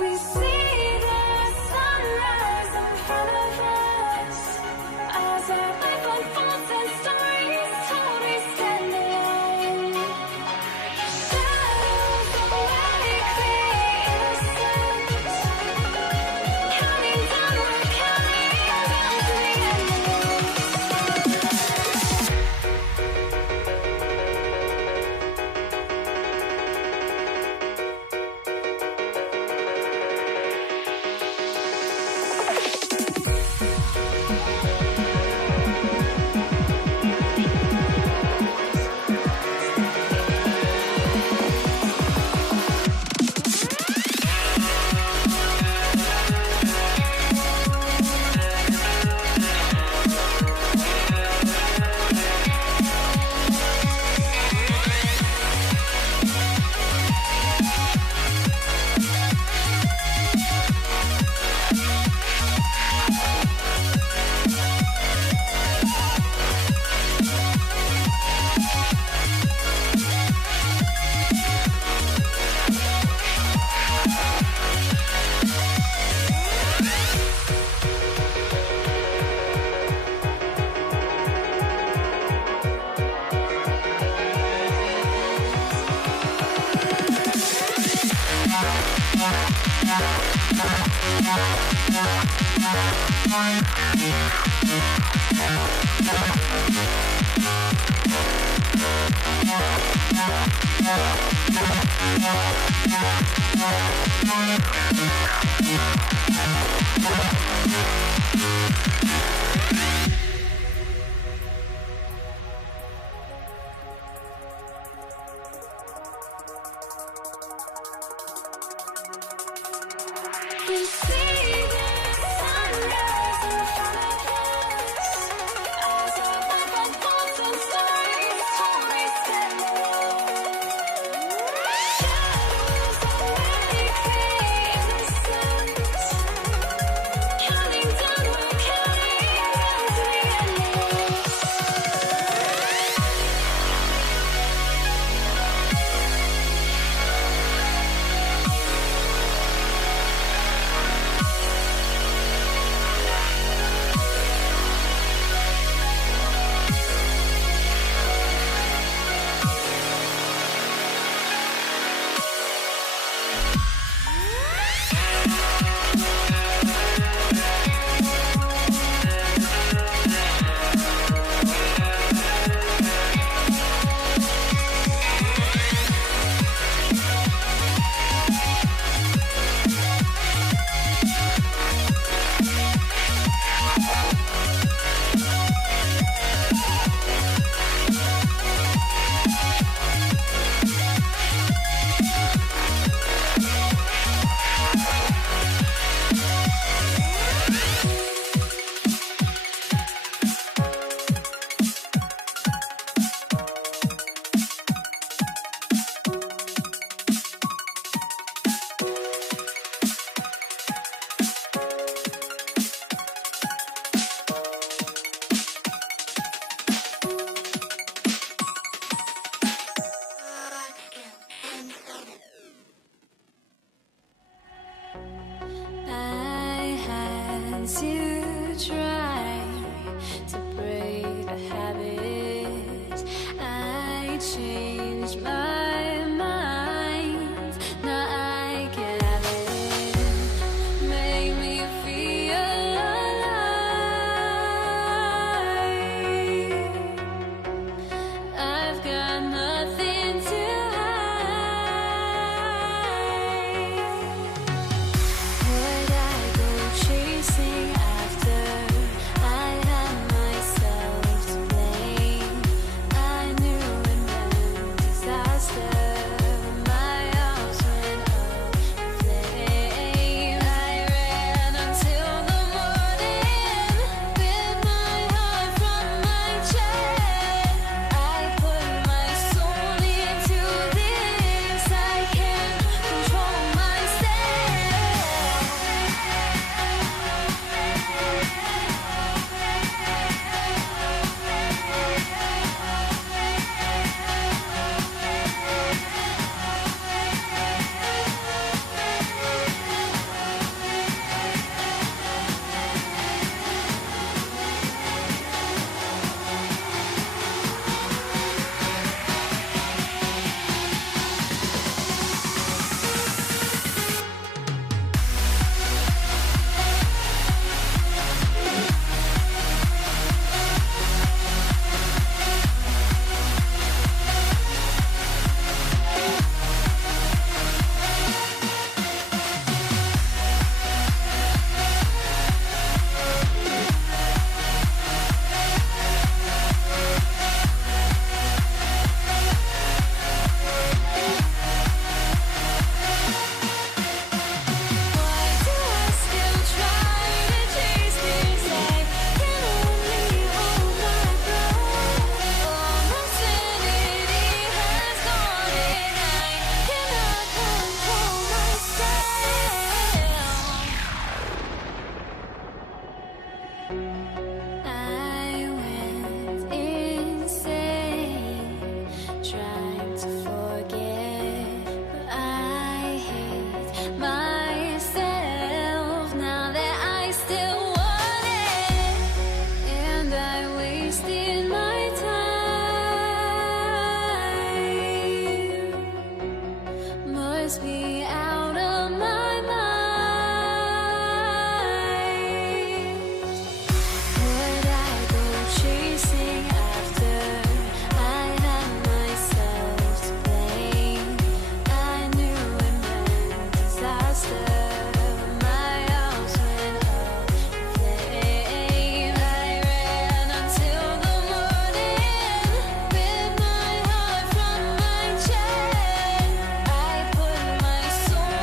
We see the sunrise in front of us as our life unfolds and stories told. We stand alone. Shadows awake the innocent, counting down, we're counting down to the endless. We see the sunrise in front of us as our life unfolds and stories told. We stand alone. Shadows awake the innocent, counting down, we're counting down to the endless. must be out of my mind. Would I go chasing after? I had myself to blame. I knew it meant disaster. My house went up in flames. I ran until the morning, with my heart from my chest. I put my soul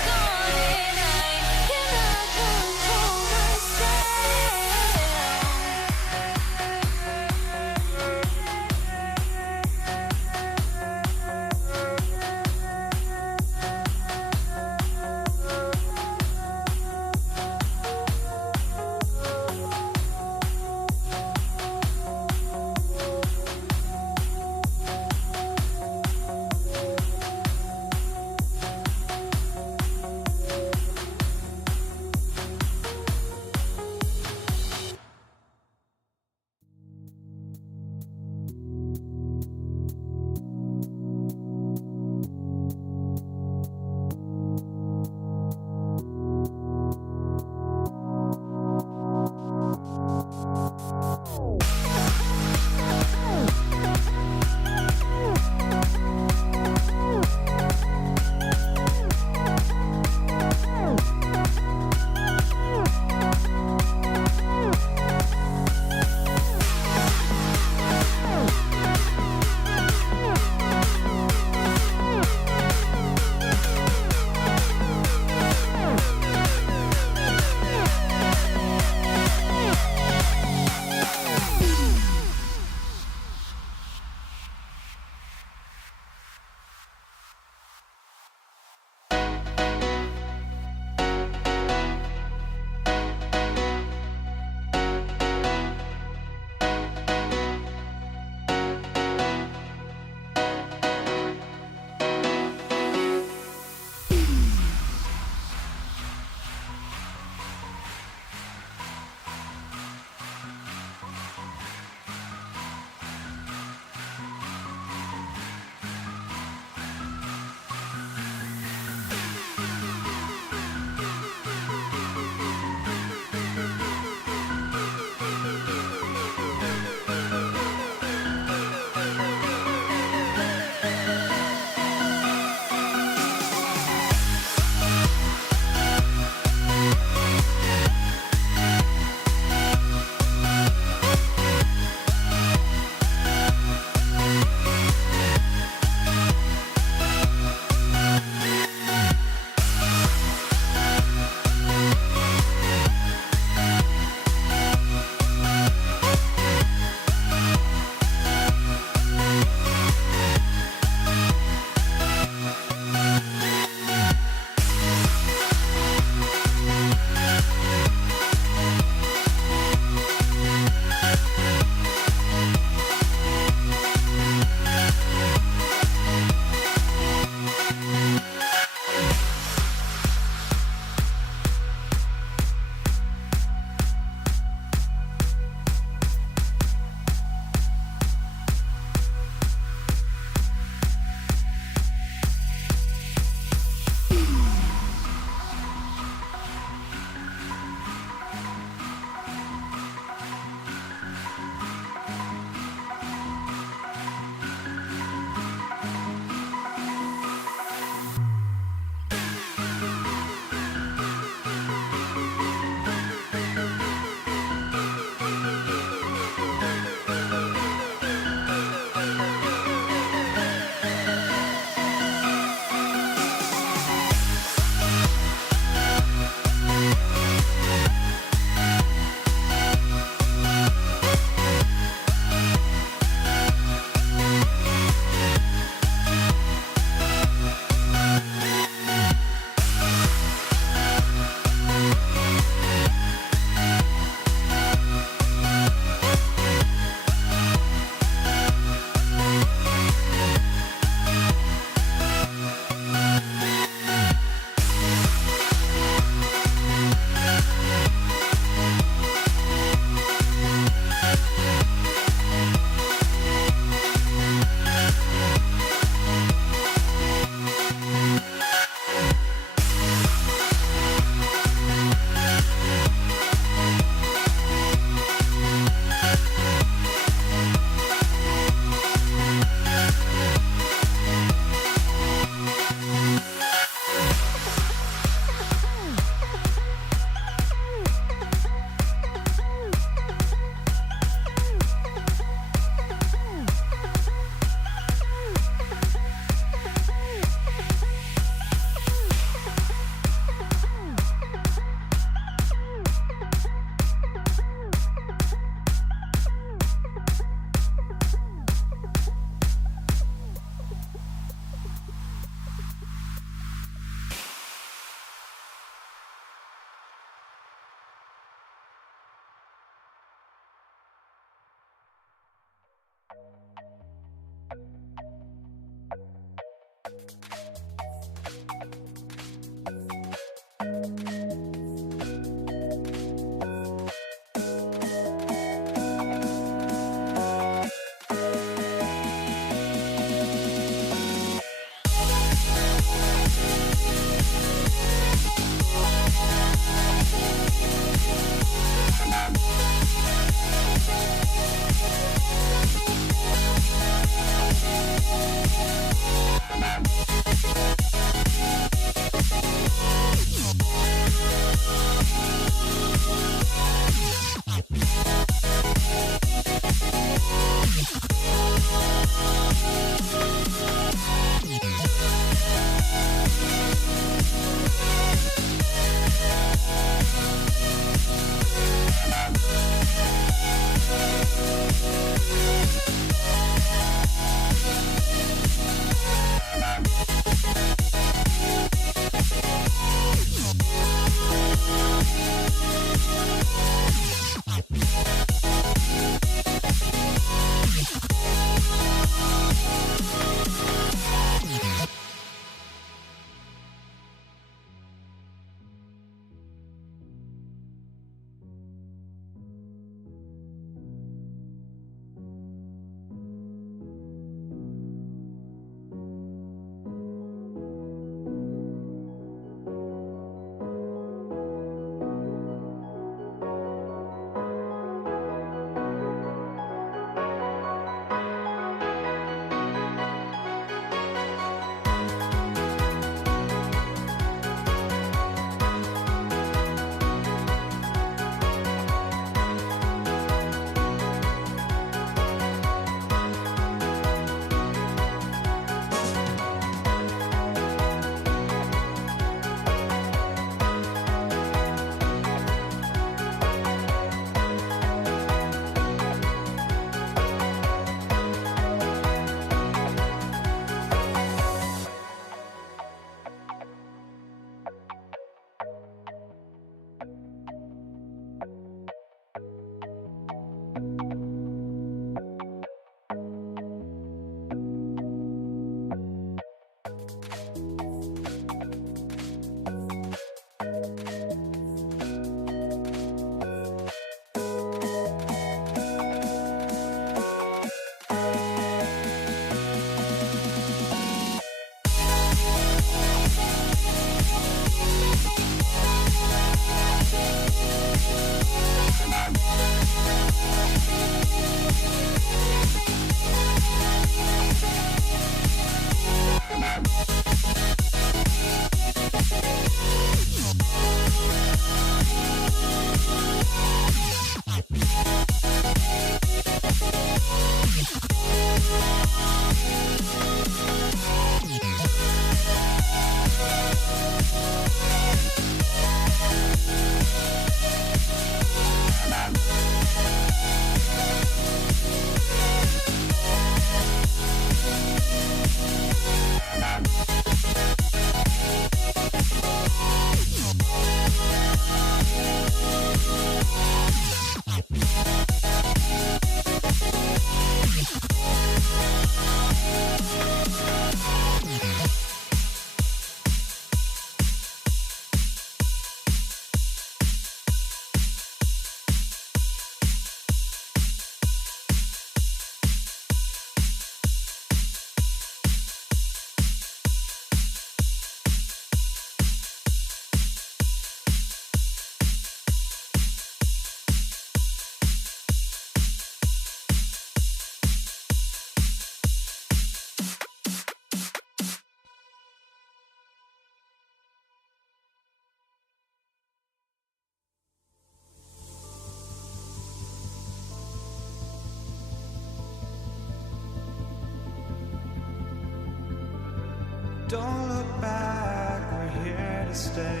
Don't look back, we're here to stay.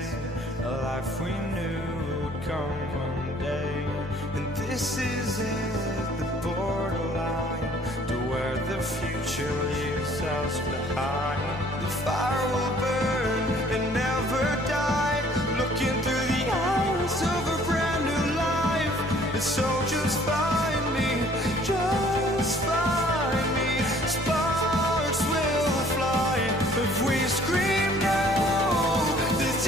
A life we knew would come one day. And this is it, the borderline to where the future leaves us behind. The fire will burn and never die, looking through the eyes of a brand new life. And so just find me, just find me. Sparks will fly if we scream no. This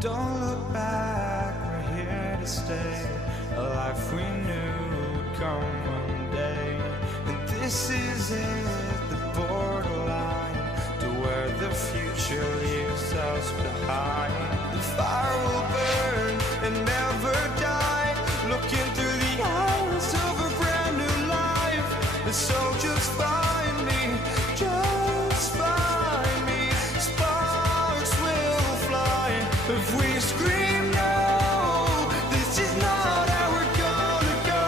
Don't look back, we're here to stay. A life we knew would come one day. And this is it, the borderline to where the future leaves us behind. The fire will burn and never die, looking through the eyes of a brand new life. And so just find me, just find me. Sparks will fly if we scream no. This is not how we're gonna go.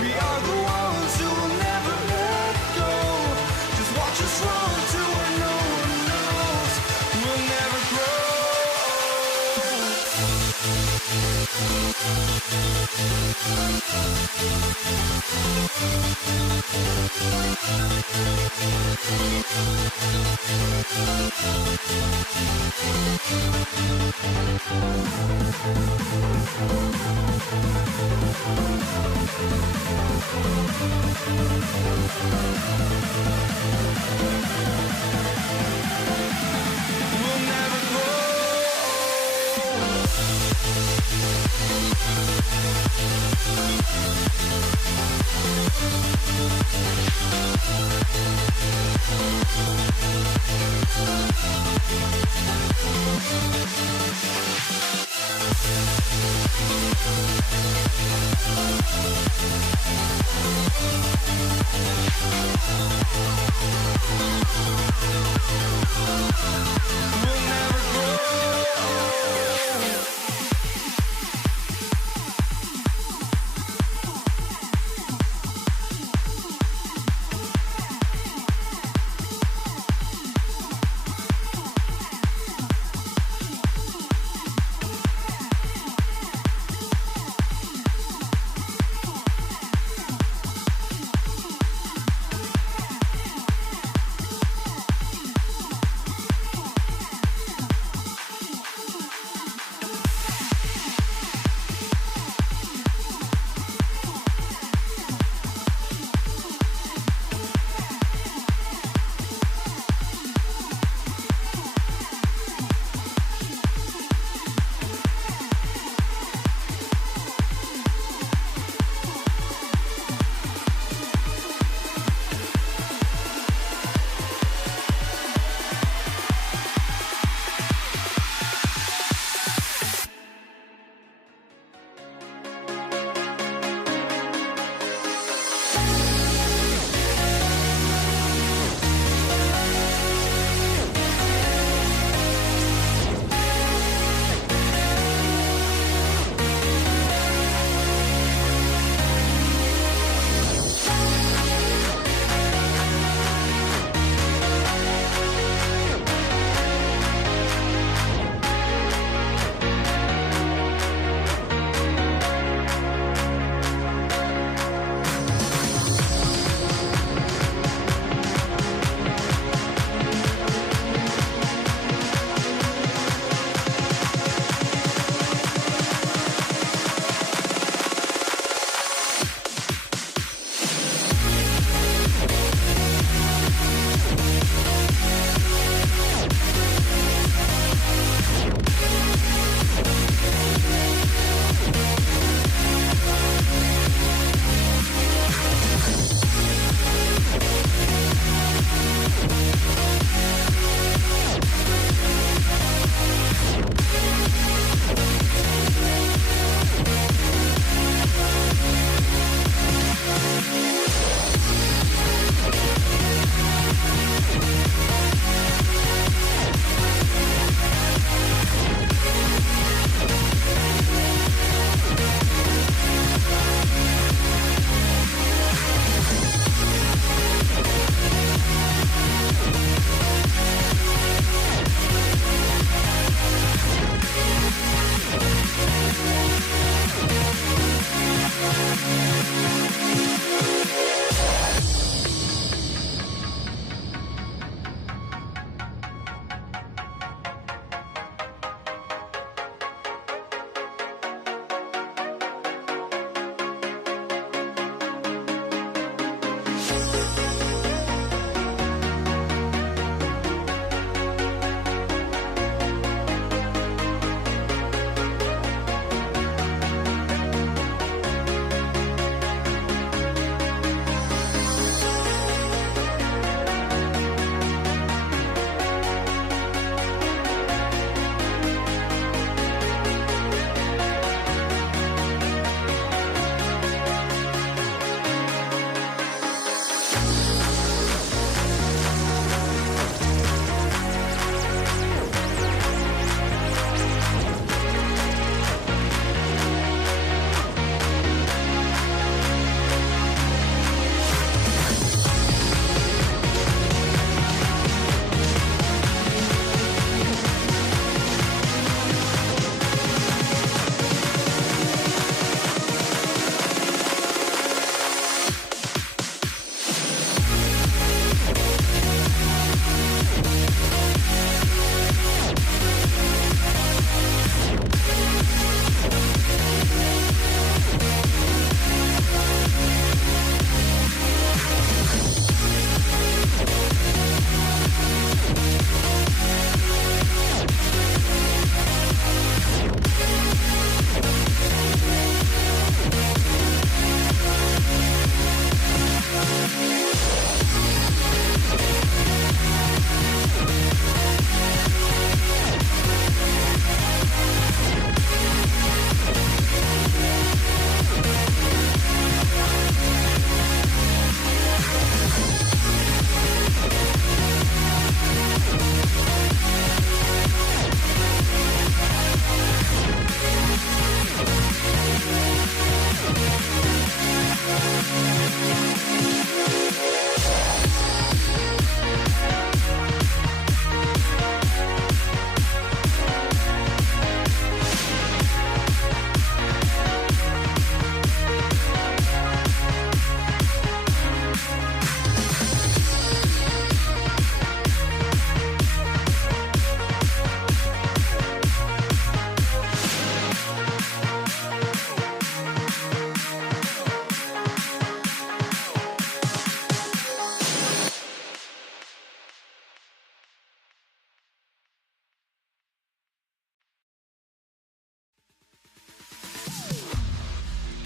We are the ones who will never let go. Just watch us run to where no one knows. We'll never grow. We'll never grow. We'll never grow.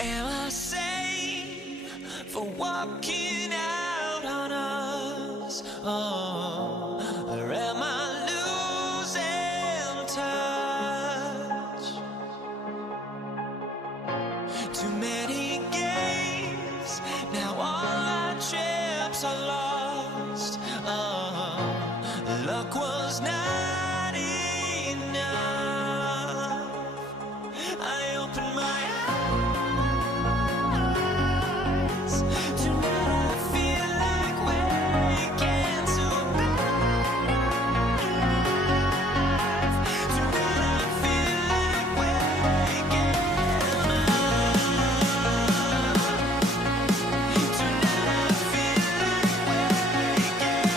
Am I sane for walking out on us? Oh, or am I losing touch? Too many games, now all our chips are lost. Oh, luck was not enough. I opened my eyes. Tonight I feel like waking to a better life. Tonight I feel like waking up. Tonight I feel like waking up. Tonight I feel like waking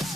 up.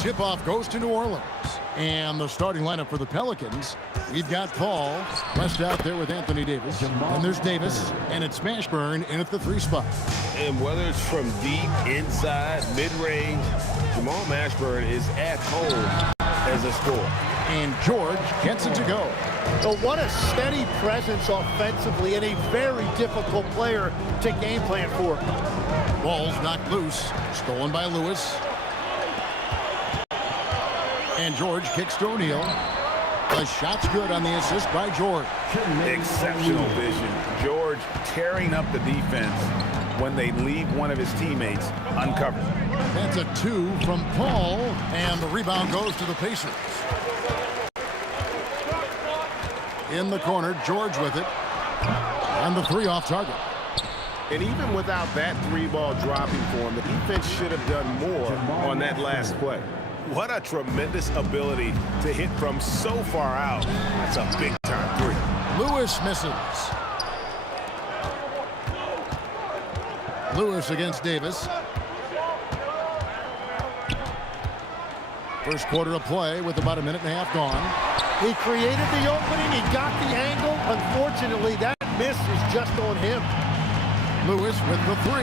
Tip-off goes to New Orleans. And the starting lineup for the Pelicans, we've got Paul pressed out there with Anthony Davis. And there's Davis, and it's Mashburn in at the 3 spot. And whether it's from deep, inside, mid-range, Jamal Mashburn is at home as a scorer. And George gets it to go. So what a steady presence offensively and a very difficult player to game plan for. Ball's knocked loose, stolen by Lewis. And George kicks to O'Neal. The shot's good on the assist by George. Exceptional vision. George tearing up the defense when they leave one of his teammates uncovered. That's a 2 from Paul, and the rebound goes to the Pacers. In the corner, George with it. And the 3 off target. And even without that 3-ball dropping for him, the defense should have done more on that last play. What a tremendous ability to hit from so far out. That's a big-time 3. Lewis misses. Lewis against Davis. First quarter of play with about a minute and a half gone. He created the opening. He got the angle. Unfortunately, that miss is just on him. Lewis with the 3.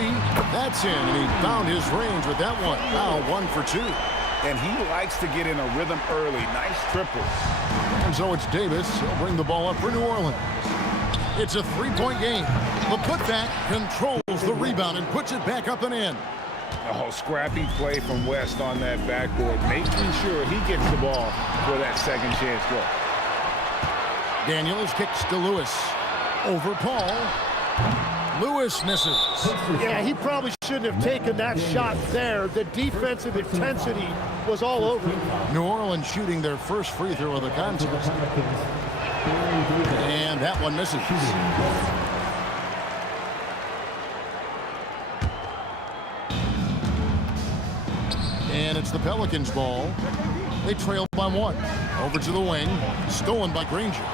That's in, and he found his range with that one. Now 1 for 2. And he likes to get in a rhythm early. Nice triple. And so it's Davis. He'll bring the ball up for New Orleans. It's a 3-point game. The putback controls the rebound and puts it back up and in. Oh, scrappy play from West on that backboard, making sure he gets the ball for that second chance look. Daniels kicks to Lewis. Over Paul. Lewis misses. Yeah, he probably shouldn't have taken that shot there. The defensive intensity was all over. New Orleans shooting their first free throw of the contest. And that one misses. And it's the Pelicans' ball. They trail by 1. Over to the wing. Stolen by Granger.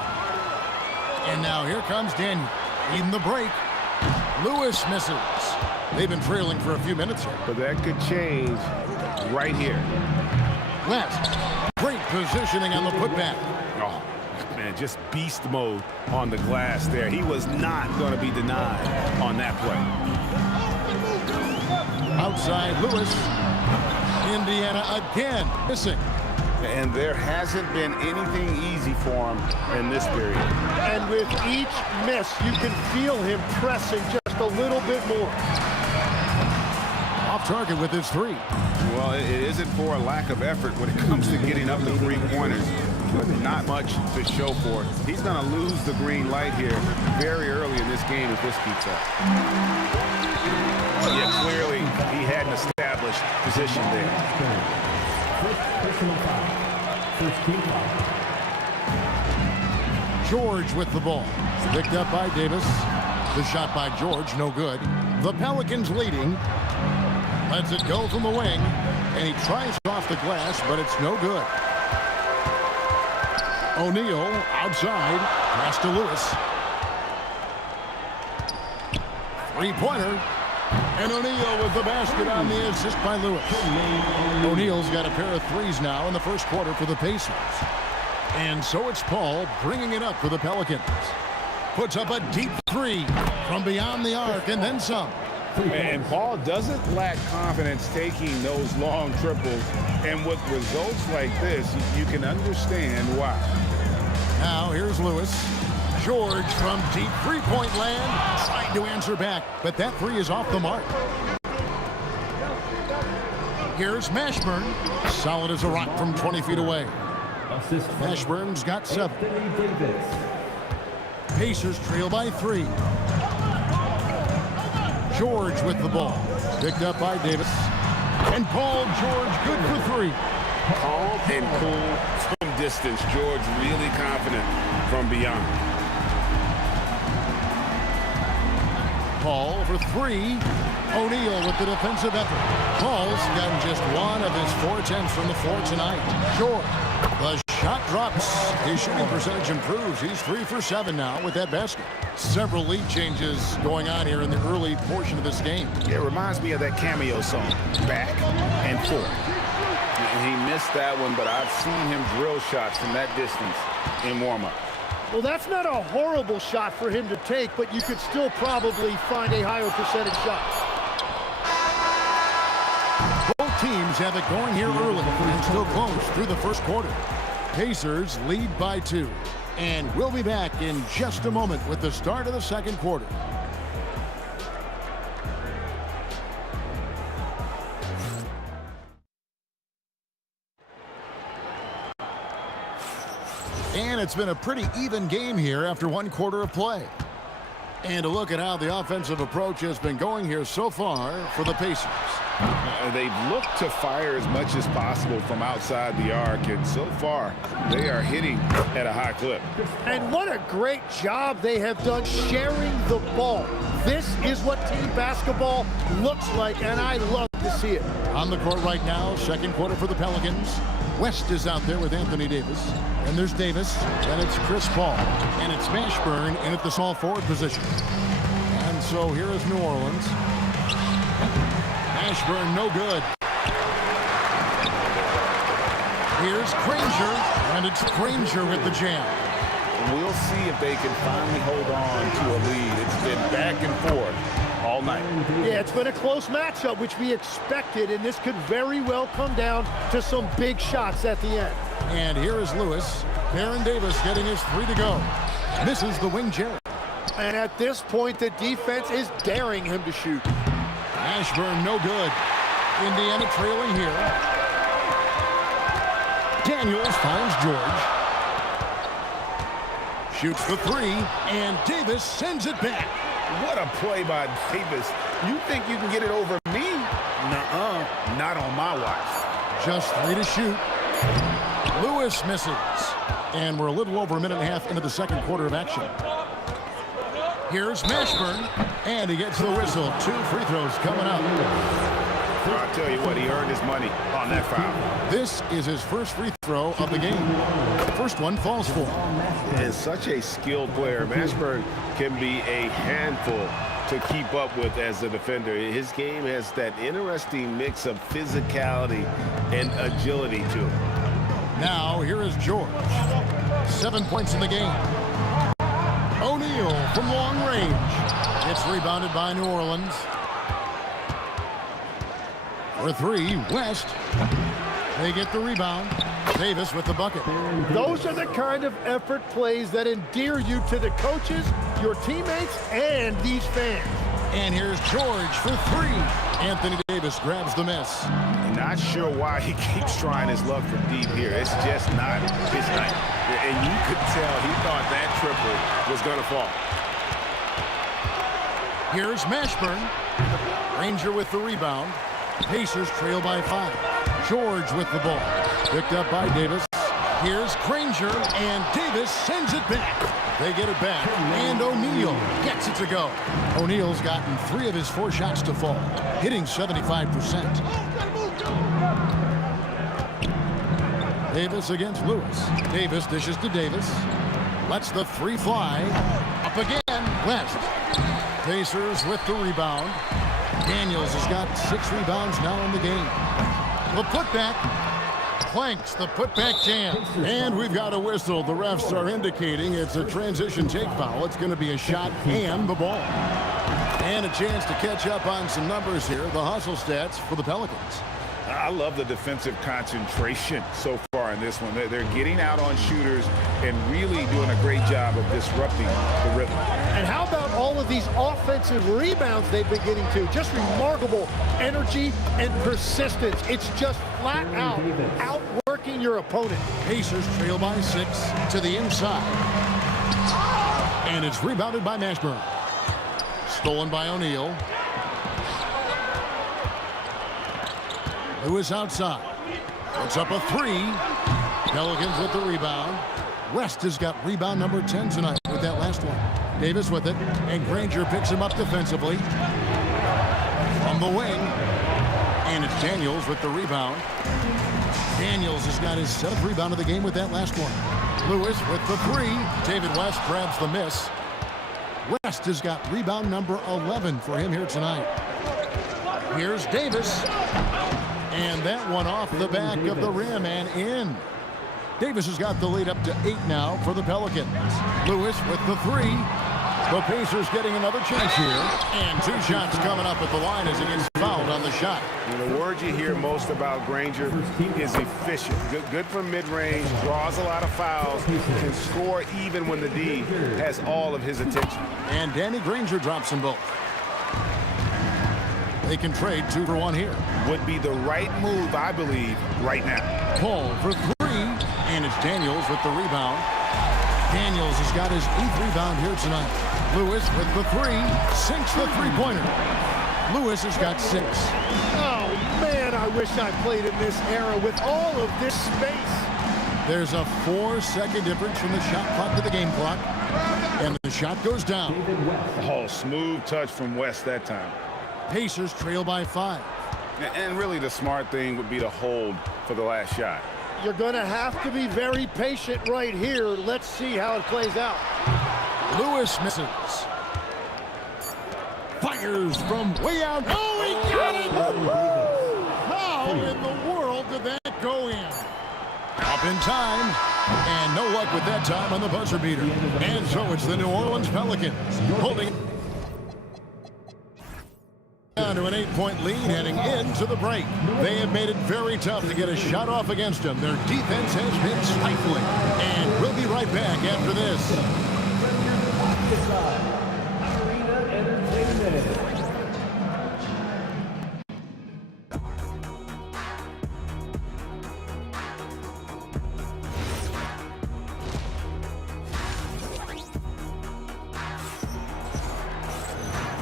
And now here comes Daniel. Leading the break. Lewis misses. They've been trailing for a few minutes here. But that could change right here. West. Great positioning on the putback. Oh, man, just beast mode on the glass there. He was not going to be denied on that play. Outside Lewis. Indiana again missing. And there hasn't been anything easy for him in this period. And with each miss, you can feel him pressing just a little bit more. Off target with his 3. Well, it isn't for a lack of effort when it comes to getting up the 3-pointers, but not much to show for it. He's going to lose the green light here very early in this game if this keeps up. Yeah, clearly he had an established position there. George with the ball. Picked up by Davis. The shot by George, no good. The Pelicans leading. Lets it go from the wing. And he tries off the glass, but it's no good. O'Neal outside. Pass to Lewis. 3-pointer. And O'Neal with the basket on the assist by Lewis. O'Neal's got a pair of 3s now in the first quarter for the Pacers. And so it's Paul bringing it up for the Pelicans. Puts up a deep 3 from beyond the arc and then some. And Paul doesn't lack confidence taking those long triples. And with results like this, you can understand why. Now here's Lewis. George from deep 3-point land trying to answer back, but that 3 is off the mark. Here's Mashburn. Solid as a rock from 20 feet away. Mashburn's got 7. Pacers trail by 3. George with the ball. Picked up by Davis. And Paul George good for 3. Calm and cool from distance. George really confident from beyond. Paul for 3. O'Neal with the defensive effort. Paul's gotten just 1 of his 4 attempts from the floor tonight. George, the shot drops. His shooting percentage improves. He's 3 for 7 now with that basket. Several lead changes going on here in the early portion of this game. It reminds me of that cameo song, Back and Forth. And he missed that one, but I've seen him drill shots from that distance in warm-up. Well, that's not a horrible shot for him to take, but you could still probably find a higher percentage shot. Both teams have it going here early and still close through the first quarter. Pacers lead by 2. And we'll be back in just a moment with the start of the second quarter. And it's been a pretty even game here after one quarter of play. And a look at how the offensive approach has been going here so far for the Pacers. They've looked to fire as much as possible from outside the arc, and so far they are hitting at a high clip. And what a great job they have done sharing the ball. This is what team basketball looks like, and I love to see it. On the court right now, second quarter for the Pelicans. West is out there with Anthony Davis. And there's Davis, and it's Chris Paul. And it's Mashburn in at the small forward position. And so here is New Orleans. Mashburn no good. Here's Granger, and it's Granger with the jam. We'll see if they can finally hold on to a lead. It's been back and forth all night. Yeah, it's been a close matchup, which we expected, and this could very well come down to some big shots at the end. And here is Lewis. Baron Davis getting his 3 to go. Misses the wing Jarrett. And at this point, the defense is daring him to shoot. Mashburn no good. Indiana trailing here. Daniels finds George. Shoots the 3, and Davis sends it back. What a play by Davis. You think you can get it over me? Nuh-uh. Not on my watch. Just 3 to shoot. Lewis misses. And we're a little over a minute and a half into the second quarter of action. Here's Mashburn, and he gets the whistle. 2 free throws coming up. I'll tell you what, he earned his money on that foul. This is his first free throw of the game. The first one falls for him. And such a skilled player. Mashburn can be a handful to keep up with as a defender. His game has that interesting mix of physicality and agility to it. Now, here is George. 7 points in the game. O'Neal from long range. It's rebounded by New Orleans. For 3, West. They get the rebound. Davis with the bucket. Those are the kind of effort plays that endear you to the coaches, your teammates, and these fans. And here's George for 3. Anthony Davis grabs the miss. Not sure why he keeps trying his luck from deep here. It's just not his night. And you could tell he thought that triple was going to fall. Here's Mashburn. Ranger with the rebound. Pacers trail by 5. George with the ball. Picked up by Davis. Here's Granger, and Davis sends it back. They get it back, and O'Neal gets it to go. O'Neal's gotten 3 of his 4 shots to fall, hitting 75%. Davis against Lewis. Davis dishes to Davis. Lets the 3 fly. Up again, West. Pacers with the rebound. Daniels has got 6 rebounds now in the game. The putback. Clanks the putback jam. And we've got a whistle. The refs are indicating it's a transition take foul. It's going to be a shot and the ball. And a chance to catch up on some numbers here. The hustle stats for the Pelicans. I love the defensive concentration so far in this one. They're getting out on shooters and really doing a great job of disrupting the rhythm. And how about all of these offensive rebounds they've been getting to? Just remarkable energy and persistence. It's just flat out outworking your opponent. Pacers trail by 6 to the inside. And it's rebounded by Mashburn. Stolen by O'Neal. Lewis outside. Puts up a 3. Pelicans with the rebound. West has got rebound number 10 tonight with that last one. Davis with it, and Granger picks him up defensively. From the wing. And it's Daniels with the rebound. Daniels has got his 7th rebound of the game with that last one. Lewis with the 3. David West grabs the miss. West has got rebound number 11 for him here tonight. Here's Davis. And that one off the back of the rim and in. Davis has got the lead up to 8 now for the Pelicans. Lewis with the 3. The Pacers getting another chance here. And 2 shots coming up at the line as he gets fouled on the shot. The word you hear most about Granger is efficient. Good from mid-range, draws a lot of fouls, can score even when the D has all of his attention. And Danny Granger drops them both. They can trade 2 for 1 here. Would be the right move, I believe, right now. Paul for 3. And it's Daniels with the rebound. Daniels has got his 8th rebound here tonight. Lewis with the 3. Sinks the three-pointer. Lewis has got 6. Oh, man, I wish I played in this era with all of this space. There's a 4-second difference from the shot clock to the game clock. And the shot goes down. Oh, smooth touch from West that time. Pacers trail by 5. And really the smart thing would be to hold for the last shot. You're going to have to be very patient right here. Let's see how it plays out. Lewis misses. Fires from way out. Oh, he got it! How in the world did that go in? Up in time. And no luck with that time on the buzzer beater. And so it's the New Orleans Pelicans holding down to an 8-point lead heading into the break. They have made it very tough to get a shot off against them. Their defense has been stifling. And we'll be right back after this.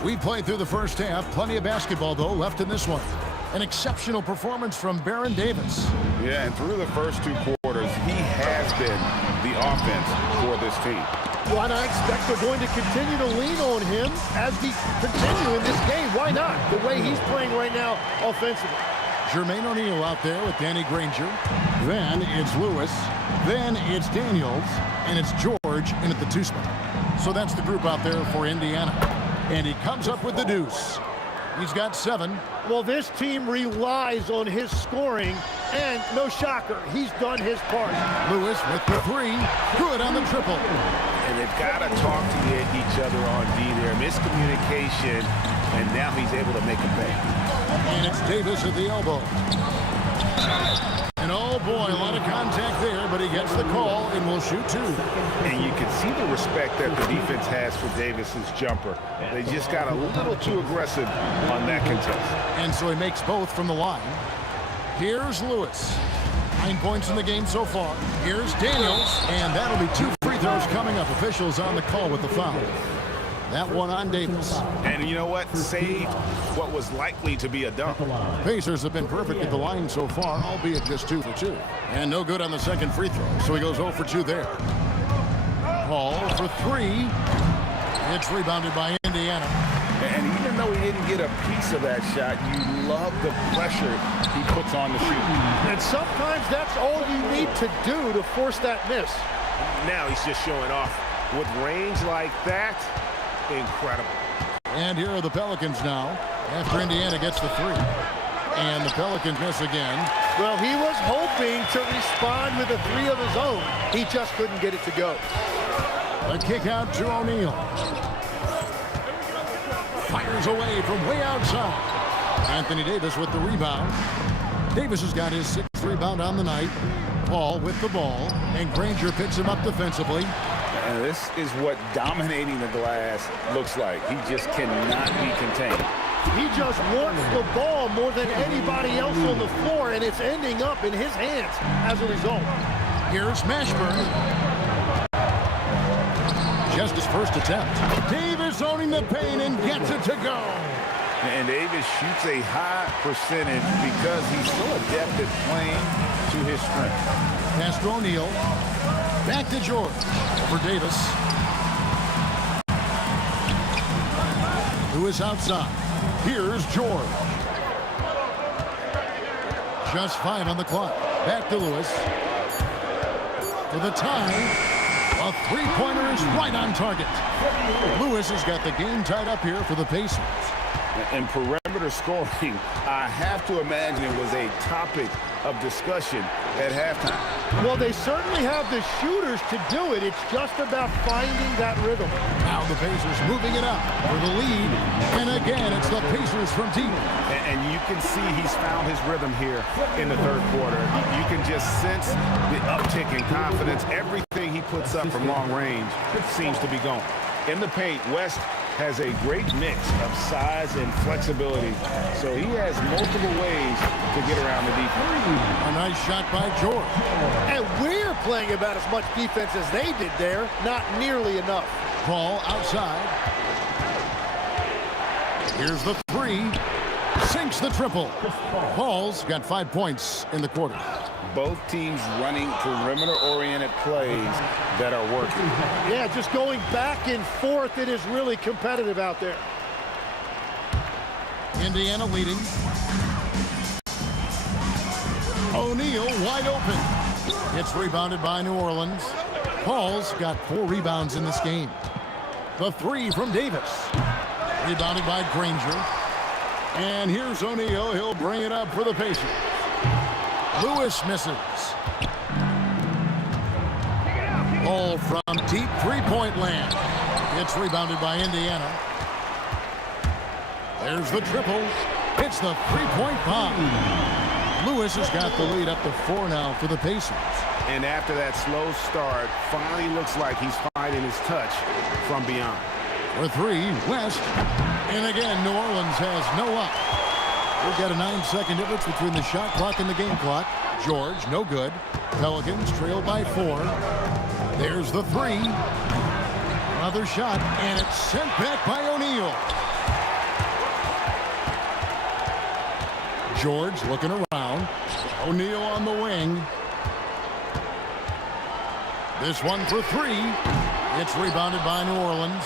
We played through the first half. Plenty of basketball, though, left in this one. An exceptional performance from Baron Davis. Yeah, and through the first 2 quarters, he has been the offense for this team. Well, and I expect they're going to continue to lean on him as we continue in this game. Why not? The way he's playing right now offensively. Jermaine O'Neal out there with Danny Granger. Then it's Lewis. Then it's Daniels. And it's George in at the 2 spot. So that's the group out there for Indiana. And he comes up with the deuce. He's got 7. Well, this team relies on his scoring, and no shocker, he's done his part. Lewis with the 3. Good on the triple. And they've got to talk to each other on D there. Miscommunication, and now he's able to make a pay. And it's Davis at the elbow. And oh boy, a lot of contact there, but he gets the call and will shoot 2. And you can see the respect that the defense has for Davis's jumper. They just got a little too aggressive on that contest. And so he makes both from the line. Here's Lewis. 9 points in the game so far. Here's Daniels, and that'll be 2 free throws coming up. Officials on the call with the foul. That one on Davis. And you know what? Saved what was likely to be a dunk. Pacers have been perfect at the line so far, albeit just 2 for 2. And no good on the second free throw, so he goes 0 for 2 there. Paul for 3. It's rebounded by Indiana. And even though he didn't get a piece of that shot, you love the pressure he puts on the shoot. And sometimes that's all you need to do to force that miss. Now he's just showing off. With range like that, incredible. And here are the Pelicans now after Indiana gets the 3. And the Pelicans miss again. Well, he was hoping to respond with a 3 of his own. He just couldn't get it to go. A kick out to O'Neal. Fires away from way outside. Anthony Davis with the rebound. Davis has got his 6th rebound on the night. Paul with the ball. And Granger picks him up defensively. And this is what dominating the glass looks like. He just cannot be contained. He just wants the ball more than anybody else on the floor, and it's ending up in his hands as a result. Here's Mashburn. Just his first attempt. Davis owning the paint and gets it to go. And Davis shoots a high percentage because he's so adept at playing to his strength. Pass to O'Neal. Back to George for Davis. Who is outside. Here's George. Just 5 on the clock. Back to Lewis. For the tie. A 3-pointer is right on target. Lewis has got the game tied up here for the Pacers. And perimeter perimeter scoring, I have to imagine it was a topic of discussion at halftime. Well, they certainly have the shooters to do it. It's just about finding that rhythm. Now the Pacers moving it up for the lead. And again, it's the Pacers from deep. And you can see he's found his rhythm here in the third quarter. You can just sense the uptick in confidence. Everything he puts up from long range seems to be going. In the paint, West has a great mix of size and flexibility, so he has multiple ways to get around the defense. A nice shot by George. And we're playing about as much defense as they did there. Not nearly enough. Paul outside. Here's the three. Sinks the triple. Paul's got 5 points in the quarter. Both teams running perimeter-oriented plays that are working. Yeah, just going back and forth. It is really competitive out there. Indiana leading. O'Neal wide open. It's rebounded by New Orleans. Paul's got 4 rebounds in this game. The three from Davis. Rebounded by Granger. And here's O'Neal. He'll bring it up for the Pacers. Lewis misses. Ball from deep three-point land. It's rebounded by Indiana. There's the triple. It's the three-point bomb. Lewis has got the lead up to 4 now for the Pacers. And after that slow start, finally looks like he's finding his touch from beyond. For 3, West. And again, New Orleans has no up. We've got a 9-second difference between the shot clock and the game clock. George, no good. Pelicans trail by 4. There's the 3. Another shot, and it's sent back by O'Neal. George looking around. O'Neal on the wing. This one for 3. It's rebounded by New Orleans.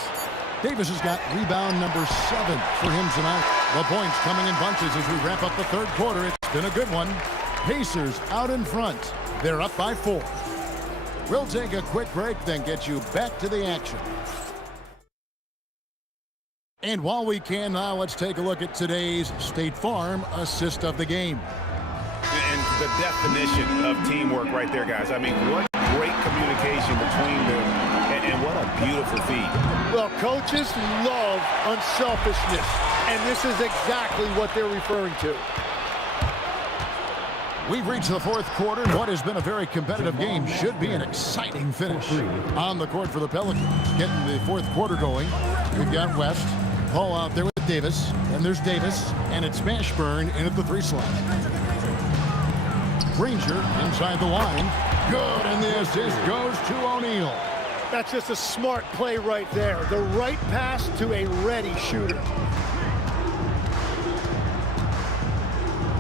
Davis has got rebound number 7 for him tonight. The points coming in bunches as we wrap up the third quarter. It's been a good one. Pacers out in front. They're up by 4. We'll take a quick break, then get you back to the action. And while we can now, let's take a look at today's State Farm assist of the game. And the definition of teamwork right there, guys. I mean, what great communication between them, and what a beautiful feed. Well, coaches love unselfishness, and this is exactly what they're referring to. We've reached the fourth quarter, and what has been a very competitive game should be an exciting finish. On the court for the Pelicans, getting the fourth quarter going. We've got West, Paul out there with Davis, and there's Davis, and it's Mashburn in at the 3 slot. Granger inside the line. Good, and the assist goes to O'Neal. That's just a smart play right there. The right pass to a ready shooter.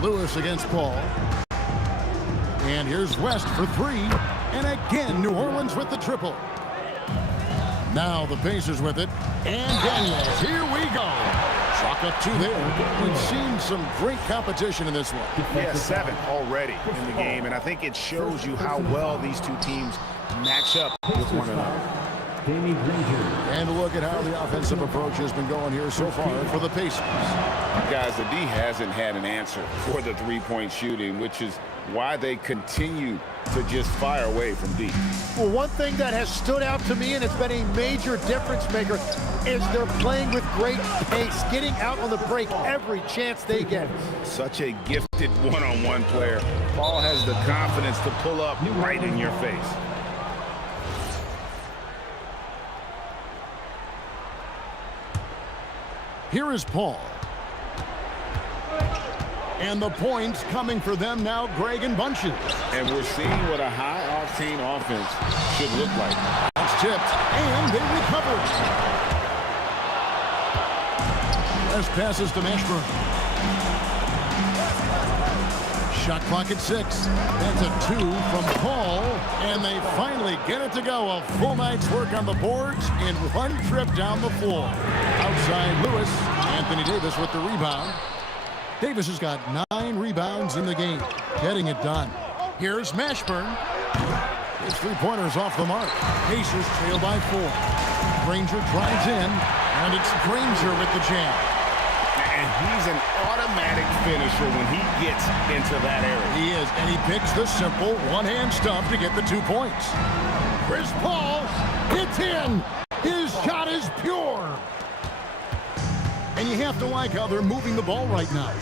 Lewis against Paul. And here's West for 3. And again, New Orleans with the triple. Now the Pacers with it. And Daniels, here we go. Chalk up 2 there. We've seen some great competition in this one. Yeah, 7 already in the game, and I think it shows you how well these two teams match up with one another. And look at how the offensive approach has been going here so far for the Pacers. Guys, the D hasn't had an answer for the three-point shooting, which is why they continue to just fire away from deep. Well, one thing that has stood out to me, and it's been a major difference maker, is they're playing with great pace, getting out on the break every chance they get. Such a gifted one-on-one player. Paul has the confidence to pull up right in your face. Here is Paul. And the points coming for them now, Greg and Bunches. And we're seeing what a high-octane offense should look like. That's tipped, and they recover. As passes to Mashburn. Shot clock at 6. That's a 2 from Paul, and they finally get it to go. A full night's work on the boards in one trip down the floor. Outside Lewis, Anthony Davis with the rebound. Davis has got 9 rebounds in the game, getting it done. Here's Mashburn. His 3-pointers off the mark. Pacers trail by 4. Granger drives in, and it's Granger with the jam. And And he's an automatic finisher when he gets into that area. He is, and he picks the simple one-hand stump to get the 2 points. Chris Paul, it's in. His shot is pure. And you have to like how they're moving the ball right now.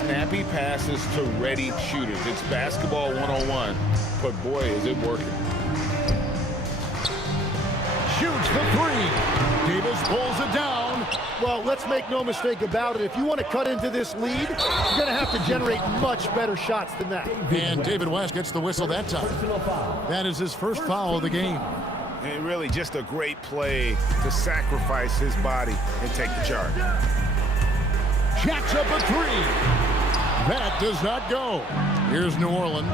Snappy passes to ready shooters. It's basketball 101, but boy, is it working. Shoots the three. Davis pulls it down. Well, let's make no mistake about it. If you want to cut into this lead, you're going to have to generate much better shots than that. And David West gets the whistle that time. That is his first foul of the game. And really just a great play to sacrifice his body and take the charge. Jacks up a three. That does not go. Here's New Orleans.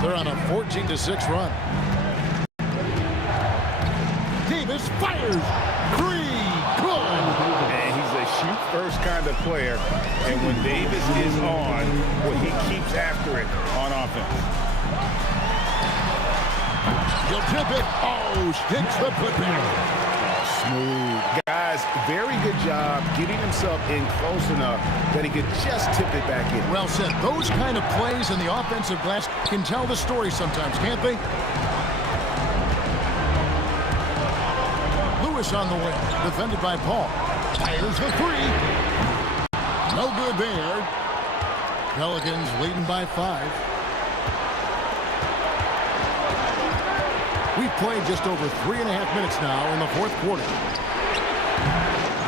They're on a 14-6 run. Davis fires. Three. Good. And he's a shoot-first kind of player. And when Davis is on, well, he keeps after it on offense. He'll tip it. Oh, sticks the putback. Smooth. Guys, very good job getting himself in close enough that he could just tip it back in. Well said. Those kind of plays in the offensive glass can tell the story sometimes, can't they? Lewis on the wing, defended by Paul. Fires the three. No good there. Pelicans leading by 5. We've played just over 3.5 minutes now in the fourth quarter.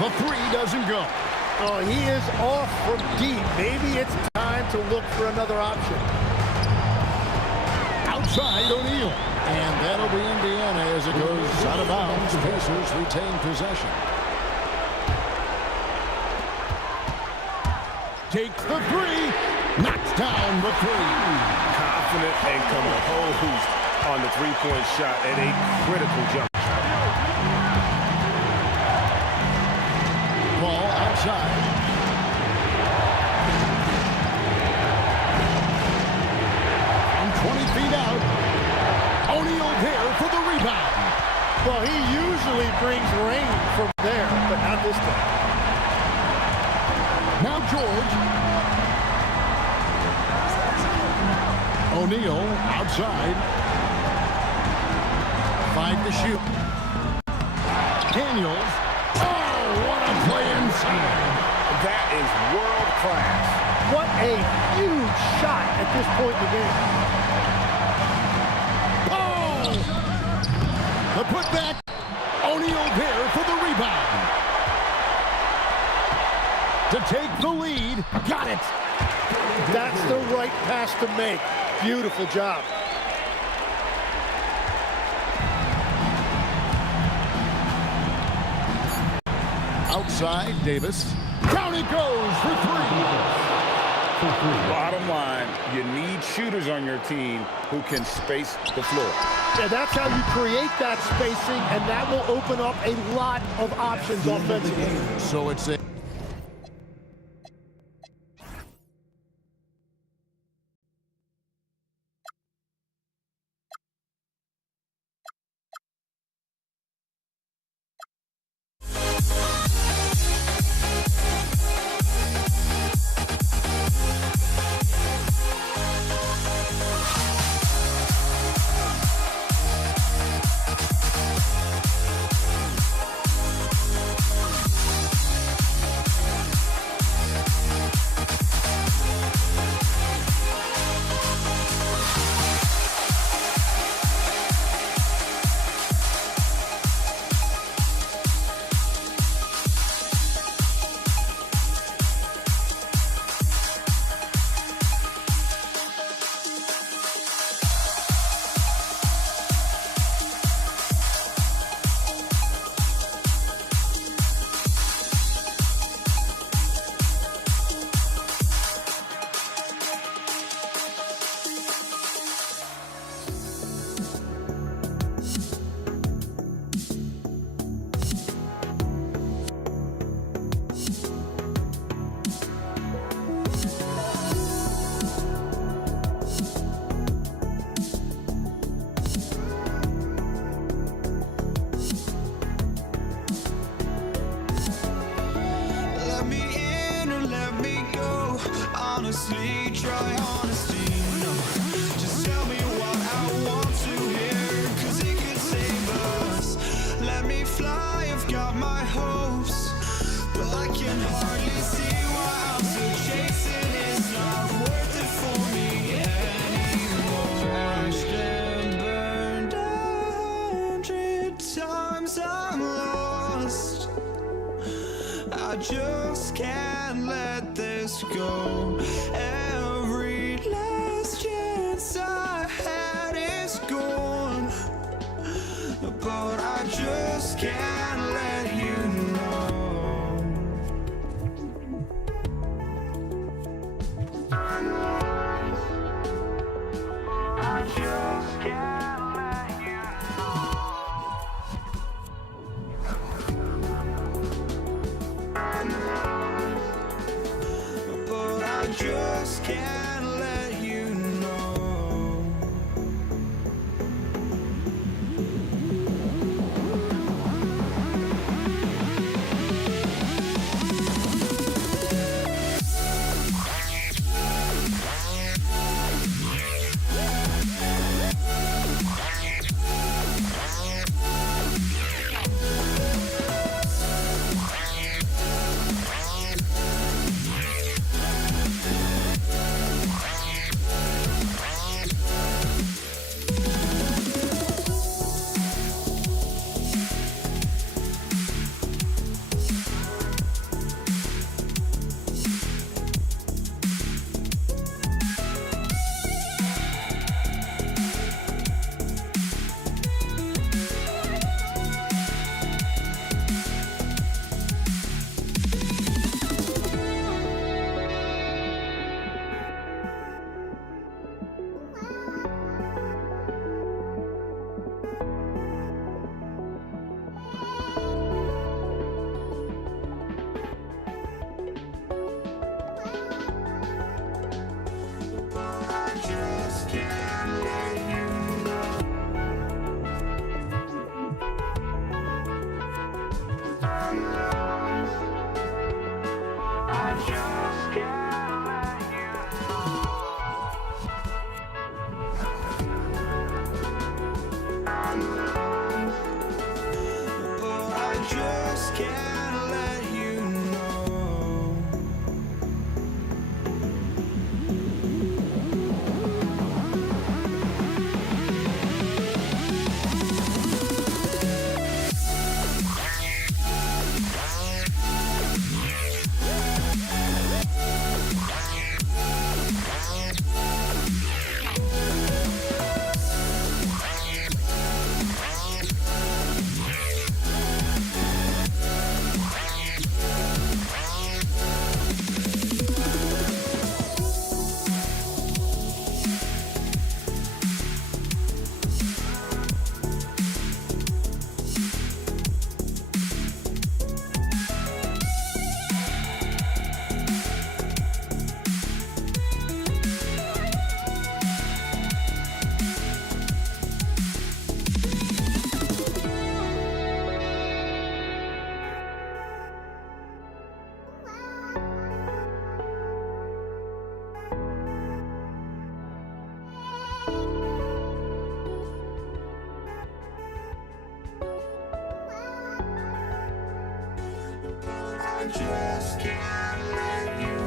The three doesn't go. Oh, he is off from deep. Maybe it's time to look for another option. Outside O'Neal. And that'll be Indiana as it goes out of bounds. Pacers retain possession. Takes the three. Knocks down the three. Confident and composed on the three-point shot at a critical juncture. Ball outside. From 20 feet out. O'Neal there for the rebound. Well, he usually brings rain from there, but not this time. Now George. O'Neal outside. 5 to shoot. Daniels. Oh, what a play inside. That is world class. What a huge shot at this point in the game. Oh! The putback. O'Neal there for the rebound. To take the lead. Got it. That's the right pass to make. Beautiful job. Outside, Davis. Down it goes for three. Bottom line, you need shooters on your team who can space the floor. And that's how you create that spacing, and that will open up a lot of options offensively. So it's a just can't let this go. Every last chance I had is gone, but I just can't let you know. I just can't let you know. But I just can't let you know. Can't let you know. I just can't let you know.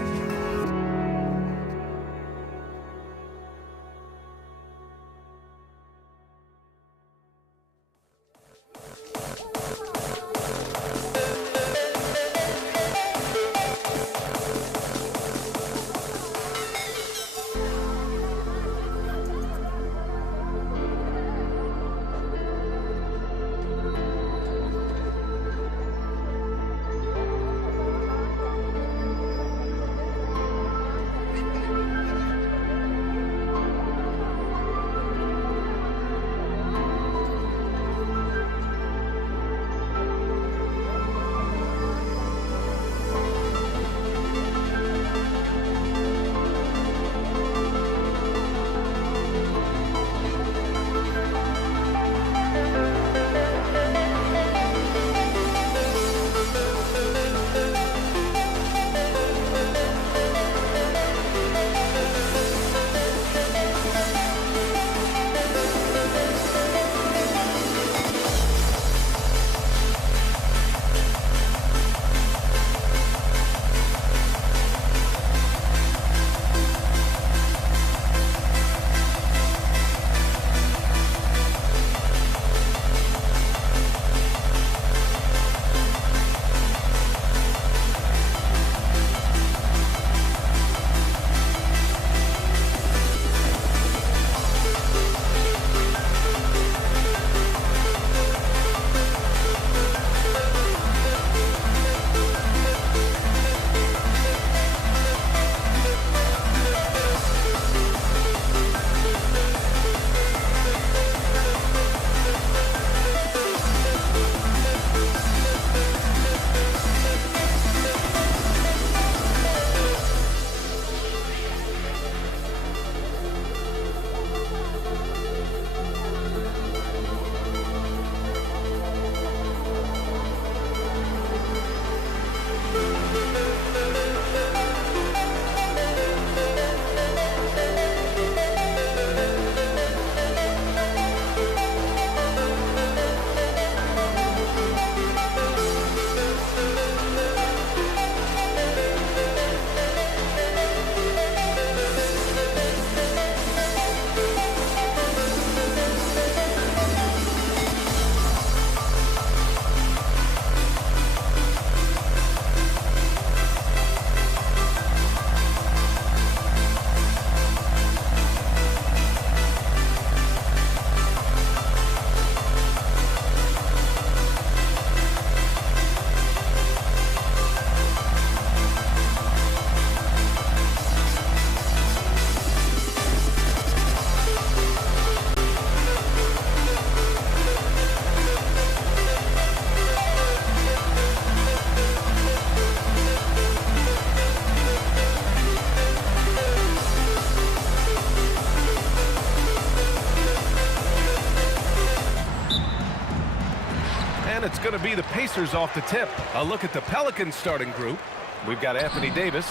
it's going to be the Pacers off the tip. A look at the Pelicans starting group. We've got Anthony Davis.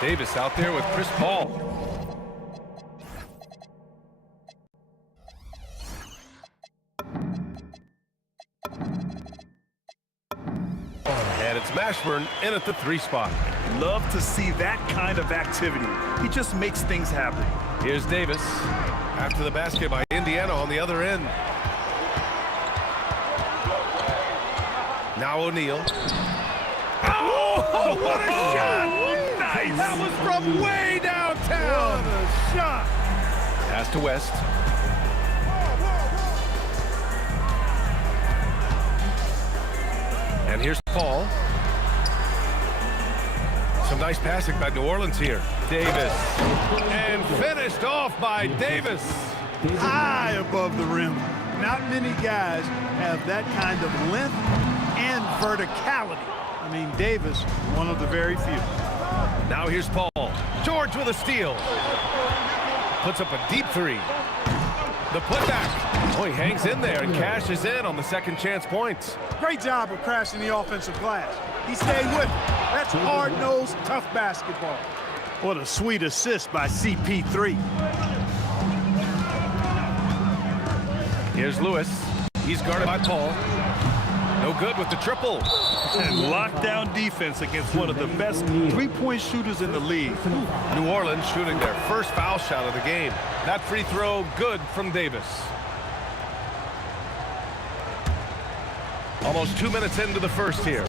Davis out there with Chris Paul. And it's Mashburn in at the 3 spot. Love to see that kind of activity. He just makes things happen. Here's Davis. After the basket by Indiana on the other end. Now O'Neal. Oh, what a shot! Nice! That was from way downtown! What a shot! Pass to West. And here's Paul. Some nice passing by New Orleans here. Davis. And finished off by Davis. High above the rim. Not many guys have that kind of length and verticality. I mean, Davis, one of the very few. Now here's Paul. George with a steal. Puts up a deep 3. The putback. Oh, he hangs in there and cashes in on the second chance points. Great job of crashing the offensive glass. He stayed with it. That's hard-nosed, tough basketball. What a sweet assist by CP3. Here's Lewis. He's guarded by Paul. No good with the triple. And lockdown defense against one of the best three-point shooters in the league. New Orleans shooting their first foul shot of the game. That free throw good from Davis. Almost 2 minutes into the first here.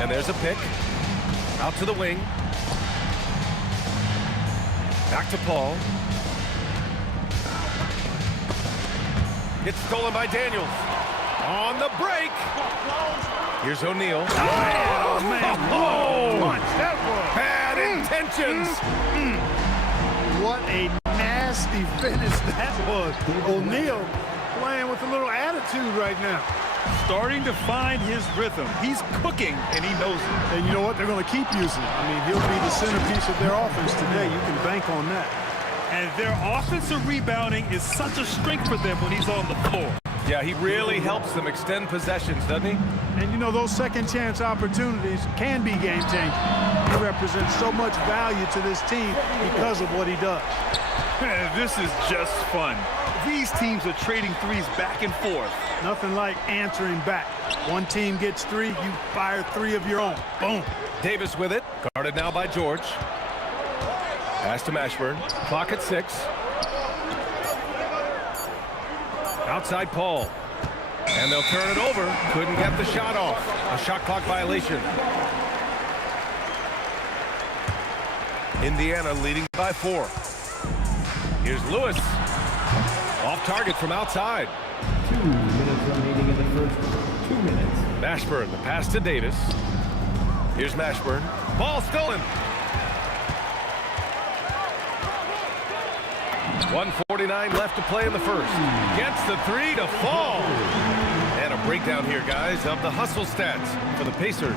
And there's a pick. Out to the wing. Back to Paul. It's stolen by Daniels. On the break. Here's O'Neal. Oh, man. Oh, Punch. That was. bad intentions. What a nasty finish that was. O'Neal playing with a little attitude right now. Starting to find his rhythm. He's cooking, and he knows it. And you know what? They're going to keep using it. I mean, he'll be the centerpiece of their offense today. You can bank on that. And their offensive rebounding is such a strength for them when he's on the floor. Yeah, he really helps them extend possessions, doesn't he? And you know, those second chance opportunities can be game changing. He represents so much value to this team because of what he does. This is just fun. These teams are trading threes back and forth. Nothing like answering back. One team gets 3, you fire 3 of your own. Boom. Davis with it. Guarded now by George. Pass to Mashburn. Clock at 6. Outside Paul. And they'll turn it over. Couldn't get the shot off. A shot clock violation. Indiana leading by 4. Here's Lewis. Off target from outside. 2 minutes remaining in the first 2 minutes. Mashburn, the pass to Davis. Here's Mashburn. Ball stolen. 1:49 left to play in the first. Gets the 3 to fall. And a breakdown here, guys, of the hustle stats for the Pacers.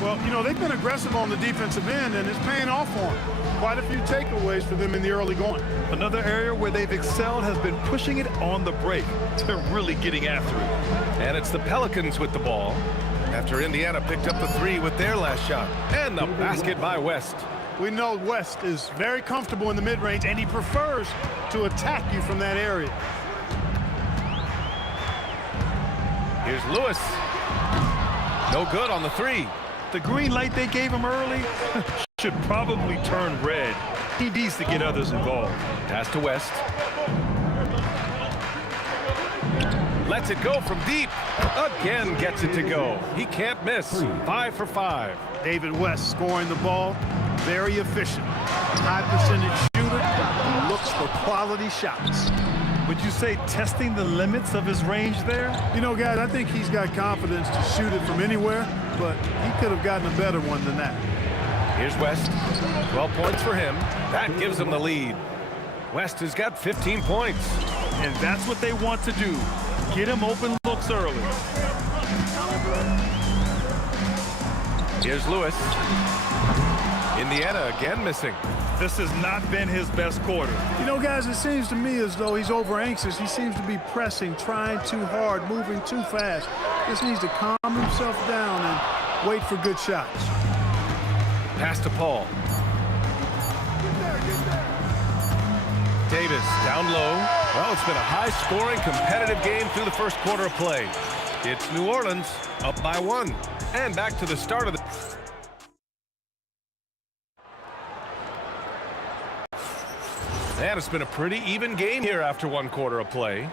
Well, you know, they've been aggressive on the defensive end, and it's paying off for them. Quite a few takeaways for them in the early going. Another area where they've excelled has been pushing it on the break. They're really getting after it. And it's the Pelicans with the ball after Indiana picked up the 3 with their last shot. And the basket by West. We know West is very comfortable in the mid-range, and he prefers to attack you from that area. Here's Lewis. No good on the 3. The green light they gave him early should probably turn red. He needs to get others involved. Pass to West. Lets it go from deep. Again gets it to go. He can't miss. 5 for 5. David West scoring the ball. Very efficient. High percentage shooter. He looks for quality shots. Would you say testing the limits of his range there? You know, guys, I think he's got confidence to shoot it from anywhere, but he could have gotten a better one than that. Here's West. 12 points for him. That gives him the lead. West has got 15 points. And that's what they want to do. Get him open looks early. Here's Lewis. Indiana again missing. This has not been his best quarter. You know, guys, it seems to me as though he's over anxious. He seems to be pressing, trying too hard, moving too fast. Just needs to calm himself down and wait for good shots. Pass to Paul. Davis down low. Well, it's been a high-scoring, competitive game through the first quarter of play. It's New Orleans up by 1. And back to the start of the... And it's been a pretty even game here after 1 quarter of play.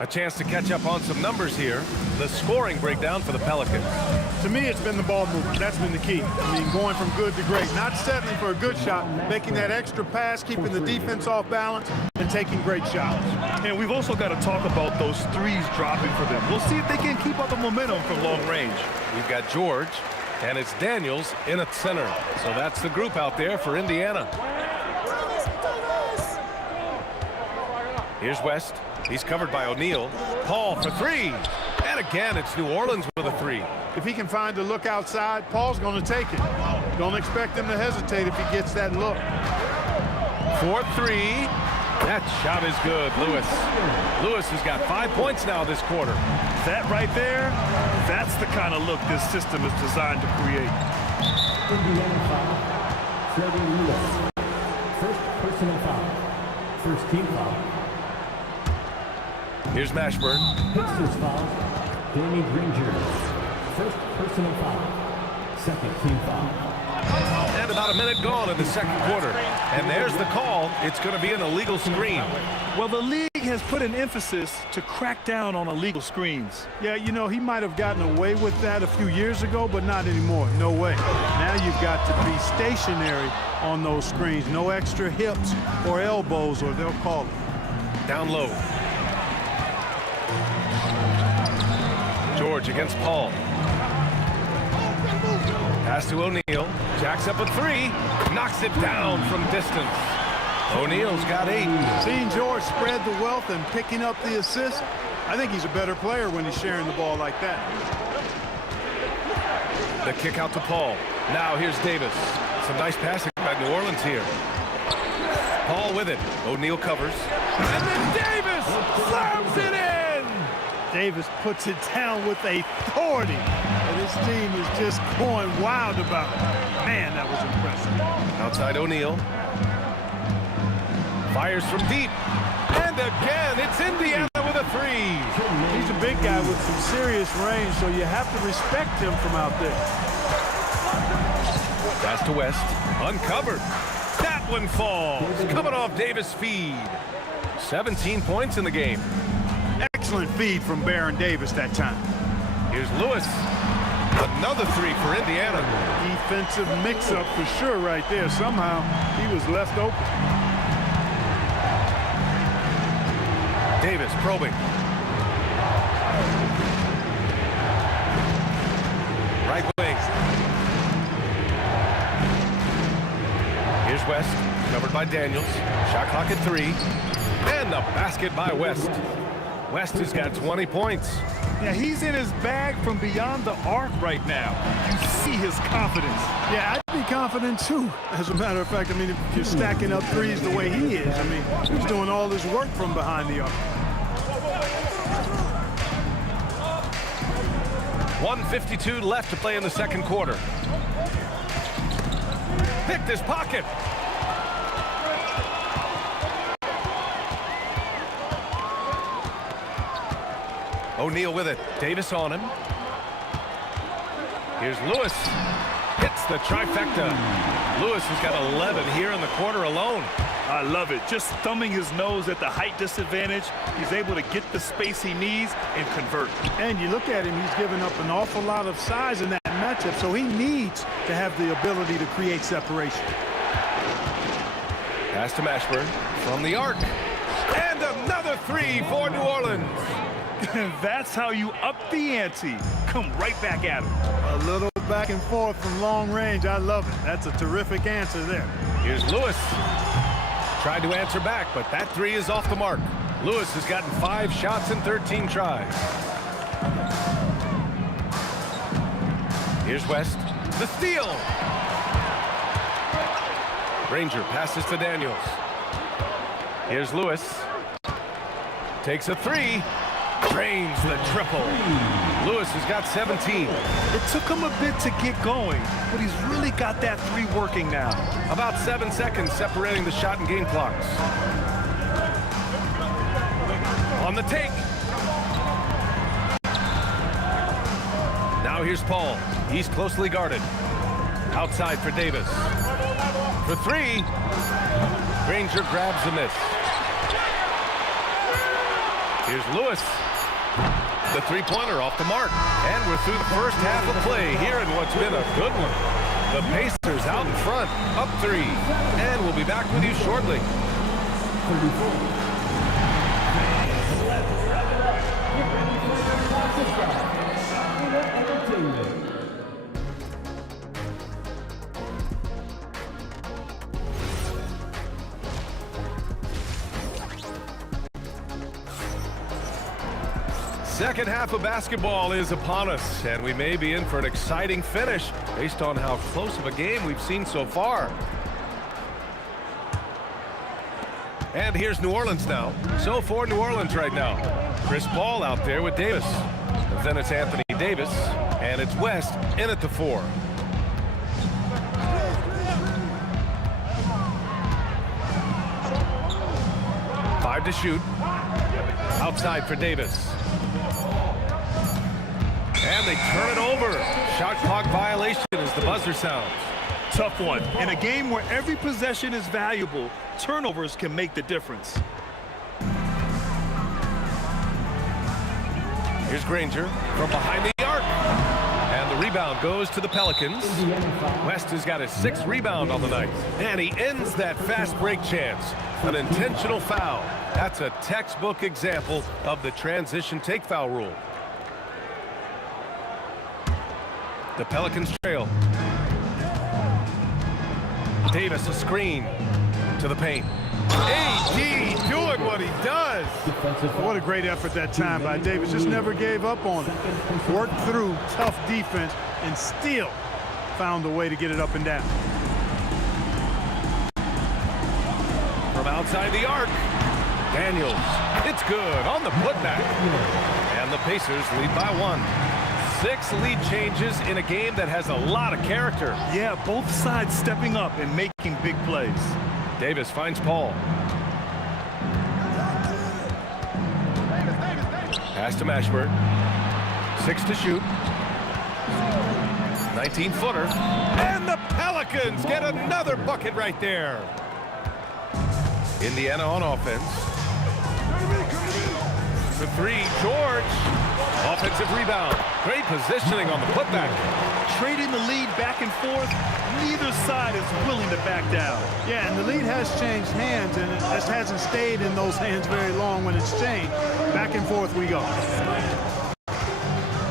A chance to catch up on some numbers here. The scoring breakdown for the Pelicans. To me, it's been the ball movement. That's been the key. I mean, going from good to great. Not settling for a good shot, making that extra pass, keeping the defense off balance, and taking great shots. And we've also got to talk about those threes dropping for them. We'll see if they can keep up the momentum from long range. We've got George, and it's Daniels in at center. So that's the group out there for Indiana. Here's West. He's covered by O'Neal. Paul for 3. And again, it's New Orleans with a 3. If he can find a look outside, Paul's going to take it. Don't expect him to hesitate if he gets that look. 4-3. That shot is good, Lewis. Lewis has got 5 points now this quarter. That right there, that's the kind of look this system is designed to create. Indiana foul. Freddie Lewis. First personal foul. First team foul. Here's Mashburn. Pacers foul. Danny Granger. First personal foul. Second team foul. And about a minute gone in the second quarter. And there's the call. It's going to be an illegal screen. Well, the league has put an emphasis to crack down on illegal screens. Yeah, you know, he might have gotten away with that a few years ago, but not anymore. No way. Now you've got to be stationary on those screens. No extra hips or elbows, or they'll call it. Down low. George against Paul. Pass to O'Neal. Jacks up a 3. Knocks it down from distance. O'Neal's got 8. Seeing George spread the wealth and picking up the assist, I think he's a better player when he's sharing the ball like that. The kick out to Paul. Now here's Davis. Some nice passing by New Orleans here. Paul with it. O'Neal covers. And then Davis slams it in! Davis puts it down with authority. And his team is just going wild about it. Man, that was impressive. Outside O'Neal. Fires from deep. And again, it's Indiana with a 3. He's a big guy with some serious range, so you have to respect him from out there. Pass to West. Uncovered. That one falls. Coming off Davis' feed. 17 points in the game. Excellent feed from Baron Davis that time. Here's Lewis. Another 3 for Indiana. Defensive mix-up for sure right there. Somehow he was left open. Davis probing. Right wing. Here's West, covered by Daniels. Shot clock at 3. And the basket by West. West has got 20 points. Yeah, he's in his bag from beyond the arc right now. You see his confidence. Yeah, I'd be confident too. As a matter of fact, I mean, if you're stacking up threes the way he is, I mean, he's doing all this work from behind the arc. 1:52 left to play in the second quarter. Picked his pocket. O'Neal with it. Davis on him. Here's Lewis. Hits the trifecta. Lewis has got 11 here in the quarter alone. I love it. Just thumbing his nose at the height disadvantage. He's able to get the space he needs and convert. And you look at him, he's given up an awful lot of size in that matchup, so he needs to have the ability to create separation. Pass to Mashburn from the arc. And another 3 for New Orleans. That's how you up the ante. Come right back at him. A little back and forth from long range. I love it. That's a terrific answer there. Here's Lewis. Tried to answer back, but that 3 is off the mark. Lewis has gotten 5 shots in 13 tries. Here's West. The steal. Granger passes to Daniels. Here's Lewis. Takes a three. Drains the triple. Lewis has got 17. It took him a bit to get going, but he's really got that three working now. About 7 seconds separating the shot and game clocks. On the take. Now here's Paul. He's closely guarded. Outside for Davis. For three. Granger grabs the miss. Here's Lewis. The three-pointer off the mark. And we're through the first half of play here in what's been a good one. The Pacers out in front, up 3. And we'll be back with you shortly. Second half of basketball is upon us, and we may be in for an exciting finish based on how close of a game we've seen so far. And here's New Orleans now. So for New Orleans right now, Chris Paul out there with Davis. Then it's Anthony Davis, and it's West in at the 4. Five to shoot. Outside for Davis. And they turn it over. Shot clock violation as the buzzer sounds. Tough one. In a game where every possession is valuable, turnovers can make the difference. Here's Granger from behind the arc. And the rebound goes to the Pelicans. West has got his 6th rebound on the night. And he ends that fast break chance. An intentional foul. That's a textbook example of the transition take foul rule. The Pelicans trail. Davis a screen to the paint. AD doing what he does. What a great effort that time by Davis. Just never gave up on it. Worked through tough defense and still found a way to get it up and down. From outside the arc, Daniels. It's good on the putback. And the Pacers lead by 1. 6 lead changes in a game that has a lot of character. Yeah, both sides stepping up and making big plays. Davis finds Paul. Pass to Mashburn. 6 to shoot. 19-footer. And the Pelicans get another bucket right there. Indiana on offense. For 3, George. Offensive rebound. Great positioning on the putback. Trading the lead back and forth. Neither side is willing to back down. Yeah, and the lead has changed hands, and it just hasn't stayed in those hands very long when it's changed. Back and forth we go.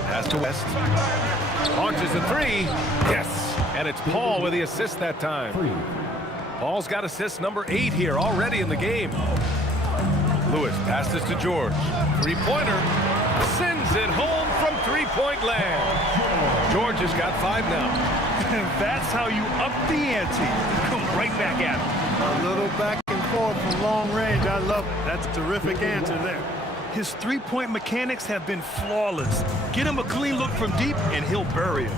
Pass to West. Launches a 3. Yes. And it's Paul with the assist that time. Paul's got assist number 8 here already in the game. Lewis passes to George. 3-pointer. Sends it home from 3-point land. George has got 5 now. That's how you up the ante. Come right back at him. A little back and forth from long range. I love it. That's a terrific answer there. His three-point mechanics have been flawless. Get him a clean look from deep, and he'll bury it.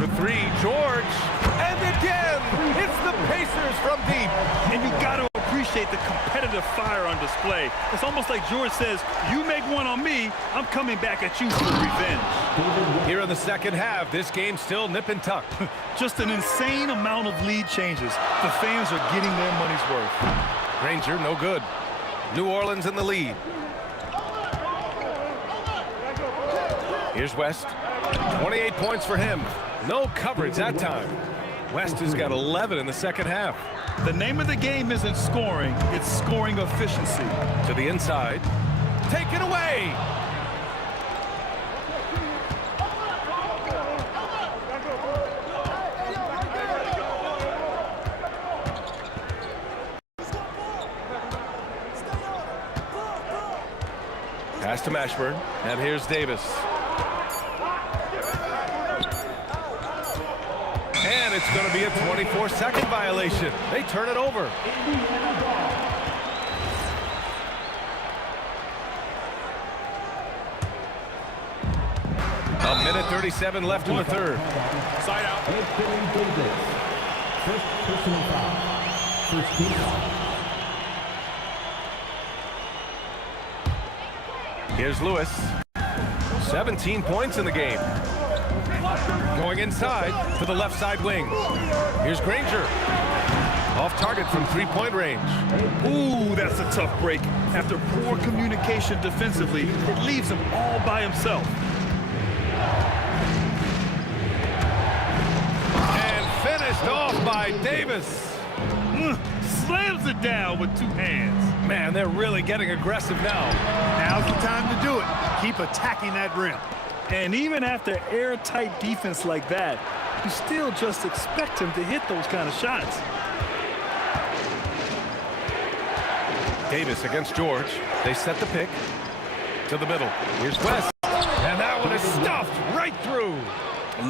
For 3, George. And again, it's the Pacers from deep. And you got to appreciate the competitive fire on display. It's almost like George says, you make one on me, I'm coming back at you for revenge. Here in the second half, this game's still nip and tuck. Just an insane amount of lead changes. The fans are getting their money's worth. Granger, no good. New Orleans in the lead. Here's West. 28 points for him. No coverage that time. West has got 11 in the second half. The name of the game isn't scoring, it's scoring efficiency. To the inside. Taken away. Pass to Mashburn, and here's Davis. And And it's going to be a 24-second violation. They turn it over. A minute 37 left in the third. Side out. First personal foul. First team foul. Here's Lewis. 17 points in the game. Going inside to the left side wing. Here's Granger. Off target from three-point range. Ooh, that's a tough break. After poor communication defensively, it leaves him all by himself. And finished off by Davis. Slams it down with two hands. Man, they're really getting aggressive now. Now's the time to do it. Keep attacking that rim. And even after airtight defense like that, you still just expect him to hit those kind of shots. Davis against George. They set the pick to the middle. Here's West. And that one is stuffed right through.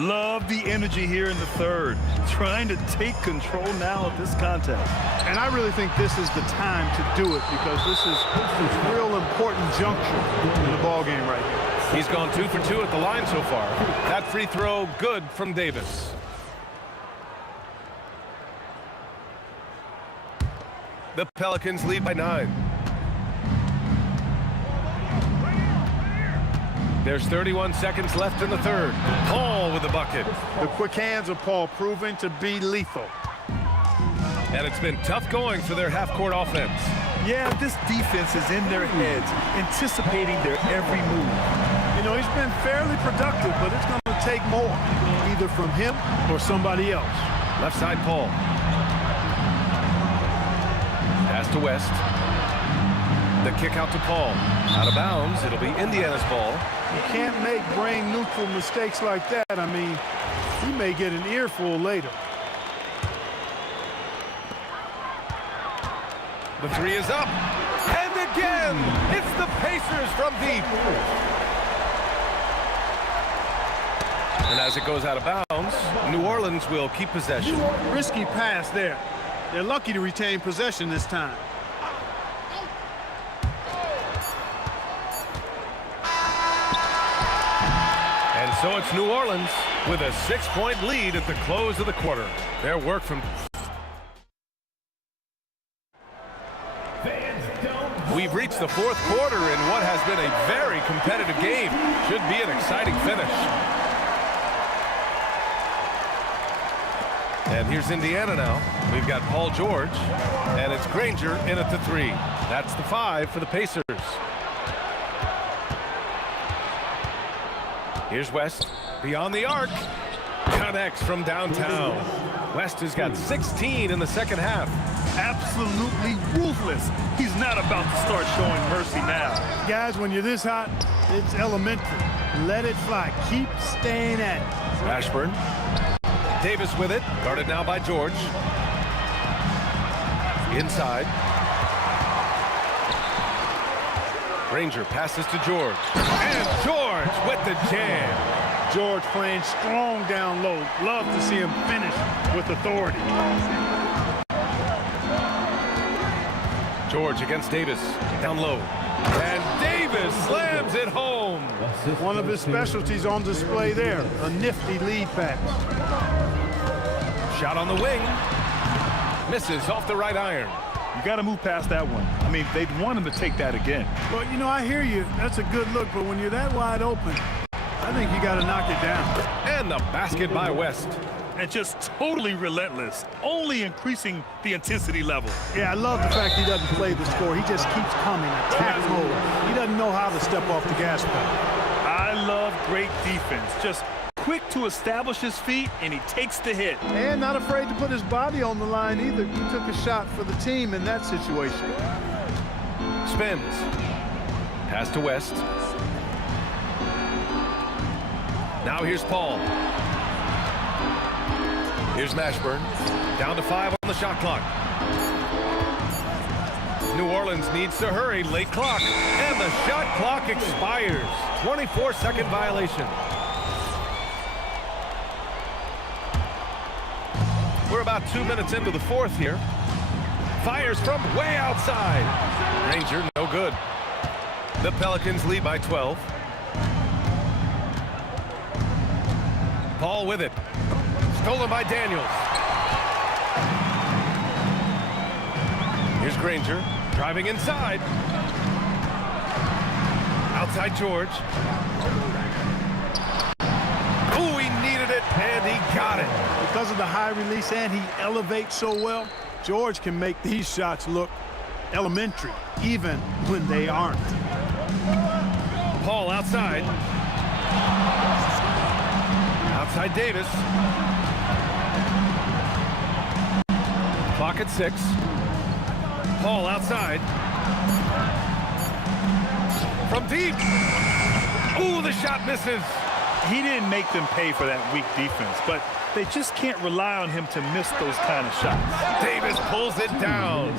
Love the energy here in the third. Trying to take control now of this contest. And I really think this is the time to do it because this is a real important juncture in the ballgame right here. He's gone 2 for 2 at the line so far. That free throw good from Davis. The Pelicans lead by 9. There's 31 seconds left in the third. Paul with the bucket. The quick hands of Paul proving to be lethal. And it's been tough going for their half-court offense. Yeah, this defense is in their heads, anticipating their every move. You know, he's been fairly productive, but it's going to take more, either from him or somebody else. Left side, Paul. Pass to West. The kick out to Paul. Out of bounds. It'll be Indiana's ball. You can't make brain-neutral mistakes like that. I mean, he may get an earful later. The three is up. And again, it's the Pacers from deep. And as it goes out of bounds, New Orleans will keep possession. Risky pass there. They're lucky to retain possession this time. And so it's New Orleans with a 6-point lead at the close of the quarter. Their work from... We've reached the fourth quarter in what has been a very competitive game. Should be an exciting finish. And here's Indiana now. We've got Paul George, and it's Granger in at the 3. That's the 5 for the Pacers. Here's West, beyond the arc. Connects from downtown. West has got 16 in the second half. Absolutely ruthless. He's not about to start showing mercy now. Guys, when you're this hot, it's elementary. Let it fly. Keep staying at it. Ashburn. Davis with it. Guarded now by George. Inside. Granger passes to George. And George with the jam. George playing strong down low. Love to see him finish with authority. George against Davis. Down low. And Davis slams it home. One of his specialties on display there. A nifty lead pass. Shot on the wing. Misses off the right iron. You got to move past that one. I mean, they'd want him to take that again. Well, you know, I hear you. That's a good look, but when you're that wide open, I think you got to knock it down. And the basket by West. And just totally relentless, only increasing the intensity level. Yeah, I love the fact he doesn't play the score. He just keeps coming, attack mode. He doesn't know how to step off the gas pedal. I love great defense. Just quick to establish his feet, and he takes the hit. And not afraid to put his body on the line either. He took a shot for the team in that situation. Spins. Pass to West. Now here's Paul. Here's Mashburn. Down to 5 on the shot clock. New Orleans needs to hurry. Late clock. And the shot clock expires. 24-second violation. We're about 2 minutes into the fourth here. Fires from way outside. Ranger, no good. The Pelicans lead by 12. Paul with it. Stolen by Daniels. Here's Granger driving inside. Outside George. Ooh, he needed it, and he got it. Because of the high release and he elevates so well, George can make these shots look elementary, even when they aren't. Paul outside. Outside Davis. Clock at 6. Paul outside. From deep. Ooh, the shot misses. He didn't make them pay for that weak defense, but they just can't rely on him to miss those kind of shots. Davis pulls it down.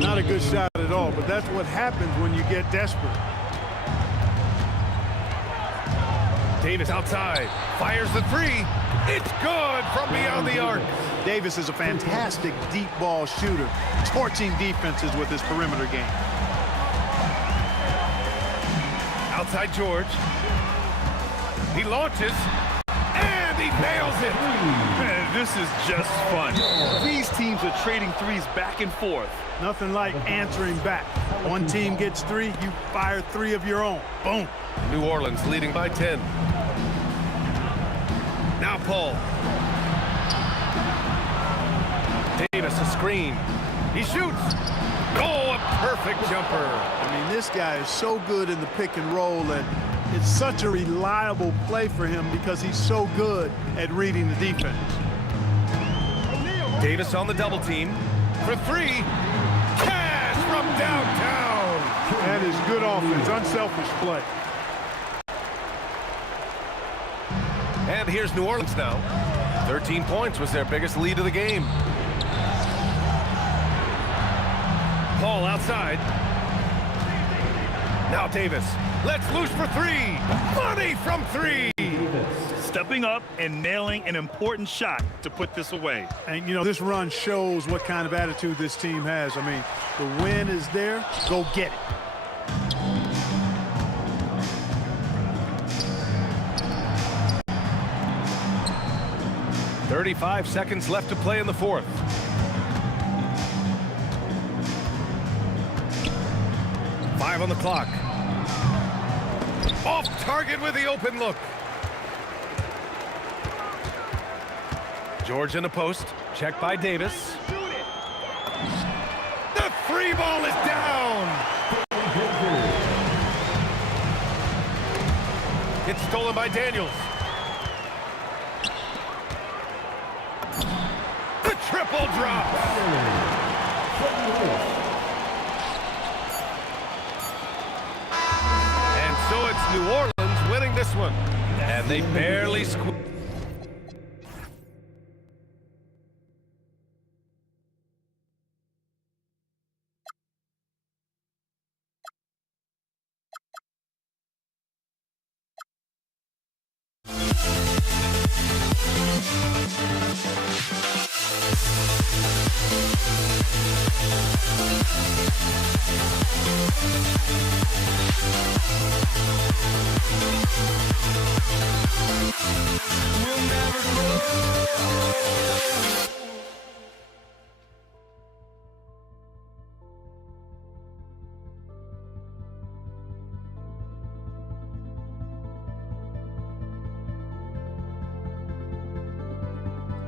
Not a good shot at all, but that's what happens when you get desperate. Davis outside. Fires the three. It's good from beyond the arc. Davis is a fantastic deep ball shooter, torching defenses with his perimeter game. Outside George. He launches, and he nails it. Man, this is just fun. These teams are trading threes back and forth. Nothing like answering back. One team gets 3, you fire 3 of your own. Boom. New Orleans leading by 10. Now Paul. Davis a screen. He shoots. Oh, a perfect jumper. I mean, this guy is so good in the pick and roll, and it's such a reliable play for him because he's so good at reading the defense. Davis on the double team for 3. Cash from downtown. That is good offense, unselfish play. And here's New Orleans now. 13 points was their biggest lead of the game. Paul outside. Now Davis. Let's loose for 3. Money from 3. Stepping up and nailing an important shot to put this away. And, you know, this run shows what kind of attitude this team has. I mean, the win is there. Go get it. .35 seconds left to play in the fourth. Five on the clock. Off target with the open look. George in the post. Checked by Davis. The 3 ball is down. It's stolen by Daniels. The triple drop. And so it's New Orleans winning this one. And they barely squeeze.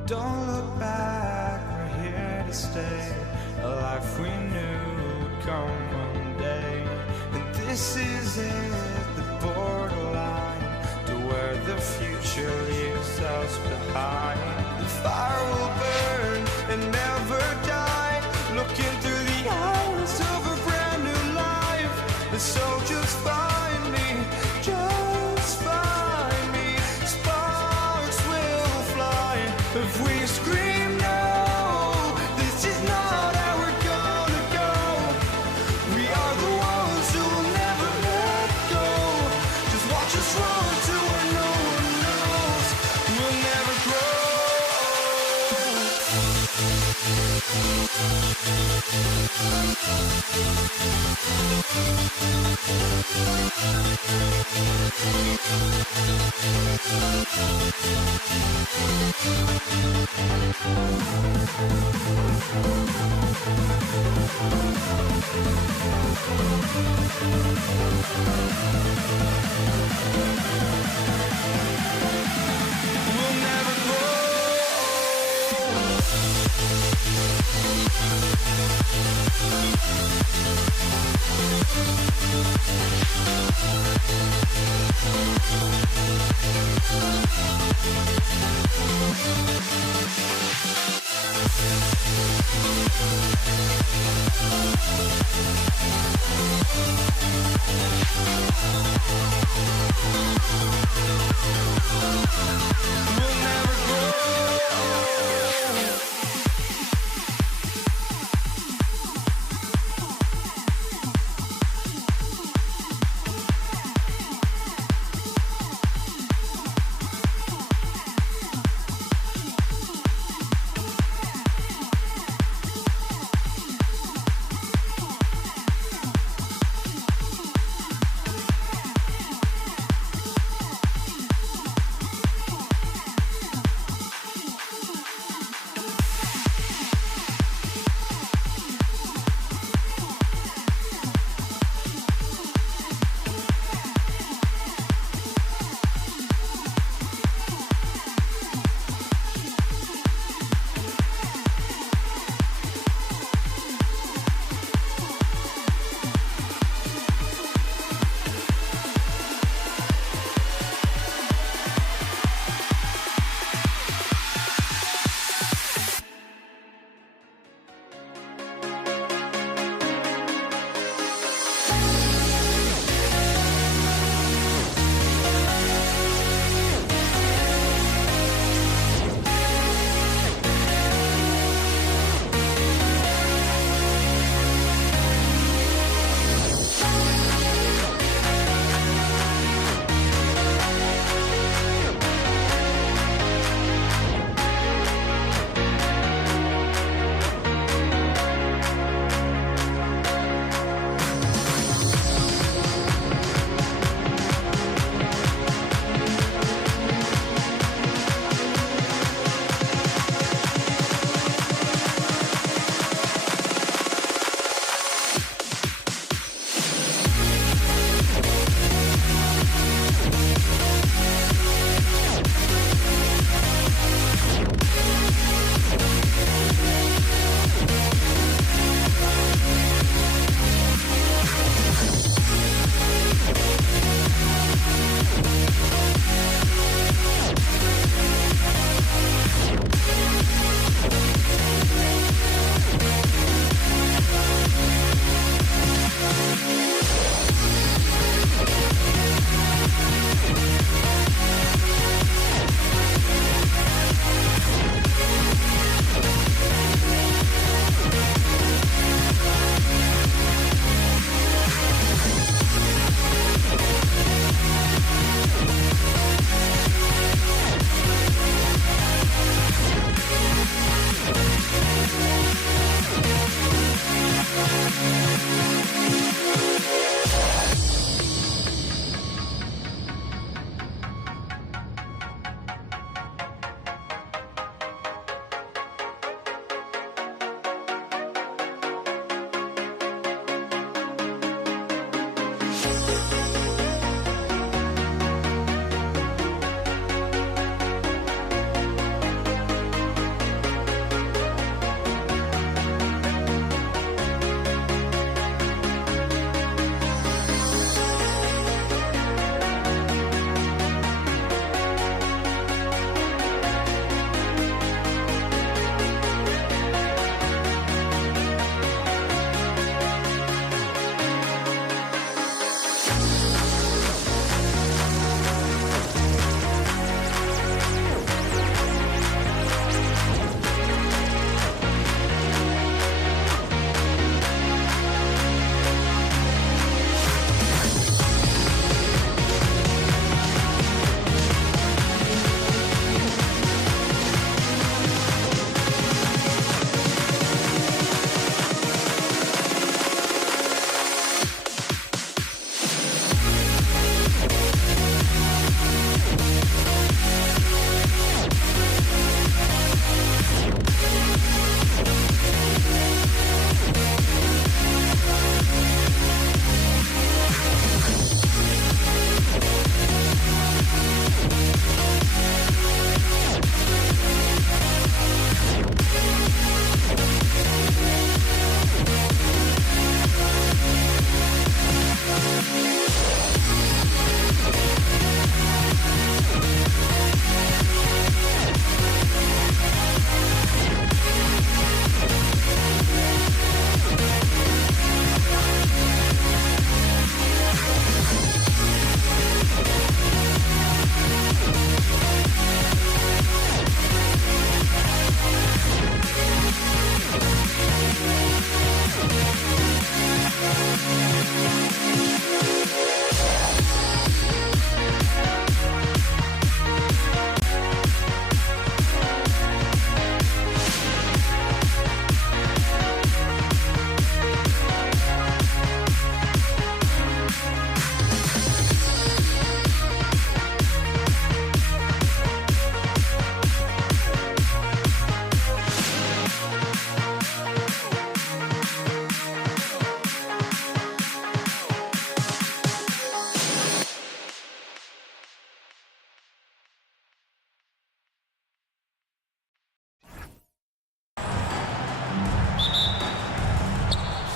Don't look back, we're here to stay. A life we knew would come one day. And this is it, the borderline to where the future leaves us behind. The fire will burn and never die. Looking through the eyes of a brand new life. And so just find me, just find me. Sparks will fly if we scream no. This is not how we're gonna go. We are the ones who will never let go. Just watch us run to where no one knows. We'll never grow.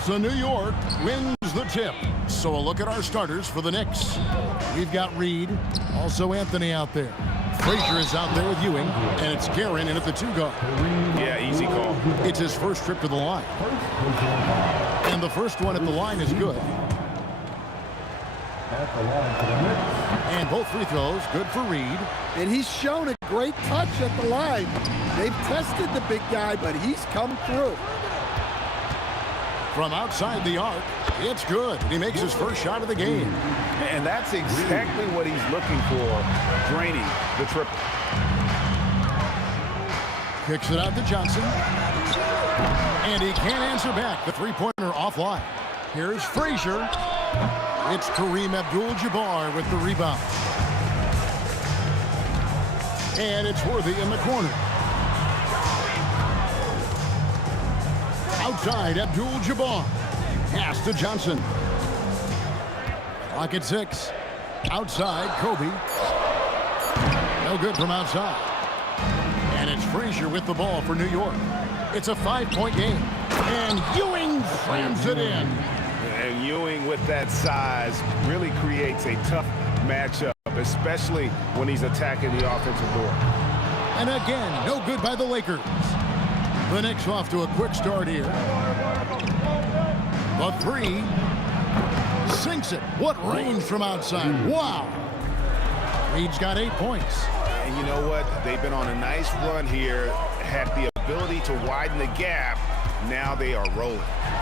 So New York wins the tip. So a look at our starters for the Knicks. We've got Reed, also Anthony out there. Frazier is out there with Ewing, and it's Guerin in at the 2-guard. Yeah, easy call. It's his first trip to the line. And the first one at the line is good. And both free throws good for Reed. And he's shown a great touch at the line. They've tested the big guy, but he's come through. From outside the arc, it's good. He makes his first shot of the game. And that's exactly what he's looking for, draining the triple. Kicks it out to Johnson. And he can't answer back. The three-pointer offline. Here's Frazier. It's Kareem Abdul-Jabbar with the rebound. And it's Worthy in the corner. Outside, Abdul-Jabbar. Pass to Johnson. Clock at 6. Outside, Kobe. No good from outside. And it's Frazier with the ball for New York. It's a 5-point game. And Ewing slams it in. And Ewing with that size really creates a tough matchup, especially when he's attacking the offensive board. And again, no good by the Lakers. The Knicks off to a quick start here. The three. Sinks it. What range from outside. Wow. Reed's got 8 points. And you know what? They've been on a nice run here, had the ability to widen the gap. Now they are rolling.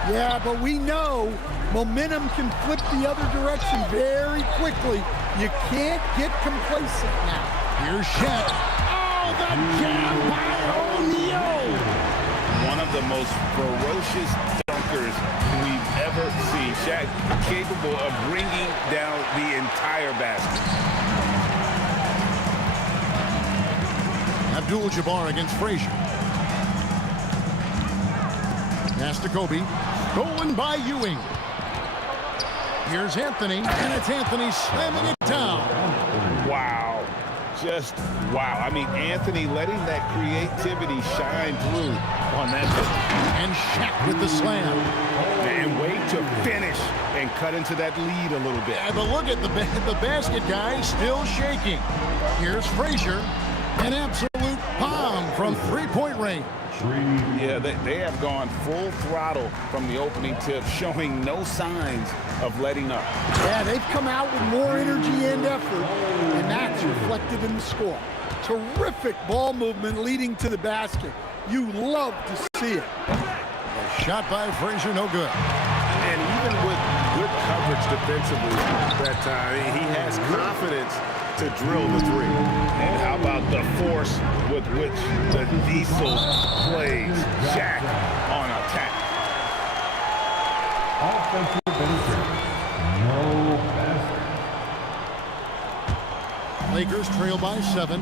Yeah, but we know momentum can flip the other direction very quickly. You can't get complacent now. Here's Shaq. Oh, the jam by O'Neal. One of the most ferocious dunkers we've ever seen. Shaq capable of bringing down the entire basket. Abdul-Jabbar against Frazier. Pass to Kobe. Stolen by Ewing. Here's Anthony, and it's Anthony slamming it down. Wow. Just wow. I mean, Anthony letting that creativity shine through on that business. And Shaq with the slam. And wait to finish and cut into that lead a little bit. Yeah, but look at the basket guy still shaking. Here's Frazier. An absolute bomb from three-point range. Yeah, they have gone full throttle from the opening tip, showing no signs of letting up. Yeah, they've come out with more energy and effort, and that's reflected in the score. Terrific ball movement leading to the basket. You love to see it. A shot by Frazier, no good. And even with good coverage defensively that time, he has confidence to drill the three. And how about the force with which the Diesel plays Shaq on attack? Offensive basket. No basket. Lakers trail by 7.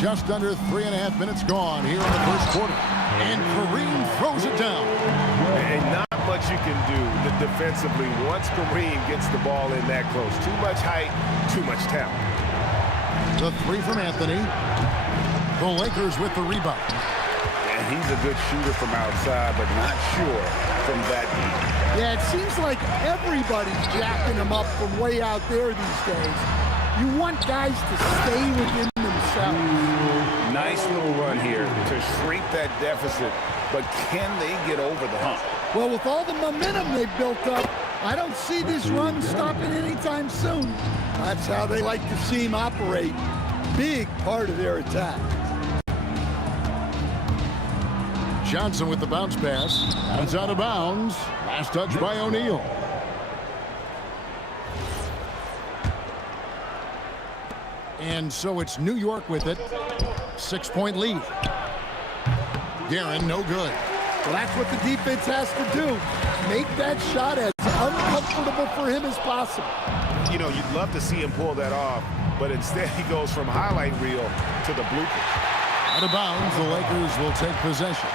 Just under 3.5 minutes gone here in the first quarter. And Kareem throws it down. And not much you can do defensively once Kareem gets the ball in that close. Too much height, too much talent. The three from Anthony. The Lakers with the rebound. And he's a good shooter from outside, but not sure from that deep. Yeah, it seems like everybody's jacking him up from way out there these days. You want guys to stay within themselves. Nice little run here to shrink that deficit, but can they get over the hump? Well, with all the momentum they've built up, I don't see this run stopping anytime soon. That's how they like to see him operate. Big part of their attack. Johnson with the bounce pass. It's out of bounds. Last touch by O'Neal. And so it's New York with it. 6-point lead. Guerin, no good. Well, that's what the defense has to do. Make that shot as uncomfortable for him as possible. You know, you'd love to see him pull that off, but instead he goes from highlight reel to the bloopers. Out of bounds, the Lakers will take possession.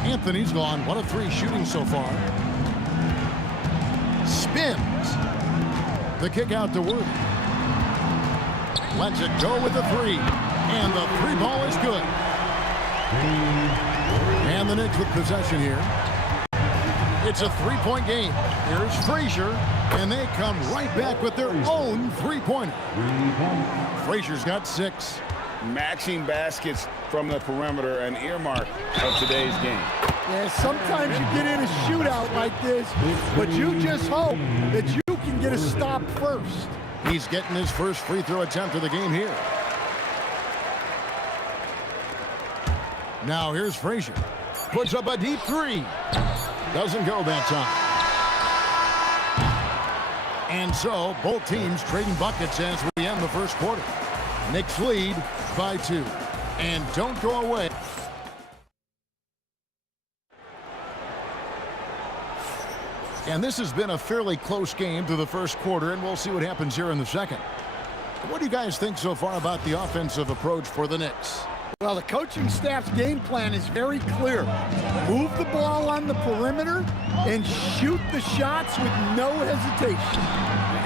Anthony's gone 1 of 3 shooting so far. Spins. The kick out to Worthy. Lets it go with the three. And the three ball is good. And the Knicks with possession here. It's a three-point game. Here's Frazier, and they come right back with their own three-pointer. Frazier's got 6. Matching baskets from the perimeter, an earmark of today's game. Yeah, sometimes you get in a shootout like this, but you just hope that you can get a stop first. He's getting his first free throw attempt of the game here. Now here's Frazier. Puts up a deep three. Doesn't go that time. And so both teams trading buckets as we end the first quarter. Knicks lead by 2. And don't go away. And this has been a fairly close game to the first quarter, and we'll see what happens here in the second. What do you guys think so far about the offensive approach for the Knicks? Well, the coaching staff's game plan is very clear. Move the ball on the perimeter and shoot the shots with no hesitation.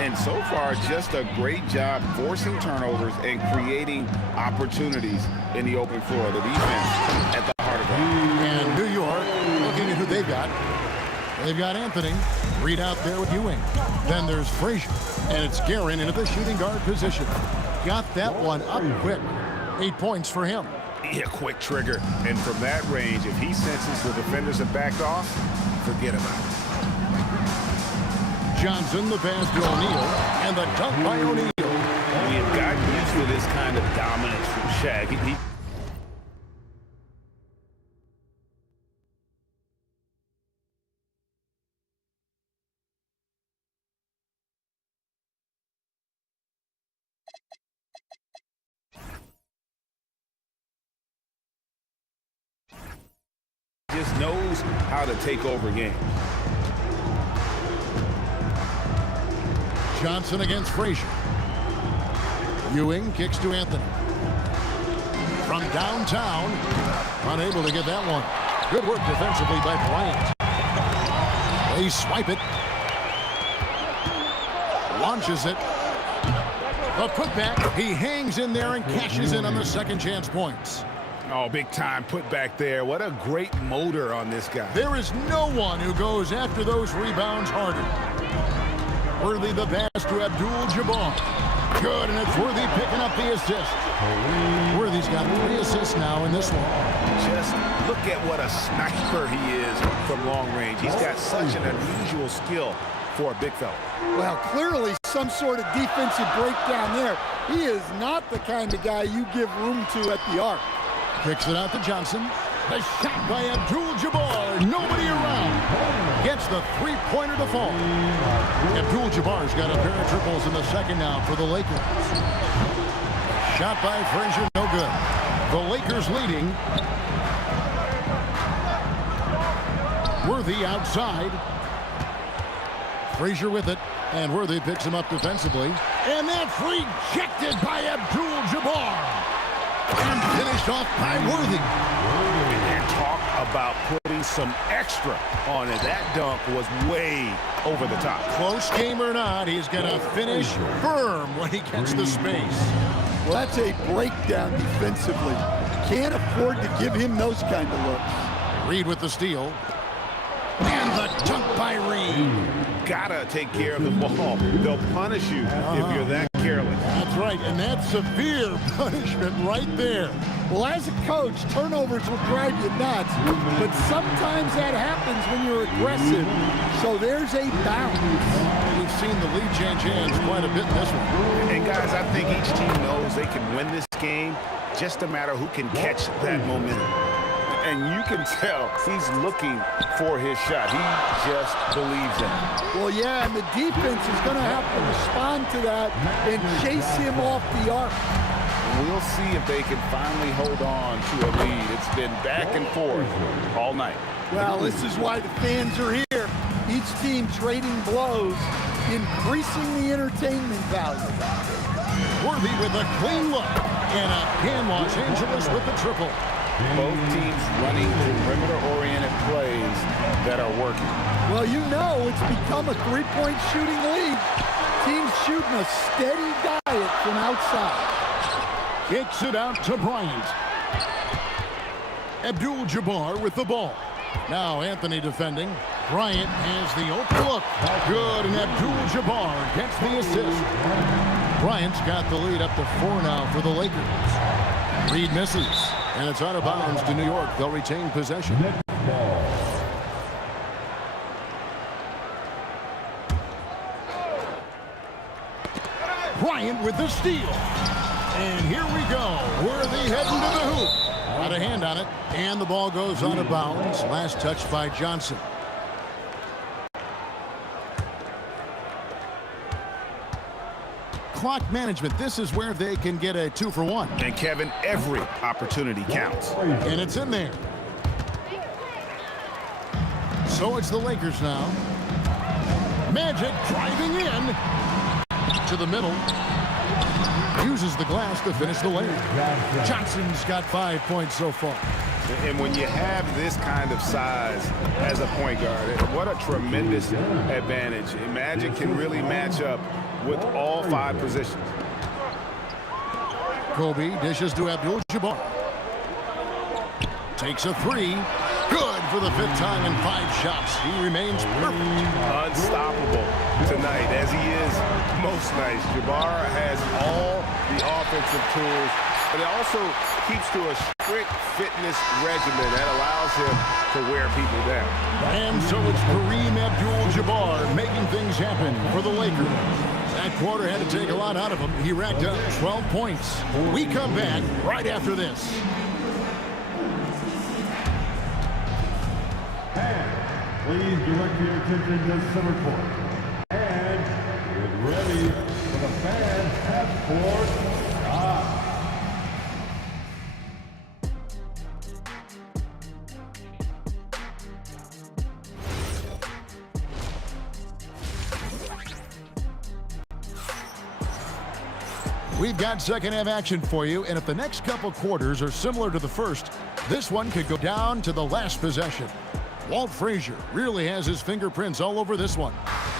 And so far, just a great job forcing turnovers and creating opportunities in the open floor. The defense at the heart of that. And New York, looking at who they've got. They've got Anthony, Reed out there with Ewing. Then there's Frazier, and it's Guerin into the shooting guard position. Got that one up quick. 8 points for him. Yeah, quick trigger. And from that range, if he senses the defenders have backed off, forget about it. Johnson, the pass to O'Neal, and the dunk by O'Neal. We have gotten used to this kind of dominance from Shaq. He just knows how to take over games. Johnson against Frazier. Ewing kicks to Anthony. From downtown, unable to get that one. Good work defensively by Bryant. They swipe it. Launches it. A putback. He hangs in there and cashes in on the second chance points. Oh, big time put back there. What a great motor on this guy. There is no one who goes after those rebounds harder. Worthy the pass to Abdul-Jabbar. Good, and it's Worthy picking up the assist. Worthy's got 3 assists now in this one. Just look at what a sniper he is from long range. He's got such an unusual skill for a big fella. Well, clearly some sort of defensive breakdown there. He is not the kind of guy you give room to at the arc. Kicks it out to Johnson. A shot by Abdul-Jabbar. Nobody around. Gets the three-pointer to fall. Abdul-Jabbar's got a pair of triples in the second now for the Lakers. Shot by Frazier, no good. The Lakers leading. Worthy outside. Frazier with it. And Worthy picks him up defensively. And that's rejected by Abdul-Jabbar. And finished off by Worthy. And talk about putting some extra on it. That dunk was way over the top. Close game or not, he's going to finish firm when he gets the space. Well, that's a breakdown defensively. Can't afford to give him those kind of looks. Reed with the steal. And the dunk by Reed. Gotta take care of the ball. They'll punish you if you're that careless. That's right, and that's severe punishment right there. Well, as a coach, turnovers will drive you nuts, but sometimes that happens when you're aggressive. So there's a balance. We've seen the lead change hands quite a bit in this one. And guys, I think each team knows they can win this game, just a matter who can catch that momentum. And you can tell he's looking for his shot. He just believes in it. Well, yeah, and the defense is going to have to respond to that and chase him off the arc. We'll see if they can finally hold on to a lead. It's been back and forth all night. Well, this is why the fans are here. Each team trading blows, increasing the entertainment value. Worthy with a clean look. And again, Los Angeles with the triple. Both teams running perimeter-oriented plays that are working. Well, you know it's become a three-point shooting league. Team's shooting a steady diet from outside. Kicks it out to Bryant. Abdul-Jabbar with the ball. Now Anthony defending. Bryant has the open look. Good, and Abdul-Jabbar gets the assist. Bryant's got the lead up to 4 now for the Lakers. Reed misses, and it's out of bounds to New York. They'll retain possession. Bryant with the steal. And here we go. Worthy heading to the hoop. Got a hand on it, and the ball goes out of bounds. Last touch by Johnson. Clock management. This is where they can get a 2-for-1. And Kevin, every opportunity counts. And it's in there. So it's the Lakers now. Magic driving in to the middle. Uses the glass to finish the lane. Johnson's got 5 points so far. And when you have this kind of size as a point guard, what a tremendous advantage. Magic can really match up with all 5 positions. Kobe dishes to Abdul-Jabbar. Takes a 3. Good for the 5th time in 5 shots. He remains perfect. Unstoppable tonight, as he is most nights. Jabbar has all the offensive tools, but it also keeps to a strict fitness regimen that allows him to wear people down. And so it's Kareem Abdul-Jabbar making things happen for the Lakers. That quarter had to take a lot out of him. He racked up 12 points. We come back right after this. Please direct your attention to center court. And get ready for the fans half court stop. We've got second half action for you, and if the next couple quarters are similar to the first, this one could go down to the last possession. Walt Frazier really has his fingerprints all over this one.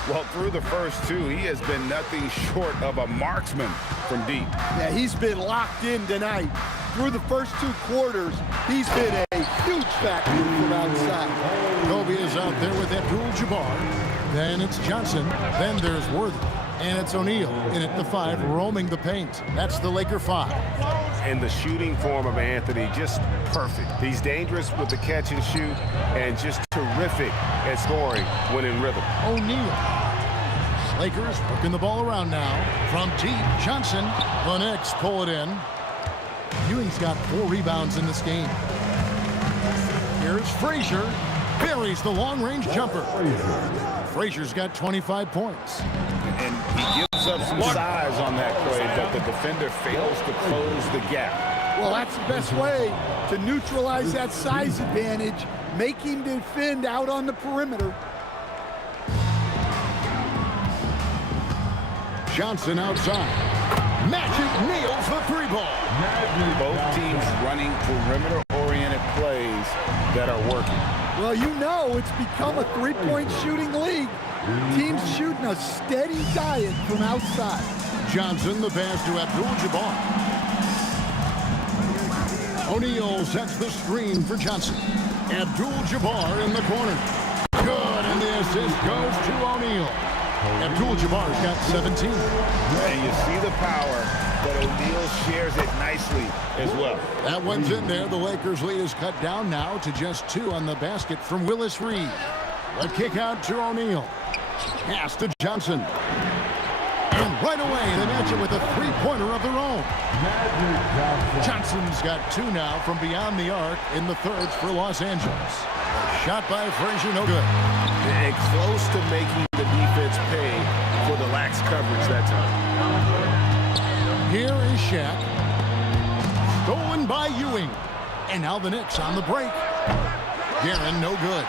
Well, through the first 2, he has been nothing short of a marksman from deep. Yeah, he's been locked in tonight. Through the first 2 quarters, he's been a huge factor from outside. Kobe is out there with Abdul-Jabbar. Then it's Johnson. Then there's Worthy. And it's O'Neal in at the 5, roaming the paint. That's the Laker 5. And the shooting form of Anthony, just perfect. He's dangerous with the catch and shoot, and just terrific at scoring when in rhythm. O'Neal. Lakers working the ball around now. From deep, Johnson. The Knicks pull it in. Ewing's got 4 rebounds in this game. Here's Frazier. Buries the long-range jumper. Frazier's got 25 points. And he gives up some size on that play, but the defender fails to close the gap. Well, that's the best way to neutralize that size advantage. Make him defend out on the perimeter. Johnson outside. Magic nails the 3 ball. Both teams running perimeter-oriented plays that are working. Well, you know it's become a 3-point shooting league. Teams shooting a steady diet from outside. Johnson, the pass to Abdul-Jabbar. O'Neal sets the screen for Johnson. Abdul-Jabbar in the corner. Good, and the assist goes to O'Neal. Abdul-Jabbar's got 17. And you see the power, but O'Neal shares it nicely as well. That one's in there. The Lakers' lead is cut down now to just 2 on the basket from Willis Reed. A kick out to O'Neal. Pass to Johnson. And right away, they match it with a 3-pointer of their own. Johnson's got 2 now from beyond the arc in the thirds for Los Angeles. Shot by Frazier, no good. And close to making the defense pay for the lax coverage that time. Here is Shaq. Stolen by Ewing. And now the Knicks on the break. Guerin, no good.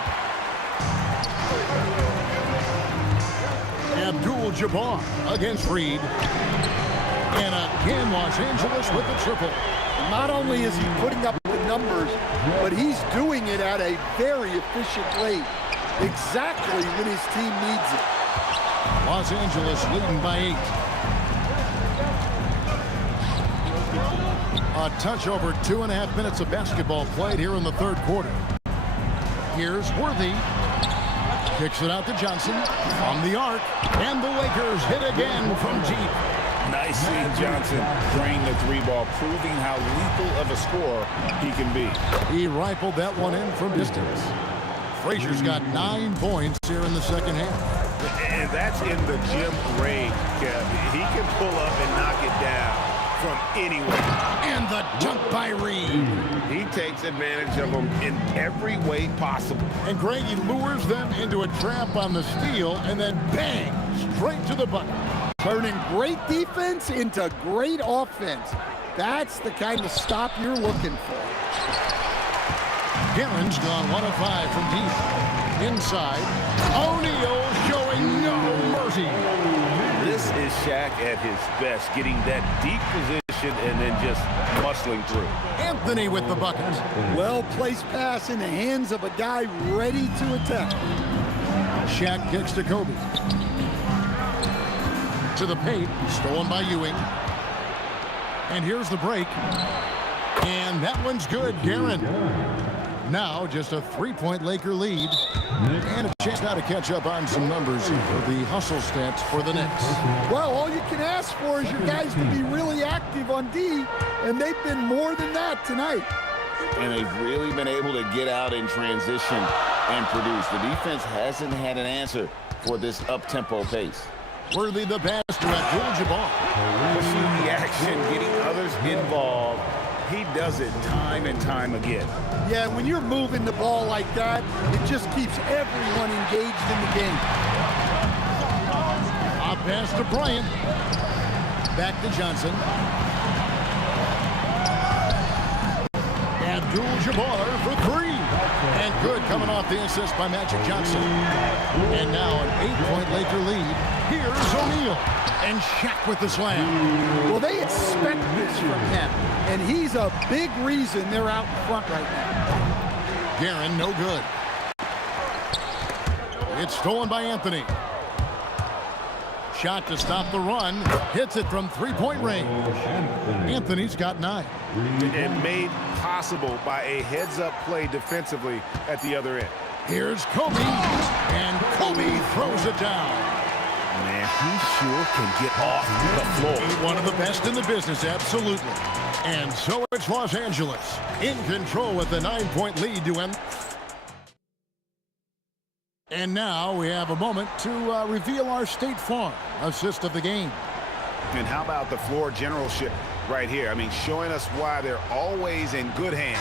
Abdul-Jabbar against Reed. And again, Los Angeles with the triple. Not only is he putting up the numbers, but he's doing it at a very efficient rate. Exactly when his team needs it. Los Angeles leading by 8. A touch over 2.5 minutes of basketball played here in the third quarter. Here's Worthy. Kicks it out to Johnson from the arc. And the Lakers hit again from deep. Nice seeing Johnson drain the three ball, proving how lethal of a scorer he can be. He rifled that one in from distance. Frazier's got 9 points here in the second half. And that's in the gym range, Kev. He can pull up and knock it down from anywhere. And the dunk by Reed. He takes advantage of them in every way possible. And Greg, he lures them into a trap on the steal, and then bang, straight to the bucket. Turning great defense into great offense. That's the kind of stop you're looking for. Guerin's gone 1 of 5 from deep. Inside, O'Neal showing no mercy. This is Shaq at his best, getting that deep position and then just muscling through. Anthony with the bucket. Well-placed pass in the hands of a guy ready to attack. Shaq kicks to Kobe. To the paint, stolen by Ewing. And here's the break. And that one's good, Guerin. Now just a 3-point Laker lead. And a chance now to catch up on some numbers for the hustle stats for the Knicks. Well, all you can ask for is your guys to be really active on D, and they've been more than that tonight. And they've really been able to get out in transition and produce. The defense hasn't had an answer for this up-tempo pace. Worthy the pass to Abdul-Jabbar. Pushing the action, getting others involved. He does it time and time again. Yeah, when you're moving the ball like that, it just keeps everyone engaged in the game. A pass to Bryant. Back to Johnson. Abdul-Jabbar for 3. And good coming off the assist by Magic Johnson. And now an 8-point Laker lead. Here's O'Neal. And Shaq with the slam. Well, they expect this from him, and he's a big reason they're out in front right now. Guerin, no good. It's stolen by Anthony. Shot to stop the run. Hits it from 3-point range. Anthony's got 9. And made possible by a heads-up play defensively at the other end. Here's Kobe. And Kobe throws it down. Man, he sure can get off the floor. He's one of the best in the business, absolutely. And so it's Los Angeles in control with the 9-point lead to end. And now we have a moment to reveal our State Farm assist of the game. And how about the floor generalship right here? I mean, showing us why they're always in good hands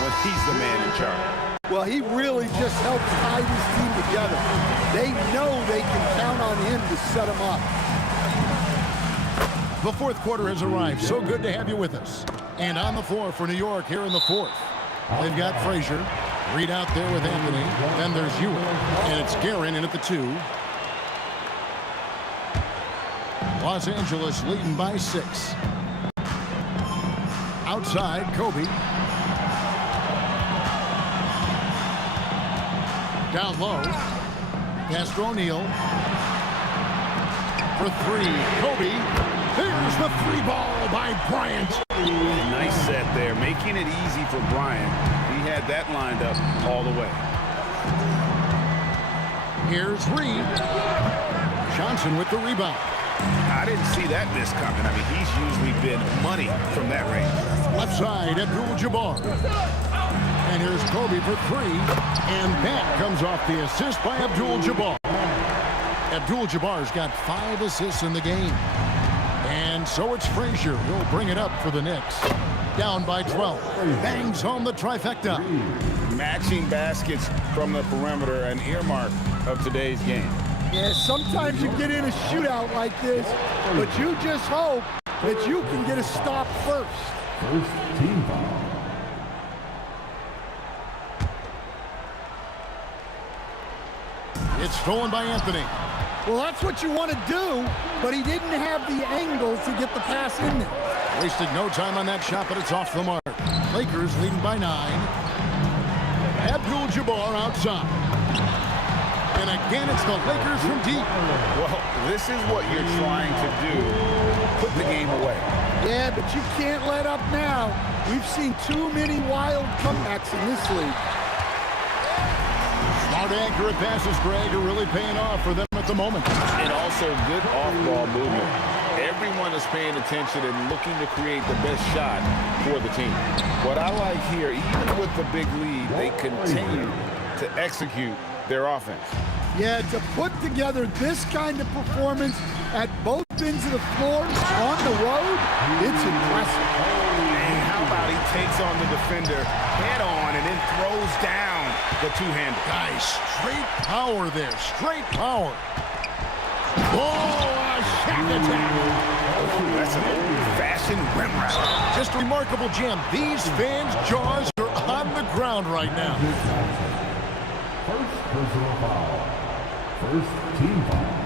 when he's the man in charge. Well, he really just helps tie this team together. They know they can count on him to set them up. The fourth quarter has arrived. So good to have you with us. And on the floor for New York here in the fourth. They've got Frazier. Reed out there with Anthony. Then there's Ewing. And it's Guerin in at the 2. Los Angeles leading by 6. Outside, Kobe. Down low. Pass to O'Neal. For 3. Kobe. Here's the 3-ball by Bryant. Nice set there, making it easy for Bryant. He had that lined up all the way. Here's Reed. Johnson with the rebound. I didn't see that miss coming. I mean, he's usually been money from that range. Left side, Abdul-Jabbar. And here's Kobe for 3. And that comes off the assist by Abdul-Jabbar. Abdul-Jabbar's got 5 assists in the game. And so it's Frazier. He'll bring it up for the Knicks. Down by 12. Bangs home the trifecta. Matching baskets from the perimeter, an earmark of today's game. Yeah, sometimes you get in a shootout like this, but you just hope that you can get a stop first. First team foul. It's stolen by Anthony. Well, that's what you want to do, but he didn't have the angle to get the pass in there. Wasted no time on that shot, but it's off the mark. Lakers leading by 9. Abdul-Jabbar outside. And again, it's the Lakers from deep. Well, this is what you're trying to do. Put the game away. Yeah, but you can't let up now. We've seen too many wild comebacks in this league. Smart, accurate passes, Greg, are really paying off for them at the moment. And also good off-ball movement. Everyone is paying attention and looking to create the best shot for the team. What I like here, even with the big lead, they continue to execute their offense. Yeah, to put together this kind of performance at both ends of the floor on the road, it's impressive. And how about he takes on the defender head on and then throws down the two-hander. Guys, straight power there, straight power. Oh, a shack attack. That's an old-fashioned rim wrap. Just a remarkable jam. These fans' jaws are on the ground right now. First personal foul. First team foul.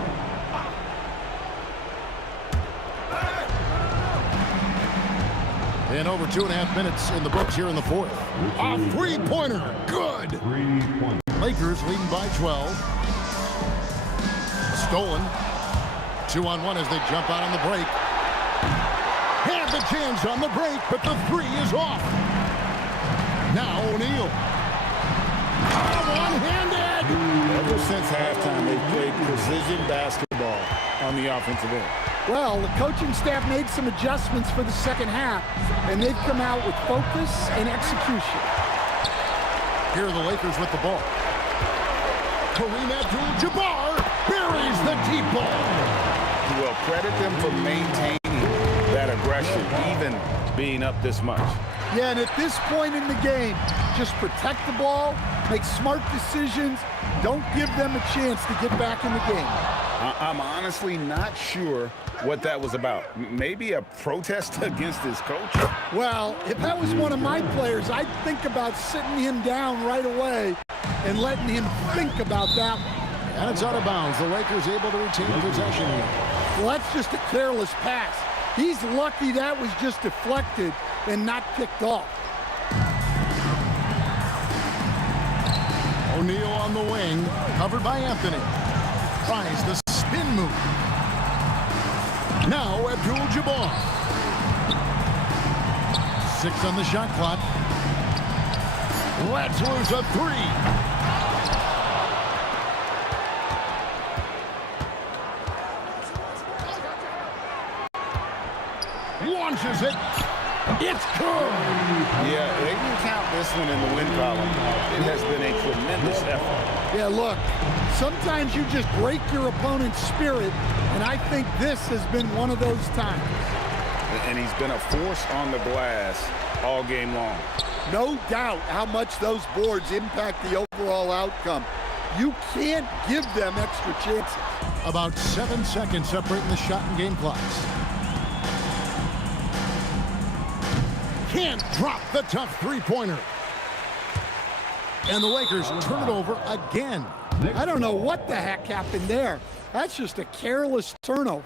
And over 2.5 minutes in the books here in the fourth. A three-pointer, good. 3-point. Lakers leading by 12. Stolen. 2-on-1 as they jump out on the break. Had the chance on the break, but the three is off. Now O'Neal. One-handed. Ever since halftime, they've played precision basketball on the offensive end. Well, the coaching staff made some adjustments for the second half, and they've come out with focus and execution. Here are the Lakers with the ball. Kareem Abdul-Jabbar buries the deep ball. Well, credit them for maintaining that aggression, even being up this much. Yeah, and at this point in the game, just protect the ball, make smart decisions, don't give them a chance to get back in the game. I'm honestly not sure what that was about. Maybe a protest against his coach? Well, if that was one of my players, I'd think about sitting him down right away and letting him think about that one. And it's out of bounds. The Lakers able to retain possession here. Well, that's just a careless pass. He's lucky that was just deflected and not picked off. O'Neal on the wing, covered by Anthony. Tries the spin move. Now Abdul-Jabbar. 6 on the shot clock. Let's lose a 3. Launches it. It's good. Yeah, they can count this one in the win column. It has been a tremendous effort. Yeah, look, sometimes you just break your opponent's spirit, and I think this has been one of those times. And he's been a force on the glass all game long. No doubt how much those boards impact the overall outcome. You can't give them extra chances. About 7 seconds separating the shot and game clocks. Can't drop the tough three-pointer. And the Lakers turn it over again. I don't know what the heck happened there. That's just a careless turnover.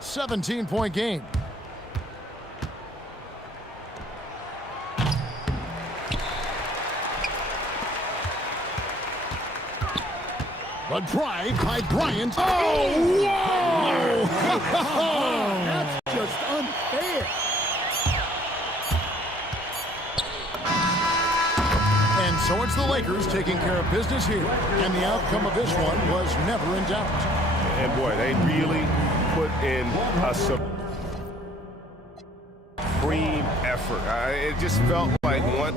17-point game. A drive by Bryant. Oh, whoa! That's just unfair. And so it's the Lakers taking care of business here. And the outcome of this one was never in doubt. And boy, they really put in a supreme effort. It just felt like one.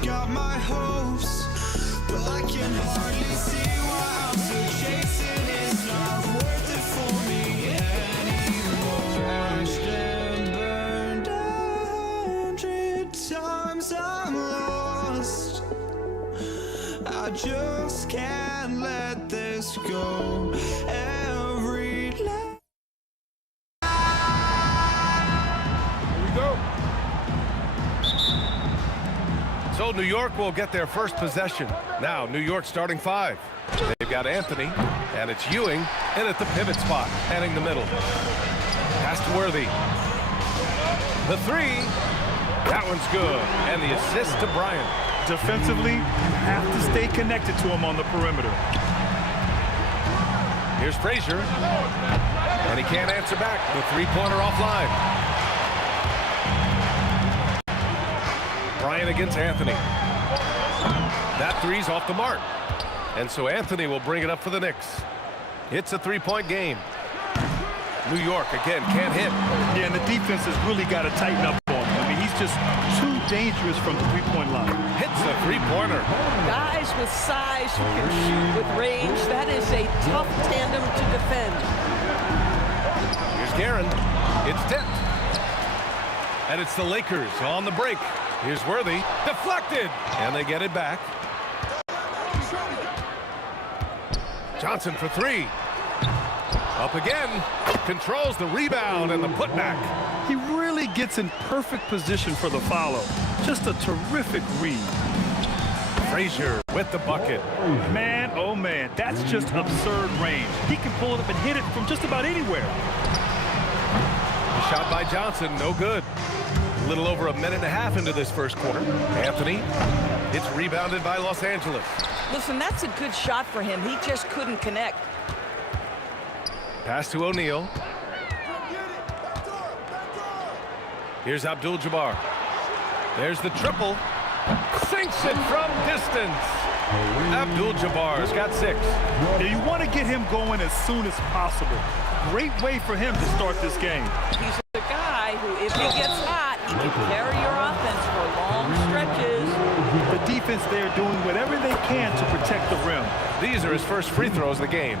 I've got my hopes, but I can hardly see why I'm still chasing. It's not worth it for me anymore. Crashed and burned 100 times, I'm lost. I just can't let this go. Every line. Here we go. So New York will get their first possession. Now New York starting 5. They've got Anthony, and it's Ewing in at the pivot spot, heading the middle. Pass to Worthy. The 3. That one's good. And the assist to Bryant. Defensively, you have to stay connected to him on the perimeter. Here's Frazier. And he can't answer back. The three-pointer offline. Bryant against Anthony. That three's off the mark. And so Anthony will bring it up for the Knicks. It's a three-point game. New York, again, can't hit. Yeah, and the defense has really got to tighten up on him. I mean, he's just too dangerous from the three-point line. Hits the three-pointer. Guys with size who can shoot with range, that is a tough tandem to defend. Here's Guerin. It's tipped. And it's the Lakers on the break. Here's Worthy. Deflected. And they get it back. Johnson for 3. Up again. Controls the rebound and the putback. He really gets in perfect position for the follow. Just a terrific read. Frazier with the bucket. Man, oh man, that's just absurd range. He can pull it up and hit it from just about anywhere. The shot by Johnson, no good. A little over a minute and a half into this first quarter. Anthony, it's rebounded by Los Angeles. Listen, that's a good shot for him. He just couldn't connect. Pass to O'Neal. Here's Abdul-Jabbar. There's the triple. Sinks it from distance. Abdul-Jabbar's got 6. Now you want to get him going as soon as possible. Great way for him to start this game. He's the guy who, if he gets hot, he can carry your offense for long stretches. The defense there doing whatever they can to protect the rim. These are his first free throws of the game.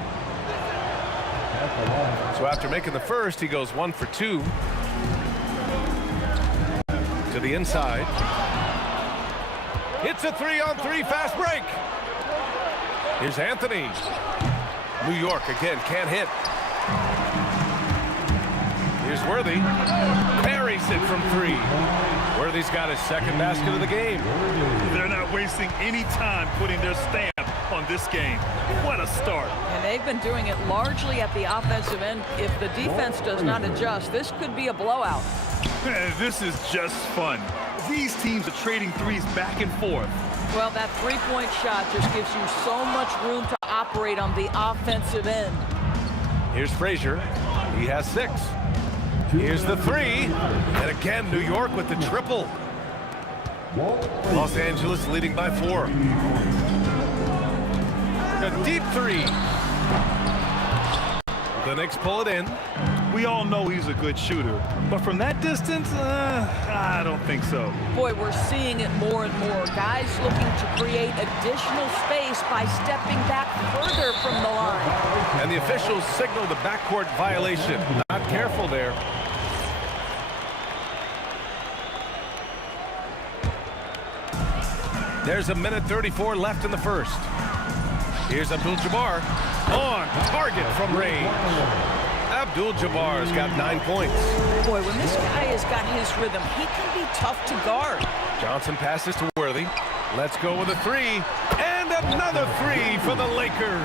So after making the first, he goes 1 for 2. To the inside. It's a 3-on-3 fast break. Here's Anthony. New York again can't hit. Here's Worthy. Parries it from 3. Worthy's got his second basket of the game. They're not wasting any time putting their stamp on this game. What a start. And they've been doing it largely at the offensive end. If the defense does not adjust, this could be a blowout. This is just fun. These teams are trading threes back and forth. Well, that three-point shot just gives you so much room to operate on the offensive end. Here's Frazier. He has 6. Here's the 3. And again, New York with the triple. Los Angeles leading by 4. A deep 3. The Knicks pull it in. We all know he's a good shooter, but from that distance, I don't think so. Boy, we're seeing it more and more. Guys looking to create additional space by stepping back further from the line. And the officials signal the backcourt violation. Not careful there. There's a minute 34 left in the first. Here's Abdul-Jabbar on target from range. Abdul-Jabbar's got 9 points. Boy, when this guy has got his rhythm, he can be tough to guard. Johnson passes to Worthy. Let's go with a 3. And another 3 for the Lakers.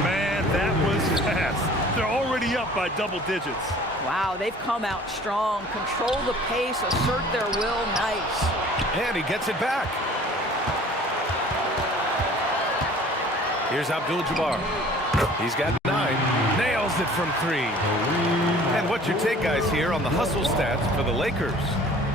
Man, that was fast. They're already up by double digits. Wow, they've come out strong. Control the pace, assert their will. Nice. And he gets it back. Here's Abdul-Jabbar. He's got 9. Nails it from 3. And what's your take, guys, here on the hustle stats for the Lakers?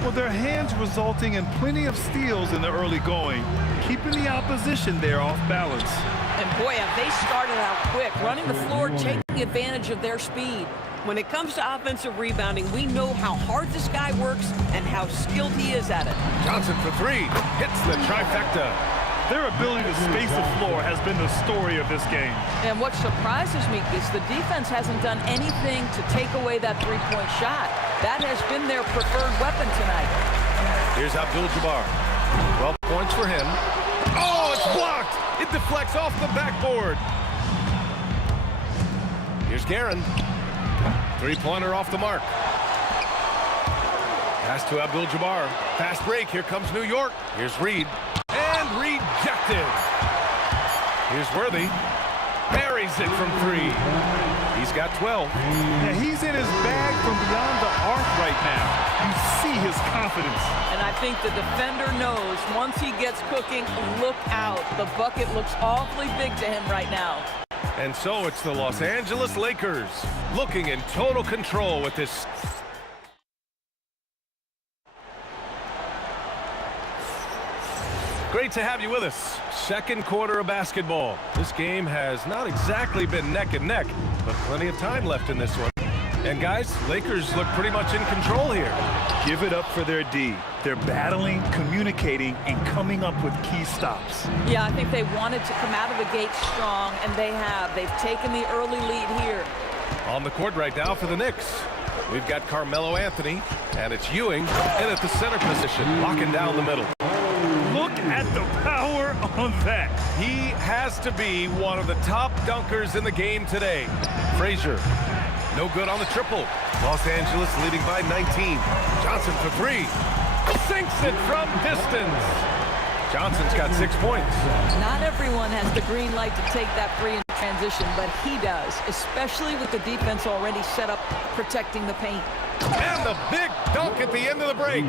Well, their hands resulting in plenty of steals in the early going, keeping the opposition there off balance. And boy, have they started out quick, running the floor, taking advantage of their speed. When it comes to offensive rebounding, we know how hard this guy works and how skilled he is at it. Johnson for three. Hits the trifecta. Their ability to space the floor has been the story of this game. And what surprises me is the defense hasn't done anything to take away that three-point shot. That has been their preferred weapon tonight. Here's Abdul-Jabbar. 12 points for him. Oh, it's blocked. It deflects off the backboard. Here's Guerin. Three-pointer off the mark. Pass to Abdul-Jabbar. Fast break. Here comes New York. Here's Reed. And rejected. Here's Worthy. Buries it from three. He's got 12. Yeah, he's in his bag from beyond the arc right now. You see his confidence. And I think the defender knows once he gets cooking, look out. The bucket looks awfully big to him right now. And so it's the Los Angeles Lakers looking in total control with this. Great to have you with us. Second quarter of basketball. This game has not exactly been neck and neck, but plenty of time left in this one. And guys, Lakers look pretty much in control here. Give it up for their D. They're battling, communicating, and coming up with key stops. Yeah, I think they wanted to come out of the gate strong, and they have. They've taken the early lead here. On the court right now for the Knicks, we've got Carmelo Anthony, and it's Ewing in at the center position, locking down the middle. Look at the power on that. He has to be one of the top dunkers in the game today. Frazier, no good on the triple. Los Angeles leading by 19. Johnson for three. Sinks it from distance. Johnson's got 6 points. Not everyone has the green light to take that three in transition, but he does, especially with the defense already set up protecting the paint. And the big dunk at the end of the break.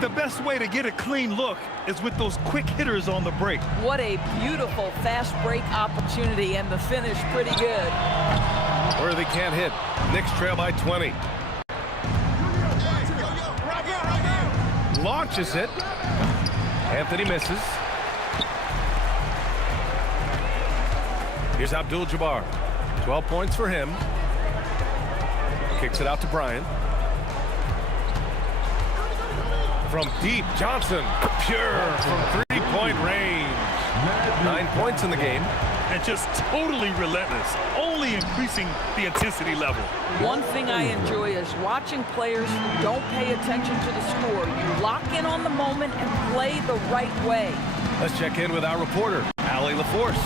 The best way to get a clean look is with those quick hitters on the break. What a beautiful fast break opportunity, and the finish pretty good. Worthy can't hit. Knicks trail by 20. Launches it. Anthony misses. Here's Abdul-Jabbar. 12 points for him. Kicks it out to Bryant. From deep, Johnson. Pure from three-point range. 9 points in the game. And just totally relentless, only increasing the intensity level. One thing I enjoy is watching players who don't pay attention to the score. You lock in on the moment and play the right way. Let's check in with our reporter, Allie LaForce.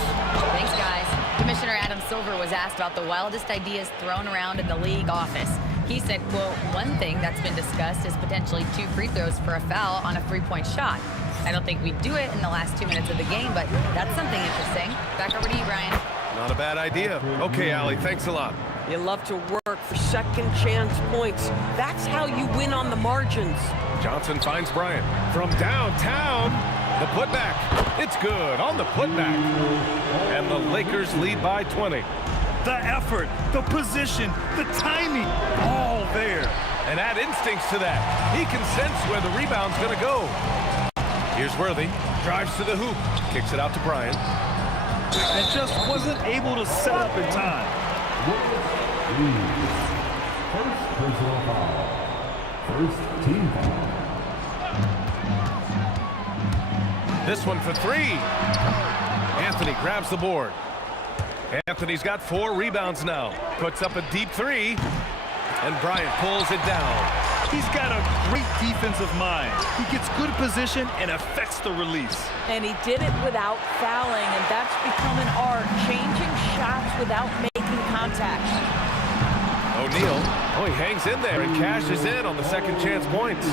Thanks, guys. Commissioner Adam Silver was asked about the wildest ideas thrown around in the league office. He said, quote, one thing that's been discussed is potentially 2 free throws for a foul on a three-point shot. I don't think we'd do it in the last 2 minutes of the game, but that's something interesting. Back over to you, Brian. Not a bad idea. Okay, Allie, thanks a lot. You love to work for second chance points. That's how you win on the margins. Johnson finds Bryant. From downtown, the putback. It's good on the putback. And the Lakers lead by 20. The effort, the position, the timing, all there. And add instincts to that. He can sense where the rebound's going to go. Here's Worthy. Drives to the hoop. Kicks it out to Bryant. And just wasn't able to set up in time. First personal foul. First team foul. This one for three. Anthony grabs the board. Anthony's got 4 rebounds now. Puts up a deep three. And Bryant pulls it down. He's got a great defensive mind. He gets good position and affects the release. And he did it without fouling, and that's become an art, changing shots without making contact. O'Neal, he hangs in there and cashes in on the second chance points.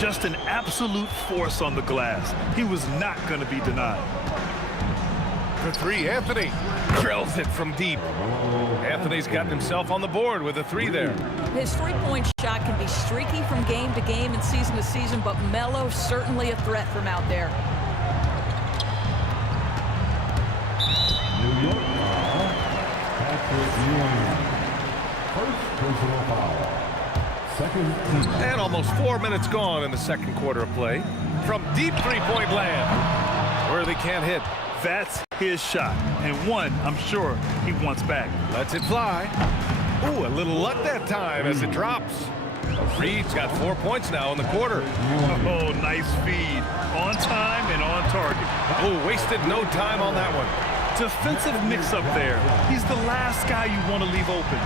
Just an absolute force on the glass. He was not going to be denied. For three, Anthony drills it from deep. Anthony's gotten himself on the board with a 3 there. His three-point shot can be streaky from game to game and season to season, but Melo's certainly a threat from out there. New York foul. Patrick Ewing. First personal foul. Second team. And almost 4 minutes gone in the second quarter of play. From deep three-point land. Worthy can't hit. That's his shot, and one I'm sure he wants back. Lets it fly. Ooh, a little luck that time as it drops. Reed's got 4 points now in the quarter. Oh, nice feed. On time and on target. Oh, wasted no time on that one. Defensive mix-up there. He's the last guy you want to leave open.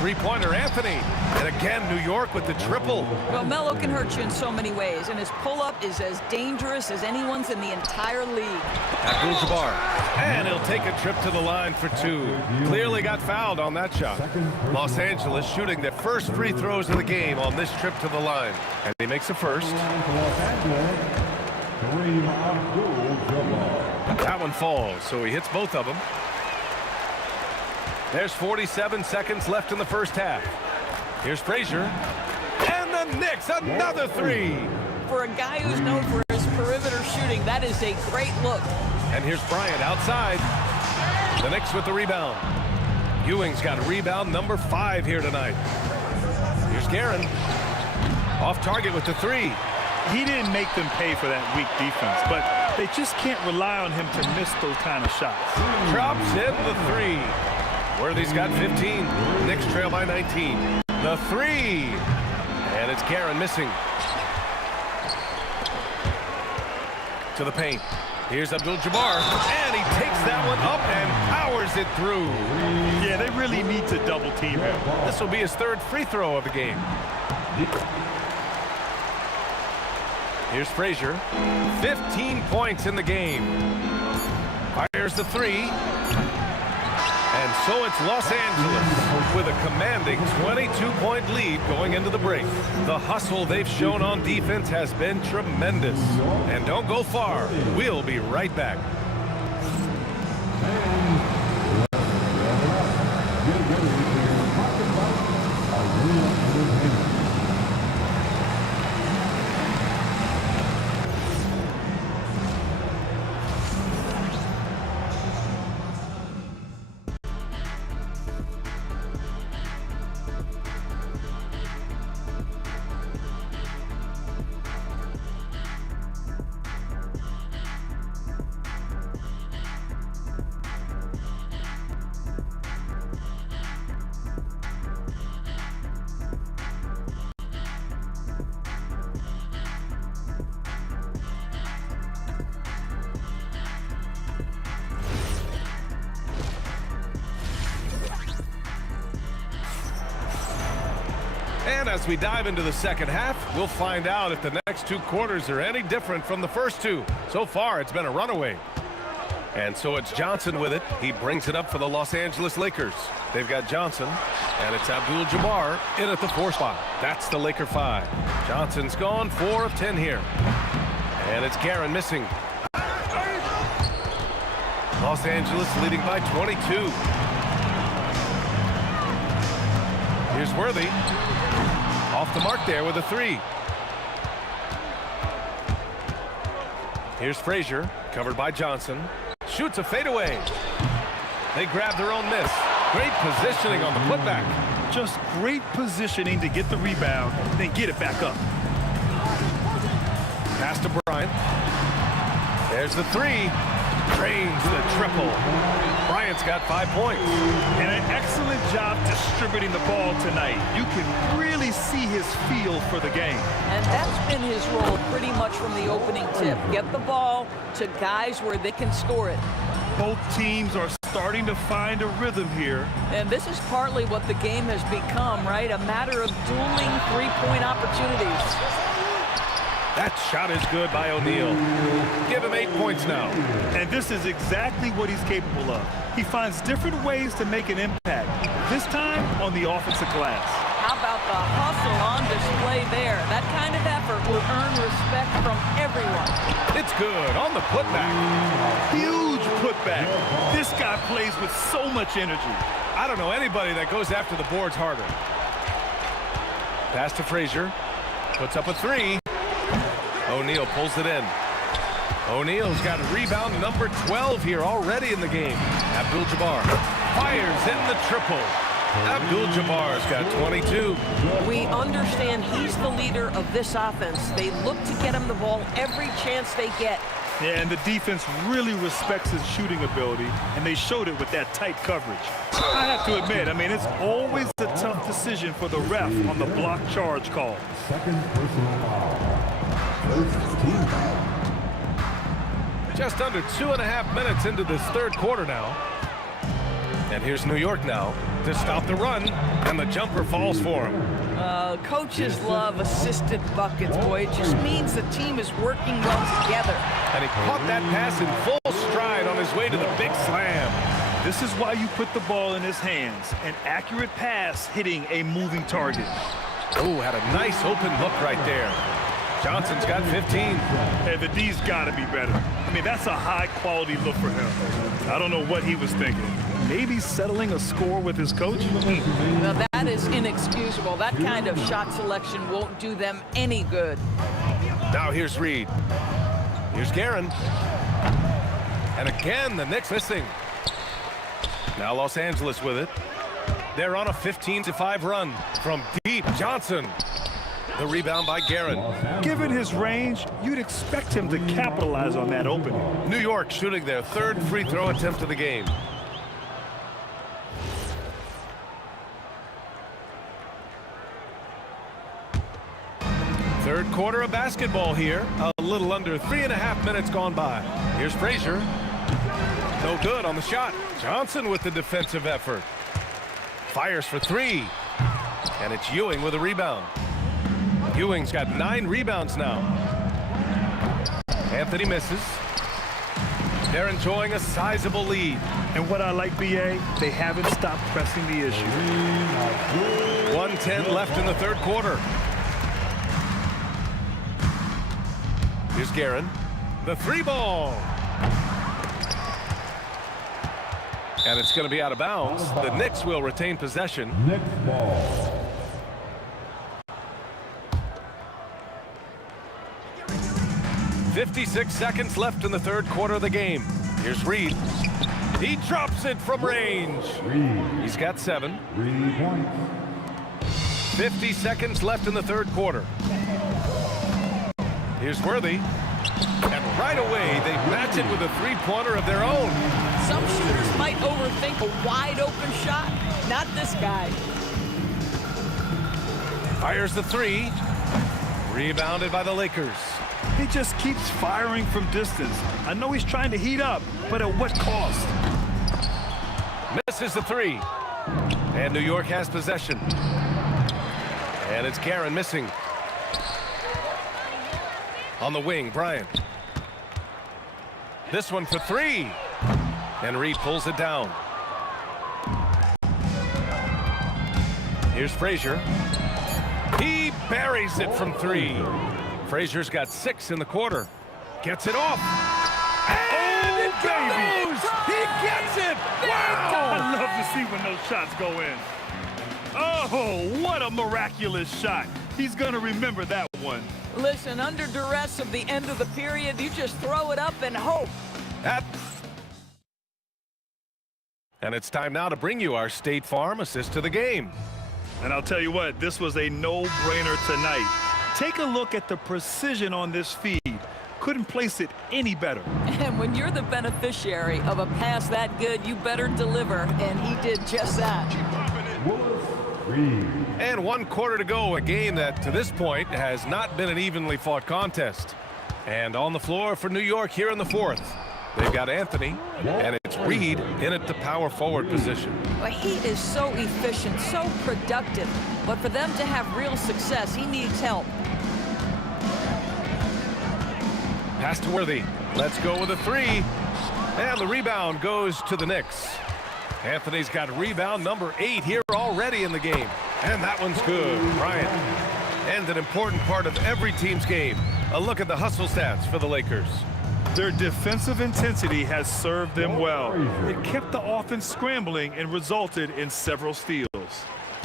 Three-pointer, Anthony. And again, New York with the triple. Well, Melo can hurt you in so many ways, and his pull-up is as dangerous as anyone's in the entire league. Abdul-Jabbar. And he'll take a trip to the line for two. Clearly got fouled on that shot. Los Angeles shooting the first free throws of the game on this trip to the line. And he makes the first. That one falls, so he hits both of them. There's 47 seconds left in the first half. Here's Frazier. And the Knicks, another three. For a guy who's known for his perimeter shooting, that is a great look. And here's Bryant outside. The Knicks with the rebound. Ewing's got rebound number 5 here tonight. Here's Guerin. Off target with the three. He didn't make them pay for that weak defense, but they just can't rely on him to miss those kind of shots. Drops in the three. Worthy's got 15. Knicks trail by 19. The three. And it's Guerin missing. To the paint. Here's Abdul-Jabbar. And he takes that one up and powers it through. Yeah, they really need to double team him. This will be his third free throw of the game. Here's Frazier. 15 points in the game. Fires the three. And so it's Los Angeles with a commanding 22-point lead going into the break. The hustle they've shown on defense has been tremendous. And don't go far. We'll be right back. And as we dive into the second half, we'll find out if the next two quarters are any different from the first two. So far, it's been a runaway. And so it's Johnson with it. He brings it up for the Los Angeles Lakers. They've got Johnson, and it's Abdul-Jabbar in at the 4 spot. That's the Laker 5. Johnson's gone 4 of 10 here. And it's Guerin missing. Los Angeles leading by 22. Here's Worthy. Off the mark there with a three. Here's Frazier, covered by Johnson. Shoots a fadeaway. They grab their own miss. Great positioning on the putback. Just great positioning to get the rebound, then get it back up. Pass to Bryant. There's the three. Drains the triple. Bryant's got 5 points. And an excellent job distributing the ball tonight. You can really see his feel for the game. And that's been his role pretty much from the opening tip. Get the ball to guys where they can score it. Both teams are starting to find a rhythm here. And this is partly what the game has become, right? A matter of dueling three-point opportunities. That shot is good by O'Neal. Give him 8 points now. And this is exactly what he's capable of. He finds different ways to make an impact. This time on the offensive glass. How about the hustle on display there? That kind of effort will earn respect from everyone. It's good on the putback. Huge putback. This guy plays with so much energy. I don't know anybody that goes after the boards harder. Pass to Frazier. Puts up a three. O'Neal pulls it in. O'Neal's got rebound number 12 here already in the game. Abdul-Jabbar fires in the triple. Abdul-Jabbar's got 22. We understand he's the leader of this offense. They look to get him the ball every chance they get. Yeah, and the defense really respects his shooting ability, and they showed it with that tight coverage. I have to admit, I mean, it's always a tough decision for the ref on the block charge call. Second personal foul. First team foul. Just under 2.5 minutes into this third quarter now. And here's New York now to stop the run, and the jumper falls for him. Coaches love assisted buckets, boy. It just means the team is working well together. And he caught that pass in full stride on his way to the big slam. This is why you put the ball in his hands. An accurate pass hitting a moving target. Oh, had a nice open look right there. Johnson's got 15. Hey, the D's got to be better. I mean, that's a high-quality look for him. I don't know what he was thinking. Maybe settling a score with his coach? Well, that is inexcusable. That kind of shot selection won't do them any good. Now here's Reed. Here's Guerin. And again, the Knicks missing. Now Los Angeles with it. They're on a 15-5 run from deep. Johnson. The rebound by Guerin. Given his range, you'd expect him to capitalize on that opening. New York shooting their third free throw attempt of the game. Third quarter of basketball here. A little under 3.5 minutes gone by. Here's Frazier. No good on the shot. Johnson with the defensive effort. Fires for three. And it's Ewing with a rebound. Ewing's got 9 rebounds now. Anthony misses. They're enjoying a sizable lead. And what I like, BA, they haven't stopped pressing the issue. 1:10 left in the third quarter. Here's Guerin. The three ball. And it's going to be out of bounds. The Knicks will retain possession. Knicks ball. 56 seconds left in the third quarter of the game. Here's Reed. He drops it from range. Reed. He's got 7. 3 points. 50 seconds left in the third quarter. Here's Worthy. And right away, they match it with a three-pointer of their own. Some shooters might overthink a wide-open shot. Not this guy. Fires the three. Rebounded by the Lakers. He just keeps firing from distance. I know he's trying to heat up, but at what cost? Misses the three. And New York has possession. And it's Guerin missing. On the wing, Bryant. This one for three. And Reed pulls it down. Here's Frazier. He buries it from three. Frazier's got 6 in the quarter. Gets it off. And it goes! He gets it! Wow! I love to see when those shots go in. Oh, what a miraculous shot. He's going to remember that one. Listen, under duress of the end of the period, you just throw it up and hope. And it's time now to bring you our State Farm assist to the game. And I'll tell you what, this was a no-brainer tonight. Take a look at the precision on this feed. Couldn't place it any better. And when you're the beneficiary of a pass that good, you better deliver, and he did just that. And 1 quarter to go, a game that to this point has not been an evenly fought contest. And on the floor for New York here in the fourth, they've got Anthony, and it's Reed in at the power forward position. Well, he is so efficient, so productive, but for them to have real success, he needs help. Pass to Worthy. Let's go with a three. And the rebound goes to the Knicks. Anthony's got rebound number 8 here already in the game. And that one's good. Bryant. And an important part of every team's game. A look at the hustle stats for the Lakers. Their defensive intensity has served them well. It kept the offense scrambling and resulted in several steals.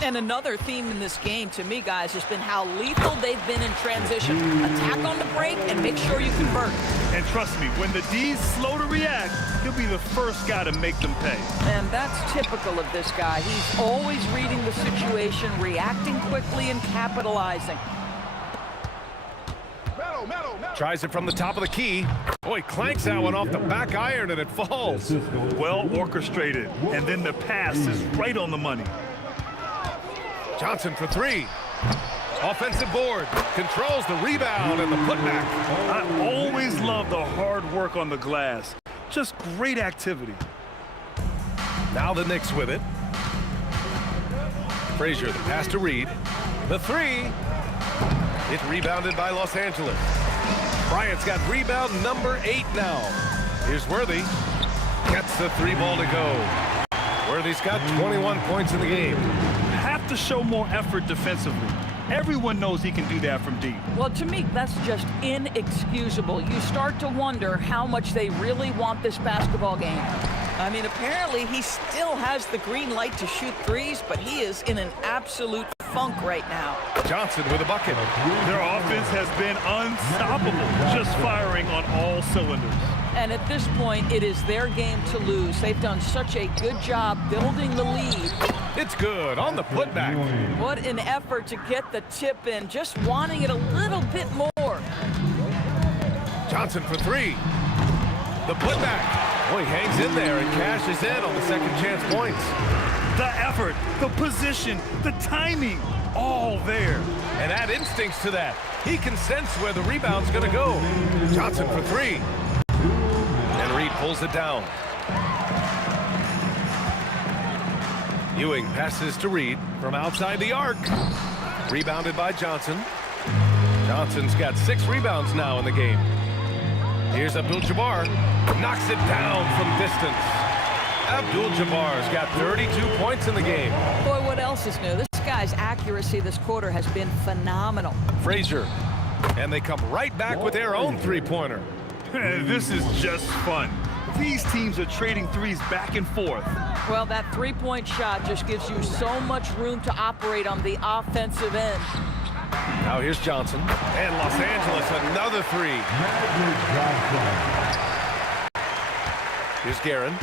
And another theme in this game, to me, guys, has been how lethal they've been in transition. Attack on the break and make sure you convert. And trust me, when the D's slow to react, he'll be the first guy to make them pay. And that's typical of this guy. He's always reading the situation, reacting quickly, and capitalizing. Tries it from the top of the key. Oh, he clanks that one off the back iron and it falls. Well orchestrated. And then the pass is right on the money. Johnson for three. Offensive board. Controls the rebound and the putback. I always love the hard work on the glass. Just great activity. Now the Knicks with it. Frazier, the pass to Reed. The three. It's rebounded by Los Angeles. Bryant's got rebound number 8 now. Here's Worthy. Gets the three ball to go. Worthy's got 21 points in the game. Have to show more effort defensively. Everyone knows he can do that from deep. Well, to me, that's just inexcusable. You start to wonder how much they really want this basketball game. I mean, apparently he still has the green light to shoot threes, but he is in an absolute funk right now. Johnson with a bucket. Their offense has been unstoppable, just firing on all cylinders. And at this point, it is their game to lose. They've done such a good job building the lead. It's good on the putback. What an effort to get the tip in, just wanting it a little bit more. Johnson for three. The putback. Boy, he hangs in there and cashes in on the second chance points. The effort, the position, the timing, all there. And add instincts to that. He can sense where the rebound's going to go. Johnson for three. And Reed pulls it down. Ewing passes to Reed from outside the arc. Rebounded by Johnson. Johnson's got 6 rebounds now in the game. Here's Abdul-Jabbar. Knocks it down from distance. Abdul-Jabbar's got 32 points in the game. Boy, what else is new? This guy's accuracy this quarter has been phenomenal. Frazier. And they come right back with their own three-pointer. This is just fun. These teams are trading threes back and forth. Well, that three-point shot just gives you so much room to operate on the offensive end. Now here's Johnson. And Los Angeles, another three. Here's Guerin.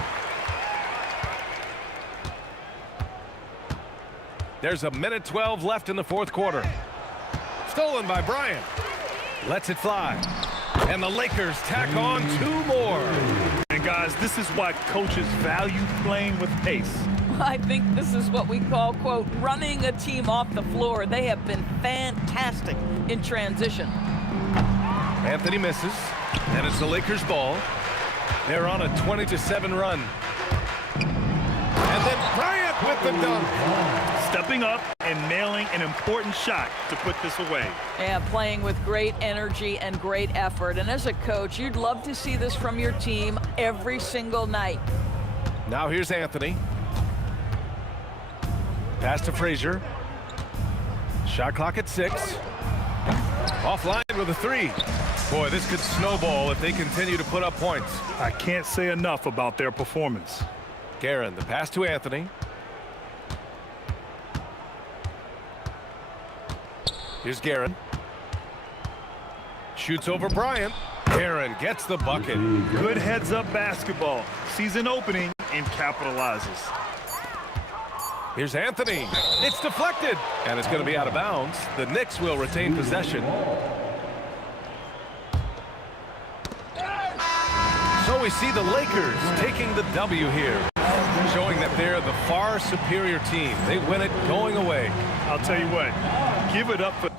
There's 1:12 left in the fourth quarter. Stolen by Bryant. Lets it fly. And the Lakers tack on 2 more. And guys, this is why coaches value playing with pace. I think this is what we call, quote, running a team off the floor. They have been fantastic in transition. Anthony misses, and it's the Lakers' ball. They're on a 20-7 run. And then Bryant with the dunk. Stepping up and nailing an important shot to put this away. Yeah, playing with great energy and great effort. And as a coach, you'd love to see this from your team every single night. Now here's Anthony. Pass to Frazier. Shot clock at 6. Offline with a three. Boy, this could snowball if they continue to put up points. I can't say enough about their performance. Guerin, the pass to Anthony. Here's Guerin. Shoots over Bryant. Guerin gets the bucket. Good heads-up basketball. Sees an opening and capitalizes. Here's Anthony. It's deflected. And it's going to be out of bounds. The Knicks will retain possession. So we see the Lakers taking the W here, showing that they're the far superior team. They win it going away. I'll tell you what, give it up for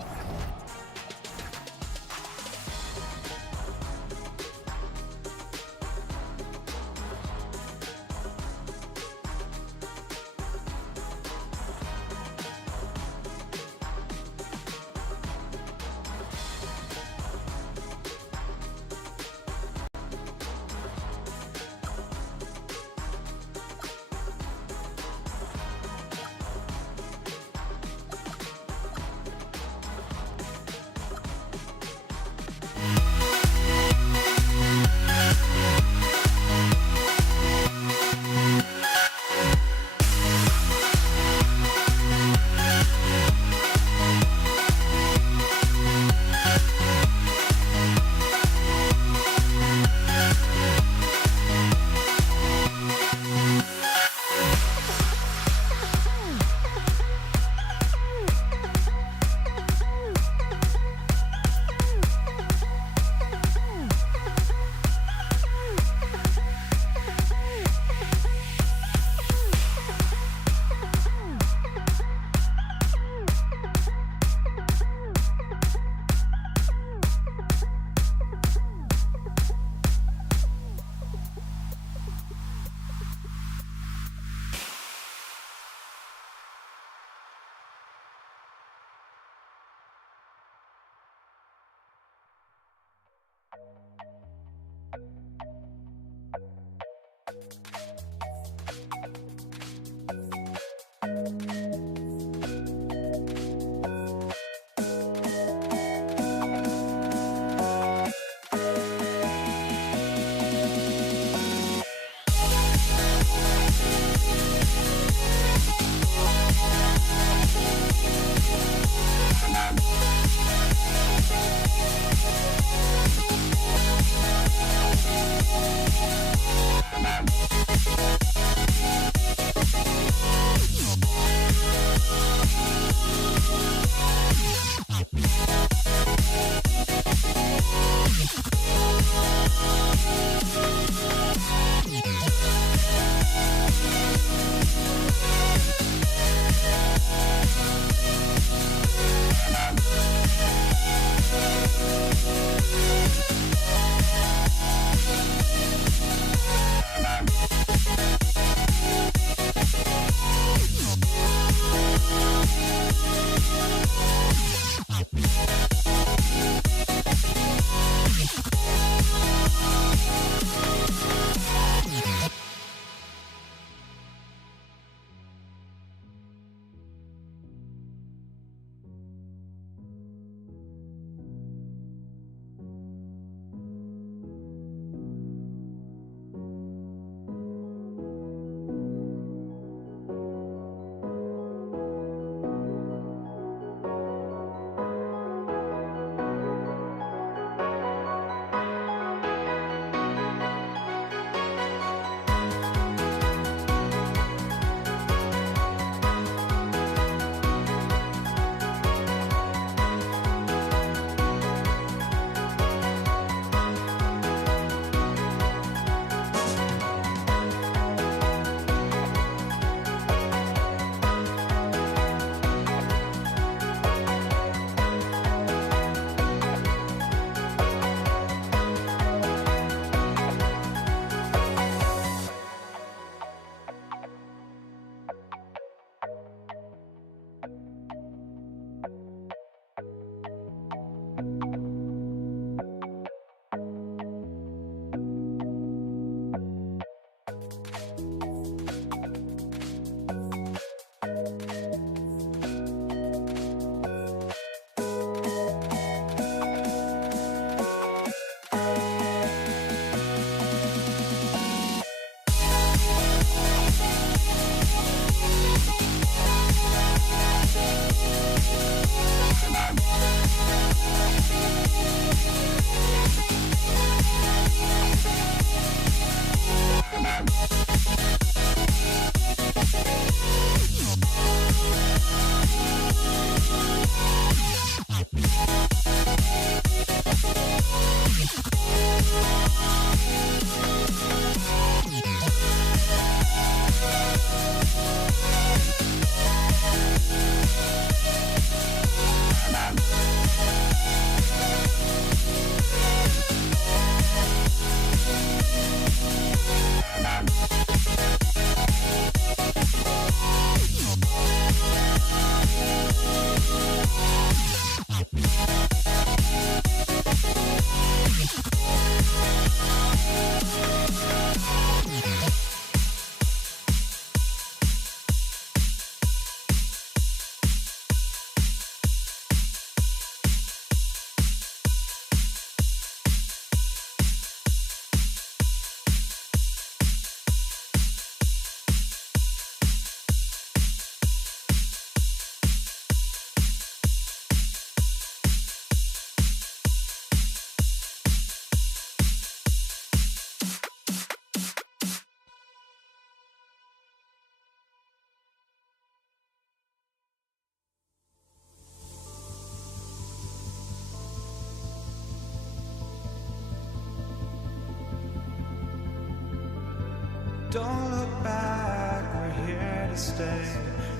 Don't look back, we're here to stay.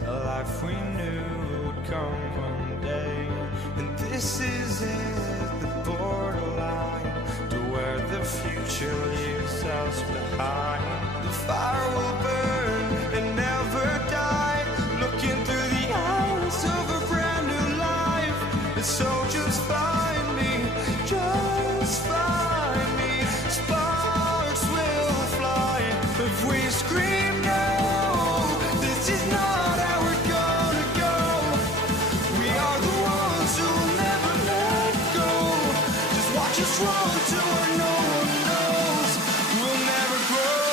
A life we knew would come one day. And this is it, the borderline to where the future leaves us behind. The fire will burn and never die, looking through the eyes of a brand new life. And so just find me, just find me. Sparks will fly if we scream no. This is not how we're gonna go. We are the ones who will never let go. Just watch us run to where no one knows. We'll never grow.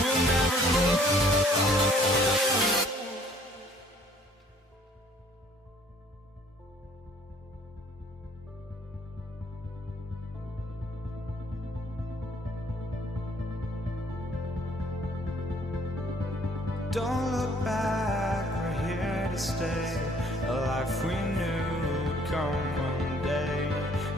We'll never grow. Don't look back, we're here to stay. A life we knew would come one day.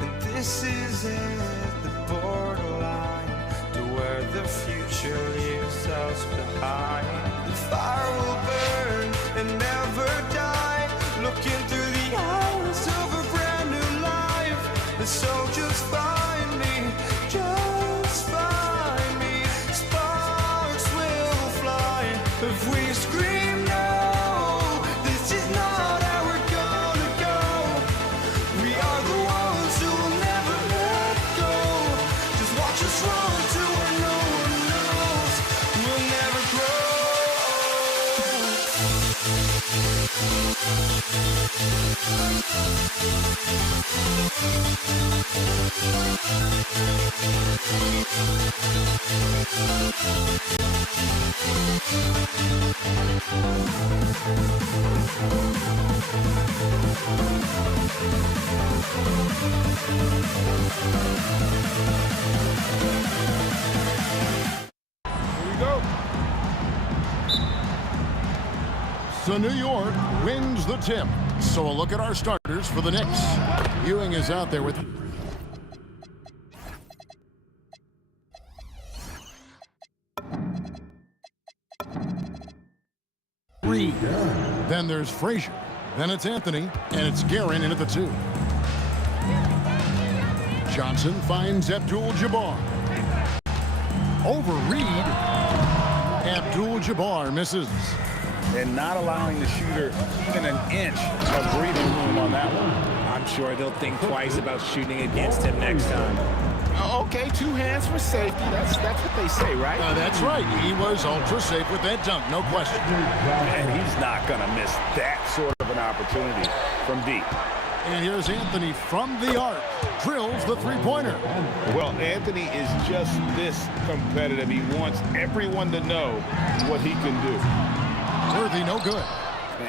And this is it, the borderline to where the future leaves us behind. The fire will burn and never die, looking through the eyes of a brand new life. And so just find me, just find me. Sparks will fly if we scream no. This is not how we're gonna go. We are the ones who will never let go. Just watch us run to where no one knows. We'll never grow. Here we go. So New York wins the tip. So a look at our starters for the Knicks. Ewing is out there with... Reed. Then there's Frazier. Then it's Anthony. And it's Guerin in at the 2. Johnson finds Abdul-Jabbar. Over Reed. Abdul-Jabbar misses. And not allowing the shooter even an inch of breathing room on that one. I'm sure they'll think twice about shooting against him next time. Okay, 2 hands for safety. That's what they say, right? That's right. He was ultra safe with that dunk, no question. And he's not going to miss that sort of an opportunity from deep. And here's Anthony from the arc. Drills the three-pointer. Well, Anthony is just this competitive. He wants everyone to know what he can do. Worthy, no good.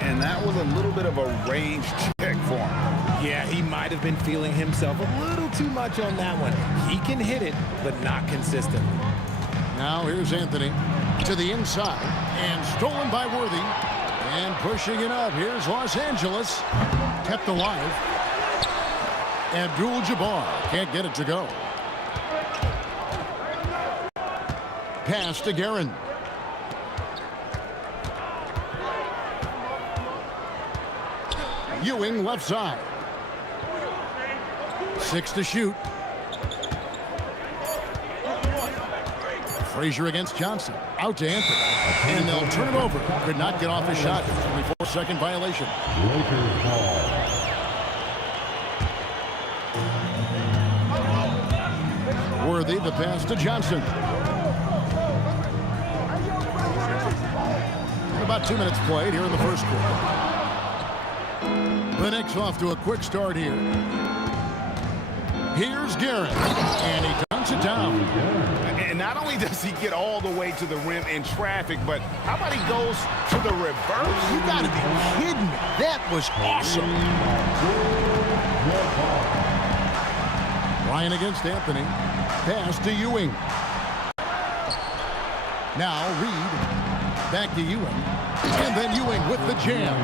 And that was a little bit of a range check for him. Yeah, he might have been feeling himself a little too much on that one. He can hit it, but not consistently. Now here's Anthony to the inside. And stolen by Worthy. And pushing it up. Here's Los Angeles. Kept alive. Abdul-Jabbar can't get it to go. Pass to Guerin. Ewing left side. 6 to shoot. Frazier against Johnson. Out to Anthony. And they'll turn it over. Could not get off his shot. 24-second violation. Worthy, the pass to Johnson. About 2 minutes played here in the first quarter. The Knicks off to a quick start here. Here's Guerin, and he dunks it down. And Not only does he get all the way to the rim in traffic, but how about he goes to the reverse? You gotta be kidding me. That was awesome. Ryan against Anthony. Pass to Ewing. Now Reed. Back to Ewing. And then Ewing with the jam.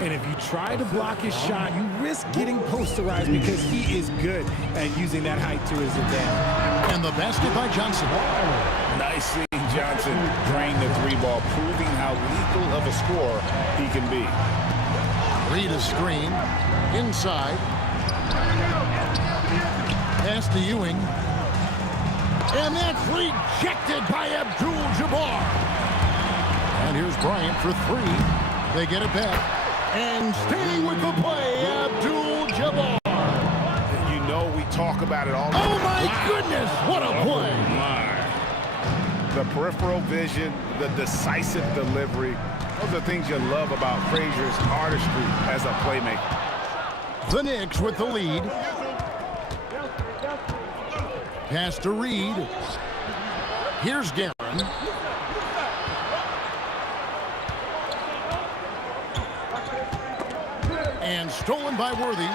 And if you try to block his shot, you risk getting posterized because he is good at using that height to his advantage. And the basket by Johnson. Nice seeing Johnson drain the three ball, proving how lethal of a scorer he can be. Reed is screen. Inside. Pass to Ewing. And that's rejected by Abdul-Jabbar. And here's Bryant for three. They get it back. And staying with the play, Abdul-Jabbar. You know we talk about it all the time. Oh, my goodness, what a play. Oh, my. The peripheral vision, the decisive delivery, those are things you love about Frazier's artistry as a playmaker. The Knicks with the lead. Pass to Reed. Here's Guerin. And stolen by Worthy.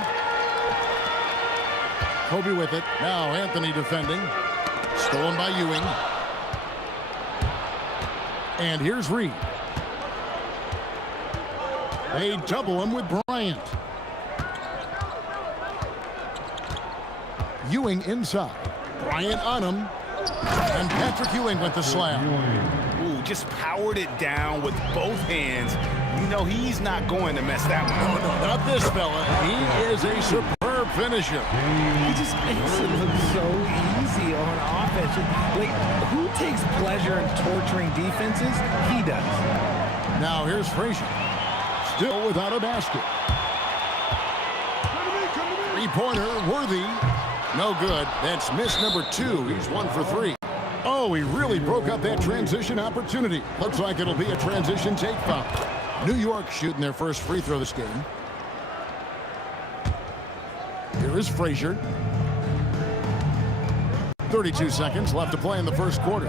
Kobe with it. Now Anthony defending. Stolen by Ewing. And here's Reed. They double him with Bryant. Ewing inside. Bryant on him. And Patrick Ewing with the slam. Ooh, just powered it down with both hands. You know he's not going to mess that one up. No, not this fella. He is a superb finisher. He just makes it look so easy on offense. Like, who takes pleasure in torturing defenses? He does. Now here's Frazier. Still without a basket. Three-pointer, Worthy. No good. That's miss number 2. He's 1 for 3. Oh, he really broke up that transition opportunity. Looks like it'll be a transition take foul. New York shooting their first free throw this game. Here is Frazier. 32 seconds left to play in the first quarter.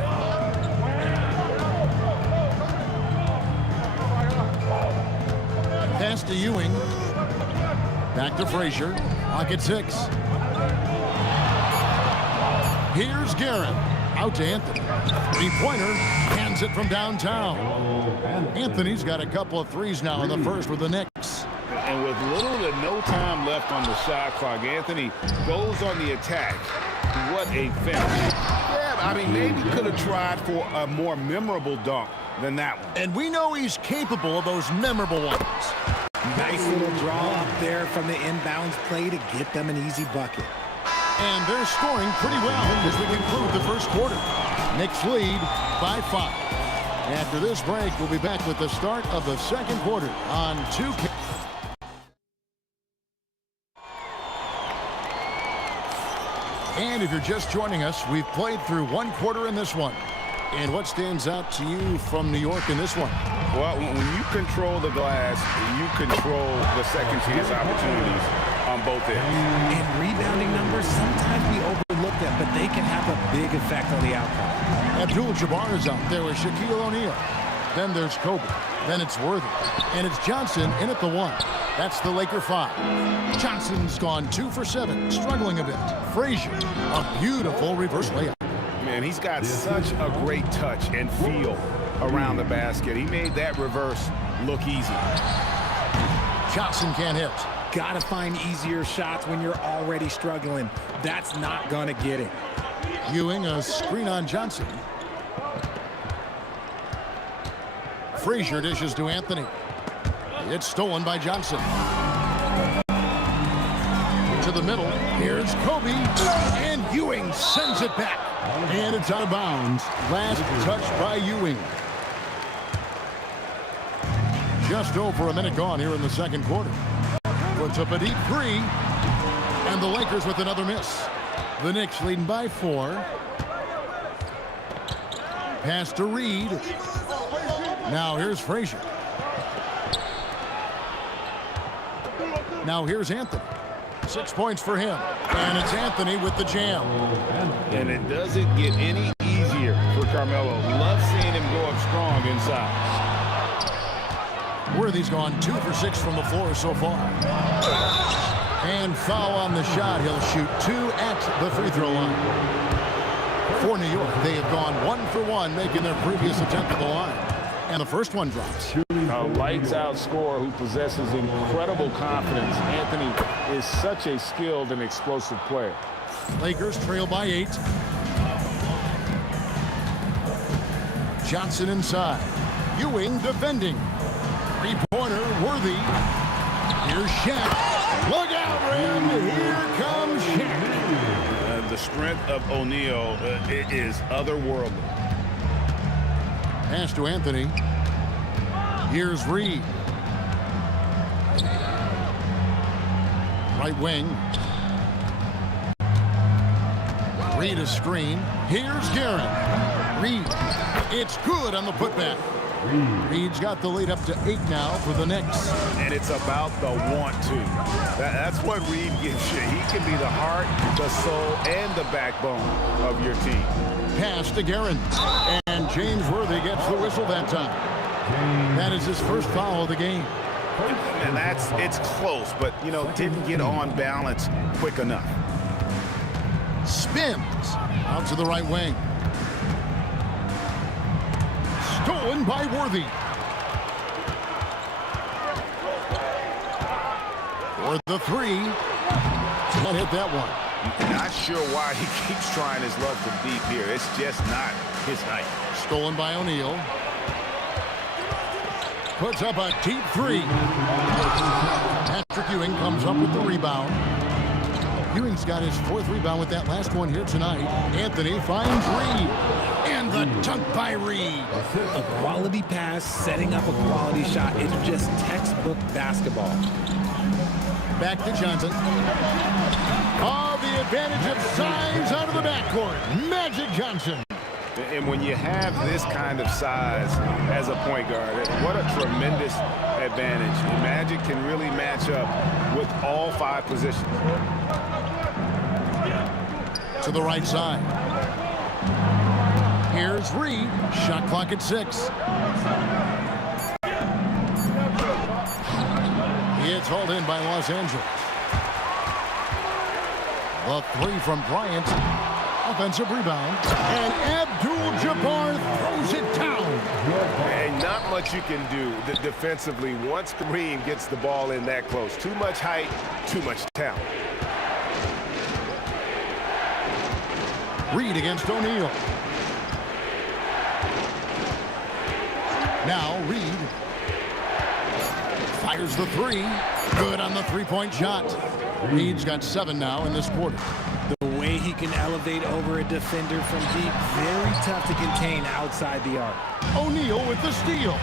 Pass to Ewing. Back to Frazier. Clock at 6. Here's Guerin. Out to Anthony. Three-pointer. Hands it from downtown. Anthony's got a couple of threes now in the first with the Knicks. And with little to no time left on the shot clock, Anthony goes on the attack. What a finish. Yeah, I mean, maybe could have tried for a more memorable dunk than that one. And we know he's capable of those memorable ones. Nice little draw up there from the inbounds play to get them an easy bucket. And they're scoring pretty well as we conclude the first quarter. Knicks lead by 5. After this break, we'll be back with the start of the second quarter on 2K. And if you're just joining us, we've played through one quarter in this one. And what stands out to you from New York in this one? Well, when you control the glass, you control the second chance opportunities on both ends. And rebounding numbers, sometimes we overlook them, but they can have a big effect on the outcome. Abdul-Jabbar is out there with Shaquille O'Neal. Then there's Kobe. Then it's Worthy. And it's Johnson in at the 1. That's the Laker 5. Johnson's gone 2 for 7, struggling a bit. Frazier, a beautiful reverse layup. Man, he's got such a great touch and feel around the basket. He made that reverse look easy. Johnson can't hit. Gotta find easier shots when you're already struggling. That's not gonna get it. Ewing, a screen on Johnson. Frazier dishes to Anthony. It's stolen by Johnson. To the middle. Here's Kobe. And Ewing sends it back. And it's out of bounds. Last touch by Ewing. Just over a minute gone here in the second quarter. Puts up a deep 3. And the Lakers with another miss. The Knicks leading by 4. Pass to Reed. Now here's Frazier. Now here's Anthony. 6 points for him. And it's Anthony with the jam. And it doesn't get any easier Carmelo. Love seeing him go up strong inside. Worthy's gone 2 for 6 from the floor so far. And foul on the shot. He'll shoot 2 at the free throw line. For New York, they have gone 1 for 1, making their previous attempt at the line. And the first one drops. A lights-out scorer who possesses incredible confidence. Anthony is such a skilled and explosive player. Lakers trail by 8. Johnson inside. Ewing defending. Three-pointer, Worthy. Here's Shaq. Look out, Rim. Here comes Shaq. The strength of O'Neal is otherworldly. Pass to Anthony. Here's Reed. Right wing. Reed a screen. Here's Garrett. Reed. It's good on the putback. Reed's got the lead up to 8 now for the Knicks. And it's about the want to. That's what Reed gives you. He can be the heart, the soul, and the backbone of your team. Pass to Guerin. And James Worthy gets the whistle that time. That is his first foul of the game. And it's close, but, didn't get on balance quick enough. Spins out to the right wing. Stolen by Worthy. For the 3. Can't hit that one. Not sure why he keeps trying his luck from deep here. It's just not his night. Stolen by O'Neal. Puts up a deep 3. Patrick Ewing comes up with the rebound. Ewing's got his 4th rebound with that last one here tonight. Anthony finds Reed. And the dunk by Reed. A quality pass, setting up a quality shot. It's just textbook basketball. Back to Johnson. Oh, the advantage of size out of the backcourt. Magic Johnson. And when you have this kind of size as a point guard, what a tremendous advantage. Magic can really match up with all 5 positions. To the right side. Here's Reed. Shot clock at 6. It's hauled in by Los Angeles. The 3 from Bryant. Offensive rebound. And Abdul-Jabbar throws it down. And not much you can do defensively once Kareem gets the ball in that close. Too much height, too much talent. Reed against O'Neal. Now Reed fires the 3. Good on the 3-point shot. Reed's got 7 now in this quarter. The way he can elevate over a defender from deep, very tough to contain outside the arc. O'Neal with the steal.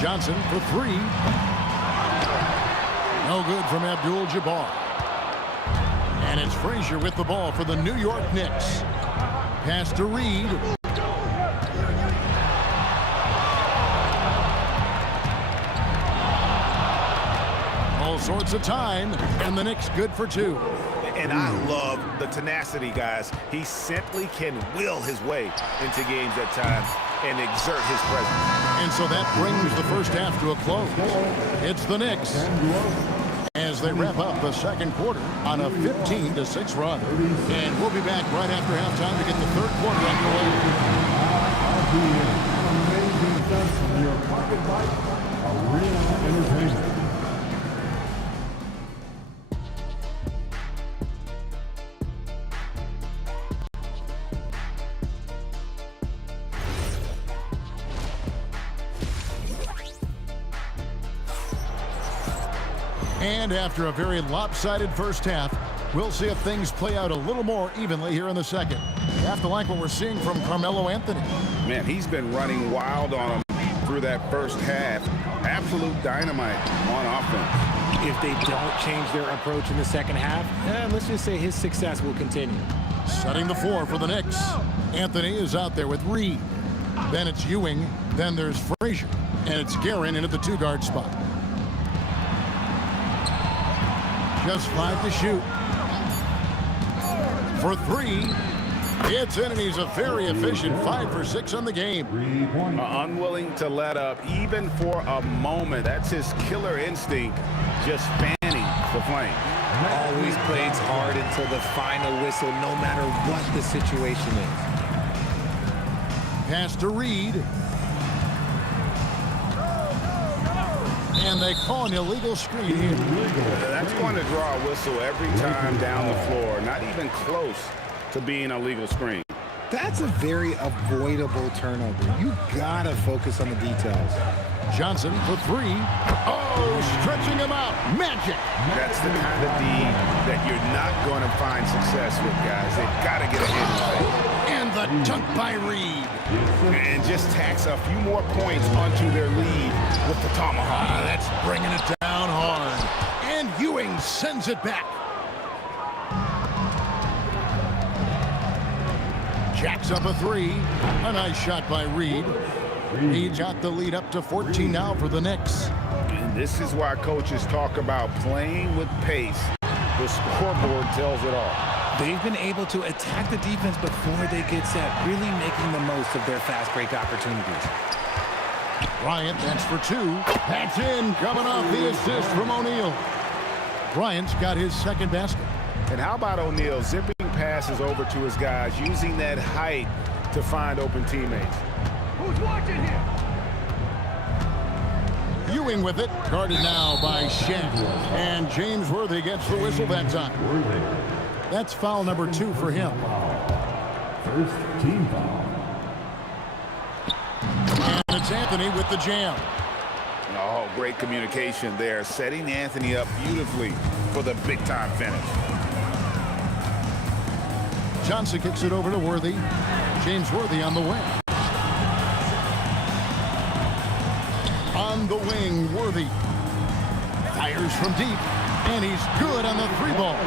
Johnson for 3. No good from Abdul-Jabbar. And it's Frazier with the ball for the New York Knicks. Pass to Reed. All sorts of time, and the Knicks good for 2. And I love the tenacity, guys. He simply can will his way into games at times and exert his presence. And so that brings the first half to a close. It's the Knicks as they wrap up the second quarter on a 15-6 run. And we'll be back right after halftime to get the third quarter underway. Amazing stuff from your pocket bike, Arena Entertainment. And after a very lopsided first half, we'll see if things play out a little more evenly here in the second. You have to like what we're seeing from Carmelo Anthony. Man, he's been running wild on him through that first half. Absolute dynamite on offense. If they don't change their approach in the second half, let's just say his success will continue. Setting the floor for the Knicks. Anthony is out there with Reed. Then it's Ewing. Then there's Frazier. And it's Guerin in at the 2-guard spot. Just 5 to shoot. For 3. It's in, and he's a very efficient 5 for 6 on the game. Unwilling to let up even for a moment. That's his killer instinct, just fanning the flame. Always plays hard until the final whistle, no matter what the situation is. Pass to Reed. And they call an illegal screen here. That's going to draw a whistle every time down the floor. Not even close to being a legal screen. That's a very avoidable turnover. You gotta focus on the details. Johnson for 3. Oh, stretching him out. Magic. That's the kind of D that you're not going to find success with, guys. They've got to get ahead of it. And the dunk by Reed. And just tax a few more points onto their lead with the tomahawk. That's bringing it down hard. And Ewing sends it back. Jacks up a 3. A nice shot by Reed. He's got the lead up to 14 now for the Knicks. And this is why coaches talk about playing with pace. The scoreboard tells it all. They've been able to attack the defense before they get set, really making the most of their fast break opportunities. Bryant, that's for 2. That's in, coming off the assist from O'Neal. Bryant's got his second basket. And how about O'Neal zipping passes over to his guys, using that height to find open teammates. Who's watching here? Ewing with it, guarded now by Shen. And James Worthy gets the whistle that time. That's foul number 2 for him. First team foul. And it's Anthony with the jam. Oh, great communication there, setting Anthony up beautifully for the big-time finish. Johnson kicks it over to Worthy. James Worthy on the wing. On the wing, Worthy fires from deep, and he's good on the 3-ball.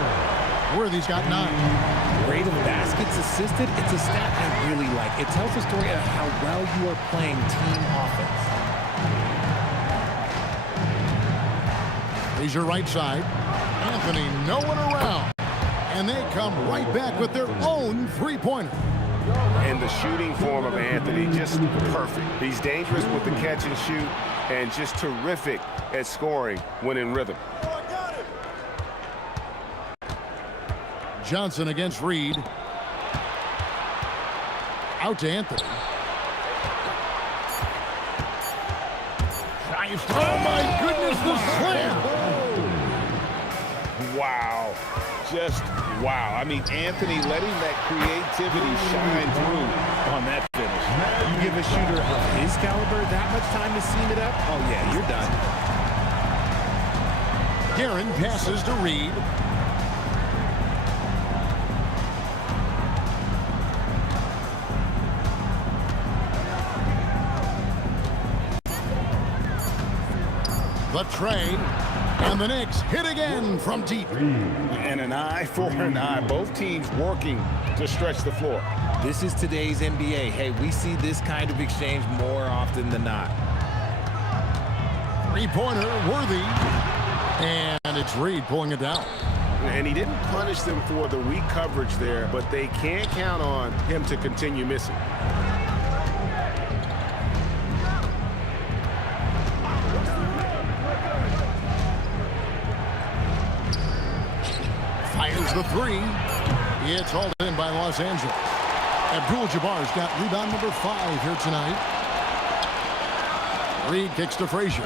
Worthy's got 9. Rate of baskets assisted, it's a stat I really like. It tells the story of how well you are playing team offense. Here's your right side. Anthony, no one around. And they come right back with their own 3-pointer. And the shooting form of Anthony, just perfect. He's dangerous with the catch and shoot, and just terrific at scoring when in rhythm. Johnson against Reed. Out to Anthony. Oh my goodness, the slam! Wow. Just wow. I mean, Anthony letting that creativity shine through on that finish. You give a shooter of his caliber that much time to seam it up, oh yeah, you're done. Guerin passes to Reed. The trade, and the Knicks hit again from deep. And an eye for an eye. Both teams working to stretch the floor. This is today's NBA. Hey, we see this kind of exchange more often than not. 3-pointer, Worthy. And it's Reed pulling it down. And he didn't punish them for the weak coverage there, but they can't count on him to continue missing. Fires the 3. It's hauled in by Los Angeles. Abdul-Jabbar's got rebound number 5 here tonight. Reed kicks to Frazier.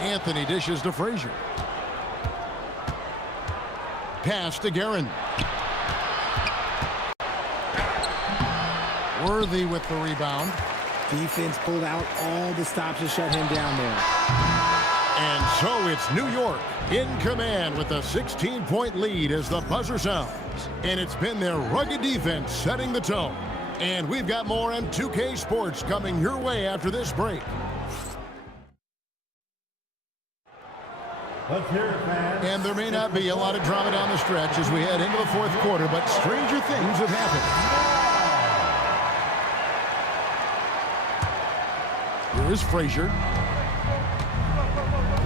Anthony dishes to Frazier. Pass to Guerin. Worthy with the rebound. Defense pulled out all the stops to shut him down there. And so it's New York in command with a 16-point lead as the buzzer sounds. And it's been their rugged defense setting the tone. And we've got more on 2K Sports coming your way after this break. Let's hear it, fans. And there may not be a lot of drama down the stretch as we head into the 4th quarter, but stranger things have happened. Here is Frazier.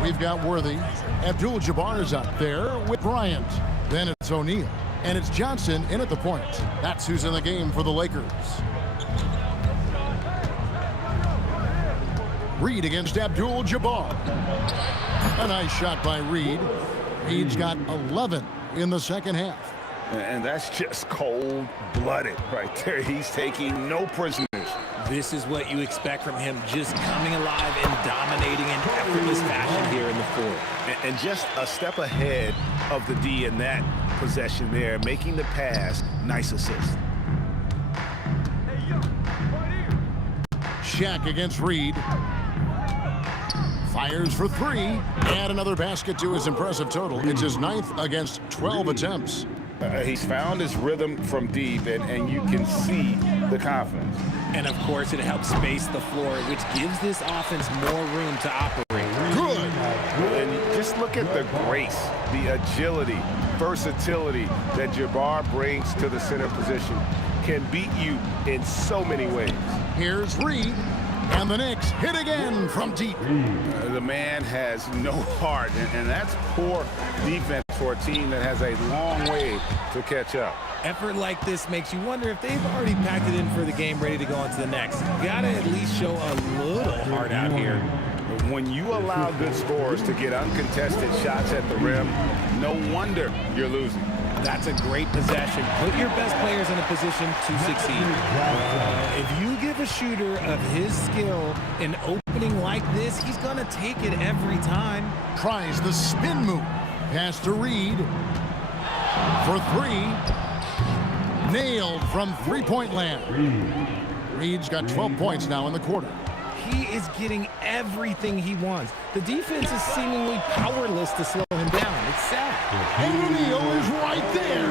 We've got Worthy. Abdul-Jabbar is up there with Bryant. Then it's O'Neal. And it's Johnson in at the point. That's who's in the game for the Lakers. Reed against Abdul-Jabbar. A nice shot by Reed. Reed's got 11 in the second half. And that's just cold-blooded right there. He's taking no prisoners. This is what you expect from him, just coming alive and dominating in effortless fashion here in the fourth. And just a step ahead of the D in that possession there, making the pass. Nice assist. Shaq against Reed. Fires for three. And another basket to his impressive total. It's his 9th against 12 attempts. He's found his rhythm from deep, and you can see the confidence. And, of course, it helps space the floor, which gives this offense more room to operate. Good. And just look at the grace, the agility, versatility that Jabbar brings to the center position. Can beat you in so many ways. Here's Reed. And the Knicks hit again from deep. The man has no heart, and that's poor defense for a team that has a long way to catch up. Effort like this makes you wonder if they've already packed it in for the game, ready to go on to the next. Gotta at least show a little heart out here. When you allow good scorers to get uncontested shots at the rim, no wonder you're losing. That's a great possession. Put your best players in a position to succeed. If you give a shooter of his skill an opening like this, he's going to take it every time. Tries the spin move. Pass to Reed. For three. Nailed from three-point land. Reed's got 12 points now in the quarter. He is getting everything he wants. The defense is seemingly powerless to slow him down. It's sad. And O'Neal is right there.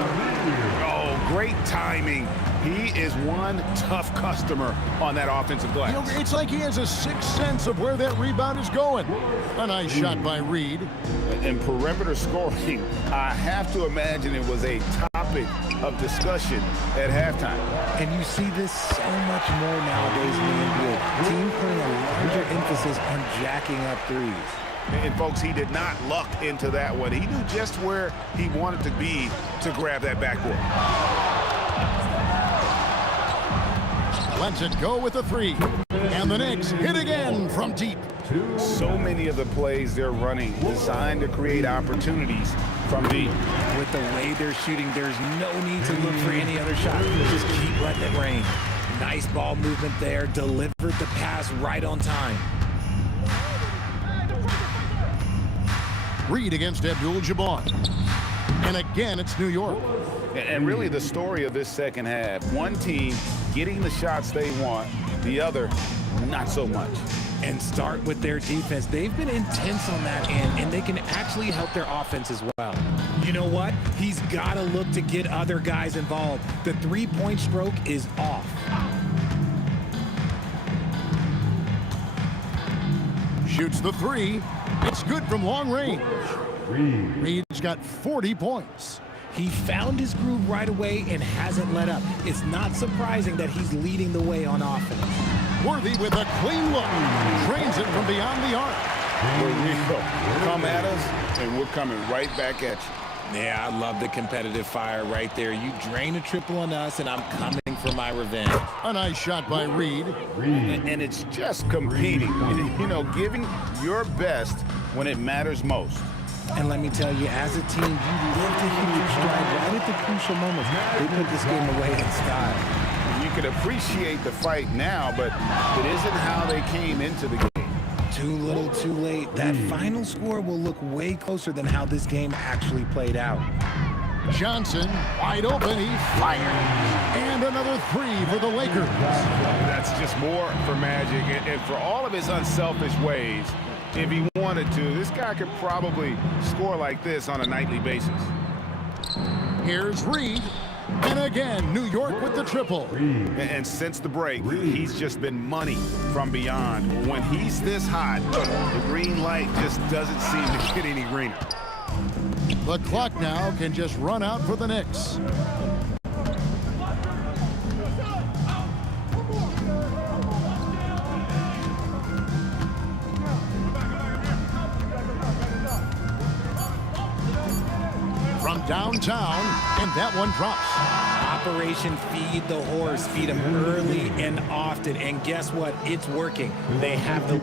Oh, great timing. He is one tough customer on that offensive glass. You know, it's like he has a sixth sense of where that rebound is going. A nice shot by Reed. And perimeter scoring, I have to imagine it was a topic of discussion at halftime. And you see this so much more nowadays in the NBA. Teams putting a larger emphasis on jacking up threes. And folks, he did not luck into that one. He knew just where he wanted to be to grab that backboard. Lets it go with a three. And the Knicks hit again from deep. So many of the plays they're running designed to create opportunities from deep. With the way they're shooting, there's no need to look for any other shot. Just keep letting it rain. Nice ball movement there. Delivered the pass right on time. Reed against Abdul-Jabbar. And again, it's New York. And really the story of this second half, one team getting the shots they want, the other not so much. And start with their defense. They've been intense on that end, and they can actually help their offense as well. You know what? He's got to look to get other guys involved. The three-point stroke is off. Shoots the three. It's good from long range. Reed's got 40 points. He found his groove right away and hasn't let up. It's not surprising that he's leading the way on offense. Worthy with a clean look. Drains it from beyond the arc. Come at us, and we're coming right back at you. Yeah, I love the competitive fire right there. You drain a triple on us, and I'm coming for my revenge. A nice shot by Reed. And it's just competing. You know, giving your best when it matters most. And let me tell you, as a team, you live to hit your stride right at the crucial moments. They put this game away in style. You can appreciate the fight now, but it isn't how they came into the game. Too little, too late. That final score will look way closer than how this game actually played out. Johnson, wide open, he fires. And another three for the Lakers. That's just more for Magic. And for all of his unselfish ways, if he wanted to, this guy could probably score like this on a nightly basis. Here's Reed. And again, New York with the triple. And since the break, he's just been money from beyond. When he's this hot, the green light just doesn't seem to get any greener. The clock now can just run out for the Knicks. From downtown, and that one drops. Operation Feed the Horse. Feed him early and often. And guess what? It's working. They have the...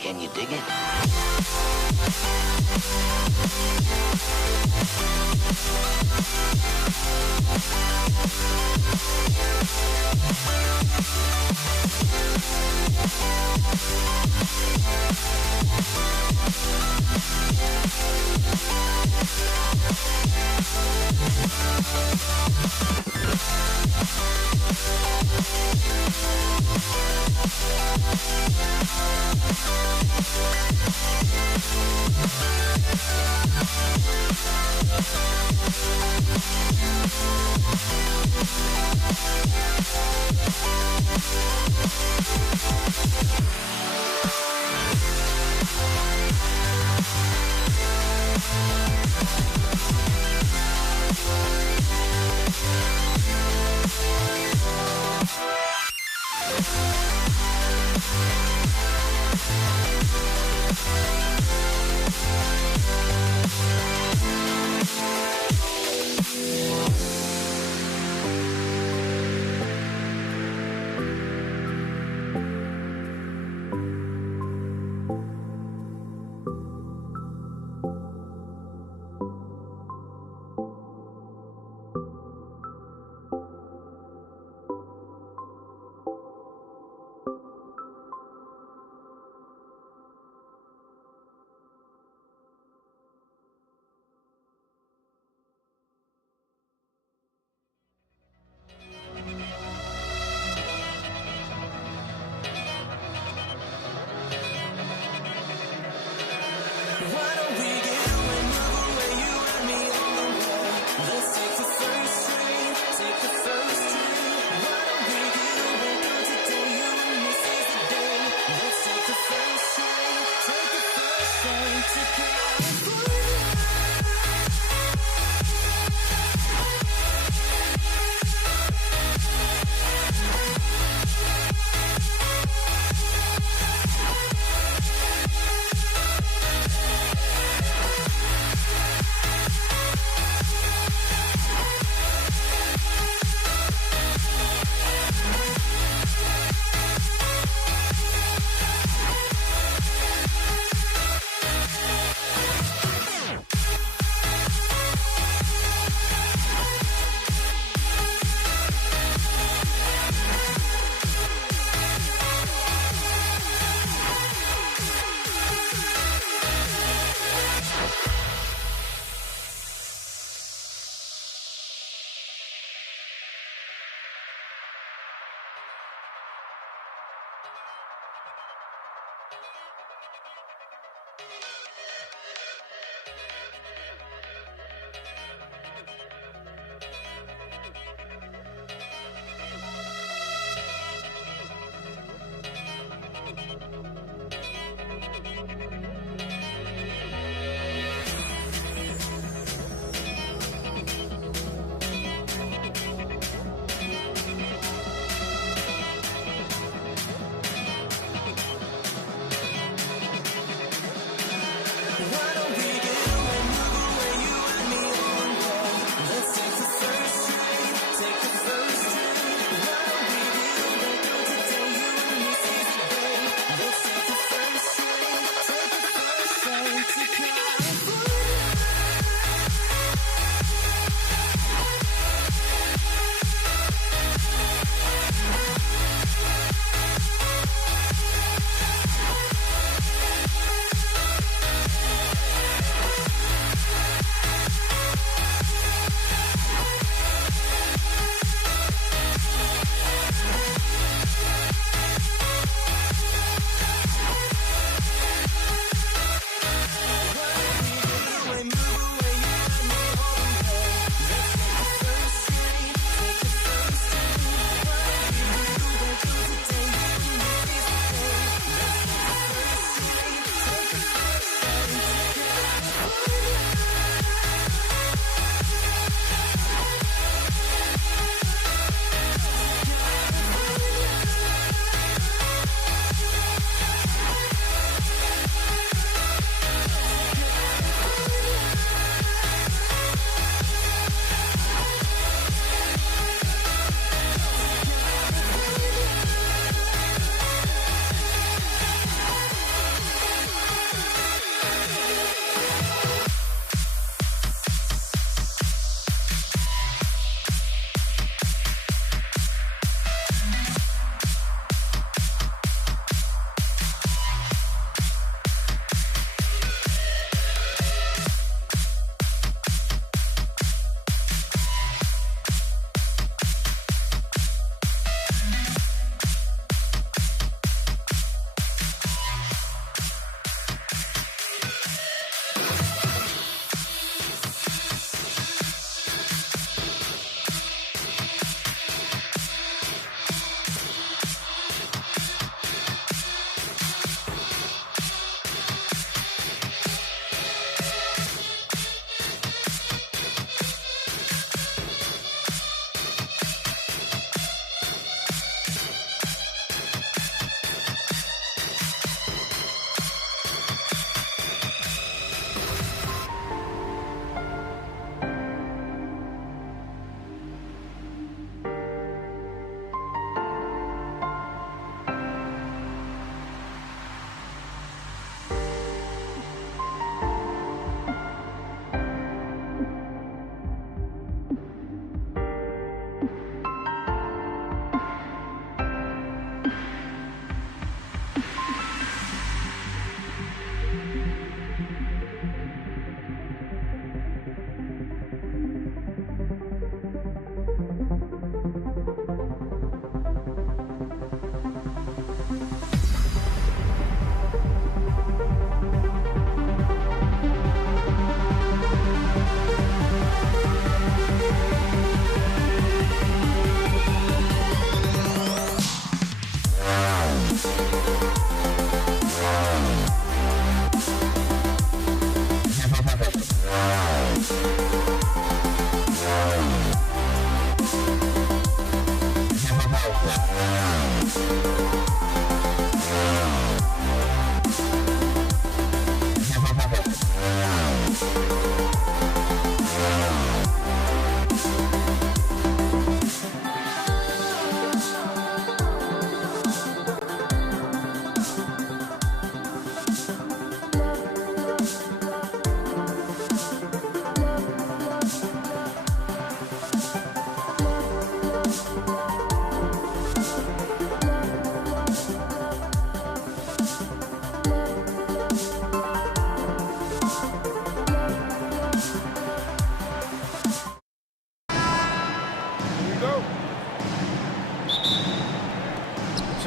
Can you dig it?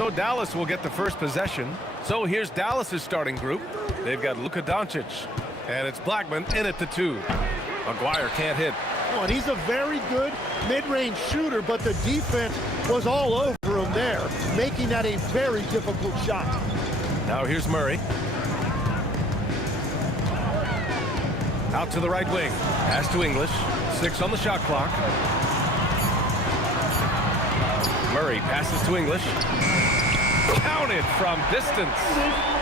So Dallas will get the first possession. So here's Dallas's starting group. They've got Luka Doncic, and it's Blackman in at the 2. McGuire can't hit. Oh, and he's a very good mid-range shooter, but the defense was all over him there, making that a very difficult shot. Now here's Murray. Out to the right wing. Pass to English. 6 on the shot clock. Murray passes to English. Counted from distance.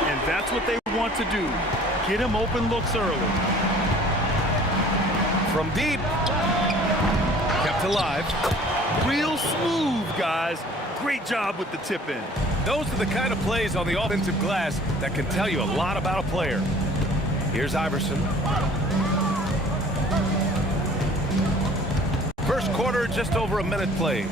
And that's what they want to do. Get him open looks early. From deep. Kept alive. Real smooth, guys. Great job with the tip in. Those are the kind of plays on the offensive glass that can tell you a lot about a player. Here's Iverson. First quarter, just over a minute played.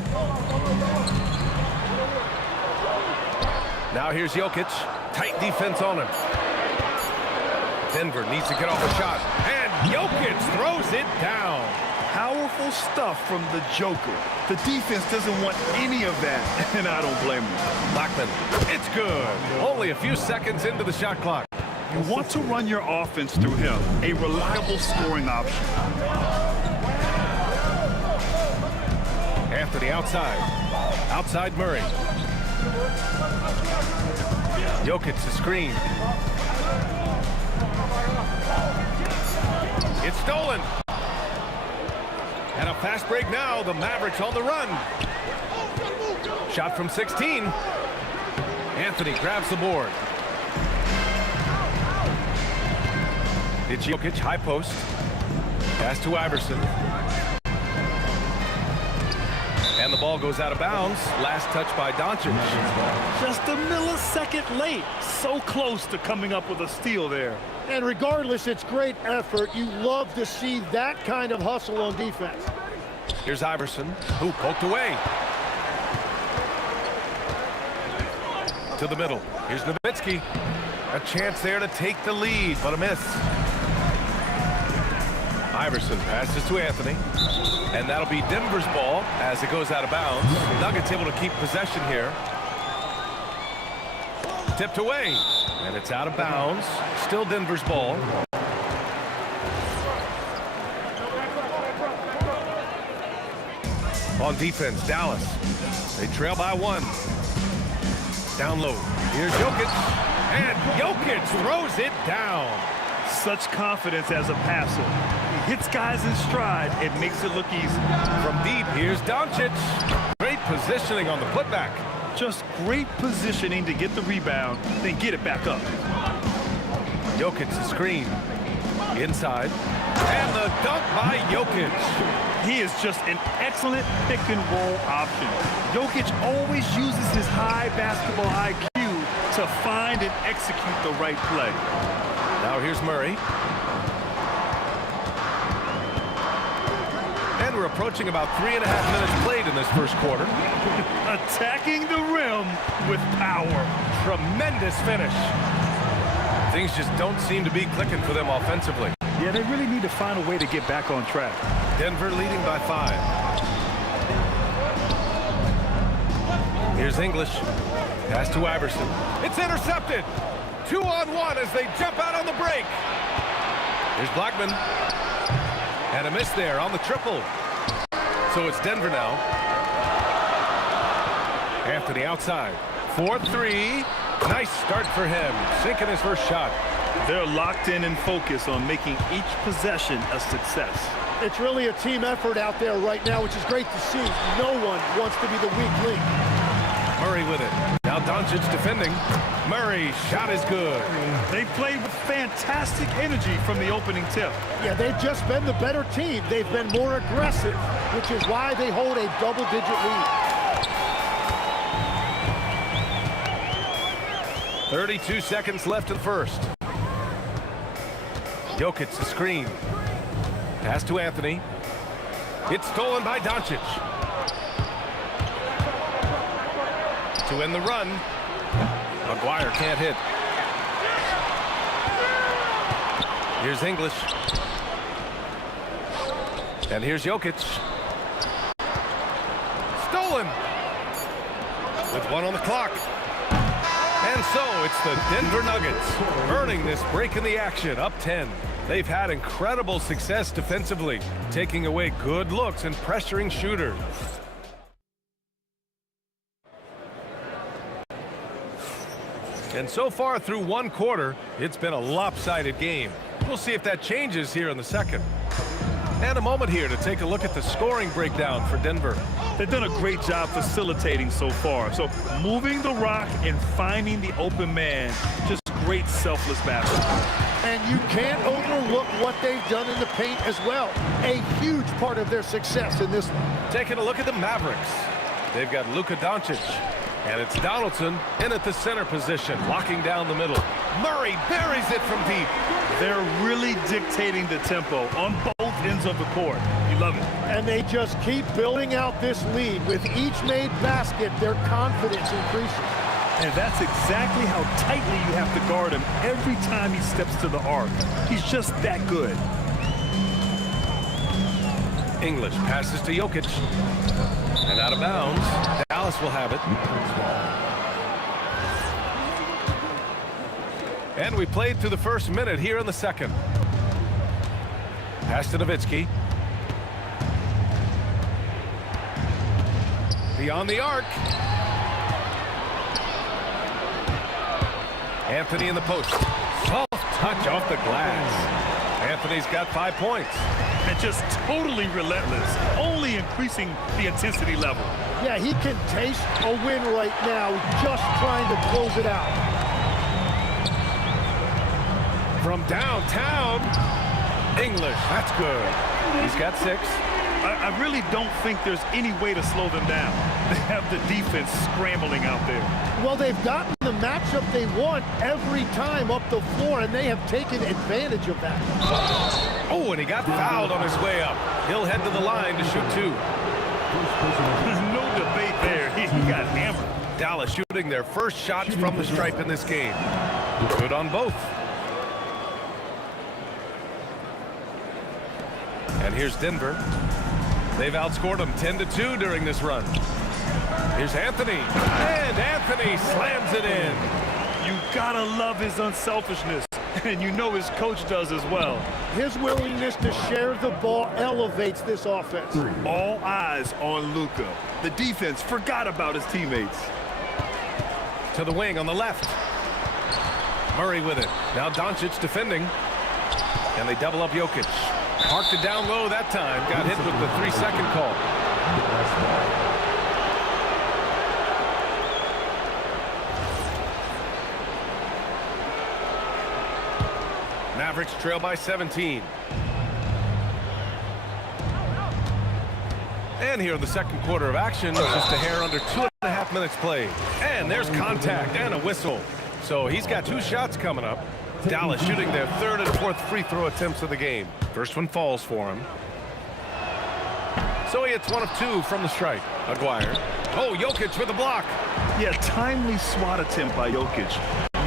Now here's Jokic. Tight defense on him. Denver needs to get off a shot. And Jokic throws it down. Powerful stuff from the Joker. The defense doesn't want any of that, and I don't blame them. Blackman, it's good. Only a few seconds into the shot clock. You want to run your offense through him. A reliable scoring option. Anthony outside. Outside Murray. Jokic to screen. It's stolen. And a fast break now. The Mavericks on the run. Shot from 16. Anthony grabs the board. It's Jokic, high post. Pass to Iverson. And the ball goes out of bounds. Last touch by Doncic. Just a millisecond late. So close to coming up with a steal there. And regardless, it's great effort. You love to see that kind of hustle on defense. Here's Iverson, who poked away. To the middle. Here's Nowitzki. A chance there to take the lead, but a miss. Iverson passes to Anthony. And that'll be Denver's ball as it goes out of bounds. Nuggets able to keep possession here. Tipped away. And it's out of bounds. Still Denver's ball. On defense, Dallas. They trail by 1. Down low. Here's Jokic. And Jokic throws it down. Such confidence as a passer. He hits guys in stride. It makes it look easy. From deep, here's Doncic. Great positioning on the putback. Just great positioning to get the rebound, then get it back up. Jokic the screen. Inside. And the dunk by Jokic. He is just an excellent pick-and-roll option. Jokic always uses his high basketball IQ to find and execute the right play. Now here's Murray. And we're approaching about 3.5 minutes played in this first quarter. Attacking the rim with power. Tremendous finish. Things just don't seem to be clicking for them offensively. Yeah, they really need to find a way to get back on track. Denver leading by 5. Here's English. Pass to Iverson. It's intercepted. 2-on-1 as they jump out on the break. Here's Blackman. And a miss there on the triple. So it's Denver now. Anthony outside. 4-3. Nice start for him. Sinking his first shot. They're locked in and focused on making each possession a success. It's really a team effort out there right now, which is great to see. No one wants to be the weak link. Murray with it. Now Doncic defending. Murray, shot is good. They played with fantastic energy from the opening tip. Yeah, they've just been the better team. They've been more aggressive, which is why they hold a double-digit lead. 32 seconds left in the first. Jokic the screen. Pass to Anthony. It's stolen by Doncic. To end the run. Maguire can't hit. Here's English. And here's Jokic. Stolen. With 1 on the clock. And so it's the Denver Nuggets earning this break in the action, up 10. They've had incredible success defensively, taking away good looks and pressuring shooters. And so far through 1 quarter, it's been a lopsided game. We'll see if that changes here in the second. And a moment here to take a look at the scoring breakdown for Denver. They've done a great job facilitating so far. So moving the rock and finding the open man, just great selfless basketball. And you can't overlook what they've done in the paint as well. A huge part of their success in this one. Taking a look at the Mavericks. They've got Luka Doncic. And it's Donaldson in at the center position, locking down the middle. Murray buries it from deep. They're really dictating the tempo on both ends of the court. You love it. And they just keep building out this lead. With each made basket, their confidence increases. And that's exactly how tightly you have to guard him every time he steps to the arc. He's just that good. English passes to Jokic. And out of bounds. Dallas will have it. And we played through the first minute here in the second. Pass to Nowitzki. Beyond the arc. Anthony in the post. Soft touch off the glass. Anthony's got 5 points. And just totally relentless, only increasing the intensity level. Yeah, he can taste a win right now, just trying to close it out. From downtown, English, that's good. He's got 6. I really don't think there's any way to slow them down. They have the defense scrambling out there. Well, they've gotten the matchup they want every time up the floor, and they have taken advantage of that. Oh, and he got fouled on his way up. He'll head to the line to shoot 2. No debate there. He got hammered. Dallas shooting their first shots from the stripe in this game. Good on both. And here's Denver. They've outscored them 10-2 during this run. Here's Anthony. And Anthony slams it in. You gotta love his unselfishness. And you know his coach does as well. His willingness to share the ball elevates this offense. All eyes on Luka. The defense forgot about his teammates. To the wing on the left. Murray with it. Now Doncic defending. And they double up Jokic. Parked it down low that time. Got hit with the 3-second call. Mavericks trail by 17. And here in the second quarter of action, just a hair under 2.5 minutes played. And there's contact and a whistle. So he's got 2 shots coming up. Dallas shooting their 3rd and 4th free throw attempts of the game. First one falls for him. So he hits 1 of 2 from the strike. Maguire. Oh, Jokic with a block. Yeah, timely swat attempt by Jokic.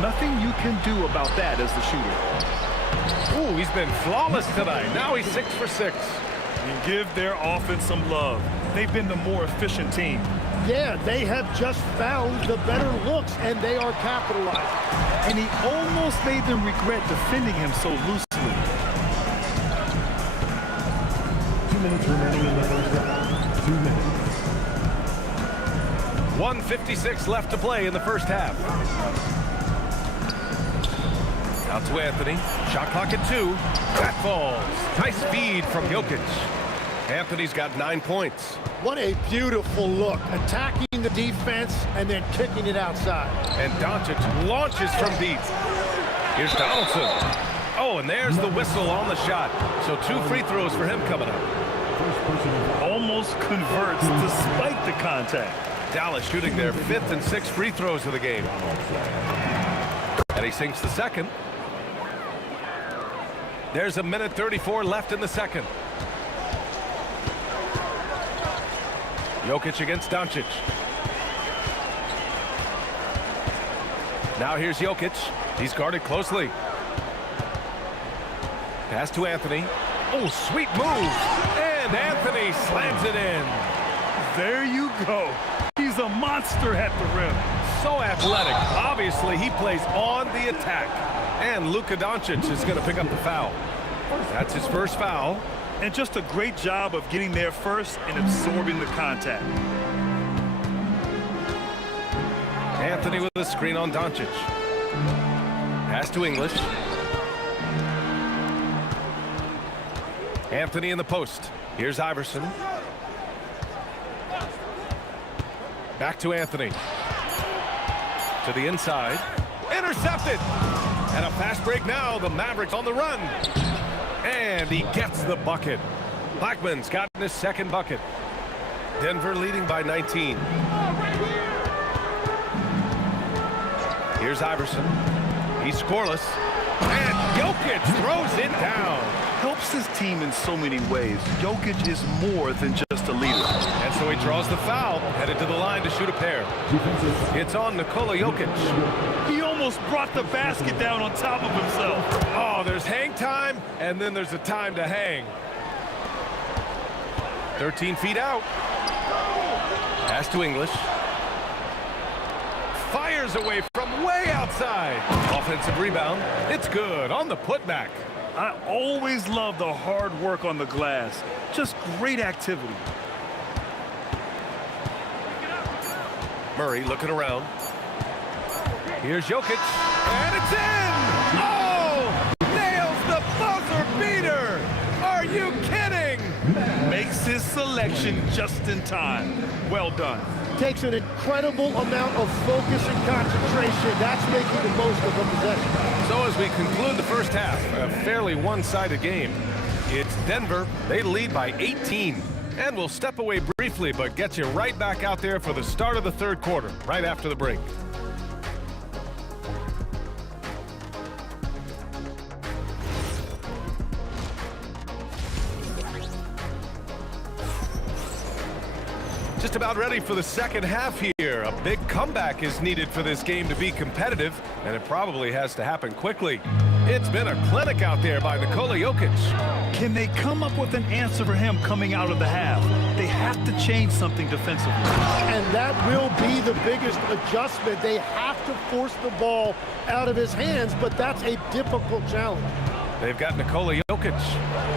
Nothing you can do about that as the shooter. Ooh, he's been flawless tonight. Now he's 6 for 6. And give their offense some love. They've been the more efficient team. Yeah, they have just found the better looks, and they are capitalizing. And he almost made them regret defending him so loosely. 2 minutes remaining in the first half. 2 minutes. 1:56 left to play in the first half. Out to Anthony. Shot clock at 2. That falls. Nice feed from Jokic. Anthony's got 9 points. What a beautiful look. Attacking the defense and then kicking it outside. And Doncic launches from deep. Here's Donaldson. Oh, and there's the whistle on the shot. So 2 free throws for him coming up. Almost converts despite the contact. Dallas shooting their 5th and 6th free throws of the game. And he sinks the second. There's a minute 34 left in the second. Jokic against Doncic. Now here's Jokic. He's guarded closely. Pass to Anthony. Oh, sweet move. And Anthony slams it in. There you go. He's a monster at the rim. So athletic. Obviously, he plays on the attack. And Luka Doncic is going to pick up the foul. That's his first foul. And just a great job of getting there first and absorbing the contact. Anthony with a screen on Doncic. Pass to English. Anthony in the post. Here's Iverson. Back to Anthony. To the inside. Intercepted. And a fast break now. The Mavericks on the run. And he gets the bucket. Blackman's gotten his second bucket. Denver leading by 19. Here's Iverson. He's scoreless. And Jokic throws it down. Helps his team in so many ways. Jokic is more than just a leader. And so he draws the foul, headed to the line to shoot a pair. It's on Nikola Jokic. He almost brought the basket down on top of himself. Oh, there's hang time, and then there's a time to hang. 13 feet out. Pass to English. Fires away from way outside. Offensive rebound. It's good on the putback. I always love the hard work on the glass. Just great activity. Murray looking around. Here's Jokic. And it's in! Oh! Nails the buzzer beater! Are you kidding? Makes his selection just in time. Well done. Takes an incredible amount of focus and concentration. That's making the most of a possession. So as we conclude the first half, a fairly one-sided game, it's Denver. They lead by 18. And we'll step away briefly, but get you right back out there for the start of the third quarter, right after the break. Just about ready for the second half here. A big comeback is needed for this game to be competitive, and it probably has to happen quickly. It's been a clinic out there by Nikola Jokic. Can they come up with an answer for him coming out of the half? They have to change something defensively. And that will be the biggest adjustment. They have to force the ball out of his hands, but that's a difficult challenge. They've got Nikola Jokic.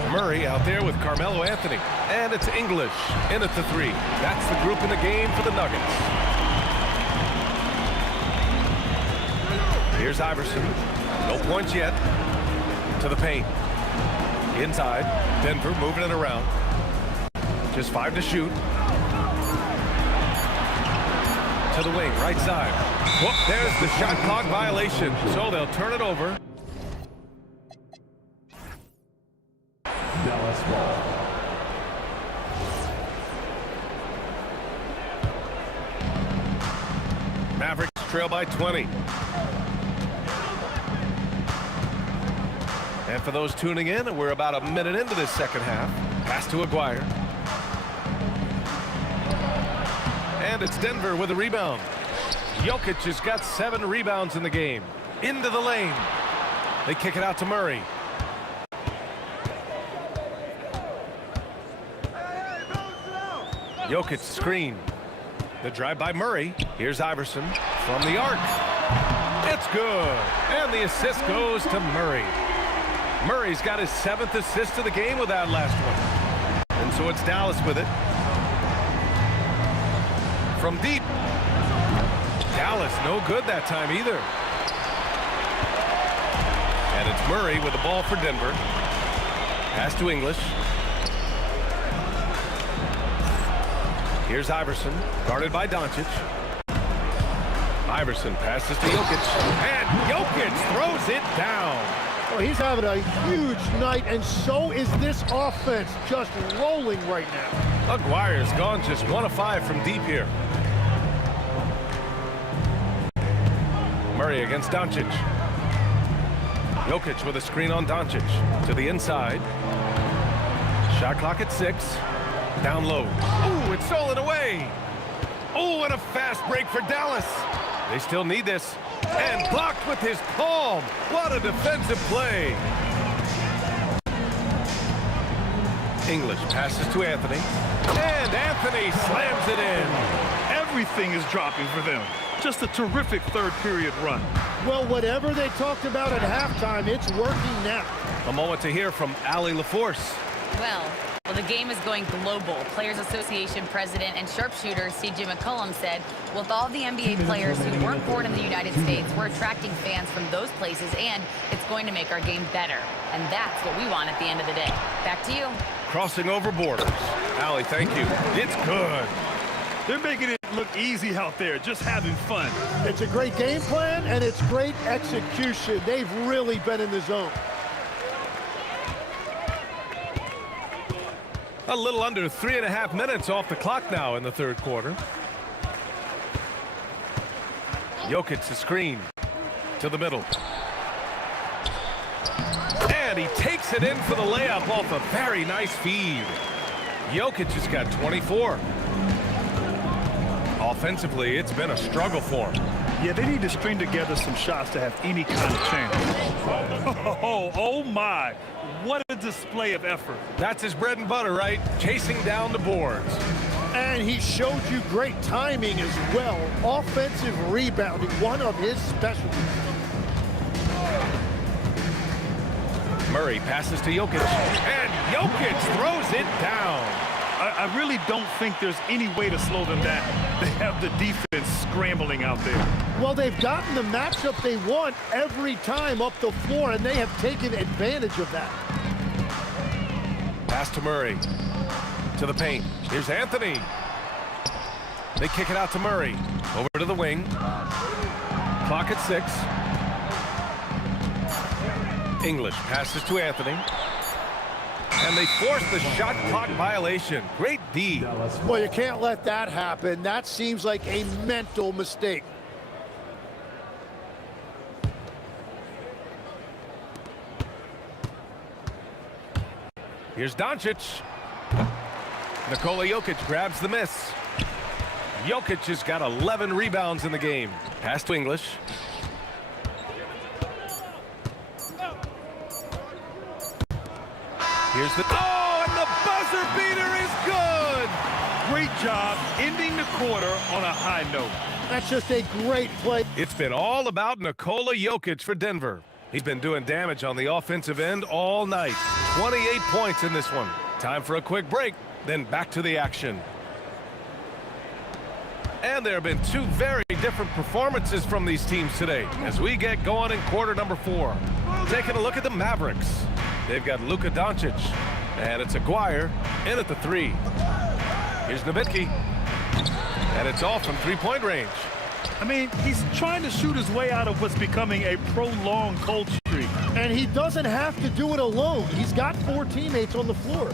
Murray out there with Carmelo Anthony. And it's English in at the three. That's the group in the game for the Nuggets. Here's Iverson. No points yet. To the paint. Inside. Denver moving it around. Just 5 to shoot. To the wing, right side. Whoop, there's the shot clock violation. So they'll turn it over. Dallas ball. Mavericks trail by 20. And for those tuning in, we're about a minute into this second half. Pass to Aguirre. And it's Denver with a rebound. Jokic has got 7 rebounds in the game. Into the lane. They kick it out to Murray. Jokic screen. The drive by Murray. Here's Iverson from the arc. It's good. And the assist goes to Murray. Murray's got his 7th assist of the game with that last one. And so it's Dallas with it. From deep. Dallas no good that time either. And it's Murray with the ball for Denver. Pass to English. Here's Iverson, guarded by Doncic. Iverson passes to Jokic, and Jokic throws it down. Well, he's having a huge night, and so is this offense, just rolling right now. Aguirre's gone just 1 of 5 from deep here. Murray against Doncic. Jokic with a screen on Doncic to the inside. Shot clock at 6. Down low. Ooh, it's stolen away. Oh, and a fast break for Dallas. They still need this. And blocked with his palm. What a defensive play. English passes to Anthony. And Anthony slams it in. Everything is dropping for them. Just a terrific third period run. Well, whatever they talked about at halftime, it's working now. A moment to hear from Allie LaForce. Well, the game is going global. Players Association president and sharpshooter C.J. McCollum said, with all the NBA players who weren't born in the United States, we're attracting fans from those places, and it's going to make our game better. And that's what we want at the end of the day. Back to you. Crossing over borders. Allie, thank you. It's good. They're making it look easy out there, just having fun. It's a great game plan, and it's great execution. They've really been in the zone. A little under 3.5 minutes off the clock now in the third quarter. Jokic the screen to the middle. And he takes it in for the layup off a very nice feed. Jokic has got 24. Offensively, it's been a struggle for him. Yeah, they need to string together some shots to have any kind of chance. Oh my. What a display of effort. That's his bread and butter, right? Chasing down the boards. And he showed you great timing as well. Offensive rebounding, one of his specialties. Murray passes to Jokic. And Jokic throws it down. I really don't think there's any way to slow them down. They have the defense scrambling out there. Well, they've gotten the matchup they want every time up the floor, and they have taken advantage of that. Pass to Murray. To the paint. Here's Anthony. They kick it out to Murray. Over to the wing. Clock at 6. English passes to Anthony. And they force the shot clock violation. Great D. Well, you can't let that happen. That seems like a mental mistake. Here's Doncic. Nikola Jokic grabs the miss. Jokic has got 11 rebounds in the game. Pass to English. Here's the... Oh, and the buzzer beater is good! Great job ending the quarter on a high note. That's just a great play. It's been all about Nikola Jokic for Denver. He's been doing damage on the offensive end all night. 28 points in this one. Time for a quick break, then back to the action. And there have been two very different performances from these teams today as we get going in quarter number 4. Taking a look at the Mavericks. They've got Luka Doncic, and it's Aguirre in at the 3. Here's Nowitzki, and it's off from three-point range. I mean, he's trying to shoot his way out of what's becoming a prolonged cold streak. And he doesn't have to do it alone. He's got 4 teammates on the floor.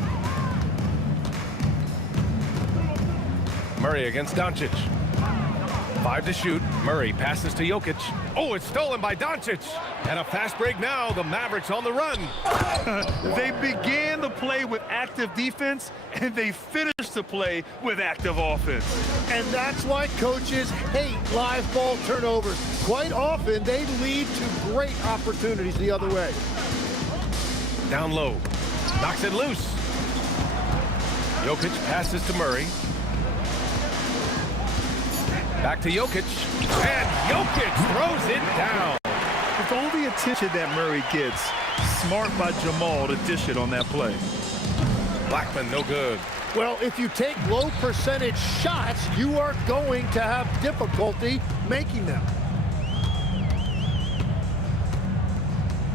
Murray against Doncic. 5 to shoot. Murray passes to Jokic. Oh, it's stolen by Doncic. And a fast break now. The Mavericks on the run. They began the play with active defense, and they finished the play with active offense. And that's why coaches hate live ball turnovers. Quite often, they lead to great opportunities the other way. Down low. Knocks it loose. Jokic passes to Murray. Back to Jokic, and Jokic throws it down. With all the attention that Murray gets, smart by Jamal to dish it on that play. Blackman, no good. Well, if you take low percentage shots, you are going to have difficulty making them.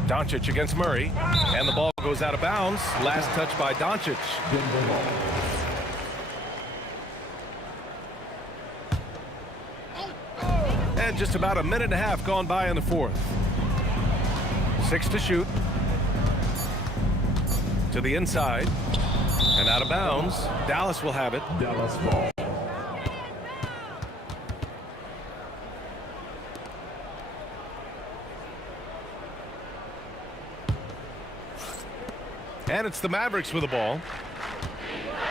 Doncic against Murray, and the ball goes out of bounds. Last touch by Doncic. And just about a minute and a half gone by in the fourth. 6 to shoot. To the inside. And out of bounds. Dallas will have it. Dallas ball. And it's the Mavericks with the ball.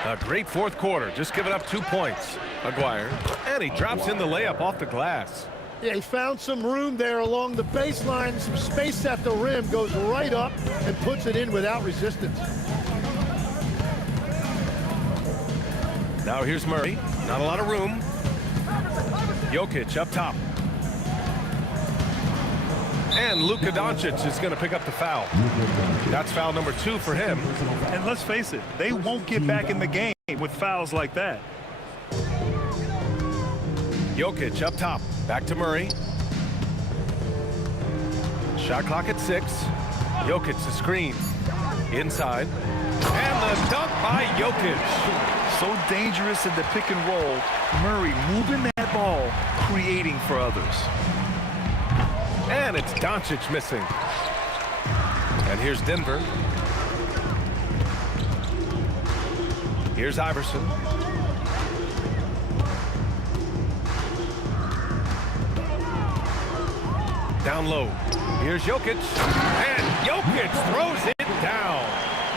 A great fourth quarter. Just giving up 2 points. Maguire. And he drops in the layup off the glass. Yeah, he found some room there along the baseline. Some space at the rim. Goes right up and puts it in without resistance. Now here's Murray. Not a lot of room. Jokic up top. And Luka Doncic is going to pick up the foul. That's foul number 2 for him. And let's face it, they won't get back in the game with fouls like that. Jokic up top. Back to Murray. Shot clock at 6. Jokic the screen. Inside. And the dunk by Jokic. So dangerous in the pick and roll. Murray moving that ball, creating for others. And it's Doncic missing. And here's Denver. Here's Iverson. Down low. Here's Jokic. And Jokic throws it down.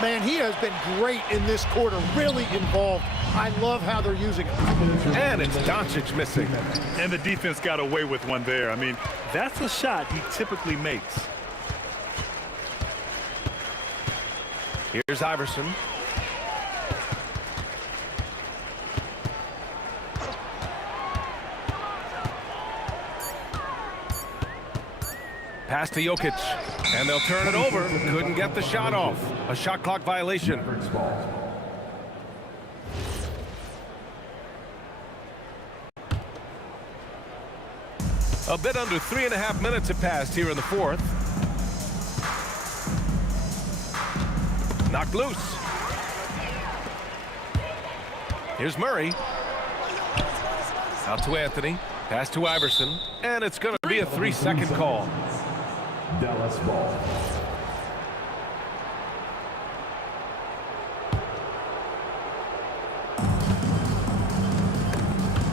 Man, he has been great in this quarter. Really involved. I love how they're using him. And it's Doncic missing. And the defense got away with one there. I mean, that's a shot he typically makes. Here's Iverson. Pass to Jokic. And they'll turn it over. Couldn't get the shot off. A shot clock violation. A bit under 3.5 minutes have passed here in the fourth. Knocked loose. Here's Murray. Out to Anthony. Pass to Iverson. And it's going to be a 3-second call. Dallas ball.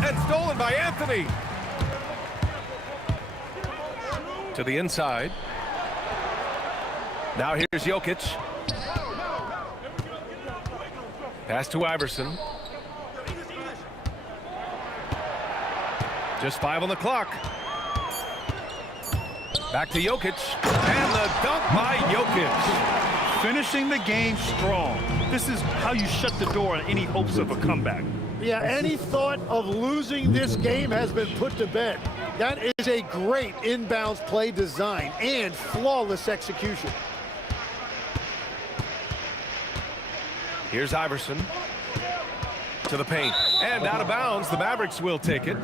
And stolen by Anthony. To the inside. Now here's Jokic. Pass to Iverson. Just 5 on the clock. Back to Jokic. And the dunk by Jokic. Finishing the game strong. This is how you shut the door on any hopes of a comeback. Yeah, any thought of losing this game has been put to bed. That is a great inbounds play design and flawless execution. Here's Iverson. To the paint. And out of bounds. The Mavericks will take it.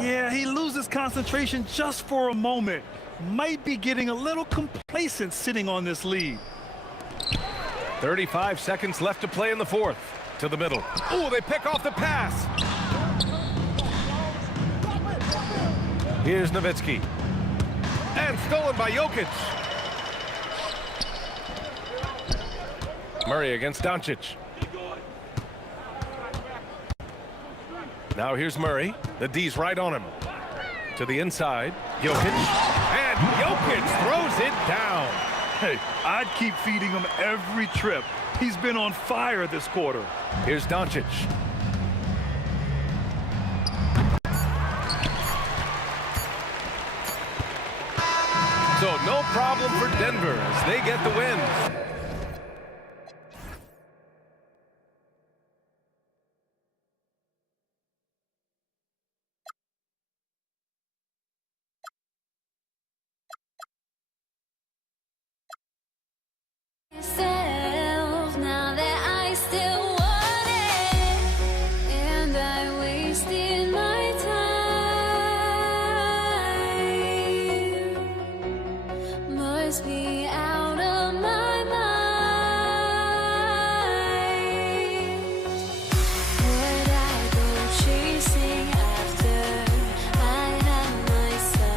Yeah, he loses concentration just for a moment. Might be getting a little complacent sitting on this lead. 35 seconds left to play in the fourth. To the middle. Oh, they pick off the pass. Here's Nowitzki. And stolen by Jokic. Murray against Doncic. Now here's Murray. The D's right on him. To the inside. Jokic. And Jokic throws it down. Hey, I'd keep feeding him every trip. He's been on fire this quarter. Here's Doncic. So no problem for Denver as they get the win. Now that I still want it, and I wasted my time. Must be out of my mind. Would I go chasing after I had myself?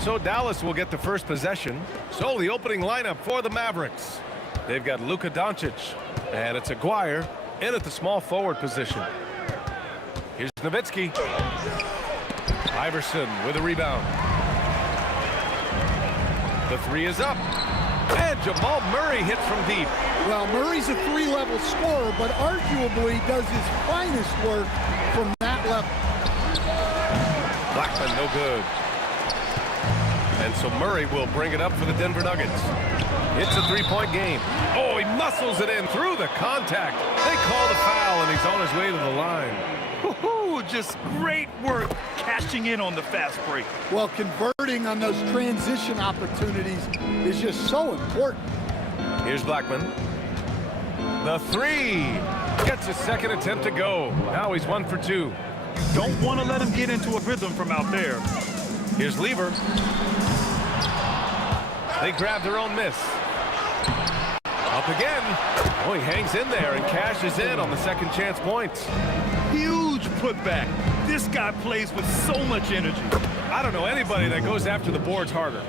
So Dallas will get the first possession. So the opening lineup for the Mavericks. They've got Luka Doncic, and it's Aguirre in at the small forward position. Here's Nowitzki. Iverson with a rebound. The three is up. And Jamal Murray hits from deep. Well, Murray's a three-level scorer, but arguably does his finest work from that level. Blackman, no good. And so Murray will bring it up for the Denver Nuggets. It's a three-point game. Oh, he muscles it in through the contact. They call the foul, and he's on his way to the line. Woo-hoo, just great work cashing in on the fast break. Well, converting on those transition opportunities is just so important. Here's Blackman. The three. Gets a second attempt to go. Now he's 1 for 2. Don't want to let him get into a rhythm from out there. Here's Lever. They grab their own miss. Up again. Oh, he hangs in there and cashes in on the second chance points. Huge putback. This guy plays with so much energy. I don't know anybody that goes after the boards harder.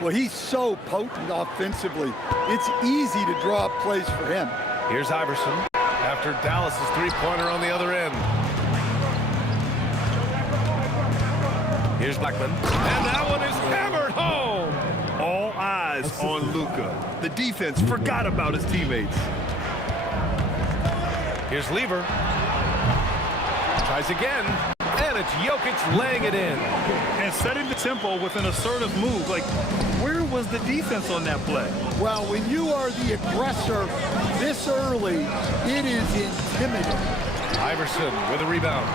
Well, he's so potent offensively. It's easy to draw up plays for him. Here's Iverson after Dallas's three-pointer on the other end. Here's Blackman. And that one is hammered home. All eyes on Luka. The defense forgot about his teammates. Here's Lever. Tries again. And it's Jokic laying it in. And setting the tempo with an assertive move. Like, where was the defense on that play? Well, when you are the aggressor this early, it is intimidating. Iverson with a rebound.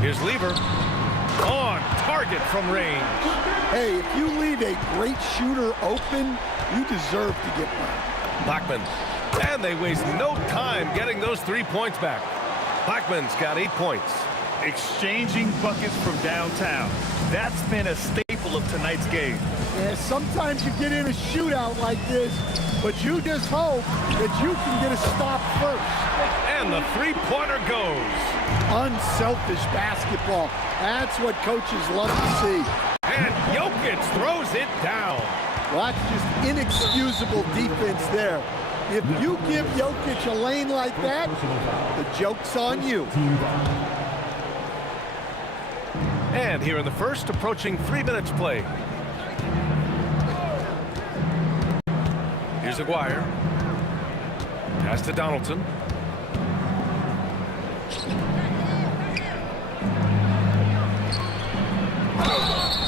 Here's Lever. On target from range. Hey, if you leave a great shooter open, you deserve to get one. Blackman. And they waste no time getting those 3 points back. Blackman's got 8 points. Exchanging buckets from downtown. That's been a staple of tonight's game. Yeah, sometimes you get in a shootout like this, but you just hope that you can get a stop first. And the three-pointer goes. Unselfish basketball. That's what coaches love to see. And Jokic throws it down. Well, that's just inexcusable defense there. If you give Jokic a lane like that, the joke's on you. And here in the first, approaching 3 minutes play. Here's Aguirre. Pass to Donaldson.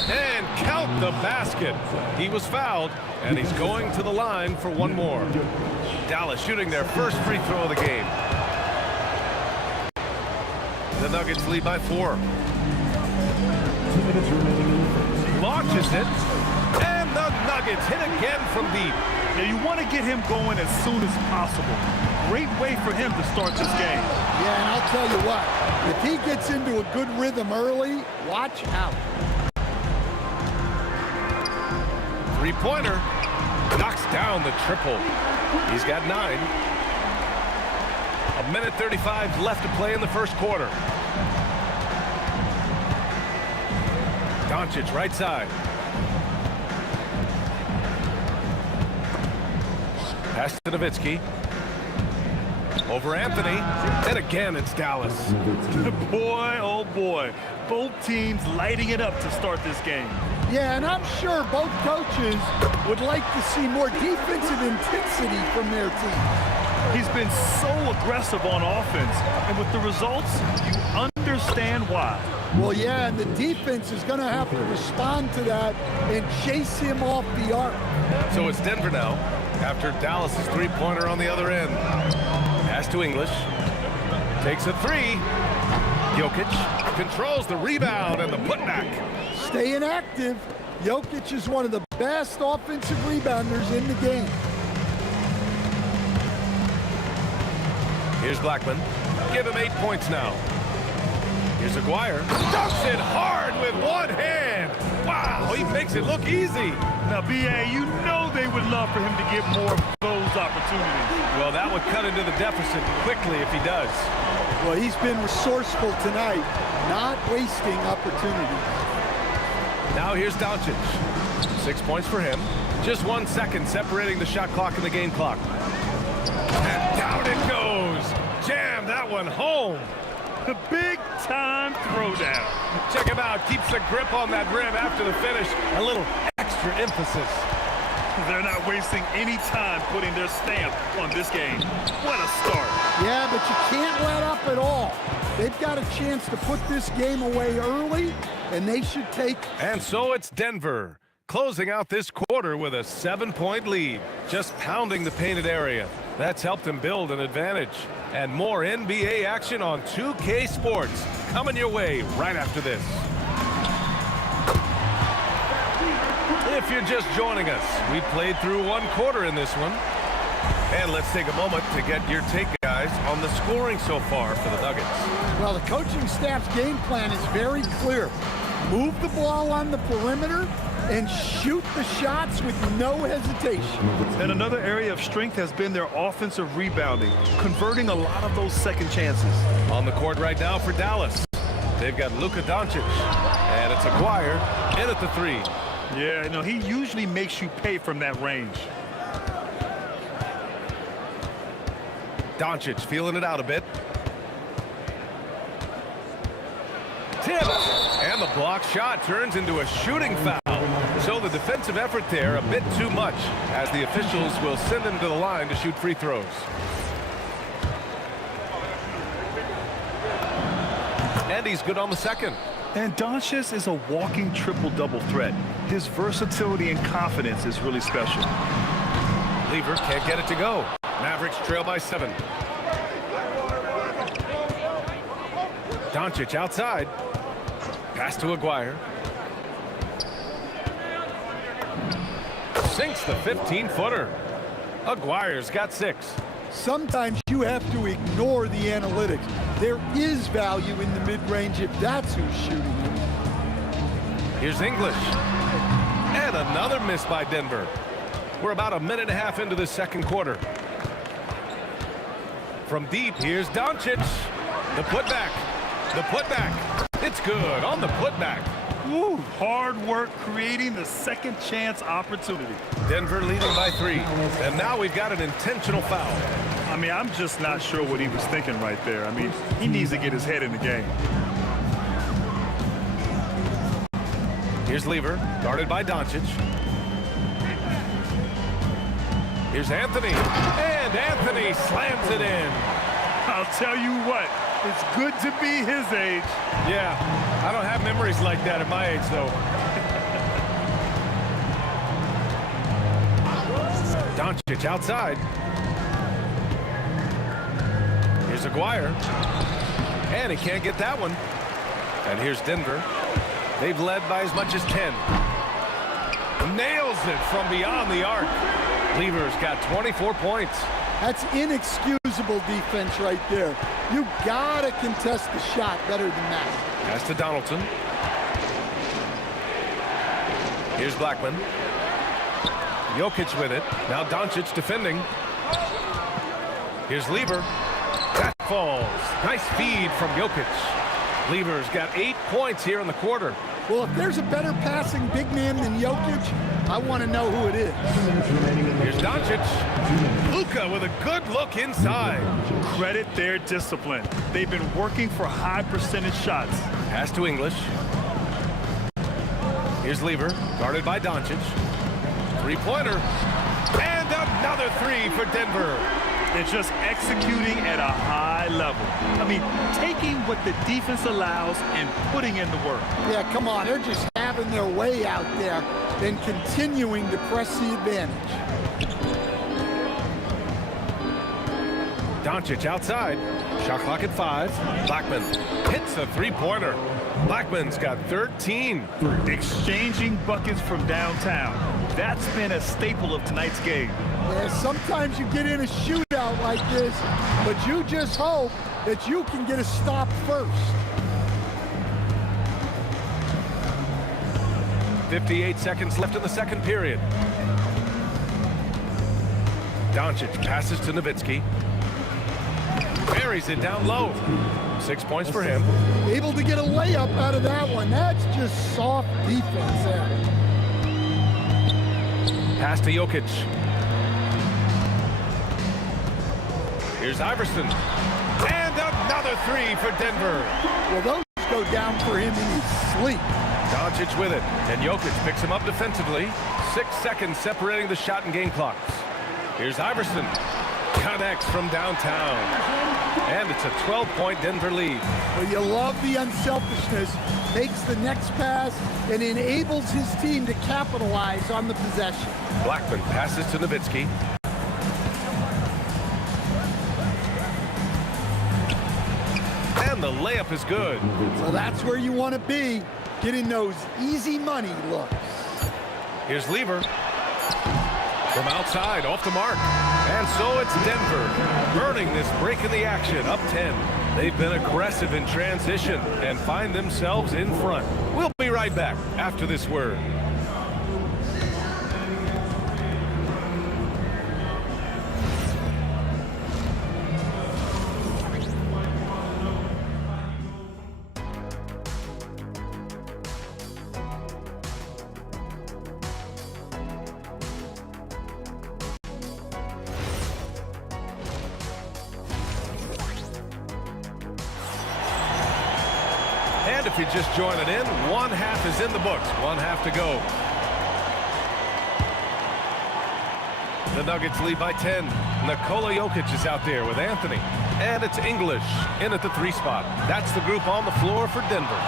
And count the basket. He was fouled, and he's going to the line for one more. Dallas shooting their first free throw of the game. The Nuggets lead by 4. Launches it, and the Nuggets hit again from deep. Now you want to get him going as soon as possible. Great way for him to start this game. Yeah, and I'll tell you what, if he gets into a good rhythm early, watch out. Three-pointer knocks down the triple. He's got 9. 1:35 left to play in the first quarter. Doncic right side. Pass to Nowitzki. Over Anthony. And again, it's Dallas. Boy, oh boy. Both teams lighting it up to start this game. Yeah, and I'm sure both coaches would like to see more defensive intensity from their team. He's been so aggressive on offense, and with the results, you understand why. Well, yeah, and the defense is going to have to respond to that and chase him off the arc. So it's Denver now, after Dallas's three-pointer on the other end. Pass to English. Takes a 3. Jokic controls the rebound and the putback. Staying active. Jokic is one of the best offensive rebounders in the game. Here's Blackman. Give him 8 points now. Here's Aguirre. Dunks it hard with one hand. Wow, he makes it look easy. Now, B.A., you know they would love for him to get more of those those opportunities. Well, that would cut into the deficit quickly if he does. Well, he's been resourceful tonight, not wasting opportunities. Now here's Doncic. 6 points for him. Just 1 second separating the shot clock and the game clock. And down it goes. Jam that one home. The big-time throwdown. Check him out. Keeps the grip on that rim after the finish. A little extra emphasis. They're not wasting any time putting their stamp on this game. What a start. Yeah, but you can't let up at all. They've got a chance to put this game away early, and they should take. And so it's Denver, closing out this quarter with a 7-point lead, just pounding the painted area. That's helped them build an advantage. And more NBA action on 2K Sports coming your way right after this. If you're just joining us, we played through 1 quarter in this one. And let's take a moment to get your take, guys, on the scoring so far for the Nuggets. Well, the coaching staff's game plan is very clear. Move the ball on the perimeter and shoot the shots with no hesitation. And another area of strength has been their offensive rebounding, converting a lot of those second chances. On the court right now for Dallas, they've got Luka Doncic, and it's Aguirre in at the 3. Yeah, you know, he usually makes you pay from that range. Doncic feeling it out a bit. Tipped, and the block shot turns into a shooting foul. So the defensive effort there a bit too much, as the officials will send him to the line to shoot free throws. And he's good on the second. And Doncic is a walking triple-double threat. His versatility and confidence is really special. Lever can't get it to go. Mavericks trail by 7. Doncic outside. Pass to Aguirre. Sinks the 15-footer. Aguirre's got 6. Sometimes you have to ignore the analytics. There is value in the mid-range if that's who's shooting it. Here's English. And another miss by Denver. We're about a minute and a half into the second quarter. From deep, here's Doncic. The putback. The putback. It's good on the putback. Woo, hard work creating the second chance opportunity. Denver leading by 3. And now we've got an intentional foul. I mean, I'm just not sure what he was thinking right there. I mean, he needs to get his head in the game. Here's Lever, guarded by Doncic. Here's Anthony. And Anthony slams it in. I'll tell you what, it's good to be his age. Yeah, I don't have memories like that at my age, though. Doncic outside. Here's Aguirre. And he can't get that one. And here's Denver. They've led by as much as 10. Nails it from beyond the arc. Lever's got 24 points. That's inexcusable defense right there. You gotta contest the shot better than that. Pass to Donaldson. Here's Blackman. Jokic with it. Now Doncic defending. Here's Lever. That falls. Nice feed from Jokic. Lever's got 8 points here in the quarter. Well, if there's a better passing big man than Jokic, I want to know who it is. Here's Doncic. Luka with a good look inside. Credit their discipline. They've been working for high percentage shots. Pass to English. Here's Lever, guarded by Doncic. Three-pointer. And another 3 for Denver. They're just executing at a high level. I mean, taking what the defense allows and putting in the work. Yeah, come on. They're just having their way out there and continuing to press the advantage. Doncic outside. Shot clock at 5. Blackman hits a three-pointer. Blackman's got 13. Exchanging buckets from downtown. That's been a staple of tonight's game. Yeah, sometimes you get in a shootout like this, but you just hope that you can get a stop first. 58 seconds left in the second period. Doncic passes to Nowitzki. Buries it down low. 6 points for him. Able to get a layup out of that one. That's just soft defense there. Pass to Jokic. Here's Iverson. And another three for Denver. Well, those go down for him in his sleep. Doncic with it. And Jokic picks him up defensively. 6 seconds separating the shot and game clocks. Here's Iverson. Connects from downtown. And it's a 12-point Denver lead. Well, you love the unselfishness. Makes the next pass and enables his team to capitalize on the possession. Blackman passes to Nowitzki. And the layup is good. So that's where you want to be, getting those easy money looks. Here's Lever. From outside, off the mark. And so it's Denver burning this break in the action, up 10. They've been aggressive in transition and find themselves in front. We'll be right back after this word. And if you just join it in, one half is in the books. One half to go. The Nuggets lead by 10. Nikola Jokic is out there with Anthony. And it's English in at the 3 spot. That's the group on the floor for Denver.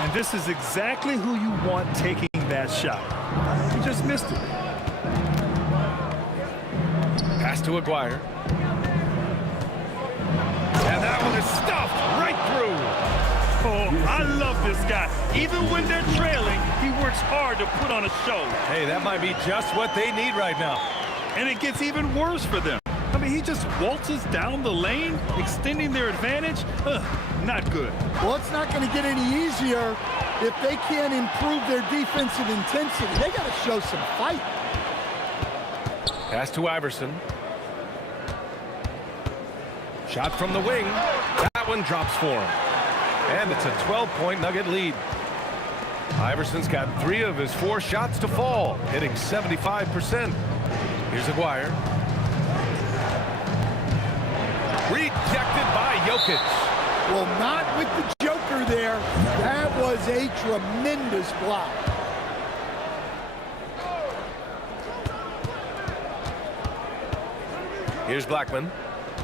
And this is exactly who you want taking that shot. You just missed it. Pass to Aguirre. And that one is stuffed right through. Oh, I love this guy. Even when they're trailing, he works hard to put on a show. Hey, that might be just what they need right now. And it gets even worse for them. I mean, he just waltzes down the lane, extending their advantage. Not good. Well, it's not going to get any easier if they can't improve their defensive intensity. They got to show some fight. Pass to Iverson. Shot from the wing. That one drops for him. And it's a 12-point Nugget lead. Iverson's got 3 of his 4 shots to fall, hitting 75%. Here's Aguirre. Rejected by Jokic. Well, not with the Joker there. That was a tremendous block. Here's Blackman.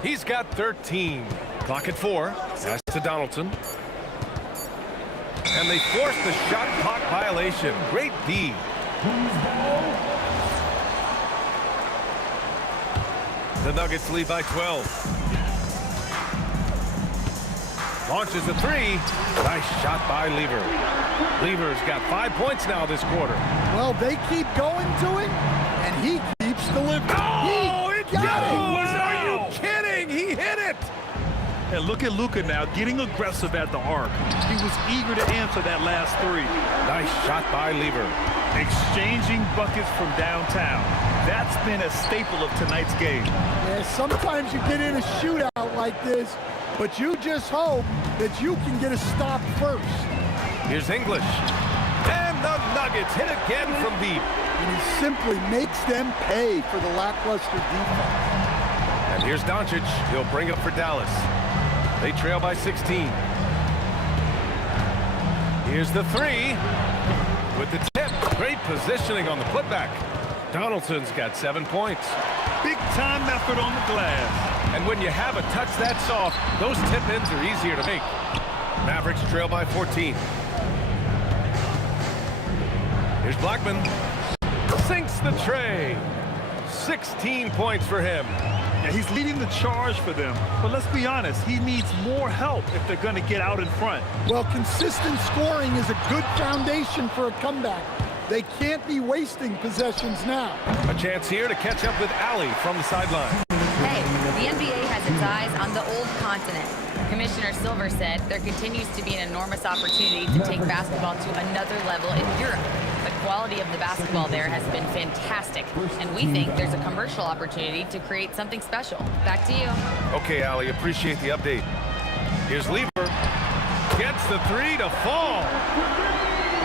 He's got 13. Clock at 4. Pass to Donaldson. And they force the shot clock violation. Great D. The Nuggets lead by 12. Launches a 3. Nice shot by Lever. Lever's got 5 points now this quarter. Well, they keep going to it, and he keeps delivering. Oh, it got it! Are you kidding? He hit it! And look at Luka now, getting aggressive at the arc. He was eager to answer that last 3. Nice shot by Lever. Exchanging buckets from downtown. That's been a staple of tonight's game. Yeah, sometimes you get in a shootout like this, but you just hope that you can get a stop first. Here's English. And the Nuggets hit again from deep. And he simply makes them pay for the lackluster defense. And here's Doncic. He'll bring it up for Dallas. They trail by 16. Here's the 3. With the tip. Great positioning on the putback. Donaldson's got 7 points. Big time effort on the glass. And when you have a touch that soft, those tip-ins are easier to make. Mavericks trail by 14. Here's Blackman. Sinks the tray. 16 points for him. Yeah, he's leading the charge for them. But let's be honest, he needs more help if they're going to get out in front. Well, consistent scoring is a good foundation for a comeback. They can't be wasting possessions now. A chance here to catch up with Allie from the sideline. Hey, the NBA has its eyes on the old continent. Commissioner Silver said there continues to be an enormous opportunity to take basketball to another level in Europe. The quality of the basketball there has been fantastic, and we think there's a commercial opportunity to create something special. Back to you. Okay, Allie, appreciate the update. Here's Lever. Gets the three to fall.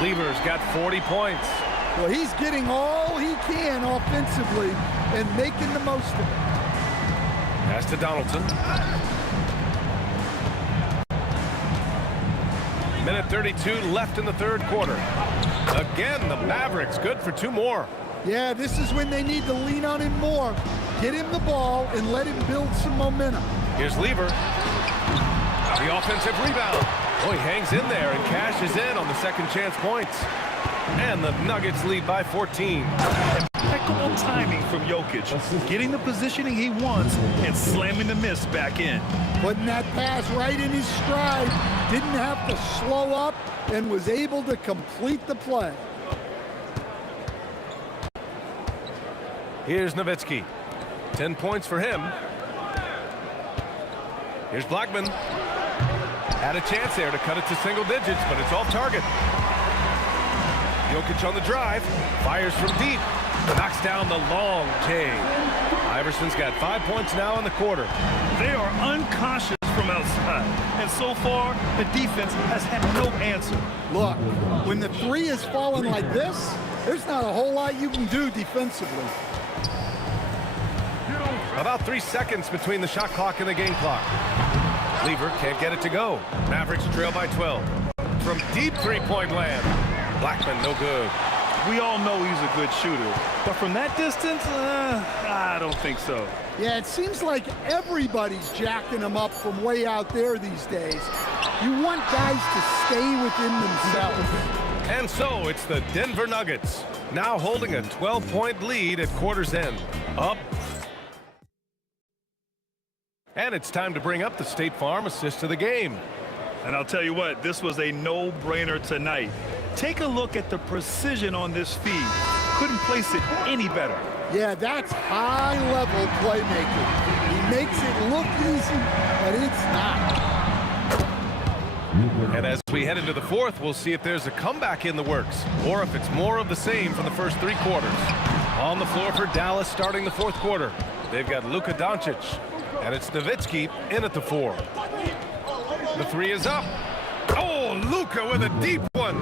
Lever's got 40 points. Well, he's getting all he can offensively and making the most of it. Pass to Donaldson. Minute 32 left in the third quarter. Again, the Mavericks good for 2 more. Yeah, this is when they need to lean on him more. Get him the ball and let him build some momentum. Here's Lever. The offensive rebound. Oh, he hangs in there and cashes in on the second chance points. And the Nuggets lead by 14. Impeccable timing from Jokic. Getting the positioning he wants and slamming the miss back in. Putting that pass right in his stride. Didn't have to slow up and was able to complete the play. Here's Nowitzki. 10 points for him. Here's Blackman. Had a chance there to cut it to single digits, but it's off target. Jokic on the drive. Fires from deep. Knocks down the long J. Iverson's got 5 points now in the quarter. They are unconscious from outside, and so far the defense has had no answer. Look, when the three is falling like this, there's not a whole lot you can do defensively. About 3 seconds between the shot clock and the game clock. Lever can't get it to go. Mavericks trail by 12. From deep three-point land. Blackman no good. We all know he's a good shooter, but from that distance, I don't think so. Yeah, it seems like everybody's jacking him up from way out there these days. You want guys to stay within themselves. And so it's the Denver Nuggets, now holding a 12-point lead at quarter's end. Up. And it's time to bring up the State Farm assist of the game. And I'll tell you what, this was a no-brainer tonight. Take a look at the precision on this feed. Couldn't place it any better. Yeah, that's high-level playmaking. He makes it look easy, but it's not. And as we head into the fourth, we'll see if there's a comeback in the works, or if it's more of the same from the first 3 quarters. On the floor for Dallas starting the fourth quarter. They've got Luka Doncic, and it's Nowitzki in at the 4. The 3 is up. Oh, Luka with a deep one.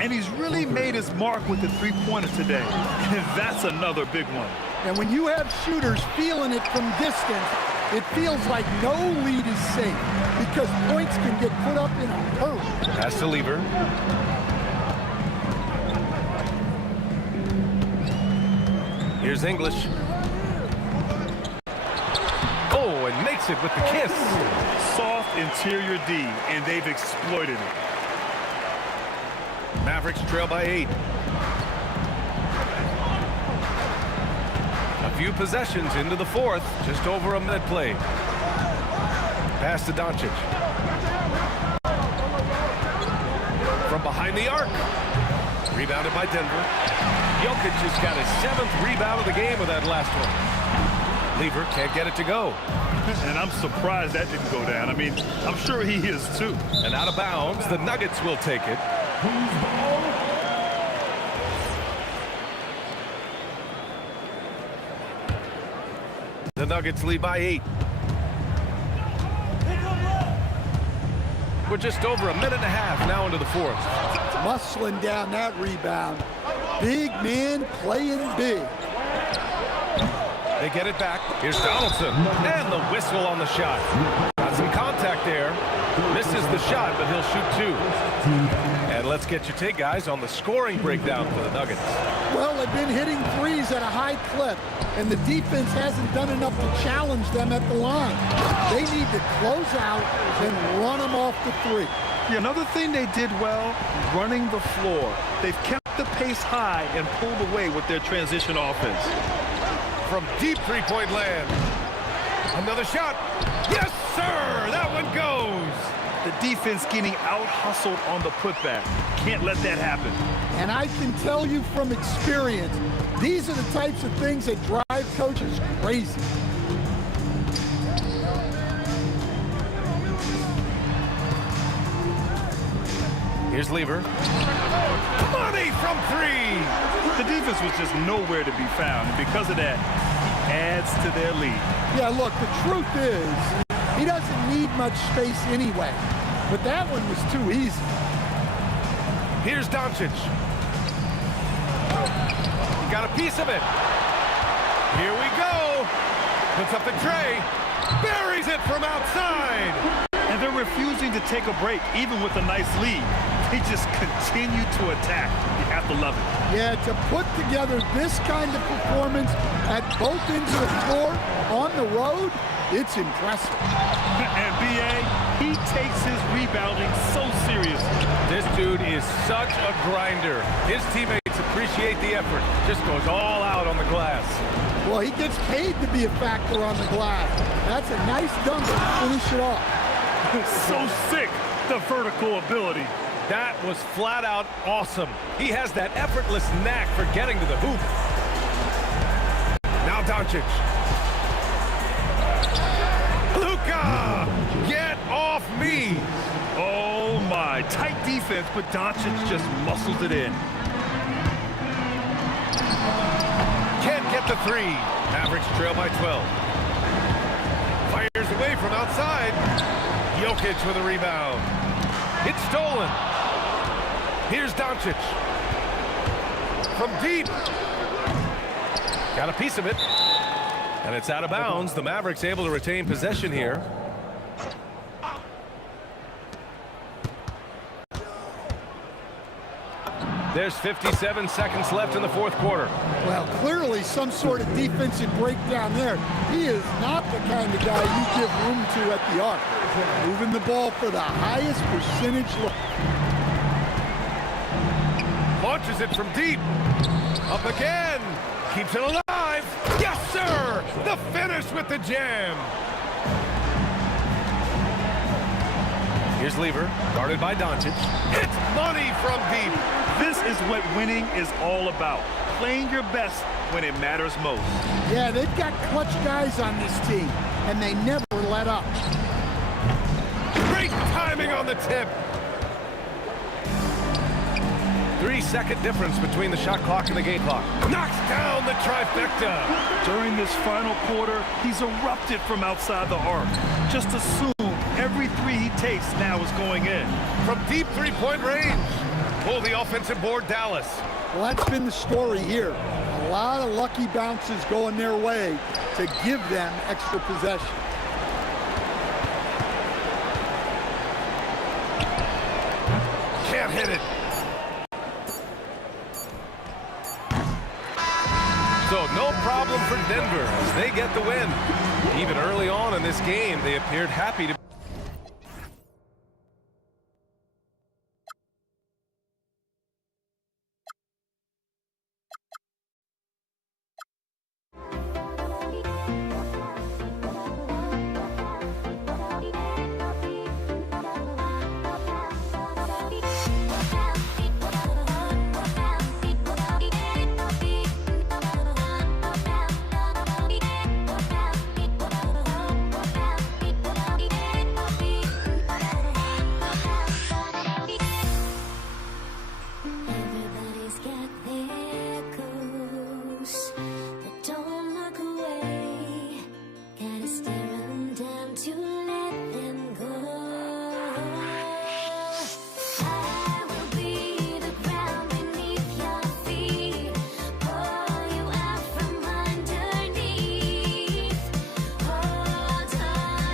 And he's really made his mark with the three-pointer today. And that's another big one. And when you have shooters feeling it from distance, it feels like no lead is safe because points can get put up in a hurry. Pass to Lever. Here's English. Oh, and makes it with the kiss. Soft interior D, and they've exploited it. Mavericks trail by 8. A few possessions into the fourth, just over a minute played. Pass to Doncic. From behind the arc. Rebounded by Denver. Jokic has got his 7th rebound of the game with that last one. Lever can't get it to go. And I'm surprised that didn't go down. I mean, I'm sure he is too. And out of bounds, the Nuggets will take it. The Nuggets lead by 8. We're just over a minute and a half now into the fourth. Muscling down that rebound. Big man playing big. They get it back. Here's Donaldson. And the whistle on the shot. Got some contact there. Misses the shot, but he'll shoot 2. And let's get your take, guys, on the scoring breakdown for the Nuggets. Well, they've been hitting threes at a high clip, and the defense hasn't done enough to challenge them at the line. They need to close out and run them off the 3. Yeah, another thing they did well, running the floor. They've kept the pace high and pulled away with their transition offense. From deep three-point land. Another shot. Yes, sir! That one goes. The defense getting out-hustled on the putback. Can't let that happen. And I can tell you from experience, these are the types of things that drive coaches crazy. Here's Lever. Money from 3. defense was just nowhere to be found. And because of that, he adds to their lead. Yeah, look, the truth is, he doesn't need much space anyway. But that one was too easy. Here's Doncic. He got a piece of it. Here we go. Puts up the tray. Buries it from outside. And they're refusing to take a break, even with a nice lead. They just continue to attack. You have to love it. Yeah, to put together this kind of performance at both ends of the floor on the road, it's impressive. And B.A., he takes his rebounding so seriously. This dude is such a grinder. His teammates appreciate the effort. Just goes all out on the glass. Well, he gets paid to be a factor on the glass. That's a nice dunk to finish it off. So sick, the vertical ability. That was flat out awesome. He has that effortless knack for getting to the hoop. Now Doncic. Luka! Get off me! Oh my, tight defense, but Doncic just muscles it in. Can't get the three. Mavericks trail by 12. Fires away from outside. Jokic with a rebound. It's stolen. Here's Doncic. From deep. Got a piece of it. And it's out of bounds. The Mavericks able to retain possession here. There's 57 seconds left in the fourth quarter. Well, clearly some sort of defensive breakdown there. He is not the kind of guy you give room to at the arc. Moving the ball for the highest percentage look. Launches it from deep. Up again. Keeps it alive. Yes, sir! The finish with the jam. Here's Lever, guarded by Doncic. It's money from deep. This is what winning is all about. Playing your best when it matters most. Yeah, they've got clutch guys on this team, and they never let up. Great timing on the tip. 3-second difference between the shot clock and the game clock. Knocks down the trifecta. During this final quarter, he's erupted from outside the arc. Just assume every three he takes now is going in. From deep three-point range. Pull the offensive board, Dallas. Well, that's been the story here. A lot of lucky bounces going their way to give them extra possession. Can't hit it. So no problem for Denver as they get the win. Even early on in this game, they appeared happy to Everybody's got their goals, but don't look away. Gotta stare 'em down to let them go. I will be the ground beneath your feet, pull you out from underneath. Hold on to me.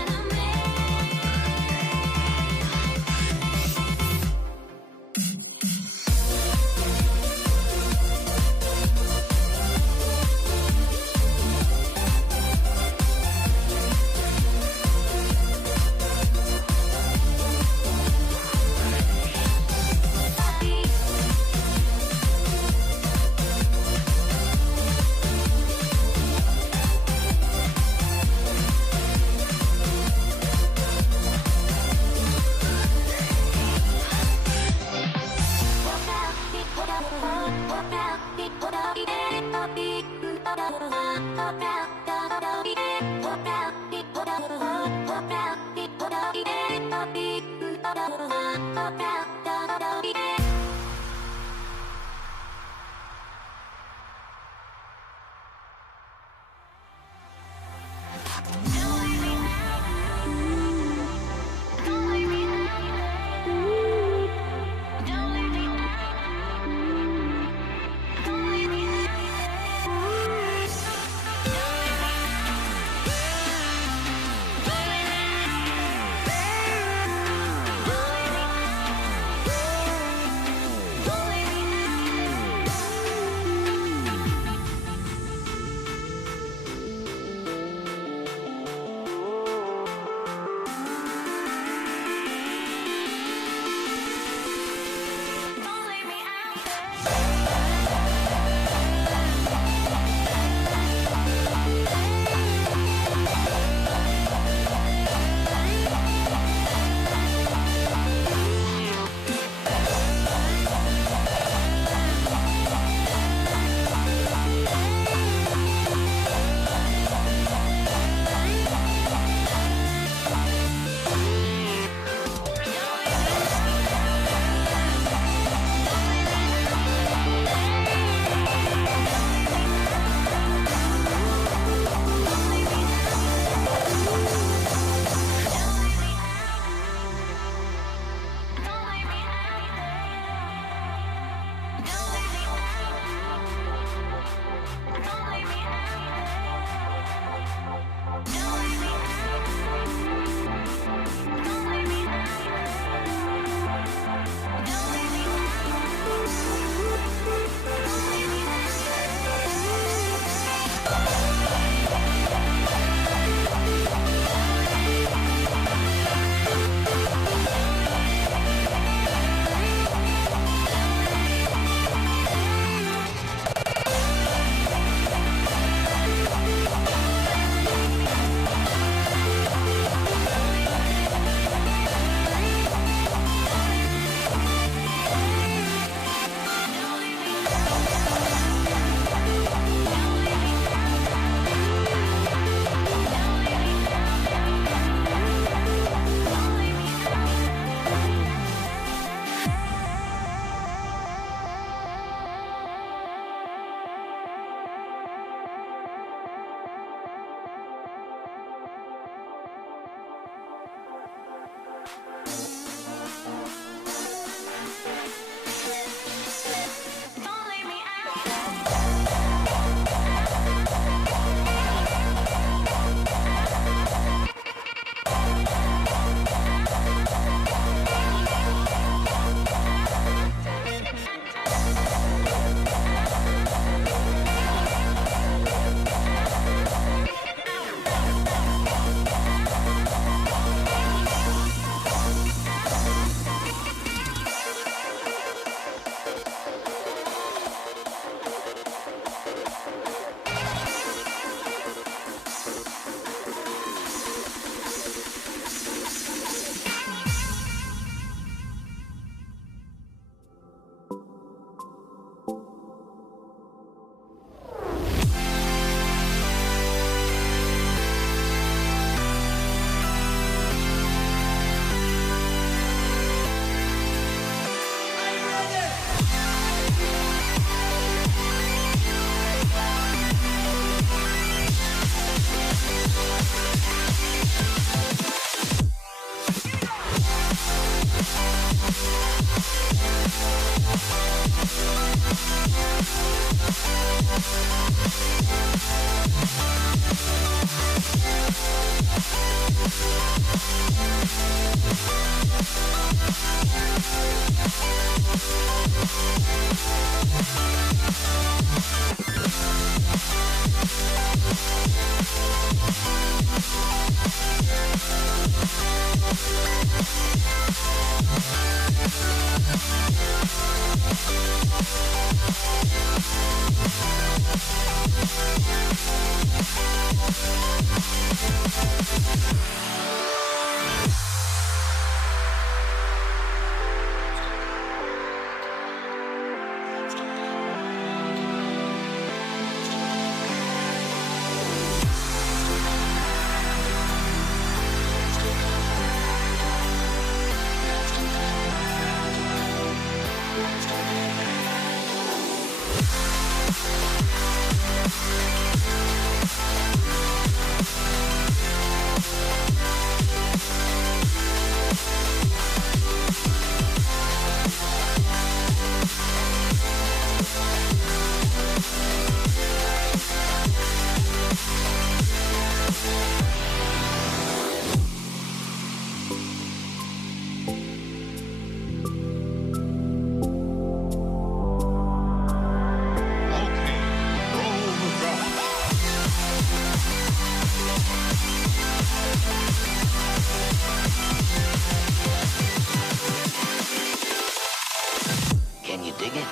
Can you dig it?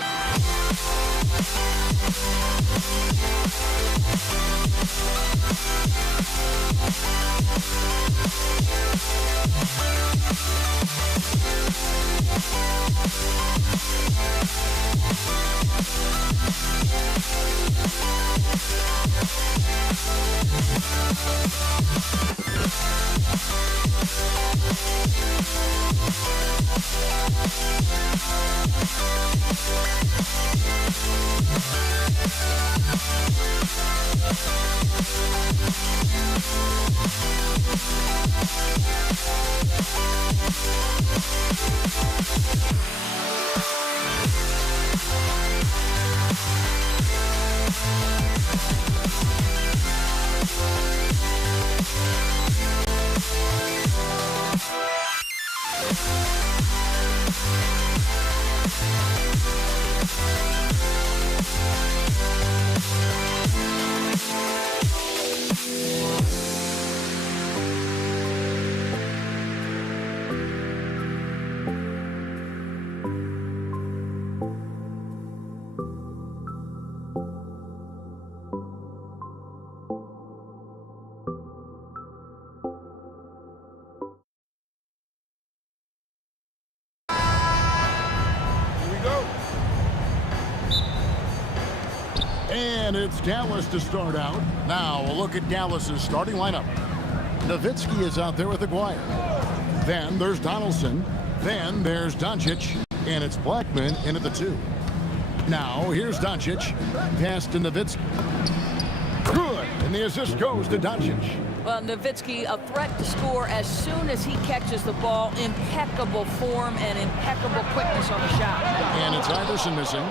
And it's Dallas to start out. Now a look at Dallas's starting lineup. Nowitzki is out there with Aguirre. Then there's Donaldson. Then there's Doncic. And it's Blackman in at the 2. Now here's Doncic. Pass to Nowitzki. Good. And the assist goes to Doncic. Well, Nowitzki, a threat to score as soon as he catches the ball. Impeccable form and impeccable quickness on the shot. And it's Iverson missing.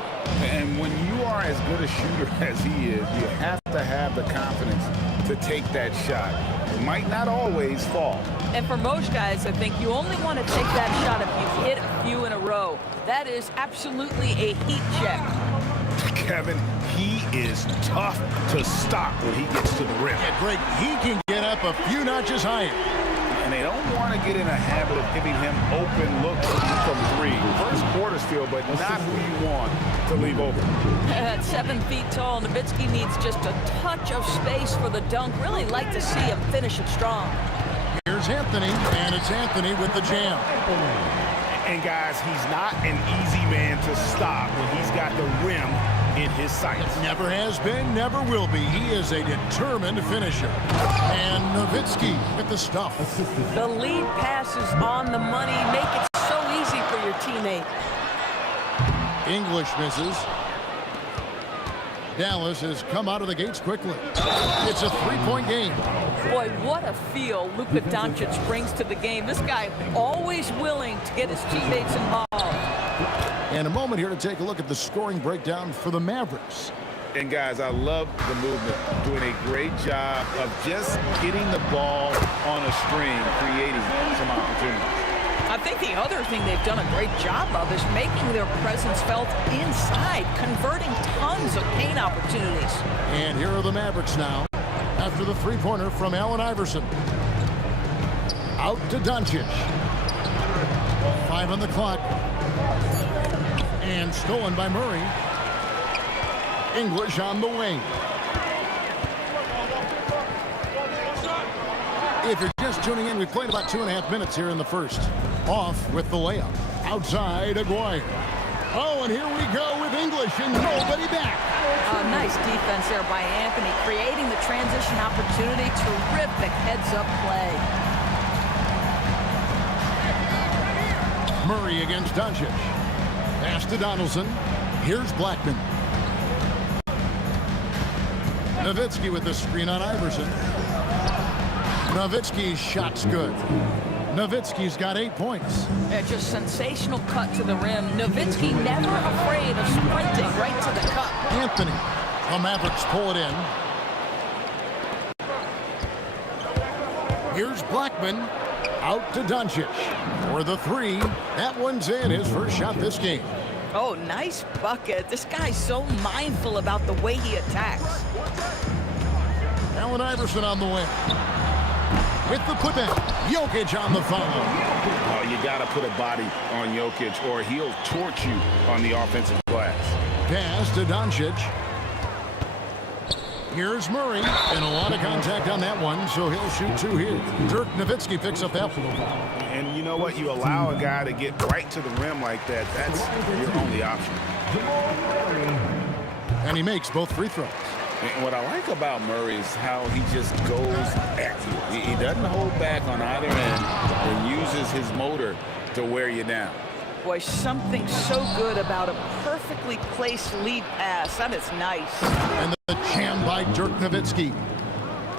And when you are as good a shooter as he is, you have to have the confidence to take that shot. It might not always fall. And for most guys, I think you only want to take that shot if you hit a few in a row. That is absolutely a heat check. Kevin, he is tough to stop when he gets to the rim. Yeah, Greg, he can get up a few notches higher. And they don't want to get in a habit of giving him open looks from 3. First quarter steal, but not who you want to leave open. At 7 feet tall, Nowitzki needs just a touch of space for the dunk. Really like to see him finish it strong. Here's Anthony, and it's Anthony with the jam. And guys, he's not an easy man to stop when he's got the rim in his sights. Never has been, never will be. He is a determined finisher. And Nowitzki with the stuff. The lead pass is on the money. Make it so easy for your teammate. English misses. Dallas has come out of the gates quickly. It's a 3-point game. Boy, what a feel Luka Doncic brings to the game. This guy always willing to get his teammates involved. And a moment here to take a look at the scoring breakdown for the Mavericks. And guys, I love the movement, doing a great job of just getting the ball on a string, creating some opportunities. I think the other thing they've done a great job of is making their presence felt inside, converting tons of paint opportunities. And here are the Mavericks now, after the 3-pointer from Allen Iverson. Out to Doncic. 5 on the clock. And stolen by Murray. English on the wing. If you're just tuning in, we've played about 2.5 minutes here in the first. Off with the layup. Outside, Aguirre. Oh, and here we go with English and nobody back. Nice defense there by Anthony, creating the transition opportunity. Terrific heads-up play. Murray against Doncic. Pass to Donaldson. Here's Blackman. Nowitzki with the screen on Iverson. Nowitzki's shot's good. Nowitzki's got 8 points. Yeah, just sensational cut to the rim. Nowitzki never afraid of sprinting right to the cup. Anthony. The Mavericks pull it in. Here's Blackman. Out to Doncic. For the three. That one's in. His first shot this game. Oh, nice bucket. This guy's so mindful about the way he attacks. Allen Iverson on the wing. With the putback. Jokic on the foul. Oh, you got to put a body on Jokic or he'll torch you on the offensive glass. Pass to Doncic. Here's Murray. And a lot of contact on that one, so he'll shoot two here. Dirk Nowitzki picks up that one. And you know what? You allow a guy to get right to the rim like that. That's your only option. And he makes both free throws. And what I like about Murray is how he just goes at you. He doesn't hold back on either end and uses his motor to wear you down. Boy, something so good about a perfectly placed lead pass. That is nice. And the jam by Dirk Nowitzki.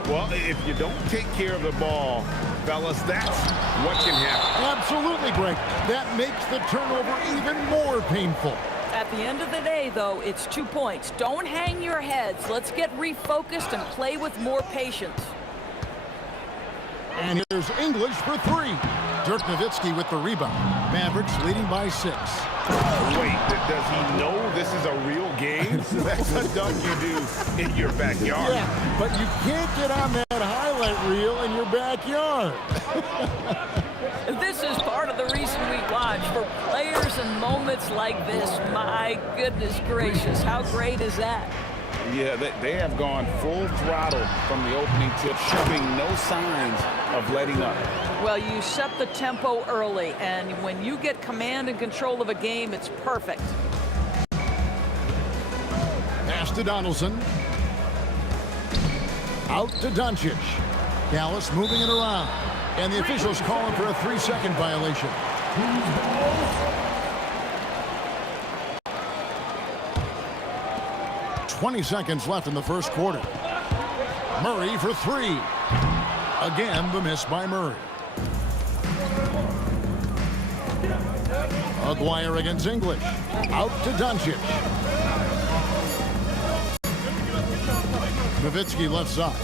Well, if you don't take care of the ball, fellas, that's what can happen. Absolutely, Greg. That makes the turnover even more painful. At the end of the day, though, it's 2 points. Don't hang your heads. Let's get refocused and play with more patience. And here's English for three. Dirk Nowitzki with the rebound. Mavericks leading by 6. Wait, does he know this is a real game? That's a dunk you do in your backyard. Yeah, but you can't get on that highlight reel in your backyard. This is part of the reason we watch, for players and moments like this. My goodness gracious, how great is that? Yeah, they have gone full throttle from the opening tip, showing no signs of letting up. Well, you set the tempo early, and when you get command and control of a game, it's perfect. Pass to Donaldson. Out to Doncic. Dallas moving it around. And the officials calling for a 3-second violation. 20 seconds left in the first quarter. Murray for three. Again, the miss by Murray. Aguirre against English. Out to Doncic. Nowitzki left side.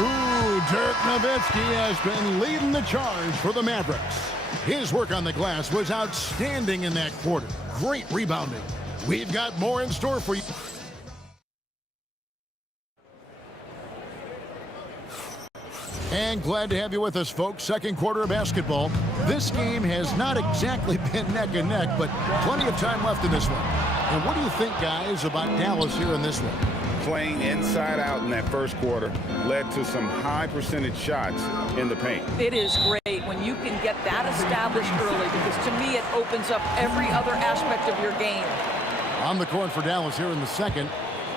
Ooh, Dirk Nowitzki has been leading the charge for the Mavericks. His work on the glass was outstanding in that quarter. Great rebounding. We've got more in store for you. And glad to have you with us, folks. Second quarter of basketball. This game has not exactly been neck and neck, but plenty of time left in this one. And what do you think, guys, about Dallas here in this one? Playing inside out in that first quarter led to some high percentage shots in the paint. It is great when you can get that established early, because to me it opens up every other aspect of your game. On the court for Dallas here in the second,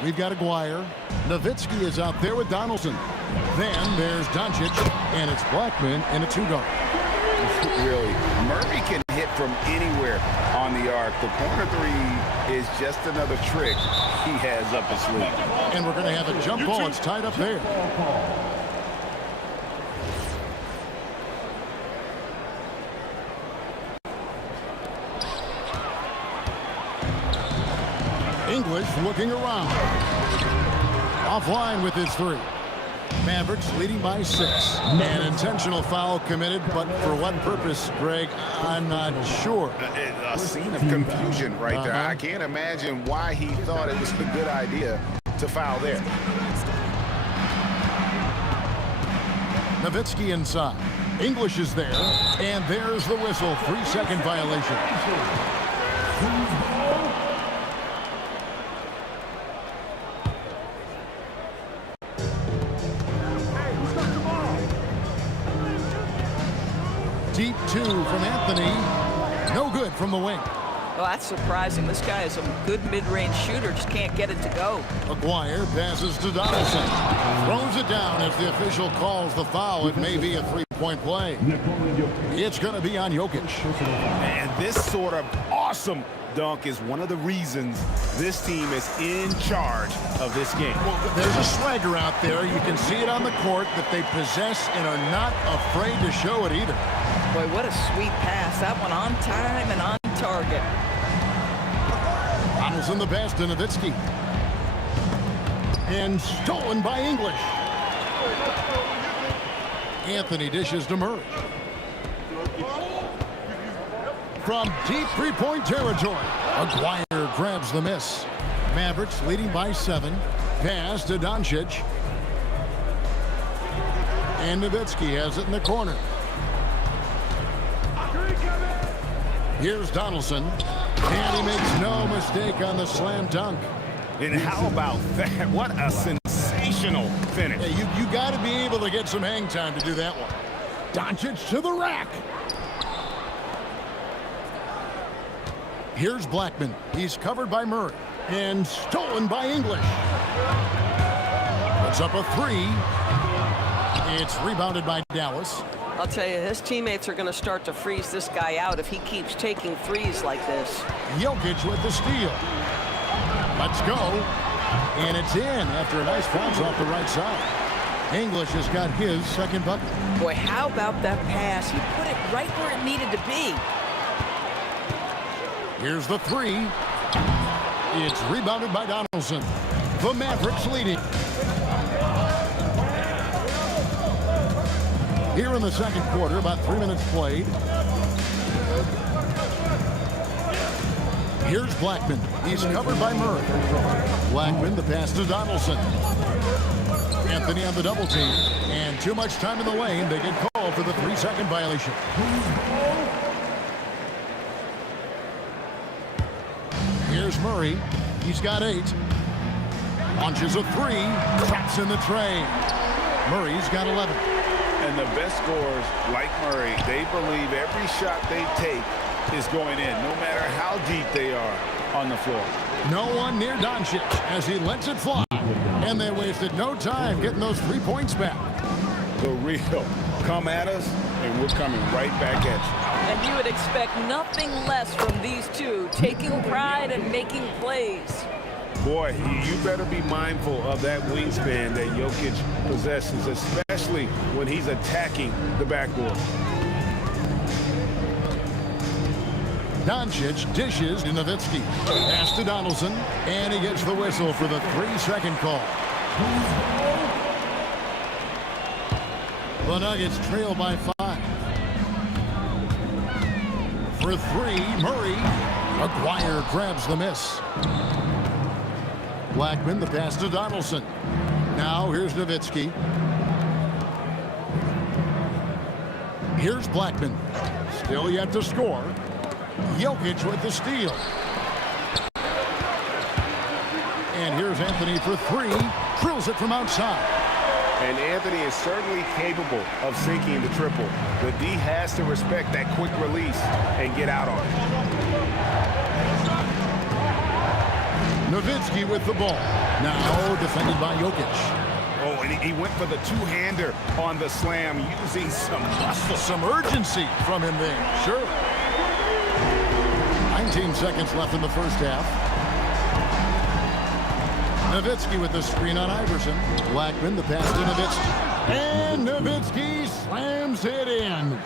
we've got Aguirre. Nowitzki is out there with Donaldson. Then there's Doncic, and it's Blackman in a two-guard. Really, Murray can hit from anywhere on the arc. The corner three is just another trick he has up his sleeve. And we're going to have a jump ball. It's tied up there. English looking around. Offline with his three. Mavericks leading by 6. An intentional foul committed, but for what purpose, Greg, I'm not sure. A scene of confusion right there. I can't imagine why he thought it was a good idea to foul there. Nowitzki inside. English is there, and there's the whistle. 3-second violation. 2 from Anthony. No good from the wing. Well, that's surprising. This guy is a good mid-range shooter, just can't get it to go. McGuire passes to Donaldson. Throws it down as the official calls the foul. It may be a three-point play. It's going to be on Jokic. And this sort of awesome dunk is one of the reasons this team is in charge of this game. Well, there's a swagger out there. You can see it on the court that they possess and are not afraid to show it either. Boy, what a sweet pass. That one on time and on target. Donaldson the pass to Nowitzki. And stolen by English. Anthony dishes to Murray. From deep three-point territory, McGuire grabs the miss. Mavericks leading by 7. Pass to Doncic. And Nowitzki has it in the corner. Here's Donaldson. And he makes no mistake on the slam dunk. And how about that? What a sensational finish. Yeah, you got to be able to get some hang time to do that one. Doncic to the rack. Here's Blackman. He's covered by Murray. And stolen by English. Puts up a 3. It's rebounded by Dallas. I'll tell you, his teammates are going to start to freeze this guy out if he keeps taking threes like this. Jokic with the steal. Let's go. And it's in after a nice bounce off the right side. English has got his second bucket. Boy, how about that pass? He put it right where it needed to be. Here's the 3. It's rebounded by Donaldson. The Mavericks leading. Here in the second quarter, about 3 minutes played. Here's Blackman. He's covered by Murray. Blackman, the pass to Donaldson. Anthony on the double team. And too much time in the lane. They get called for the 3-second violation. Here's Murray. He's got 8. Launches a 3. Traps in the tray. Murray's got 11. And the best scorers, like Murray, they believe every shot they take is going in, no matter how deep they are on the floor. No one near Doncic as he lets it fly. And they wasted no time getting those 3 points back. The real come at us, and we're coming right back at you. And you would expect nothing less from these two, taking pride and making plays. Boy, you better be mindful of that wingspan that Jokic possesses, especially when he's attacking the backboard. Doncic dishes to Nowitzki. Pass to Donaldson, and he gets the whistle for the 3-second call. The Nuggets trail by 5. For 3, Murray. McGuire grabs the miss. Blackman, the pass to Donaldson. Now here's Nowitzki. Here's Blackman. Still yet to score. Jokic with the steal. And here's Anthony for 3. Drills it from outside. And Anthony is certainly capable of sinking the triple. The D has to respect that quick release and get out on it. Nowitzki with the ball. Now defended by Jokic. Oh, and he went for the two-hander on the slam, using some muscle. Some urgency from him there. Sure. 19 seconds left in the first half. Nowitzki with the screen on Iverson. Blackman, the pass to Nowitzki. And Nowitzki slams it in.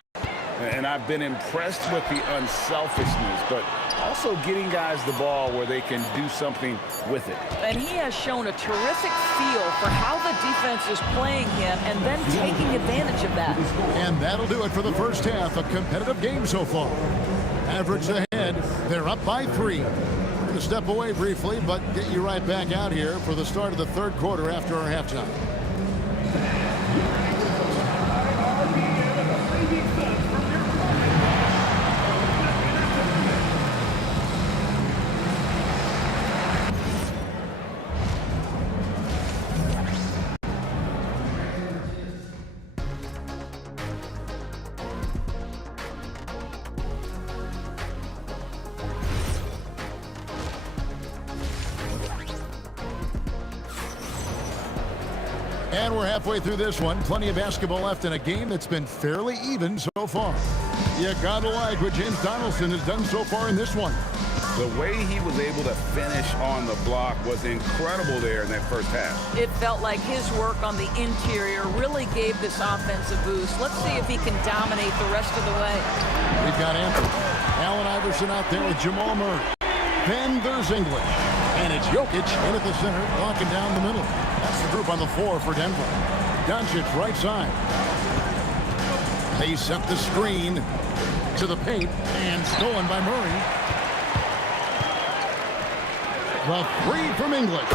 And I've been impressed with the unselfishness, but also getting guys the ball where they can do something with it. And he has shown a terrific feel for how the defense is playing him and then taking advantage of that. And that'll do it for the first half. A competitive game so far. Mavericks ahead. They're up by 3. We're going to step away briefly, but get you right back out here for the start of the third quarter after our halftime. And we're halfway through this one. Plenty of basketball left in a game that's been fairly even so far. You gotta like what James Donaldson has done so far in this one. The way he was able to finish on the block was incredible there in that first half. It felt like his work on the interior really gave this offense a boost. Let's see if he can dominate the rest of the way. We've got Anthony. Allen Iverson out there with Jamal Murray. Then there's English. And it's Jokic in at the center, locking down the middle. That's the group on the floor for Denver. Doncic right side. They set the screen to the paint and stolen by Murray. The three from English.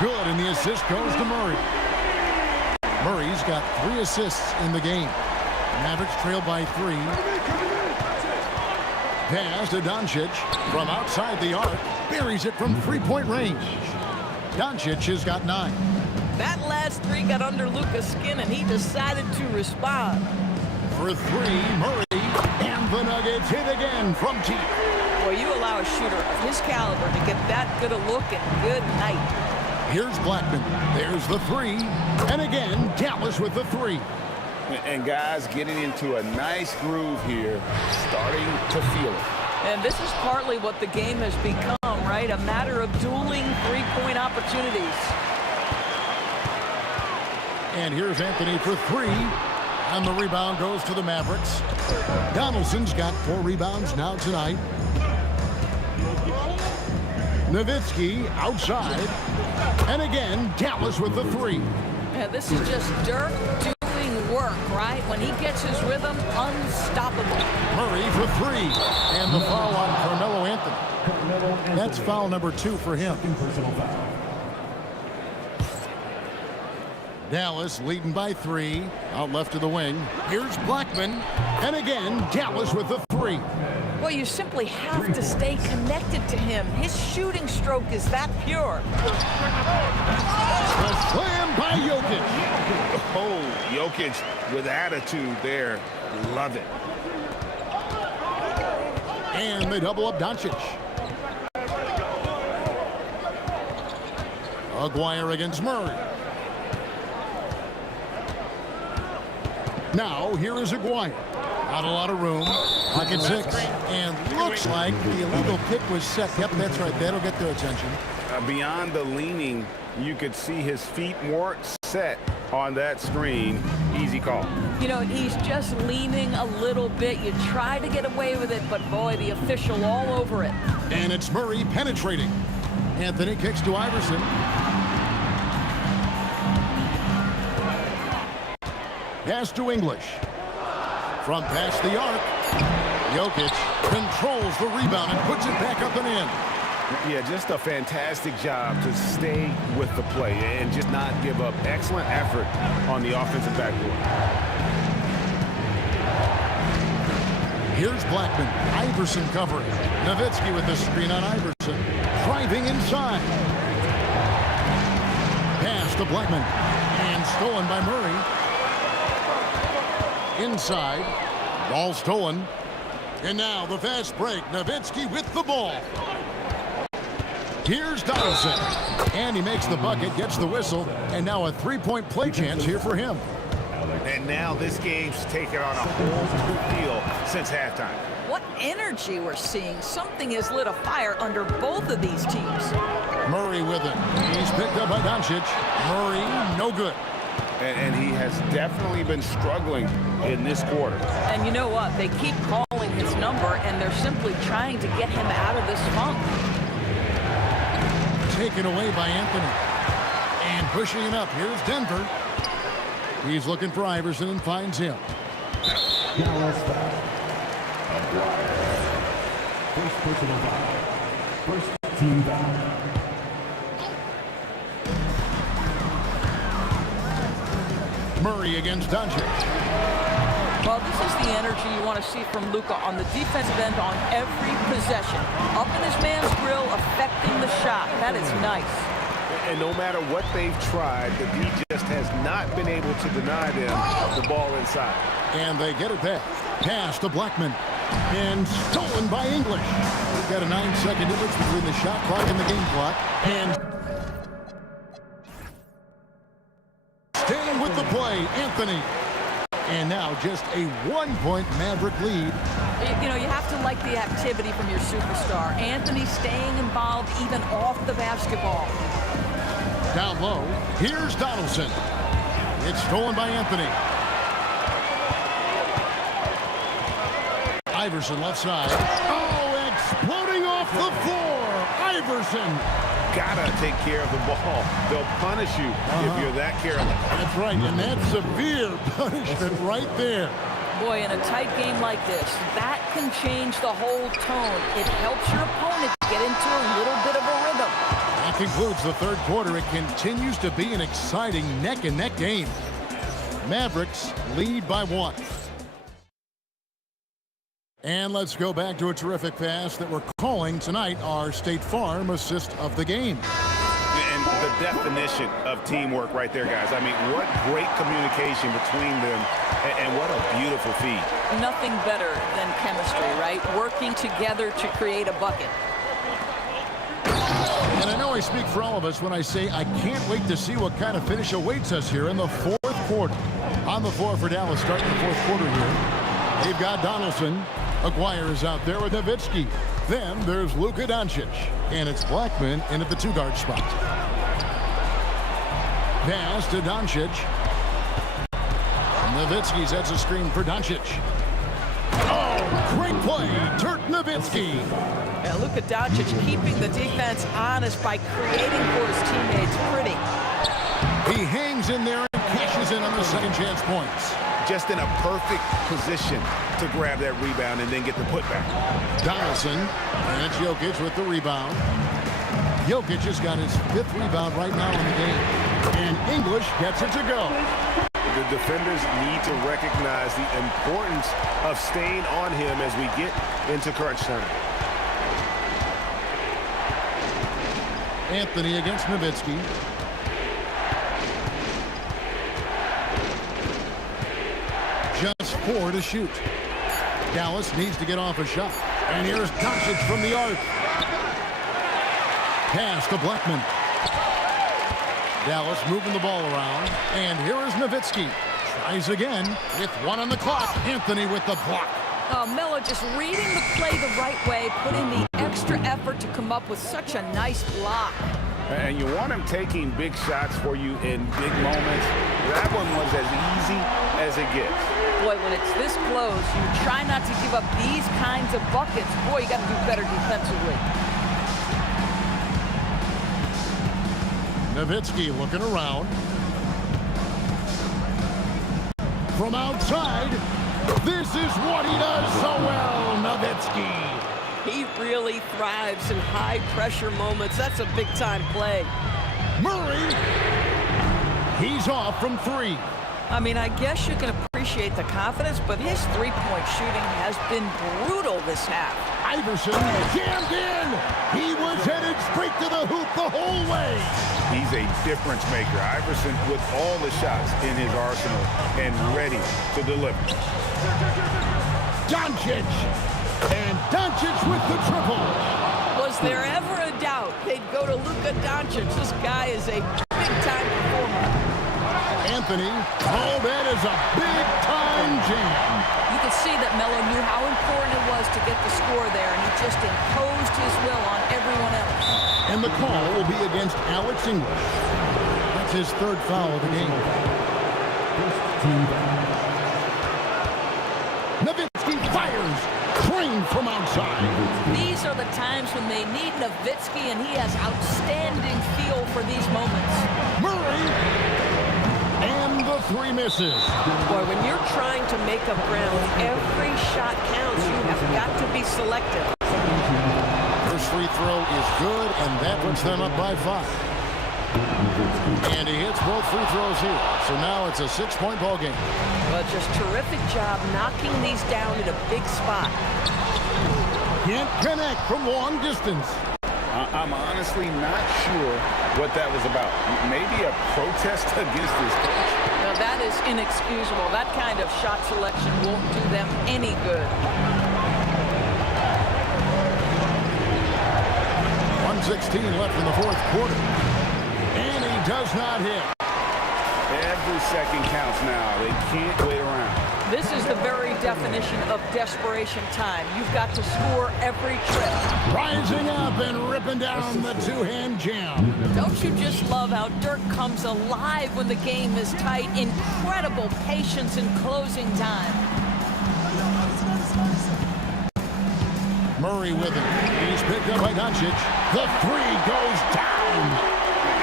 Good, and the assist goes to Murray. Murray's got 3 assists in the game. Mavericks trail by 3. Pass to Doncic from outside the arc. Buries it from three-point range. Doncic has got 9. That last 3 got under Luka's skin, and he decided to respond. For 3, Murray. And the Nuggets hit again from deep. Well, you allow a shooter of his caliber to get that good a look and good night. Here's Blackman. There's the 3. And again, Dallas with the 3. And guys getting into a nice groove here, starting to feel it. And this is partly what the game has become, right? A matter of dueling three-point opportunities. And here's Anthony for 3. And the rebound goes to the Mavericks. Donaldson's got 4 rebounds now tonight. Nowitzki outside. And again, Dallas with the 3. Yeah, this is just Dirk doing work, right? When he gets his rhythm, unstoppable. Murray for 3. And the foul on Carmelo Anthony. That's foul number 2 for him. Dallas leading by 3. Out left of the wing. Here's Blackman. And again, Dallas with the 3. Well, you simply have to stay connected to him. His shooting stroke is that pure. A slam by Jokic. Oh, Jokic with attitude there. Love it. And they double up Doncic. Aguirre against Murray. Now, here is Aguirre. Not a lot of room. Pocket 6. And looks like the illegal kick was set. Yep, that's right. That'll get their attention. Beyond the leaning, you could see his feet weren't set on that screen. Easy call. You know, he's just leaning a little bit. You try to get away with it, but boy, the official all over it. And it's Murray penetrating. Anthony kicks to Iverson. Pass to English. From past the arc, Jokic controls the rebound and puts it back up and in. Yeah, just a fantastic job to stay with the play and just not give up. Excellent effort on the offensive backboard. Here's Blackman. Iverson covering. Nowitzki with the screen on Iverson. Driving inside. Pass to Blackman. And stolen by Murray. Inside. Ball stolen. And now the fast break. Nowitzki with the ball. Here's Donaldson. And he makes the bucket, gets the whistle, and now a three-point play chance here for him. And now this game's taken on a whole new feel since halftime. What energy we're seeing. Something has lit a fire under both of these teams. Murray with it. He's picked up by Doncic. Murray, no good. And he has definitely been struggling in this quarter. And you know what? They keep calling his number, and they're simply trying to get him out of this funk. Taken away by Anthony. And pushing it up. Here's Denver. He's looking for Iverson and finds him. Dallas foul. First personal foul. First team foul. Murray against Doncic. Well, this is the energy you want to see from Luka on the defensive end on every possession. Up in his man's grill, affecting the shot. That is nice. And no matter what they've tried, the D just has not been able to deny them the ball inside. And they get it back. Pass to Blackman. And stolen by English. We've got a 9-second difference between the shot clock and the game clock. And the play, Anthony. And now just a 1-point Maverick lead. You know, you have to like the activity from your superstar. Anthony staying involved even off the basketball. Down low, here's Donaldson. It's stolen by Anthony. Iverson left side. Oh, exploding off the floor. Iverson. Gotta take care of the ball. They'll punish you if you're that careless. That's right, and that's severe punishment right there. Boy, in a tight game like this, that can change the whole tone. It helps your opponent get into a little bit of a rhythm. That concludes the third quarter. It continues to be an exciting neck-and-neck game. Mavericks lead by 1. And let's go back to a terrific pass that we're calling tonight our State Farm assist of the game. And the definition of teamwork right there, guys. I mean, what great communication between them, and what a beautiful feed. Nothing better than chemistry, right? Working together to create a bucket. And I know I speak for all of us when I say I can't wait to see what kind of finish awaits us here in the fourth quarter. On the floor for Dallas starting the fourth quarter here. They've got Donaldson. Aguirre is out there with Nowitzki. Then there's Luka Doncic. And it's Blackman in at the 2-guard spot. Pass to Doncic. Nowitzki sets a screen for Doncic. Oh, great play. Dirk Nowitzki. And Luka Doncic keeping the defense honest by creating for his teammates. Pretty. He hangs in there and cashes in on the second chance points. Just in a perfect position to grab that rebound and then get the putback. Donaldson, and it's Jokic with the rebound. Jokic has got his 5th rebound right now in the game. And English gets it to go. The defenders need to recognize the importance of staying on him as we get into crunch time. Anthony against Nowitzki. Just 4 to shoot. Dallas needs to get off a shot. And here's Doncic from the arc. Pass to Blackman. Dallas moving the ball around. And here is Nowitzki. Tries again with 1 on the clock. Anthony with the block. Oh, Melo just reading the play the right way, putting the extra effort to come up with such a nice block. And you want him taking big shots for you in big moments. That one was as easy as it gets. Boy, when it's this close, you try not to give up these kinds of buckets. Boy, you got to do better defensively. Nowitzki looking around. From outside, this is what he does so well, Nowitzki. He really thrives in high-pressure moments. That's a big-time play. Murray, he's off from 3. I mean, I guess you can appreciate the confidence, but his three-point shooting has been brutal this half. Iverson jammed in. He was headed straight to the hoop the whole way. He's a difference maker. Iverson with all the shots in his arsenal and ready to deliver. Doncic. And Doncic with the triple. Was there ever a doubt they'd go to Luka Doncic? This guy is a big-time performer. Anthony, oh, that is a big-time jam. You could see that Melo knew how important it was to get the score there, and he just imposed his will on everyone else. And the call will be against Alex English. That's his 3rd foul of the game. Nowitzki fires. Trained from outside. These are the times when they need Nowitzki, and he has outstanding feel for these moments. Murray. And the 3 misses. Boy, when you're trying to make up ground, every shot counts. You have got to be selective. First free throw is good, and that puts them up by 5. And he hits both free throws here. So now it's a 6-point ball game. Well, just terrific job knocking these down in a big spot. Can't connect from long distance. I'm honestly not sure what that was about. Maybe a protest against his coach. Now that is inexcusable. That kind of shot selection won't do them any good. 1:16 left in the fourth quarter. And he does not hit. Every second counts now. They can't wait around. This is the very definition of desperation time. You've got to score every trip. Rising up and ripping down the two-hand jam. Don't you just love how Dirk comes alive when the game is tight? Incredible patience in closing time. Murray with it. He's picked up by Doncic. The three goes down.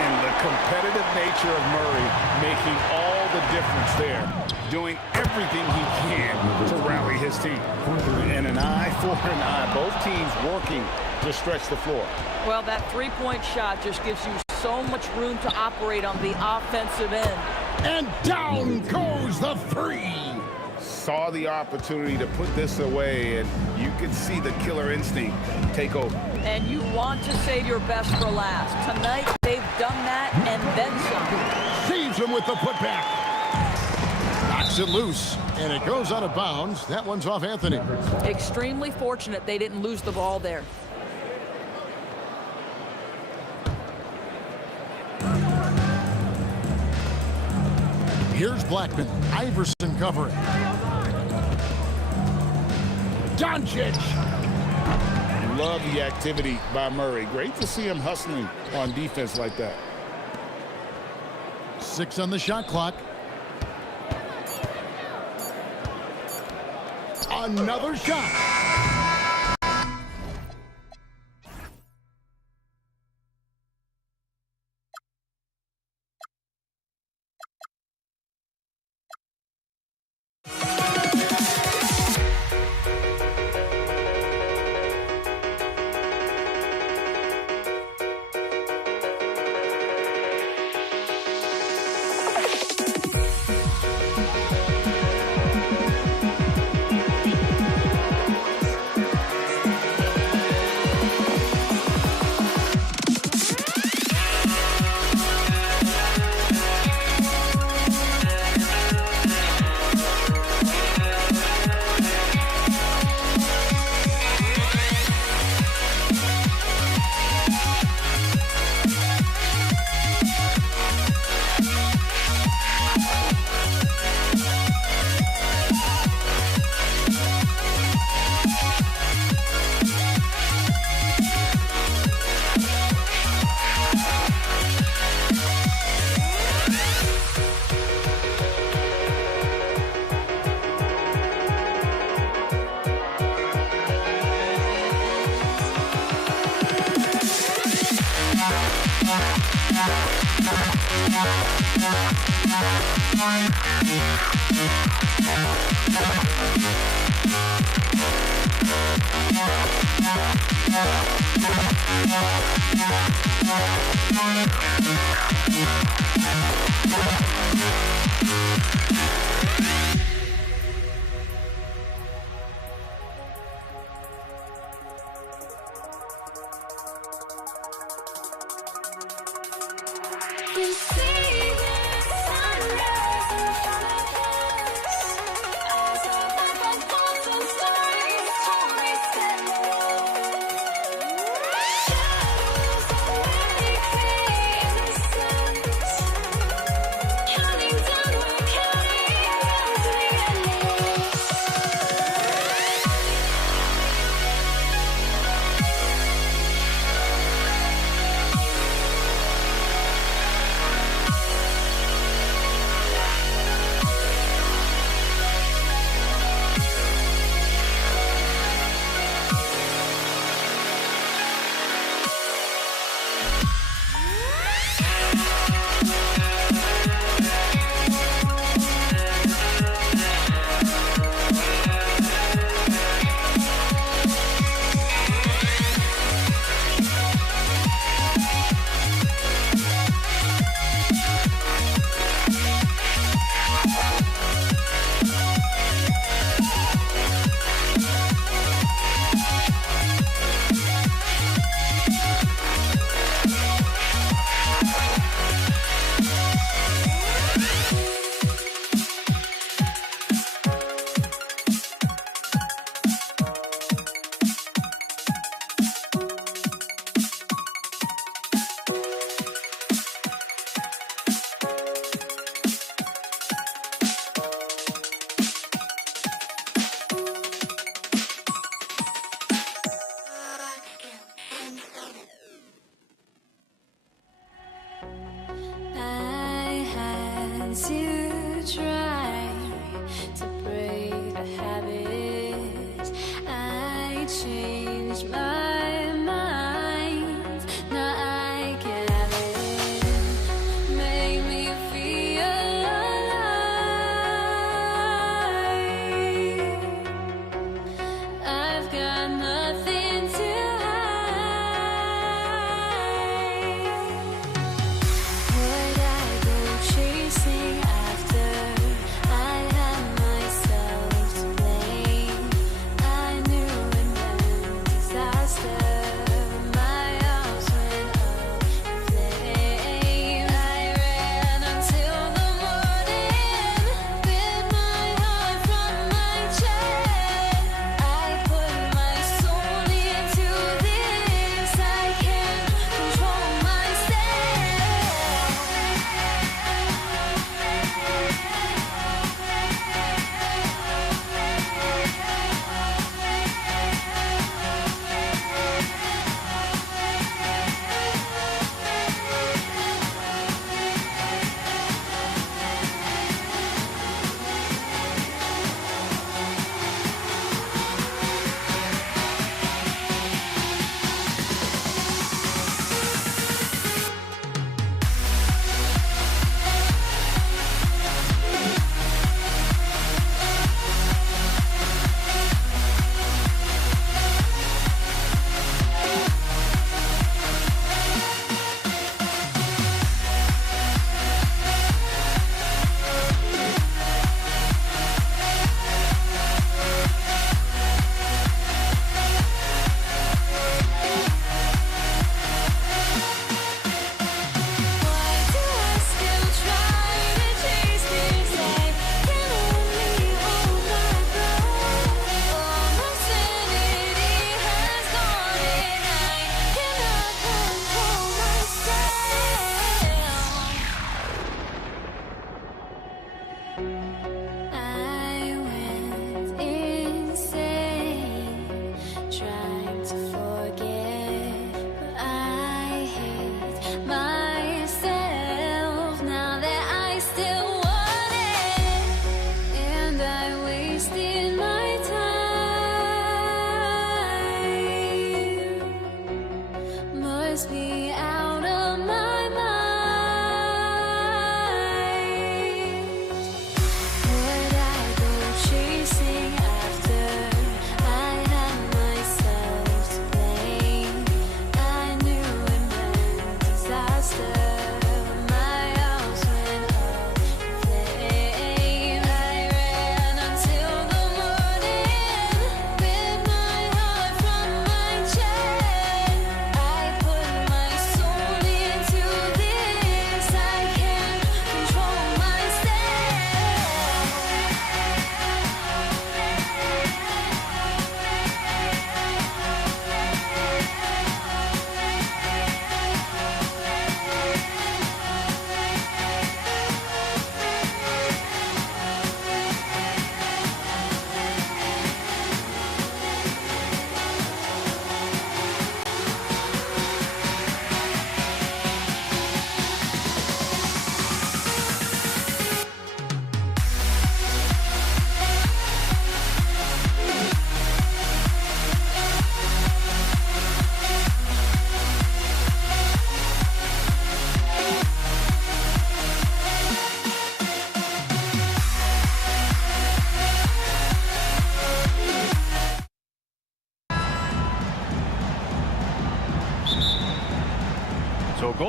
And the competitive nature of Murray making all the difference there. Doing everything he can to rally his team. And an eye for an eye. Both teams working to stretch the floor. Well, that three-point shot just gives you so much room to operate on the offensive end. And down goes the three. Saw the opportunity to put this away, and you could see the killer instinct take over. And you want to save your best for last. Tonight, they've done that and then some. Saves him with the putback. Knocks it loose, and it goes out of bounds. That one's off Anthony. Extremely fortunate they didn't lose the ball there. Here's Blackman. Iverson covering. Doncic. Love the activity by Murray. Great to see him hustling on defense like that. 6 on the shot clock. Another shot.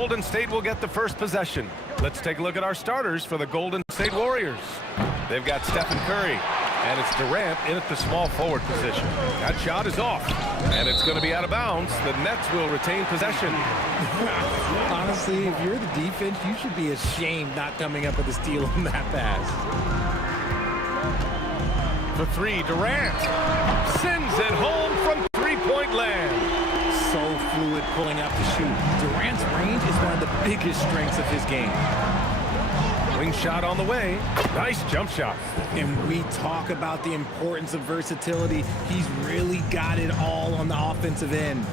Golden State will get the first possession. Let's take a look at our starters for the Golden State Warriors. They've got Stephen Curry, and it's Durant in at the small forward position. That shot is off, and it's going to be out of bounds. The Nets will retain possession. Honestly, if you're the defense, you should be ashamed not coming up with a steal on that pass. For three, Durant sends it home from three-point land. So fluid pulling up to shoot. Durant's range is one of the biggest strengths of his game. Wing shot on the way. Nice jump shot. And we talk about the importance of versatility. He's really got it all on the offensive end.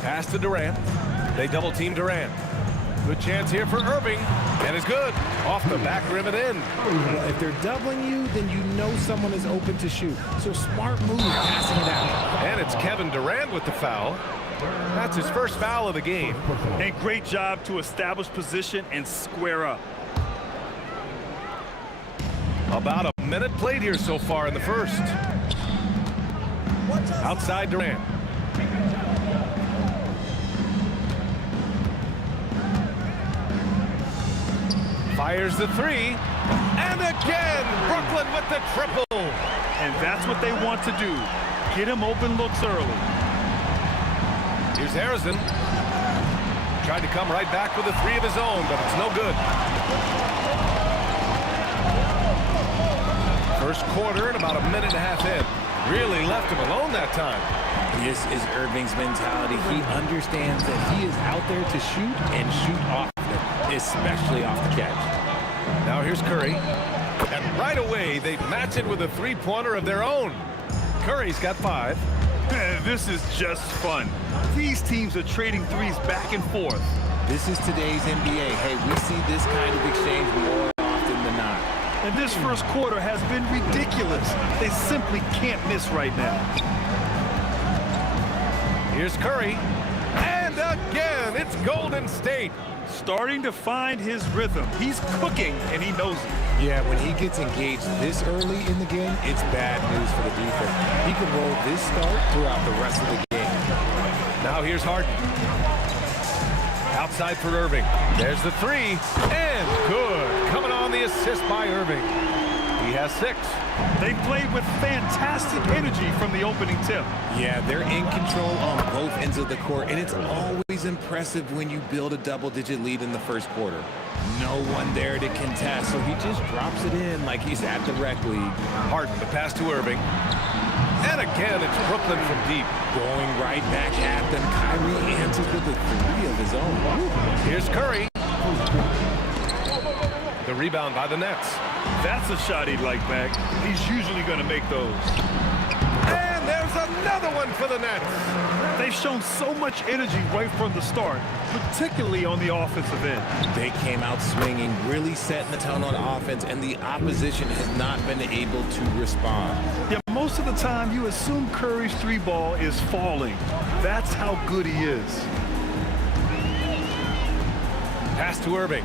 Pass to Durant. They double team Durant. Good chance here for Irving. And it's good. Off the back rim and in. Well, if they're doubling you, then you know someone is open to shoot. So smart move passing it out. And it's Kevin Durant with the foul. That's his first foul of the game. And great job to establish position and square up. About a minute played here so far in the first. Outside Durant. Fires the three. And again, Brooklyn with the triple. And that's what they want to do. Get him open looks early. Here's Harrison. Tried to come right back with a three of his own, but it's no good. First quarter and about a minute and a half in. Really left him alone that time. This is Irving's mentality. He understands that he is out there to shoot and shoot often, especially off the catch. Now here's Curry. And right away, they match it with a three-pointer of their own. Curry's got 5. This is just fun. These teams are trading threes back and forth. This is today's NBA. Hey, we see this kind of exchange more often than not. And this first quarter has been ridiculous. They simply can't miss right now. Here's Curry. And again, it's Golden State. Starting to find his rhythm. He's cooking, and he knows it. Yeah, when he gets engaged this early in the game, it's bad news for the defense. He can roll this start throughout the rest of the game. Now here's Harden. Outside for Irving. There's the three. And good. Coming on the assist by Irving. He has 6. They played with fantastic energy from the opening tip. Yeah, they're in control on both ends of the court, and it's always impressive when you build a double-digit lead in the first quarter. No one there to contest, so he just drops it in like he's at the rec league. Harden, the pass to Irving. And again, it's Brooklyn from deep. Going right back at them. Kyrie answers with a 3 of his own. Here's Curry. The rebound by the Nets. That's a shot he'd like back. He's usually going to make those. And there's another one for the Nets. They've shown so much energy right from the start, particularly on the offensive end. They came out swinging, really setting the tone on offense, and the opposition has not been able to respond. Yeah, most of the time you assume Curry's 3-ball is falling. That's how good he is. Pass to Irving.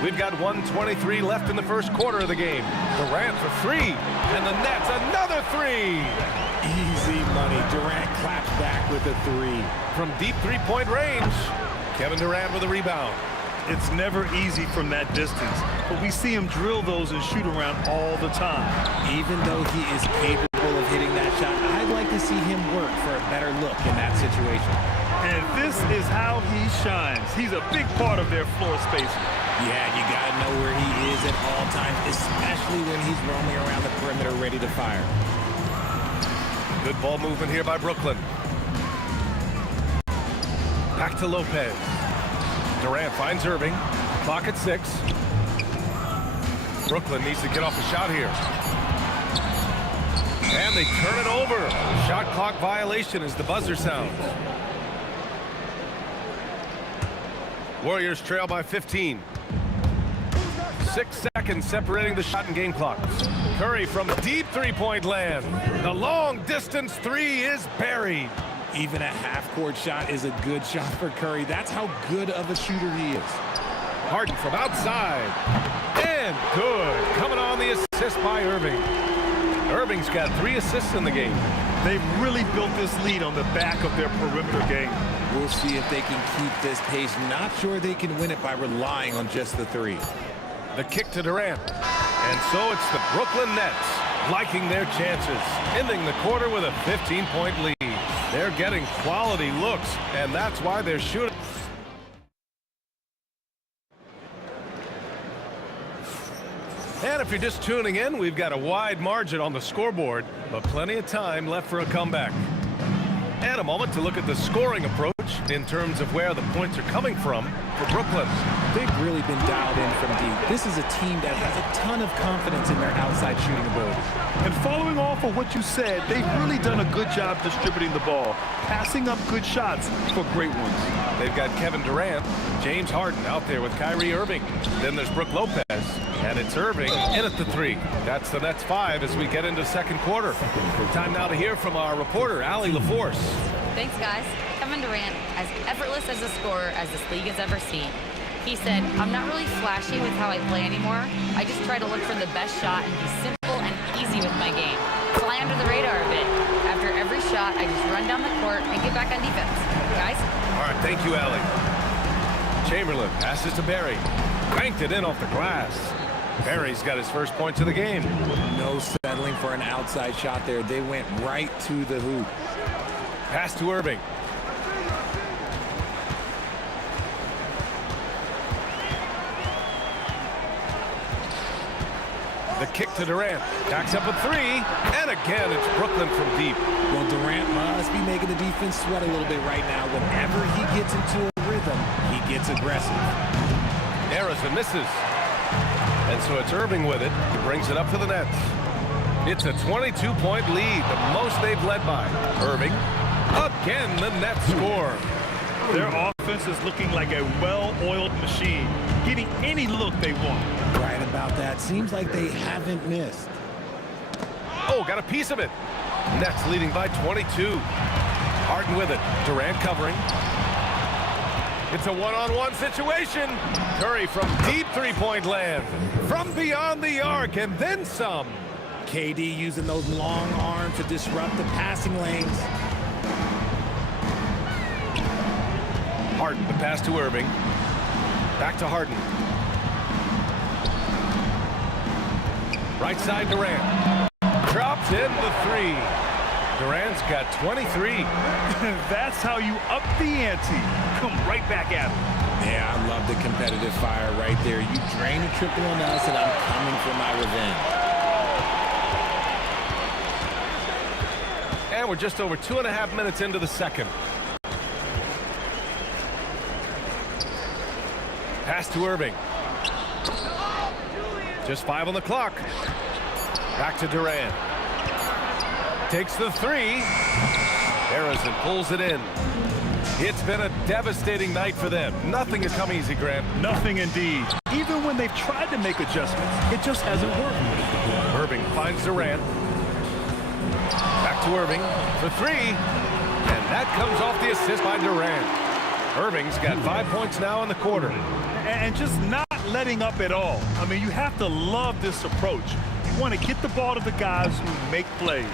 We've got 1:23 left in the first quarter of the game. Durant for 3, and the Nets another 3. Easy money. Durant claps back with a 3. From deep three-point range, Kevin Durant with a rebound. It's never easy from that distance, but we see him drill those and shoot around all the time. Even though he is capable of hitting that shot, I'd like to see him work for a better look in that situation. And this is how he shines. He's a big part of their floor spacing. Yeah, you got to know where he is at all times, especially when he's roaming around the perimeter ready to fire. Good ball movement here by Brooklyn. Back to Lopez. Durant finds Irving. Clock at 6. Brooklyn needs to get off a shot here. And they turn it over. Shot clock violation as the buzzer sounds. Warriors trail by 15. 6 seconds separating the shot and game clocks. Curry from deep three-point land. The long-distance 3 is buried. Even a half-court shot is a good shot for Curry. That's how good of a shooter he is. Harden from outside. And good. Coming on the assist by Irving. Irving's got 3 assists in the game. They've really built this lead on the back of their perimeter game. We'll see if they can keep this pace. Not sure they can win it by relying on just the 3. The kick to Durant. And so it's the Brooklyn Nets liking their chances, ending the quarter with a 15-point lead. They're getting quality looks, and that's why they're shooting. And if you're just tuning in, we've got a wide margin on the scoreboard, but plenty of time left for a comeback. And a moment to look at the scoring approach in terms of where the points are coming from for Brooklyn. They've really been dialed in from deep. This is a team that has a ton of confidence in their outside shooting ability. And following off of what you said, they've really done a good job distributing the ball, passing up good shots for great ones. They've got Kevin Durant, James Harden out there with Kyrie Irving. Then there's Brook Lopez, and it's Irving in at the 3. That's the Nets 5 as we get into second quarter. Time now to hear from our reporter, Allie LaForce. Thanks, guys. Kevin Durant, as effortless as a scorer as this league has ever seen. He said, "I'm not really flashy with how I play anymore. I just try to look for the best shot and be simple and easy with my game. Fly under the radar a bit. After every shot, I just run down the court and get back on defense." Guys? All right, thank you, Allie. Chamberlain passes to Barry. Banked it in off the glass. Barry's got his first points of the game. No settling for an outside shot there. They went right to the hoop. Pass to Irving. The kick to Durant. Backs up a 3. And again, it's Brooklyn from deep. Well, Durant must be making the defense sweat a little bit right now. Whenever he gets into a rhythm, he gets aggressive. Harrison misses. And so it's Irving with it. He brings it up to the Nets. It's a 22-point lead, the most they've led by. Irving. Again, the Nets score. Their offense is looking like a well-oiled machine, getting any look they want. Right about that. Seems like they haven't missed. Oh, got a piece of it. Nets leading by 22. Harden with it. Durant covering. It's a one-on-one situation. Curry from deep three-point land. From beyond the arc and then some. KD using those long arms to disrupt the passing lanes. Harden, the pass to Irving. Back to Harden. Right side Durant. Drops in the 3. Durant's got 23. That's how you up the ante. Come right back at him. Yeah, I love the competitive fire right there. You drain a triple on us, and I'm coming for my revenge. And we're just over 2.5 minutes into the second. Pass to Irving. Just 5 on the clock. Back to Durant. Takes the 3. Harrison pulls it in. It's been a devastating night for them. Nothing has come easy, Grant. Nothing indeed. Even when they've tried to make adjustments, it just hasn't worked. Irving finds Durant. Back to Irving for 3. And that comes off the assist by Durant. Irving's got 5 points now in the quarter. And just not letting up at all. I mean, you have to love this approach. You want to get the ball to the guys who make plays.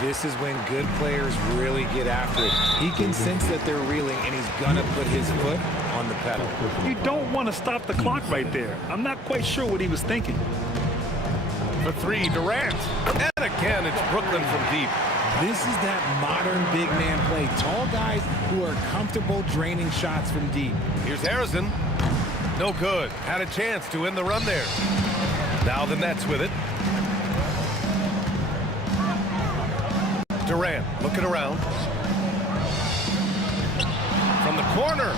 This is when good players really get after it. He can sense that they're reeling, and he's going to put his foot on the pedal. You don't want to stop the clock right there. I'm not quite sure what he was thinking. For 3, Durant. And again, it's Brooklyn from deep. This is that modern big man play. Tall guys who are comfortable draining shots from deep. Here's Harrison. No good. Had a chance to win the run there. Now the Nets with it. Durant looking around. From the corner.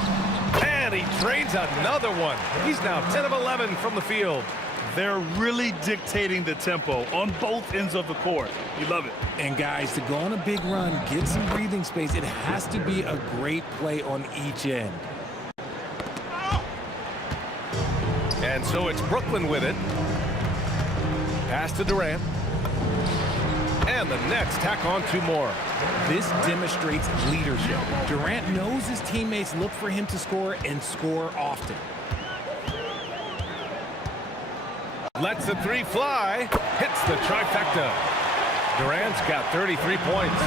And he drains another one. He's now 10 of 11 from the field. They're really dictating the tempo on both ends of the court. You love it. And guys, to go on a big run, get some breathing space, it has to be a great play on each end. And so it's Brooklyn with it. Pass to Durant. And the Nets tack on 2 more. This demonstrates leadership. Durant knows his teammates look for him to score and score often. Lets the three fly. Hits the trifecta. Durant's got 33 points.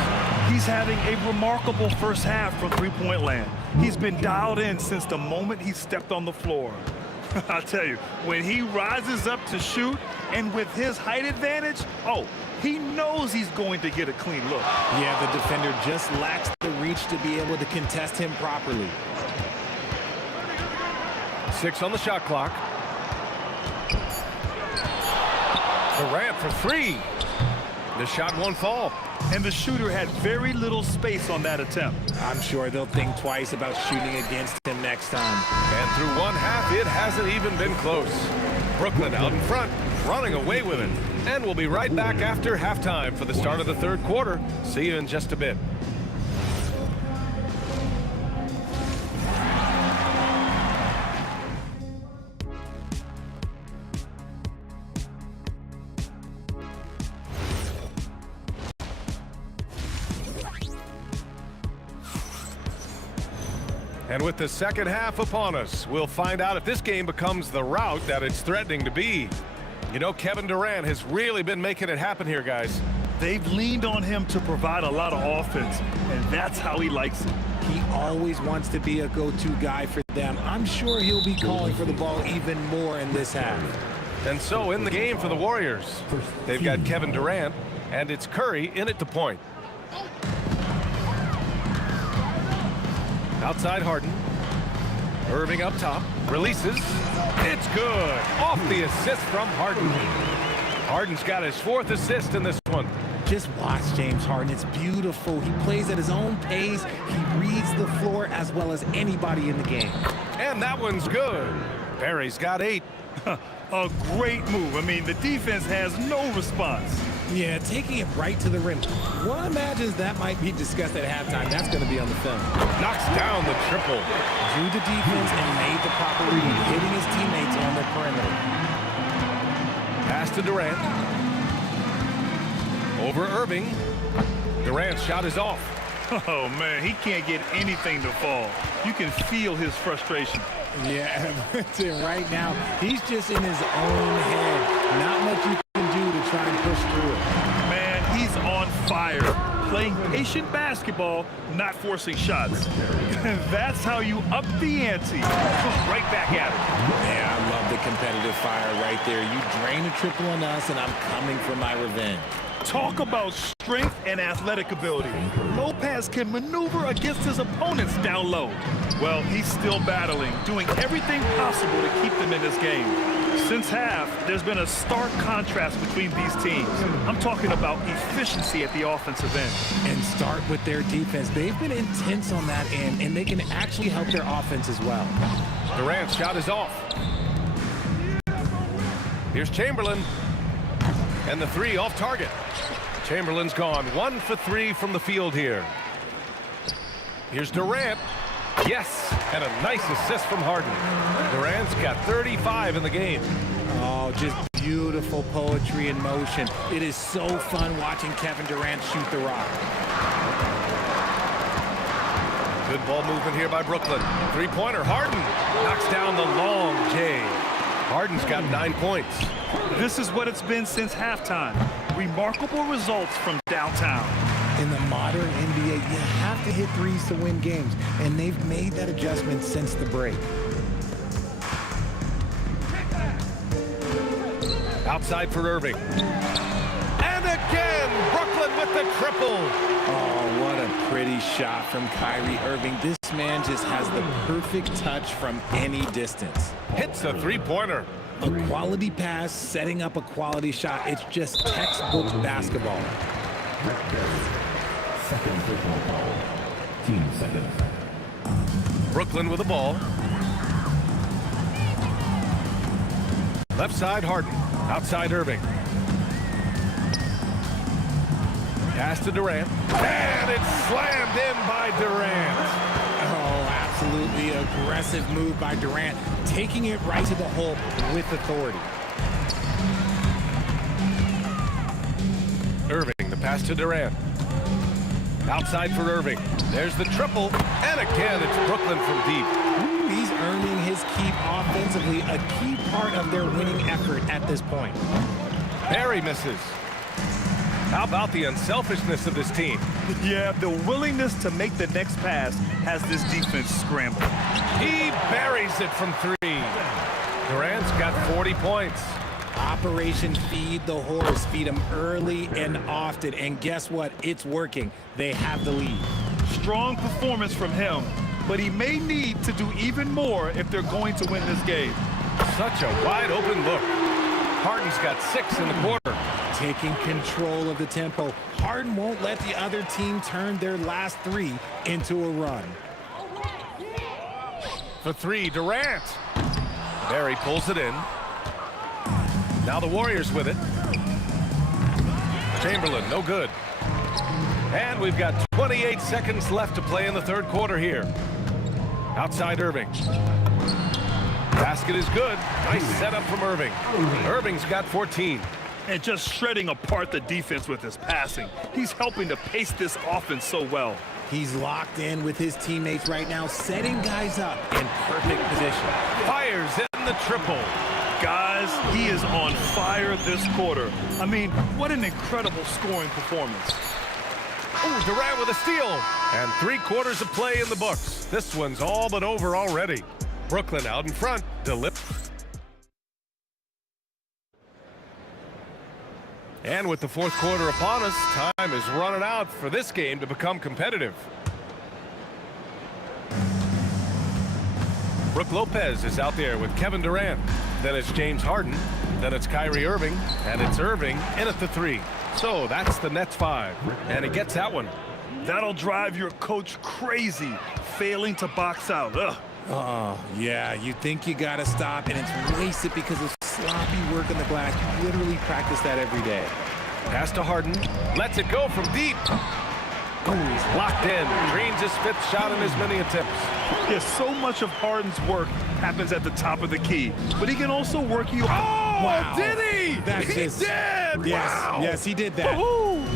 He's having a remarkable first half from three-point land. He's been dialed in since the moment he stepped on the floor. I'll tell you, when he rises up to shoot, and with his height advantage, he knows he's going to get a clean look. Yeah, the defender just lacks the reach to be able to contest him properly. 6 on the shot clock. Durant for 3. The shot won't fall. And the shooter had very little space on that attempt. I'm sure they'll think twice about shooting against him next time. And through one half, it hasn't even been close. Brooklyn out in front, running away with it. And we'll be right back after halftime for the start of the third quarter. See you in just a bit. And with the second half upon us, we'll find out if this game becomes the rout that it's threatening to be. You know, Kevin Durant has really been making it happen here, guys. They've leaned on him to provide a lot of offense, and that's how he likes it. He always wants to be a go-to guy for them. I'm sure he'll be calling for the ball even more in this half. And so in the game for the Warriors, they've got Kevin Durant, and it's Curry in at the point. Outside Harden. Irving up top. Releases. It's good. Off the assist from Harden. Harden's got his 4th assist in this one. Just watch James Harden. It's beautiful. He plays at his own pace. He reads the floor as well as anybody in the game. And that one's good. Barry's got 8. A great move. I mean, the defense has no response. Yeah, taking it right to the rim. One imagines that might be discussed at halftime. That's going to be on the film. Knocks down the triple. Drew the defense and made the proper read, hitting his teammates on the perimeter. Pass to Durant. Over Irving. Durant's shot is off. Oh, man, he can't get anything to fall. You can feel his frustration. Yeah, right now, he's just in his own head. Not much you can do to try and push through it. Man, he's on fire. Playing patient basketball, not forcing shots. That's how you up the ante. Right back at it. Yeah, I love the competitive fire right there. You drain a triple on us, and I'm coming for my revenge. Talk about strength and athletic ability. Lopez can maneuver against his opponents down low. Well, he's still battling, doing everything possible to keep them in this game. Since half, there's been a stark contrast between these teams. I'm talking about efficiency at the offensive end. And start with their defense. They've been intense on that end, and they can actually help their offense as well. Durant's shot is off. Here's Chamberlain. And the 3 off target. Chamberlain's gone 1 for 3 from the field here. Here's Durant. Yes, and a nice assist from Harden. Durant's got 35 in the game. Oh, just beautiful poetry in motion. It is so fun watching Kevin Durant shoot the rock. Good ball movement here by Brooklyn. 3-pointer, Harden knocks down the long J. Harden's got 9 points. This is what it's been since halftime. Remarkable results from downtown. In the modern NBA, you have to hit threes to win games, and they've made that adjustment since the break. Outside for Irving. And again, Brooklyn with the triple. Oh, what a pretty shot from Kyrie Irving. This man just has the perfect touch from any distance. Hits a 3-pointer. A quality pass, setting up a quality shot. It's just textbook basketball. Second personal foul. Team second. Brooklyn with the ball. Left side, Harden. Outside, Irving. Pass to Durant. And it's slammed in by Durant. Oh, absolutely aggressive move by Durant, taking it right to the hole with authority. Irving, the pass to Durant. Outside for Irving. There's the triple. And again, it's Brooklyn from deep. He's earning his keep offensively a key part of their winning effort at this point. Barry misses. How about the unselfishness of this team? Yeah, the willingness to make the next pass has this defense scrambled. He buries it from three. Durant's got 40 points. Operation Feed the Horse. Feed him early and often. And guess what? It's working. They have the lead. Strong performance from him, but he may need to do even more if they're going to win this game. Such a wide open look. Harden's got 6 in the quarter. Taking control of the tempo. Harden won't let the other team turn their last 3 into a run. For 3, Durant. Barry pulls it in. Now the Warriors with it. Chamberlain, no good. And we've got 28 seconds left to play in the third quarter here. Outside Irving. Basket is good. Nice setup from Irving. Irving's got 14. And just shredding apart the defense with his passing. He's helping to pace this offense so well. He's locked in with his teammates right now, setting guys up in perfect position. Fires in the triple. Guys, he is on fire this quarter. I mean, what an incredible scoring performance. Oh, Durant with a steal. And 3 quarters of play in the books. This one's all but over already. Brooklyn out in front. And with the fourth quarter upon us, time is running out for this game to become competitive. Brook Lopez is out there with Kevin Durant. Then it's James Harden. Then it's Kyrie Irving. And it's Irving in at the 3. So that's the Nets 5. And he gets that one. That'll drive your coach crazy, failing to box out. Ugh. Oh, yeah, you think you got to stop, and it's wasted because of sloppy work on the glass. You literally practice that every day. Pass to Harden. Lets it go from deep. Oh, he's locked in. Drains his 5th shot in as many attempts. Yeah, so much of Harden's work happens at the top of the key, but he can also work you. Oh, wow. Did he? That's he just, did. Yes, wow. Yes, he did that.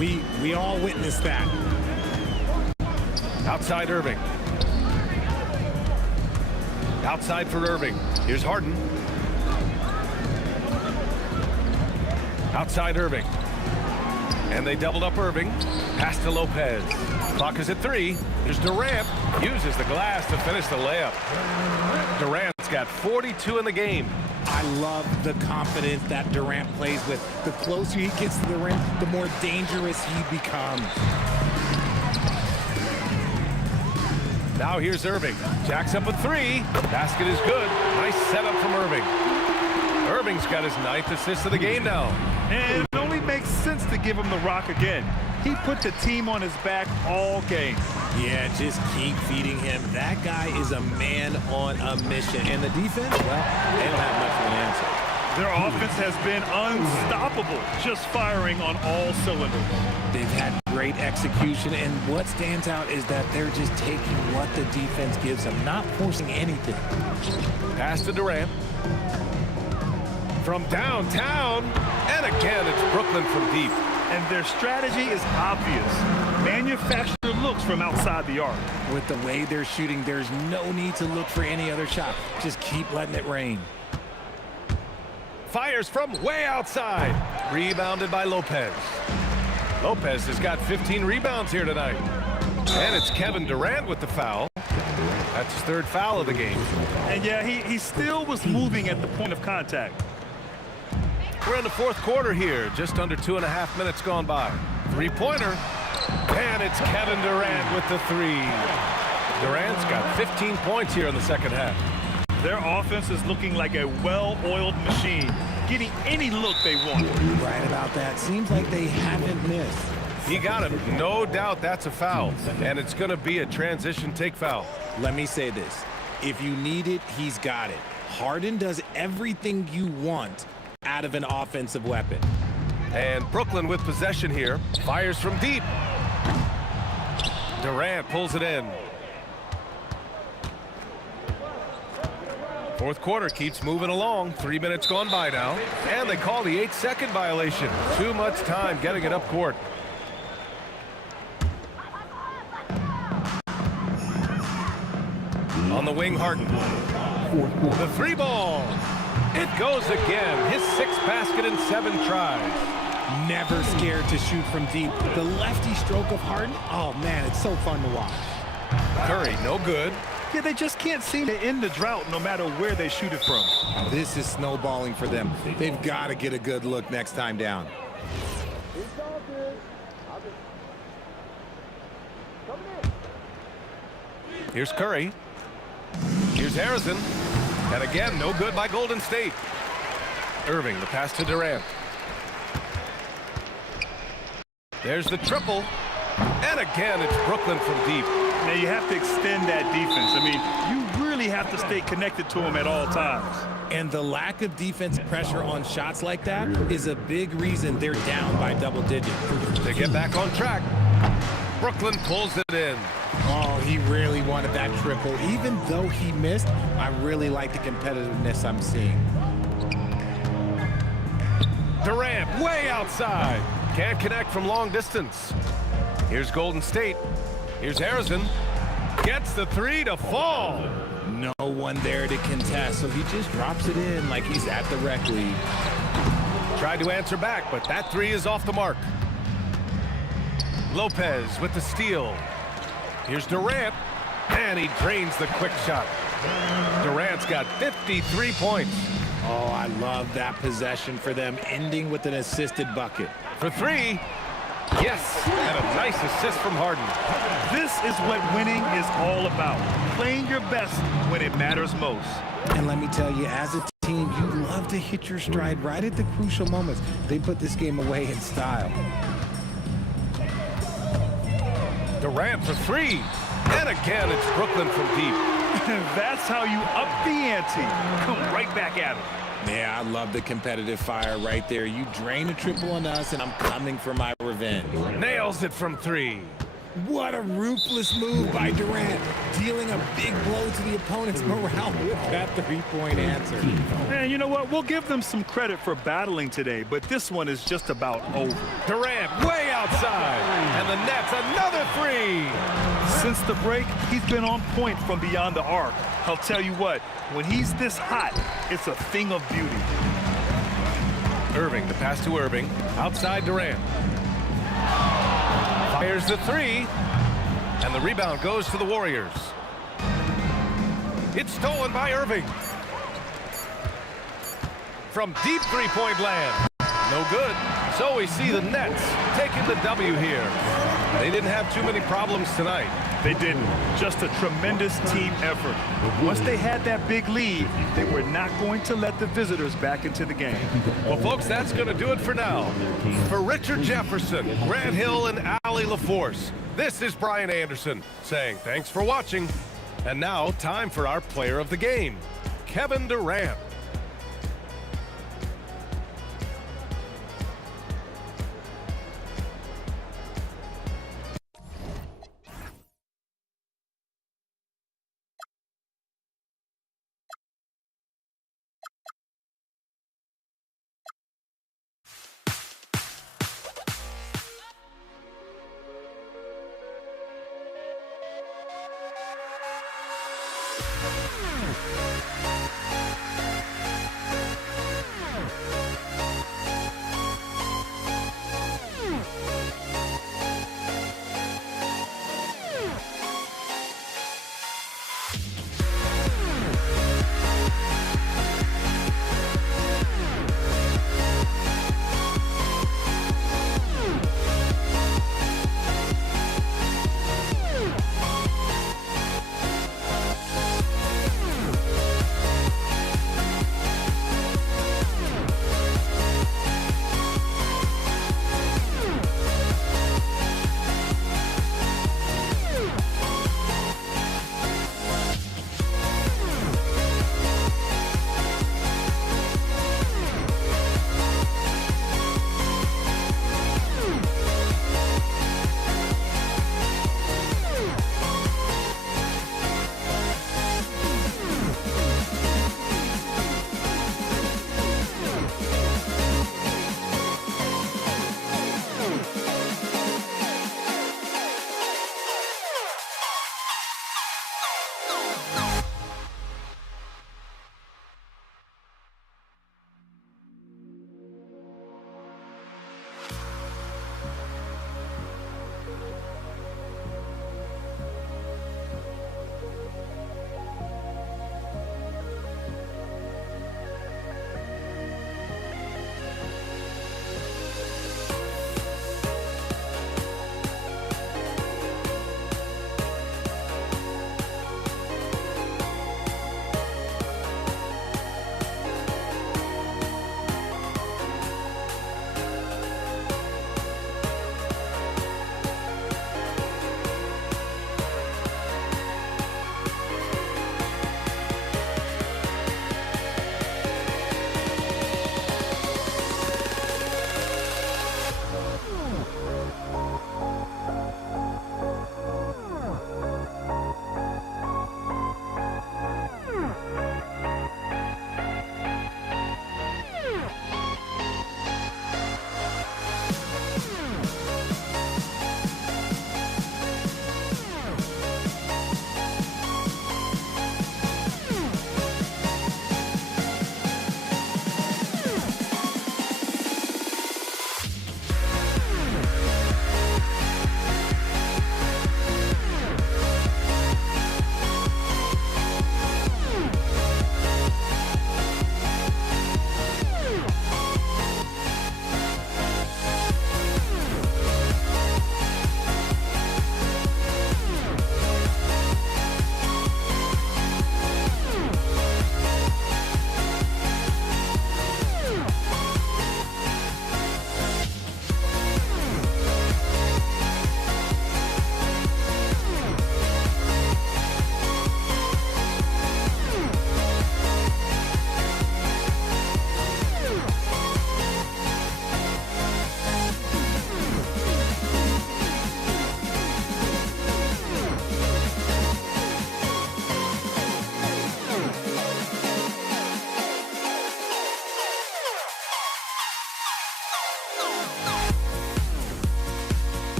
We all witnessed that. Outside Irving. Outside for Irving. Here's Harden. Outside Irving. And they doubled up Irving. Pass to Lopez. Clock is at 3. Here's Durant. Uses the glass to finish the layup. Durant's got 42 in the game. I love the confidence that Durant plays with. The closer he gets to the rim, the more dangerous he becomes. Now here's Irving. Jacks up a 3. Basket is good. Nice setup from Irving. Irving's got his 9th assist of the game now. And it only makes sense to give him the rock again. He put the team on his back all game. Yeah, just keep feeding him. That guy is a man on a mission. And the defense, well, they don't have much of an answer. Their offense has been unstoppable, just firing on all cylinders. They've had great execution, and what stands out is that they're just taking what the defense gives them, not forcing anything. Pass to Durant. From downtown, and again, it's Brooklyn from deep. And their strategy is obvious. Manufacture looks from outside the arc. With the way they're shooting, there's no need to look for any other shot. Just keep letting it rain. Fires from way outside. Rebounded by Lopez. Lopez has got 15 rebounds here tonight. And it's Kevin Durant with the foul. That's his 3rd foul of the game. And yeah, he still was moving at the point of contact. We're in the fourth quarter here. Just under 2.5 minutes gone by. 3-pointer. And it's Kevin Durant with the 3. Durant's got 15 points here in the second half. Their offense is looking like a well-oiled machine, getting any look they want. Right about that. Seems like they haven't missed. He got him. No doubt that's a foul. And it's going to be a transition take foul. Let me say this. If you need it, he's got it. Harden does everything you want out of an offensive weapon. And Brooklyn with possession here. Fires from deep. Durant pulls it in. Fourth quarter keeps moving along. 3 minutes gone by now. And they call the 8-second violation. Too much time getting it up court. On the wing, Harden. The three ball. It goes again. His 6th basket in 7 tries. Never scared to shoot from deep. The lefty stroke of Harden, oh man, it's so fun to watch. Curry, no good. Yeah, they just can't seem to end the drought no matter where they shoot it from. This is snowballing for them. They've got to get a good look next time down. Here's Curry. Here's Harrison. And again, no good by Golden State. Irving, the pass to Durant. There's the triple. And again, it's Brooklyn from deep. Now, you have to extend that defense. I mean, you really have to stay connected to them at all times. And the lack of defensive pressure on shots like that is a big reason they're down by double digits. They get back on track. Brooklyn pulls it in. Oh, he really wanted that triple. Even though he missed, I really like the competitiveness I'm seeing. Durant way outside. Can't connect from long distance. Here's Golden State. Here's Harrison. Gets the 3 to fall. No one there to contest, so he just drops it in like he's at the rec league. Tried to answer back, but that 3 is off the mark. Lopez with the steal. Here's Durant, and he drains the quick shot. Durant's got 53 points. Oh, I love that possession for them, ending with an assisted bucket. For 3, yes, and a nice assist from Harden. This is what winning is all about. Playing your best when it matters most. And let me tell you, as a team, you love to hit your stride right at the crucial moments. They put this game away in style. Durant for 3. And again, it's Brooklyn from deep. That's how you up the ante. Come right back at him. Yeah, I love the competitive fire right there. You drain a triple on us, and I'm coming for my revenge. Nails it from 3. What a ruthless move by Durant, dealing a big blow to the opponent's morale with that 3-point answer. And you know what? We'll give them some credit for battling today, but this one is just about over. Durant way outside, and the Nets another 3. Since the break, he's been on point from beyond the arc. I'll tell you what, when he's this hot, it's a thing of beauty. Irving, the pass to Irving, outside Durant. Fires the 3, and the rebound goes to the Warriors. It's stolen by Irving. From deep 3-point land. No good. So we see the Nets taking the W here. They didn't have too many problems tonight. They didn't. Just a tremendous team effort. Once they had that big lead, they were not going to let the visitors back into the game. Well, folks, that's going to do it for now. For Richard Jefferson, Grant Hill, and Allie LaForce, this is Brian Anderson saying thanks for watching. And now, time for our player of the game, Kevin Durant.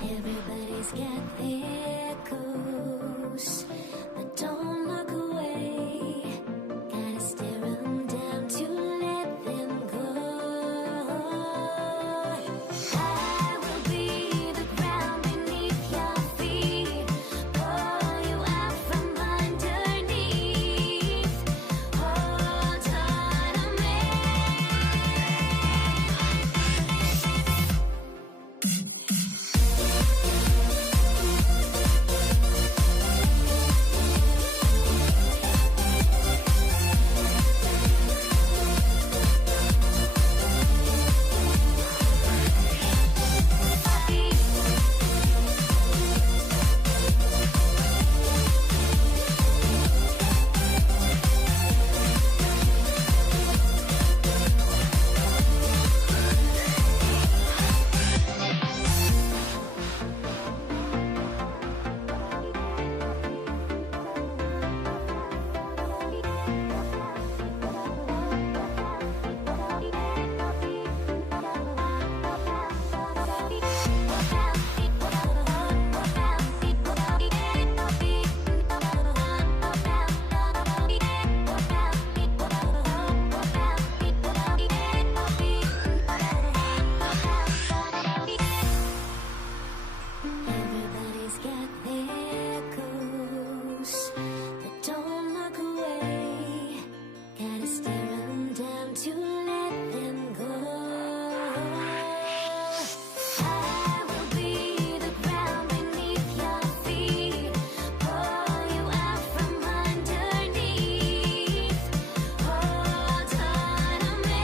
Everybody's got their goals, but don't look away. Gotta stare 'em down to let them go. I will be the ground beneath your feet, pull you out from underneath. Hold on to me. Everybody's got their goals, but don't look away. Gotta stare 'em down to let them go. I will be the ground beneath your feet, pull you out from underneath. Hold on to me.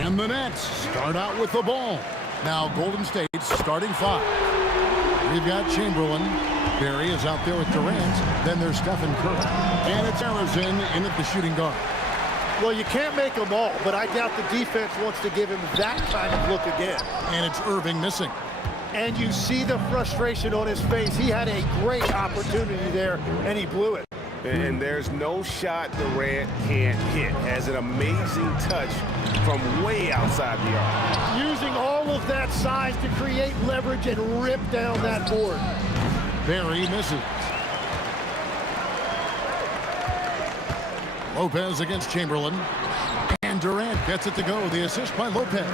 And the Nets start out with the ball. Now Golden State's starting five. We've got Chamberlain. Barry is out there with Durant. Then there's Stephen Curry. And it's Arizin in at the shooting guard. Well, you can't make them all, but I doubt the defense wants to give him that kind of look again. And it's Irving missing. And you see the frustration on his face. He had a great opportunity there, and he blew it. And there's no shot Durant can't hit. Has an amazing touch from way outside the arc. Using all of that size to create leverage and rip down that board. Barry misses. Lopez against Chamberlain. And Durant gets it to go. The assist by Lopez.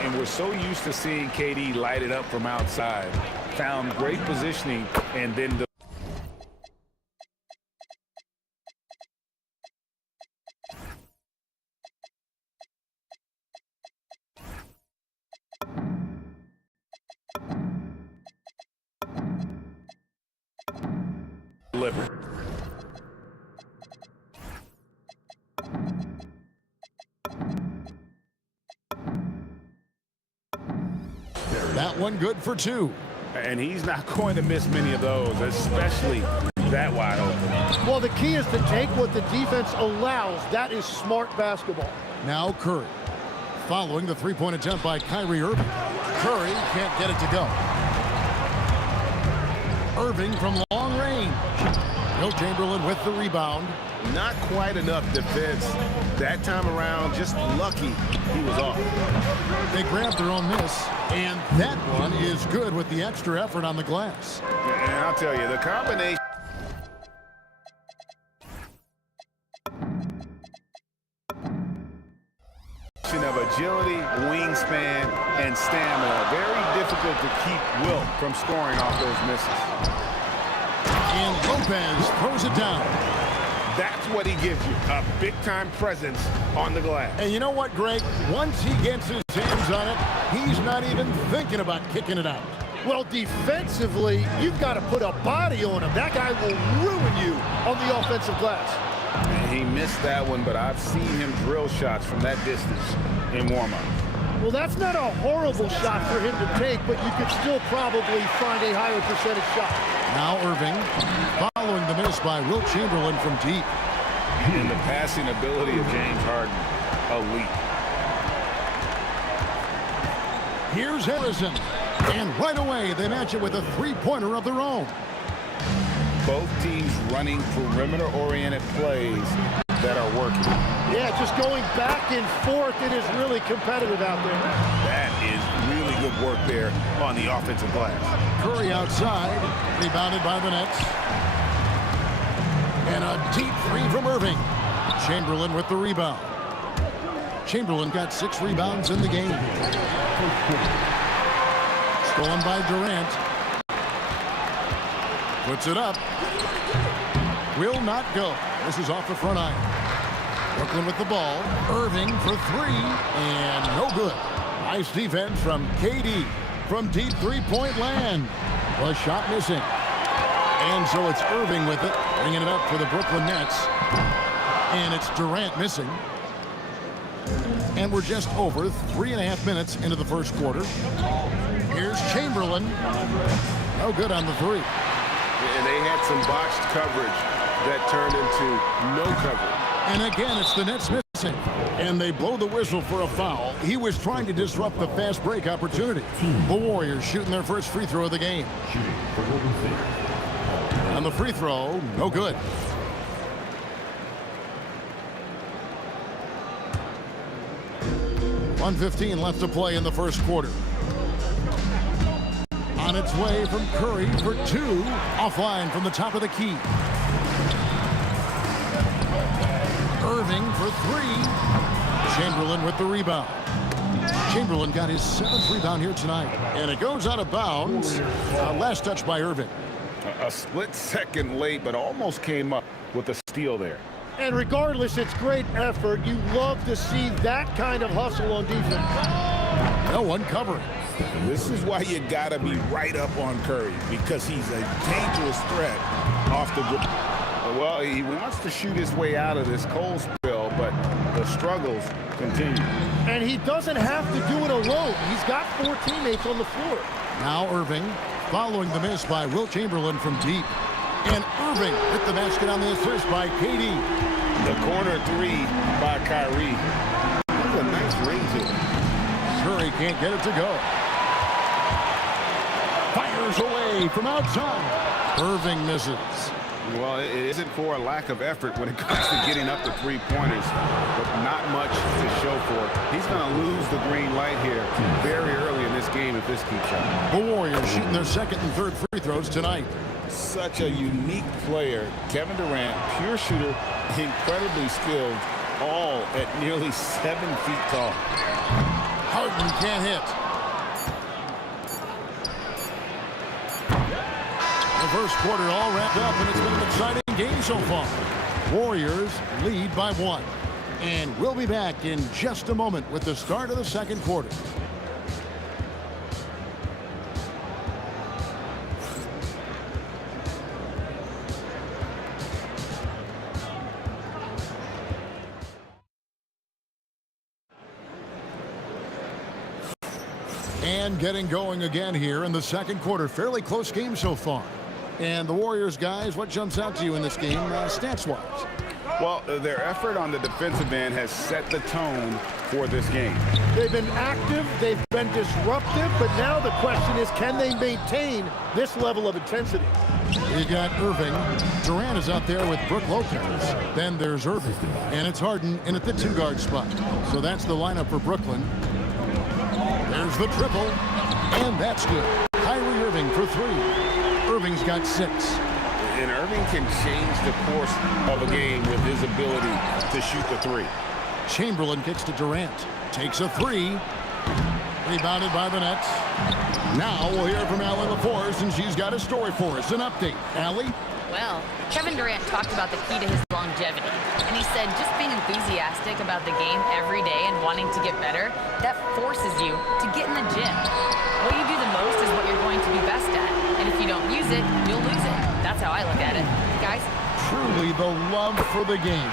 And we're so used to seeing KD light it up from outside. Found great positioning and then delivered. That one good for two. And he's not going to miss many of those, especially that wide open. Well, the key is to take what the defense allows. That is smart basketball. Now Curry. Following the three-point attempt by Kyrie Irving. Curry can't get it to go. Irving from long range. Will Chamberlain with the rebound. Not quite enough defense that time around. Just lucky he was off. They grabbed their own miss, and that one is good with the extra effort on the glass. And I'll tell you, the combination of agility, wingspan, and stamina, very difficult to keep Wilt from scoring off those misses. And Lopez throws it down. That's what he gives you, a big-time presence on the glass. And you know what, Greg? Once he gets his hands on it, he's not even thinking about kicking it out. Well, defensively, you've got to put a body on him. That guy will ruin you on the offensive glass. He missed that one, but I've seen him drill shots from that distance in warm-up. Well, that's not a horrible shot for him to take, but you could still probably find a higher percentage shot. Now Irving, following the miss by Wilt Chamberlain from deep. And the passing ability of James Harden, elite. Here's Harrison. And right away, they match it with a three-pointer of their own. Both teams running perimeter-oriented plays that are working. Yeah, just going back and forth, it is really competitive out there. That is really good work there on the offensive glass. Curry outside, rebounded by the Nets. And a deep three from Irving. Chamberlain with the rebound. Chamberlain got 6 rebounds in the game. Stolen by Durant. Puts it up. Will not go. This is off the front iron. Brooklyn with the ball. Irving for 3. And no good. Nice defense from KD from deep three-point land. The shot missing. And so it's Irving with it, bringing it up for the Brooklyn Nets. And it's Durant missing. And we're just over 3.5 minutes into the first quarter. Here's Chamberlain. No good on the 3. And they had some botched coverage that turned into no coverage. And again, it's the Nets missing. And they blow the whistle for a foul. He was trying to disrupt the fast break opportunity. The Warriors shooting their first free throw of the game. On the free throw, no good. .115 left to play in the first quarter. On its way from Curry for 2. Offline from the top of the key. Irving for 3. Chamberlain with the rebound. Chamberlain got his 7th rebound here tonight. And it goes out of bounds. Last touch by Irving. A split second late, but almost came up with a steal there. And regardless, it's great effort. You love to see that kind of hustle on defense. No one covering. This is why you got to be right up on Curry, because he's a dangerous threat off the dribble. Well, he wants to shoot his way out of this cold spill, but the struggles continue. And he doesn't have to do it alone. He's got 4 teammates on the floor. Now Irving, following the miss by Wilt Chamberlain from deep. And Irving hit the basket on the assist by KD. The corner 3 by Kyrie. That's a nice ring to it. Sure, he can't get it to go. Fires away from outside. Irving misses. Well, it isn't for a lack of effort when it comes to getting up to 3-pointers, but not much to show for it. He's going to lose the green light here very early in this game if this keeps up. The Warriors shooting their second and third free throws tonight. Such a unique player. Kevin Durant, pure shooter, incredibly skilled, all at nearly 7 feet tall. Harden can't hit. The first quarter all wrapped up, and it's been an exciting game so far. Warriors lead by 1. And we'll be back in just a moment with the start of the second quarter. And getting going again here in the second quarter. Fairly close game so far. And the Warriors, guys, what jumps out to you in this game stats-wise? Well, their effort on the defensive end has set the tone for this game. They've been active, they've been disruptive, but now the question is, can they maintain this level of intensity? You got Irving. Durant is out there with Brook Lopez. Then there's Irving. And it's Harden in at the 2-guard spot. So that's the lineup for Brooklyn. There's the triple. And that's good. Kyrie Irving for 3. Irving's got 6. And Irving can change the course of a game with his ability to shoot the 3. Chamberlain kicks to Durant. Takes a 3. Rebounded by the Nets. Now we'll hear from Allie LaForce, and she's got a story for us. An update. Allie? Well, Kevin Durant talked about the key to his longevity. And he said just being enthusiastic about the game every day and wanting to get better, that forces you to get in the gym. What you do the most is what you're going to be best at. And if you don't use it, you'll lose it. That's how I look at it. Guys? Truly the love for the game.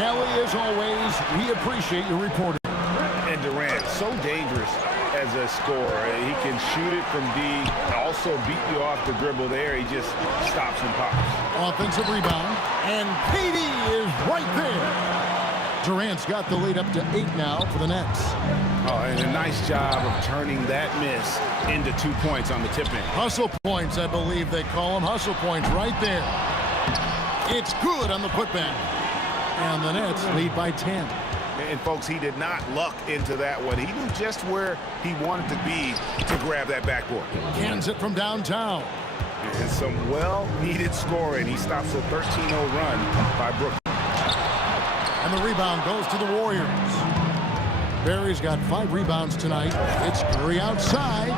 Allie, as always, we appreciate your reporting. And Durant, so dangerous as a scorer. He can shoot it from D, also beat you off the dribble there. He just stops and pops. Offensive rebound, and KD is right there. Durant's got the lead up to 8 now for the Nets. Oh, and a nice job of turning that miss into 2 points on the tip-in. Hustle points, I believe they call them. Hustle points right there. It's good on the putback. And the Nets lead by 10. And, folks, he did not luck into that one. He knew just where he wanted to be to grab that backboard. Cans it from downtown. And some well-needed scoring. He stops a 13-0 run by Brooklyn. And the rebound goes to the Warriors. Barry's got 5 rebounds tonight. It's Curry outside.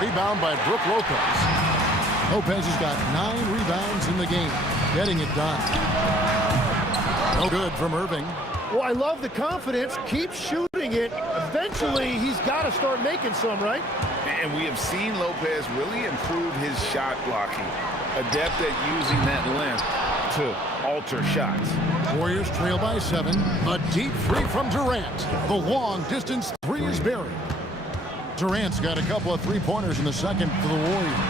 Rebound by Brook Lopez. Lopez has got 9 rebounds in the game. Getting it done. No good from Irving. Well, I love the confidence. Keep shooting it. Eventually, he's got to start making some, right? And we have seen Lopez really improve his shot blocking. Adept at using that length to alter shots. Warriors trail by 7. A deep 3 from Durant. The long distance 3 is buried. Durant's got a couple of 3-pointers in the second for the Warriors.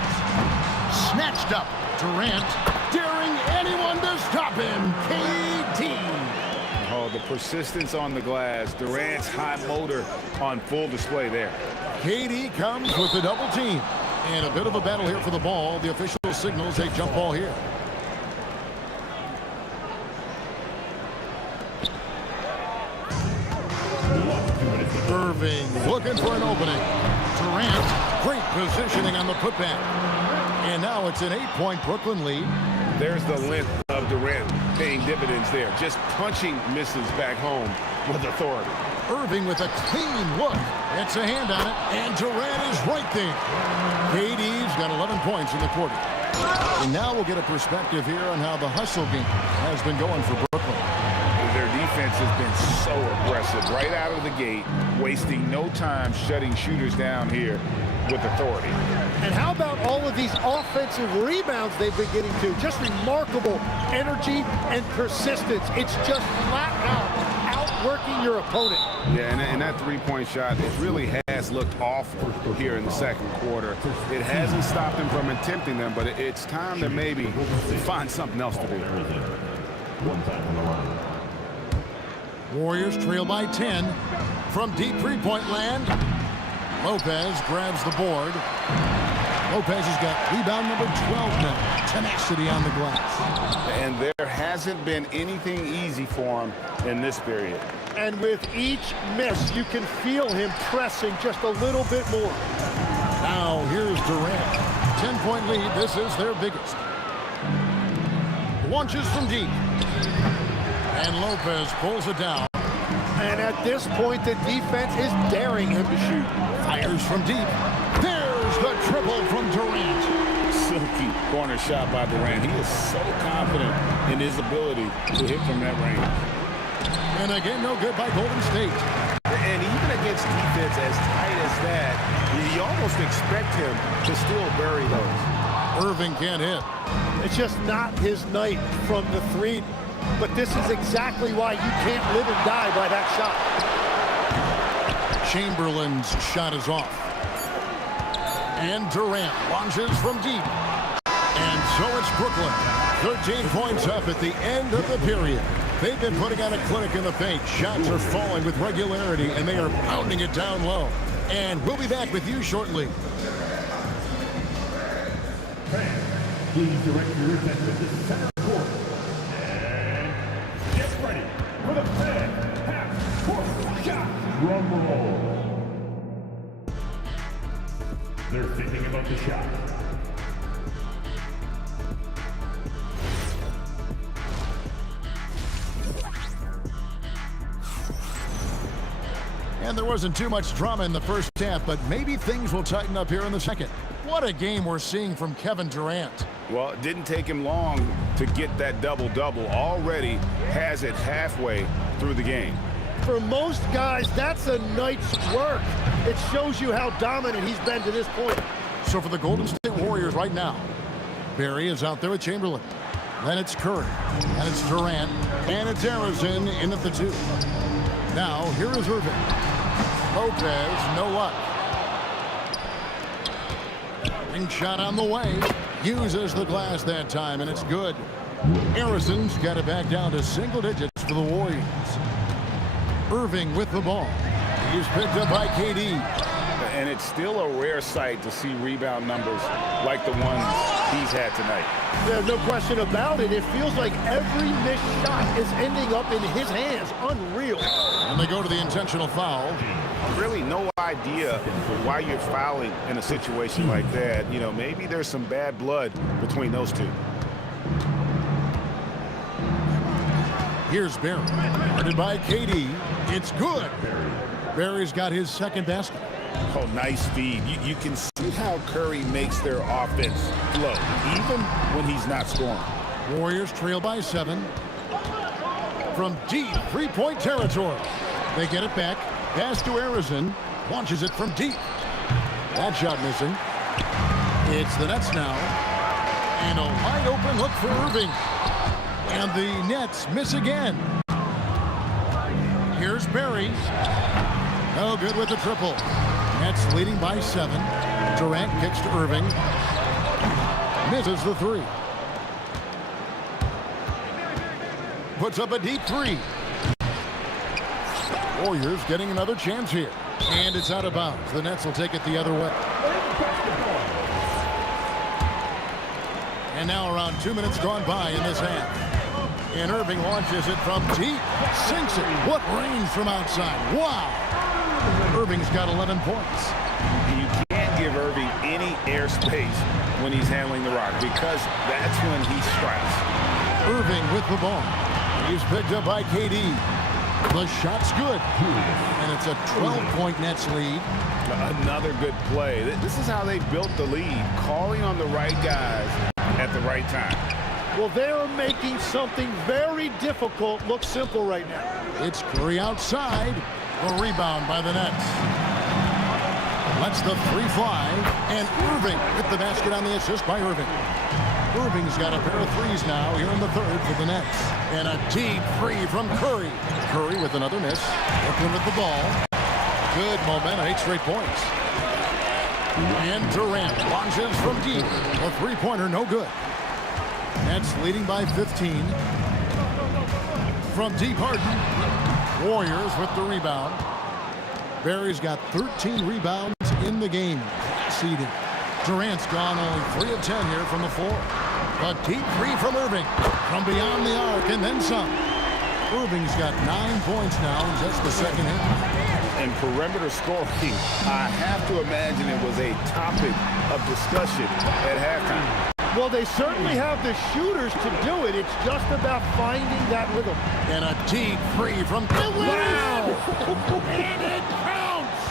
Snatched up. Durant daring anyone to stop him. KD. Oh, the persistence on the glass. Durant's high motor on full display there. KD comes with the double team. And a bit of a battle here for the ball. The official signals a jump ball here. Irving looking for an opening. Durant, great positioning on the putback. And now it's an 8-point Brooklyn lead. There's the length of Durant paying dividends there. Just punching misses back home with authority. Irving with a clean look. It's a hand on it, and Durant is right there. KD's got 11 points in the quarter. And now we'll get a perspective here on how the hustle game has been going for Brooklyn. Their defense has been so aggressive right out of the gate, wasting no time shutting shooters down here with authority. And how about all of these offensive rebounds they've been getting to? Just remarkable energy and persistence. It's just flat out outworking your opponent. Yeah, and that three-point shot, it really has looked awful here in the second quarter. It hasn't stopped him from attempting them, but it's time to maybe find something else to do. Warriors trail by 10 from deep three-point land. Lopez grabs the board. Lopez has got rebound number 12 now. Tenacity on the glass. And there hasn't been anything easy for him in this period. And with each miss, you can feel him pressing just a little bit more. Now here's Durant. 10-point lead. This is their biggest. Launches from deep. And Lopez pulls it down. And at this point, the defense is daring him to shoot. Fires from deep. There's the triple from Durant. Silky corner shot by Durant. He is so confident in his ability to hit from that range. And again, no good by Golden State. And even against defense as tight as that, you almost expect him to still bury those. Irving can't hit. It's just not his night from the three. But this is exactly why you can't live and die by that shot. Chamberlain's shot is off. And Durant launches from deep. And so it's Brooklyn. 13 points up at the end of the period. They've been putting on a clinic in the paint. Shots are falling with regularity, and they are pounding it down low. And we'll be back with you shortly. Please direct your attention to center court. And get ready for the fan half-court shot. Drum roll. They're thinking about the shot. And there wasn't too much drama in the first half, but maybe things will tighten up here in the second. What a game we're seeing from Kevin Durant. Well, it didn't take him long to get that double-double. Already has it halfway through the game. For most guys, that's a night's work. It shows you how dominant he's been to this point. So for the Golden State Warriors right now, Barry is out there with Chamberlain. Then it's Curry, and it's Durant, and it's Arizona in at the 2. Now, here is Irving. Lopez, no luck. Big shot on the way. Uses the glass that time, and it's good. Harrison's got it back down to single digits for the Warriors. Irving with the ball. He's picked up by KD. And it's still a rare sight to see rebound numbers like the ones he's had tonight. There's no question about it. It feels like every missed shot is ending up in his hands. Unreal. And they go to the intentional foul. Really no idea why you're fouling in a situation like that. You know, maybe there's some bad blood between those two. Here's Barry. Guarded by KD. It's good. Barry's got his second basket. Oh, nice feed. You can see how Curry makes their offense flow, even when he's not scoring. Warriors trail by 7. From deep three-point territory. They get it back. Pass to Arizona. Launches it from deep. That shot missing. It's the Nets now. And a wide open look for Irving. And the Nets miss again. Here's Barry. No good with the triple. Nets leading by 7. Durant kicks to Irving. Misses the 3. Puts up a deep 3. Warriors getting another chance here. And it's out of bounds. The Nets will take it the other way. And now around 2 minutes gone by in this half. And Irving launches it from deep. Sinks it. What range from outside. Wow. Irving's got 11 points. You can't give Irving any airspace when he's handling the rock because that's when he strikes. Irving with the ball. He's picked up by KD. The shot's good. And it's a 12-point Nets lead. Another good play. This is how they built the lead, calling on the right guys at the right time. Well, they're making something very difficult look simple right now. It's Curry outside. A rebound by the Nets. Lets the 3 fly. And Irving with the basket on the assist by Irving. Irving's got a pair of threes now here in the third for the Nets. And a deep three from Curry. Curry with another miss. Brooklyn with the ball. Good momentum, 8 straight points. And Durant launches from deep. A three-pointer, no good. Nets leading by 15. From deep, Harden. Warriors with the rebound. Barry's got 13 rebounds in the game. Seeding. Durant's gone only 3 of 10 here from the floor. A deep three from Irving. From beyond the arc and then some. Irving's got 9 points now in just the second half. And perimeter scoring, I have to imagine it was a topic of discussion at halftime. Well, they certainly have the shooters to do it. It's just about finding that rhythm. And a deep three from Wow! And it counts!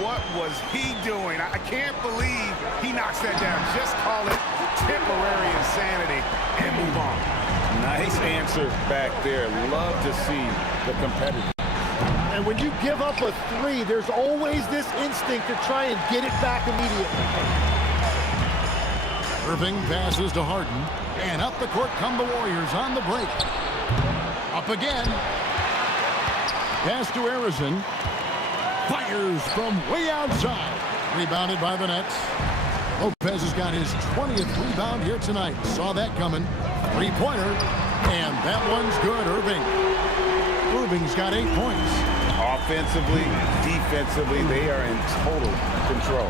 What was he doing? I can't believe he knocks that down. Just call it temporary insanity and move on. Nice answer back there. Love to see the competitor. And when you give up a three, there's always this instinct to try and get it back immediately. Irving passes to Harden. And up the court come the Warriors on the break. Up again. Pass to Arizon. Fires from way outside. Rebounded by the Nets. Lopez has got his 20th rebound here tonight. Saw that coming. Three-pointer. And that one's good, Irving. Irving's got 8 points. Offensively, defensively, they are in total control.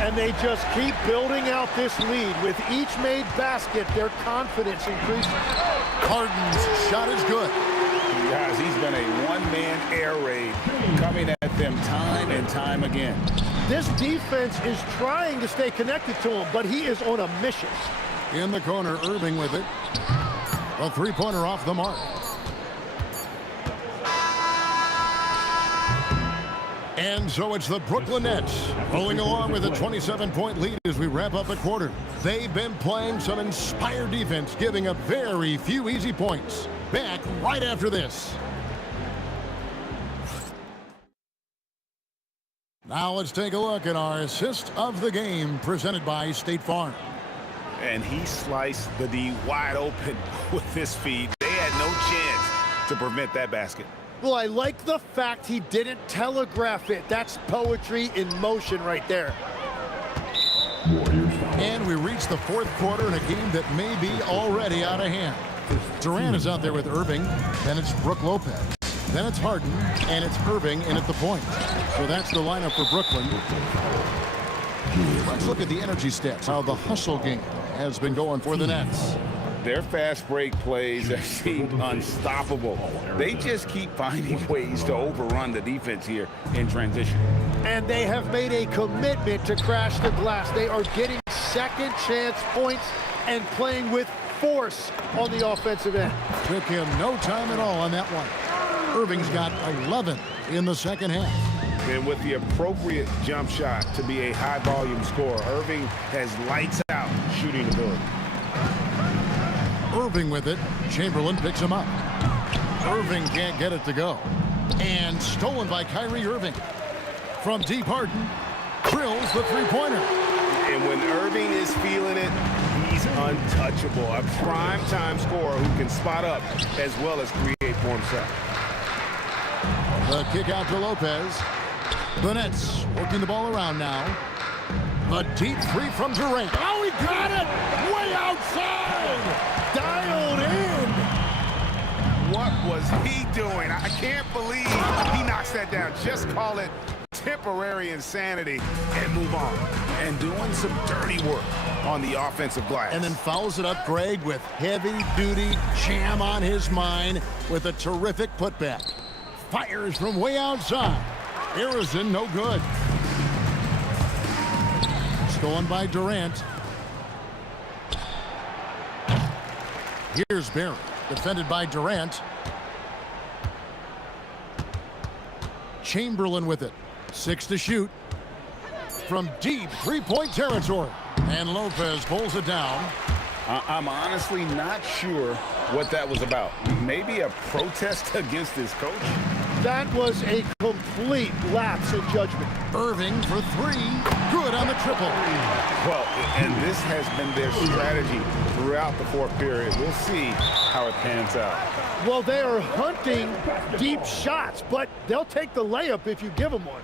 And they just keep building out this lead. With each made basket, their confidence increases. Harden's shot is good. Guys, he's been a one-man air raid coming at them time and time again. This defense is trying to stay connected to him, but he is on a mission. In the corner, Irving with it. A three-pointer off the mark. And so it's the Brooklyn Nets rolling along with a 27-point lead as we wrap up a quarter. They've been playing some inspired defense, giving up very few easy points. Back right after this. Now let's take a look at our assist of the game presented by State Farm. And he sliced the D wide open with his feed. They had no chance to prevent that basket. Well, I like the fact he didn't telegraph it. That's poetry in motion right there. And we reach the fourth quarter in a game that may be already out of hand. Durant is out there with Irving, then it's Brook Lopez, then it's Harden, and it's Irving in at the point. So that's the lineup for Brooklyn. Let's look at the energy stats, how the hustle game has been going for the Nets. Their fast break plays have seemed unstoppable. They just keep finding ways to overrun the defense here in transition. And they have made a commitment to crash the glass. They are getting second chance points and playing with force on the offensive end. Took him no time at all on that one. Irving's got 11 in the second half. And with the appropriate jump shot to be a high-volume scorer, Irving has lights-out shooting ability. Irving with it. Chamberlain picks him up. Irving can't get it to go. And stolen by Kyrie Irving. From deep, Harden drills the three-pointer. And when Irving is feeling it, he's untouchable. A prime-time scorer who can spot up as well as create for himself. The kick out to Lopez. The Nets working the ball around now. A deep three from Durant. Oh, he got it! Way outside! Dialed in! What was he doing? I can't believe he knocks that down. Just call it temporary insanity and move on. And doing some dirty work on the offensive glass. And then fouls it up, Greg, with heavy-duty jam on his mind with a terrific putback. Fires from way outside. Arizon, no good. Stolen by Durant. Here's Barry, defended by Durant. Chamberlain with it. 6 to shoot. From deep three-point territory. And Lopez pulls it down. I'm honestly not sure what that was about. Maybe a protest against his coach? That was a complete lapse in judgment. Irving for three. Good on the triple. Well, and this has been their strategy throughout the fourth period. We'll see how it pans out. Well, they are hunting deep shots, but they'll take the layup if you give them one.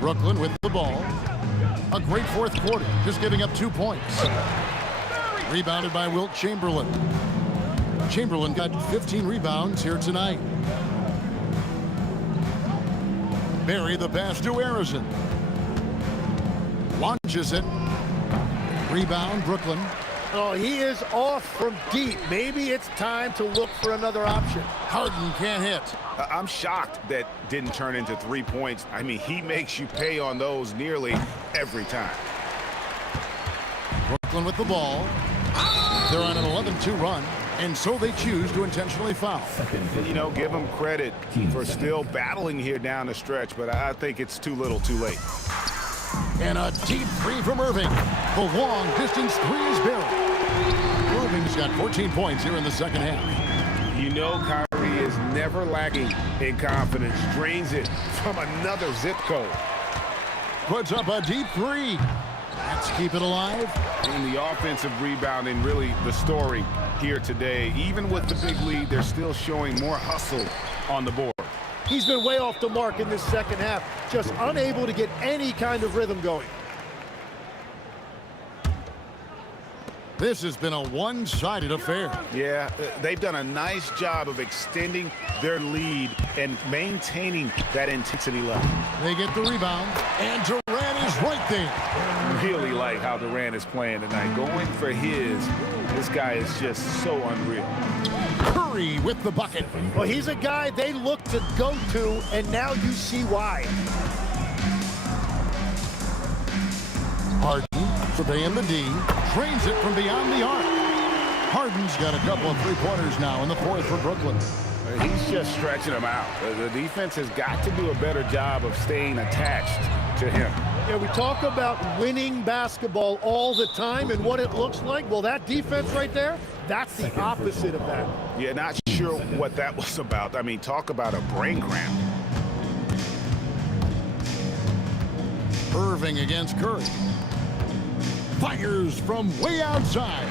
Brooklyn with the ball. A great fourth quarter, just giving up 2 points. Rebounded by Wilt Chamberlain. Chamberlain got 15 rebounds here tonight. Barry the pass to Harrison. Launches it. Rebound, Brooklyn. Oh, he is off from deep. Maybe it's time to look for another option. Harden can't hit. I'm shocked that didn't turn into 3 points. I mean, he makes you pay on those nearly every time. Brooklyn with the ball. They're on an 11-2 run, and so they choose to intentionally foul. You know, give them credit for still battling here down the stretch, but I think it's too little too late. And a deep three from Irving. The long distance three is Barry. Irving's got 14 points here in the second half. You know Kyrie is never lacking in confidence. Drains it from another zip code. Puts up a deep three. Let's keep it alive. And the offensive rebounding, really the story here today. Even with the big lead, they're still showing more hustle on the board. He's been way off the mark in this second half, just unable to get any kind of rhythm going. This has been a one-sided affair. Yeah, they've done a nice job of extending their lead and maintaining that intensity level. They get the rebound, and Durant is right there. Really like how Durant is playing tonight. Going for this guy is just so unreal. Curry with the bucket. Well, he's a guy they look to go to, and now you see why. Harden, surveying the D, drains it from beyond the arc. Harden's got a couple of three-pointers now in the fourth for Brooklyn. He's just stretching them out. The defense has got to do a better job of staying attached to him. Yeah, we talk about winning basketball all the time and what it looks like. Well, that defense right there, that's the opposite of that. Yeah, not sure what that was about. I mean, talk about a brain cramp. Irving against Curry. Fires from way outside.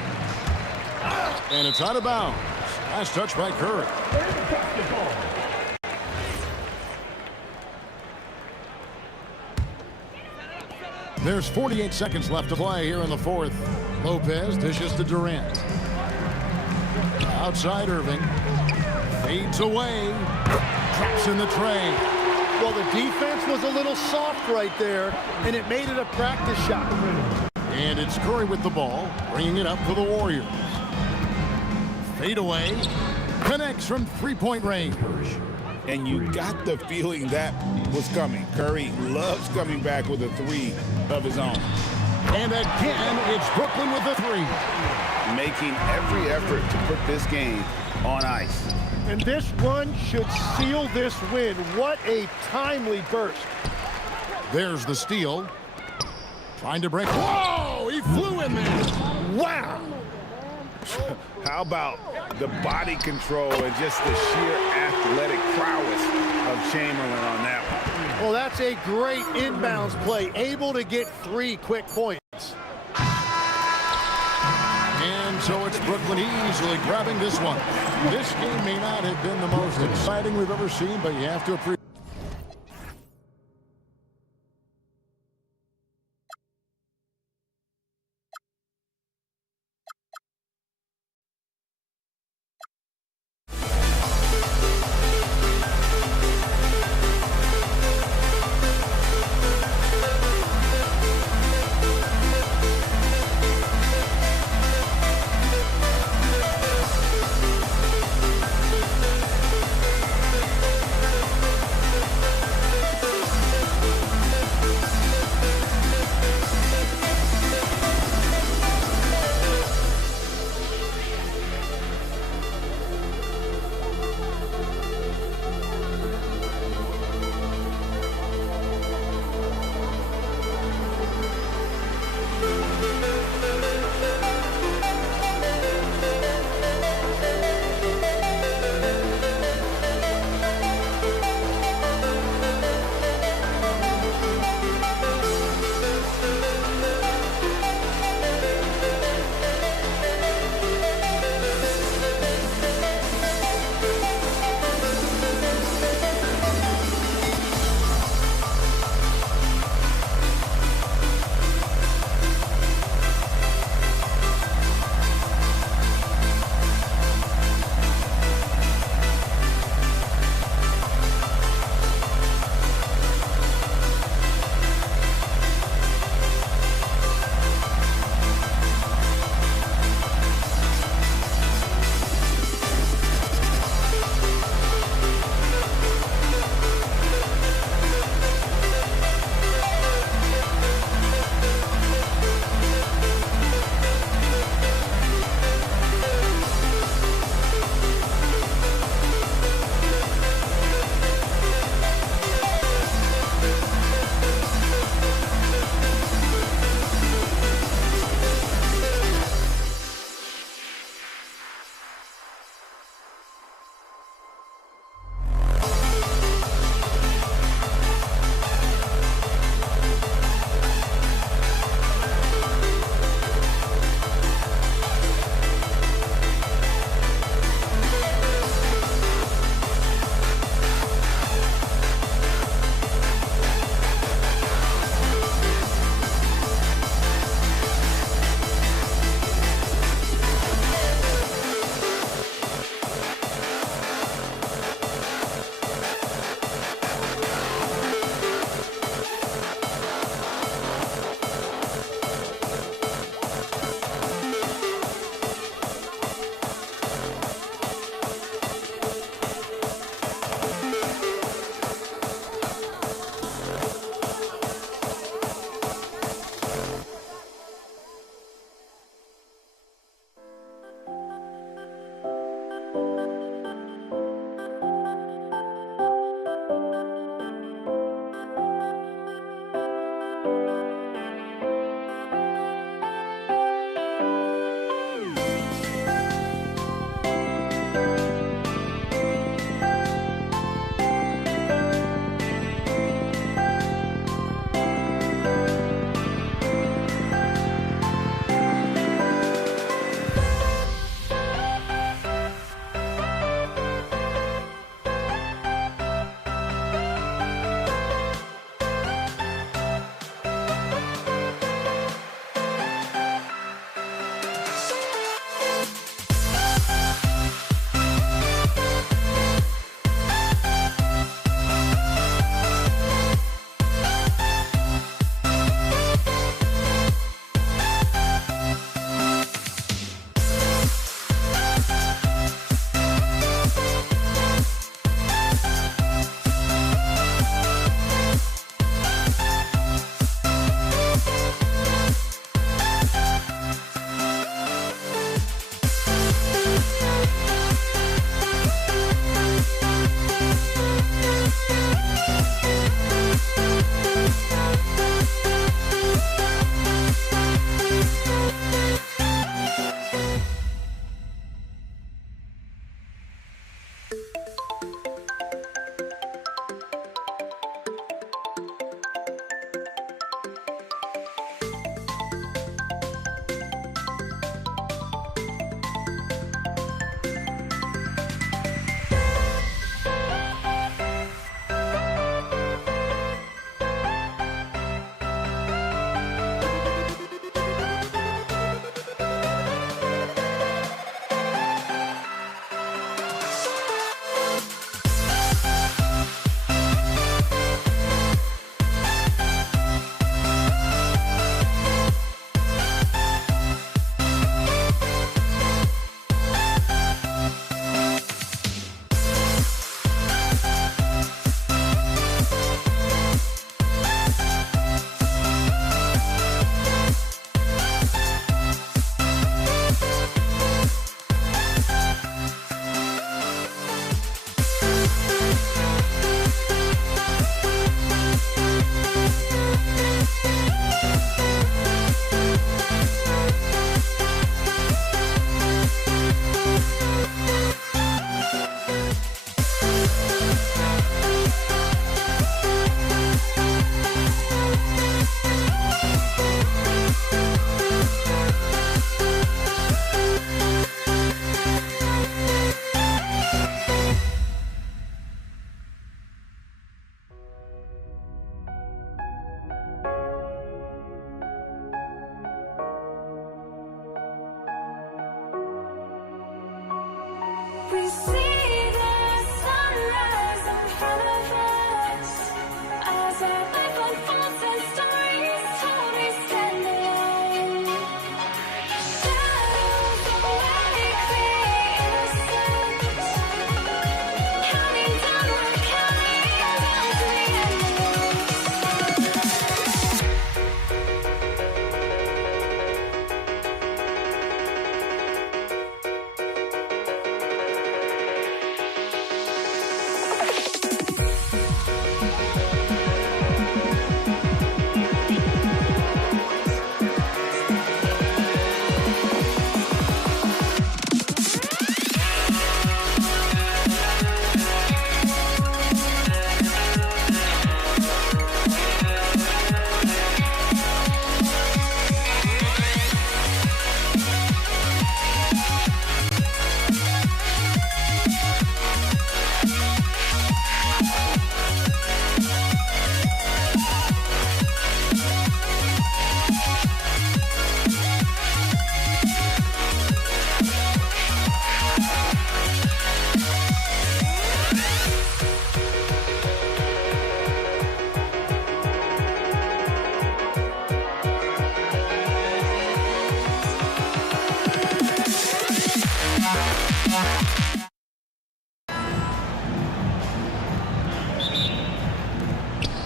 And it's out of bounds. Last touch by Curry. There's 48 seconds left to play here in the fourth. Lopez dishes to Durant. Outside Irving. Fades away. Drops in the tray. Well, the defense was a little soft right there, and it made it a practice shot. And it's Curry with the ball, bringing it up for the Warriors. Fade away. Connects from three-point range. And you got the feeling that was coming. Curry loves coming back with a three of his own. And again, it's Brooklyn with a three. Making every effort to put this game on ice. And this one should seal this win. What a timely burst. There's the steal. Trying to break. Whoa! He flew in there. Wow! How about the body control and just the sheer athletic prowess of Chamberlain on that one? Well, that's a great inbounds play. Able to get 3 quick points. And so it's Brooklyn easily grabbing this one. This game may not have been the most exciting we've ever seen, but you have to appreciate.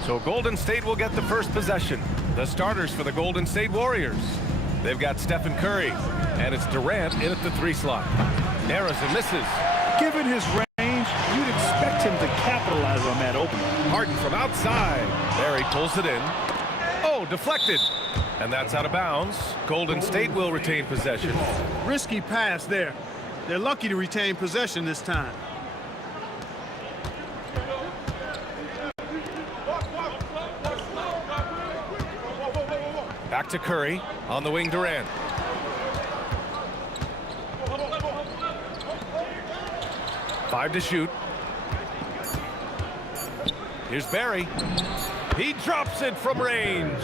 So Golden State will get the first possession. The starters for the Golden State Warriors. They've got Stephen Curry, and it's Durant in at the 3 slot. Narrows and misses. Given his range, you'd expect him to capitalize on that opening. Harden from outside. Barry pulls it in. Oh, deflected. And that's out of bounds. Golden State will retain possession. Risky pass there. They're lucky to retain possession this time. Back to Curry. On the wing, Durant. Five to shoot. Here's Barry. He drops it from range.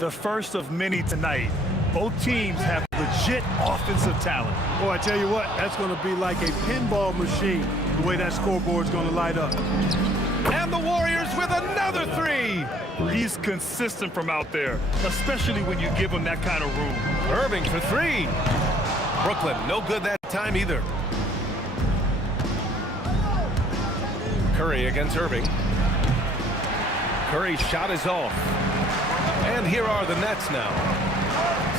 The first of many tonight. Both teams have legit offensive talent. Oh, I tell you what, that's going to be like a pinball machine, the way that scoreboard's going to light up. And the Warriors with another 3. He's consistent from out there, especially when you give him that kind of room. Irving for 3. Brooklyn, no good that time either. Curry against Irving. Curry's shot is off. And here are the Nets now.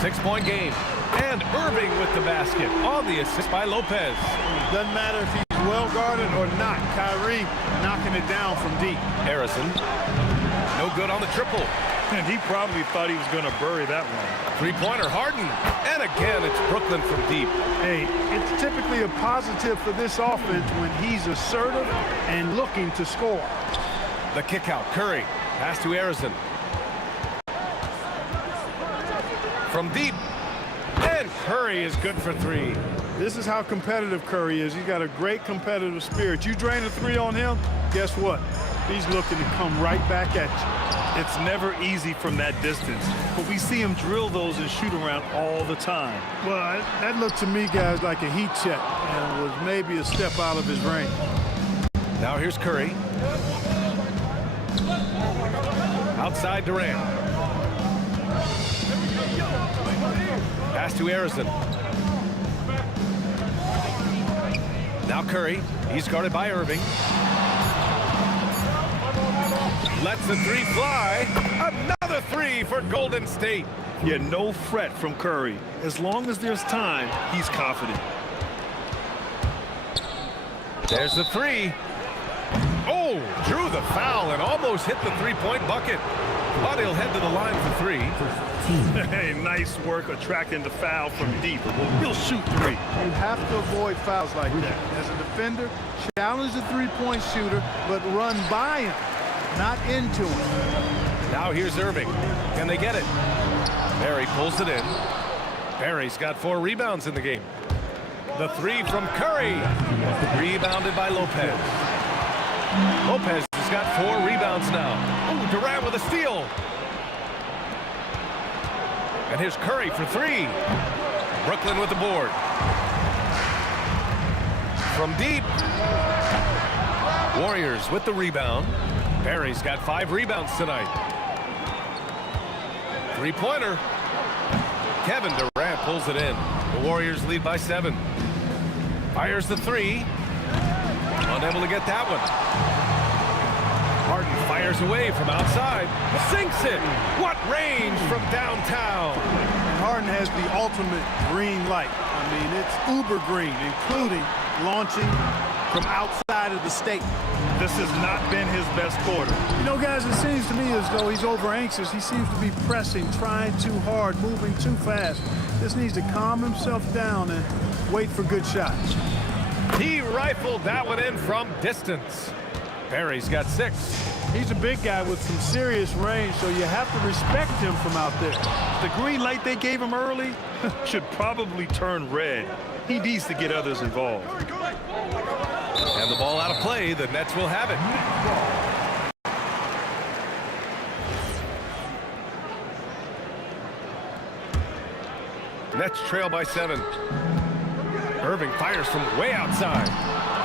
6-point game. And Irving with the basket on the assist by Lopez. Doesn't matter if he's well guarded or not. Kyrie knocking it down from deep. Harrison. No good on the triple. And he probably thought he was going to bury that one. 3-pointer, Harden. And again, it's Brooklyn from deep. Hey, it's typically a positive for this offense when he's assertive and looking to score. The kick out, Curry. Pass to Harrison. From deep. And Curry is good for 3. This is how competitive Curry is. He's got a great competitive spirit. You drain a 3 on him, guess what? He's looking to come right back at you. It's never easy from that distance, but we see him drill those and shoot around all the time. Well, that looked to me, guys, like a heat check and was maybe a step out of his range. Now here's Curry. Outside Durant. Pass to Harrison. Now Curry. He's guarded by Irving. Lets the 3 fly. Another 3 for Golden State. Yeah, no fret from Curry. As long as there's time, he's confident. There's the 3. Oh, drew the foul and almost hit the 3-point bucket. But he'll head to the line for 3. Hey, nice work attracting the foul from deep. He'll shoot 3. You have to avoid fouls like that. As a defender, challenge the 3-point shooter, but run by him, not into him. Now here's Irving. Can they get it? Barry pulls it in. Barry's got 4 rebounds in the game. The 3 from Curry. Rebounded by Lopez. Lopez has got 4 rebounds now. Oh, Durant with a steal. And here's Curry for 3. Brooklyn with the board. From deep. Warriors with the rebound. Barry's got 5 rebounds tonight. 3-pointer. Kevin Durant pulls it in. The Warriors lead by 7. Fires the 3. Unable to get that one. Harden fires away from outside. Sinks it. What range from downtown. And Harden has the ultimate green light. I mean, it's uber green, including launching from outside of the state. This has not been his best quarter. You know, guys, it seems to me as though he's over anxious. He seems to be pressing, trying too hard, moving too fast. Just needs to calm himself down and wait for good shots. He rifled that one in from distance. Barry's got 6. He's a big guy with some serious range, so you have to respect him from out there. The green light they gave him early should probably turn red. He needs to get others involved. And the ball out of play. The Nets will have it. Nets trail by 7. Irving fires from way outside.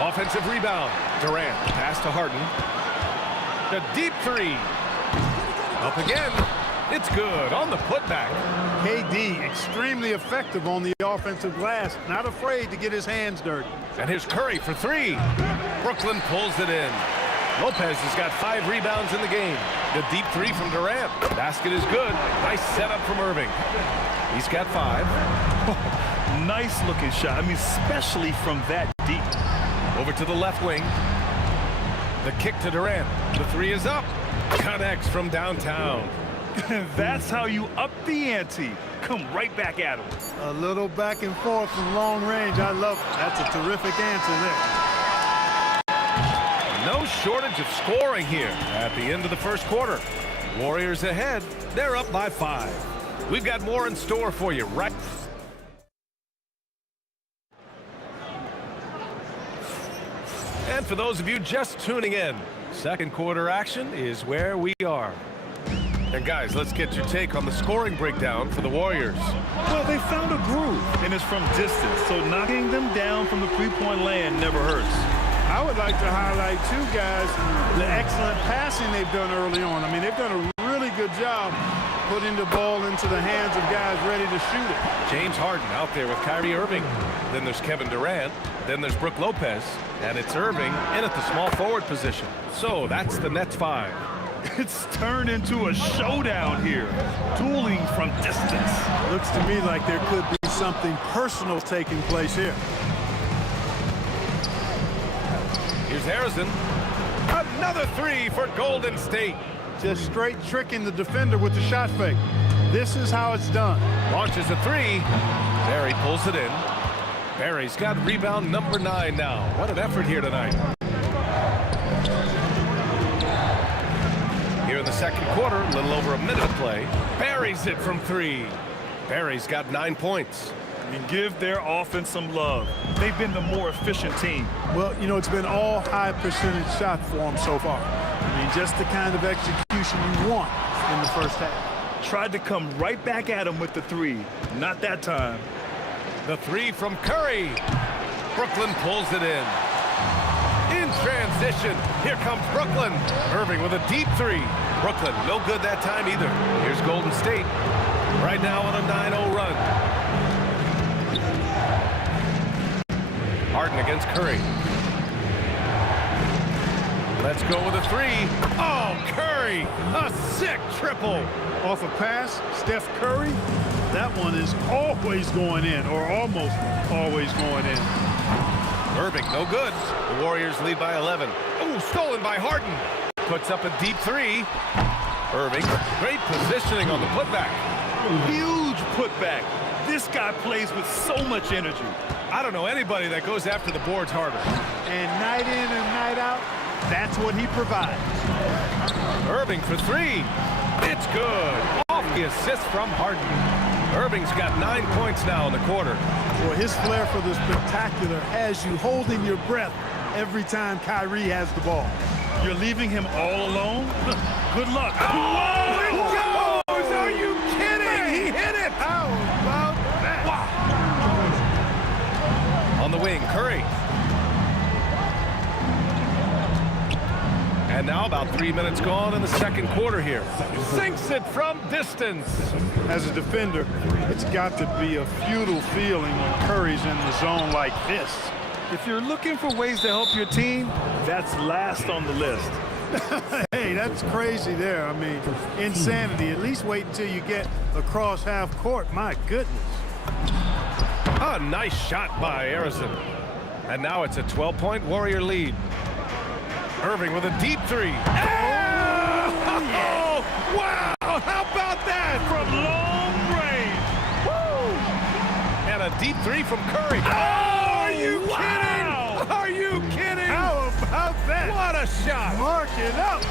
Offensive rebound. Durant. Pass to Harden. The deep 3. Up again. It's good on the putback. KD extremely effective on the offensive glass. Not afraid to get his hands dirty. And here's Curry for 3. Brooklyn pulls it in. Lopez has got 5 rebounds in the game. The deep 3 from Durant. Basket is good. Nice setup from Irving. He's got 5. Nice looking shot. I mean, especially from that deep. Over to the left wing. The kick to Durant. The 3 is up. Connects from downtown. That's how you up the ante. Come right back at him. A little back and forth from long range. I love it. That's a terrific answer there. No shortage of scoring here at the end of the first quarter. Warriors ahead. They're up by 5. We've got more in store for you right. And for those of you just tuning in, second quarter action is where we are. And guys, let's get your take on the scoring breakdown for the Warriors. Well, they found a groove, and it's from distance, so knocking them down from the three-point land never hurts. I would like to highlight, too, guys, the excellent passing they've done early on. I mean, they've done a really good job putting the ball into the hands of guys ready to shoot it. James Harden out there with Kyrie Irving. Then there's Kevin Durant. Then there's Brook Lopez. And it's Irving in at the small forward position. So that's the Nets 5. It's turned into a showdown here. Dueling from distance. Looks to me like there could be something personal taking place here. Here's Harrison. Another 3 for Golden State. Just straight tricking the defender with the shot fake. This is how it's done. Launches a 3. Barry pulls it in. Barry's got rebound number 9 now. What an effort here tonight. Here in the second quarter, a little over a minute of play. Barry's it from 3. Barry's got 9 points. And give their offense some love. They've been the more efficient team. Well, you know, it's been all high percentage shot for them so far. I mean, just the kind of execution you want in the first half. Tried to come right back at him with the 3. Not that time. The 3 from Curry. Brooklyn pulls it in. In transition, here comes Brooklyn. Irving with a deep 3. Brooklyn, no good that time either. Here's Golden State. Right now on a 9-0 run. Harden against Curry. Let's go with a 3. Oh, Curry, a sick triple. Off a pass, Steph Curry, that one is always going in, or almost always going in. Irving, no good. The Warriors lead by 11. Oh, stolen by Harden. Puts up a deep 3. Irving, great positioning on the putback. Huge putback. This guy plays with so much energy. I don't know anybody that goes after the boards harder. And night in and night out, that's what he provides. Irving for 3. It's good. Off the assist from Harden. Irving's got 9 points now in the quarter. Well, his flair for the spectacular has you holding your breath every time Kyrie has the ball. You're leaving him all alone? Good luck. Whoa, it goes! Are you kidding? He hit it! How about that? Wow. On the wing, Curry. And now about 3 minutes gone in the second quarter here. Sinks it from distance. As a defender, it's got to be a futile feeling when Curry's in the zone like this. If you're looking for ways to help your team, that's last on the list. Hey, that's crazy there. I mean, insanity. At least wait until you get across half court. My goodness. A nice shot by Harrison. And now it's a 12-point Warrior lead. Irving with a deep 3. Oh, wow! How about that? From long range. Woo! And a deep 3 from Curry. Oh, are you kidding? Are you kidding? How about that? What a shot! Mark it up.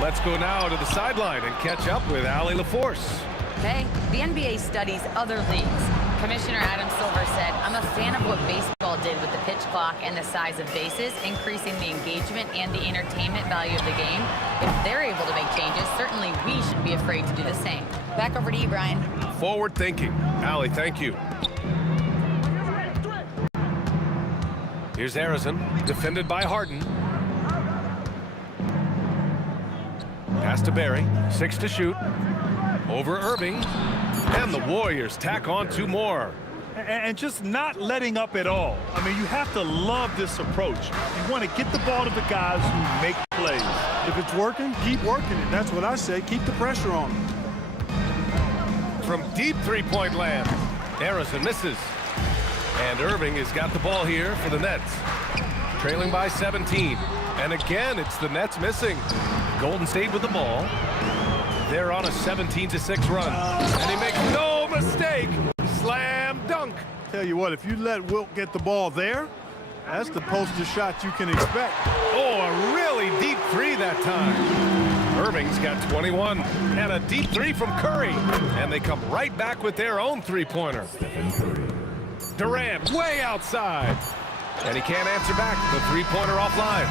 Let's go now to the sideline and catch up with Allie LaForce. Okay, the NBA studies other leagues. Commissioner Adam Silver said, "I'm a fan of what baseball did with the pitch clock and the size of bases, increasing the engagement and the entertainment value of the game. If they're able to make changes, certainly we shouldn't be afraid to do the same." Back over to you, Brian. Forward thinking. Allie, thank you. Here's Harrison, defended by Harden. Pass to Barry, 6 to shoot. Over Irving. And the Warriors tack on 2 more. and just not letting up at all. I mean, you have to love this approach. You want to get the ball to the guys who make plays. If it's working, keep working it. That's what I say. Keep the pressure on them. From deep three-point land, Harrison misses. And Irving has got the ball here for the Nets. Trailing by 17. And again, it's the Nets missing. Golden State with the ball. They're on a 17-6 run. And he makes no mistake. Slam dunk. Tell you what, if you let Wilt get the ball there, that's the poster shot you can expect. Oh, a really deep three that time. Irving's got 21. And a deep three from Curry. And they come right back with their own three-pointer. Durant way outside. And he can't answer back. The three-pointer offline.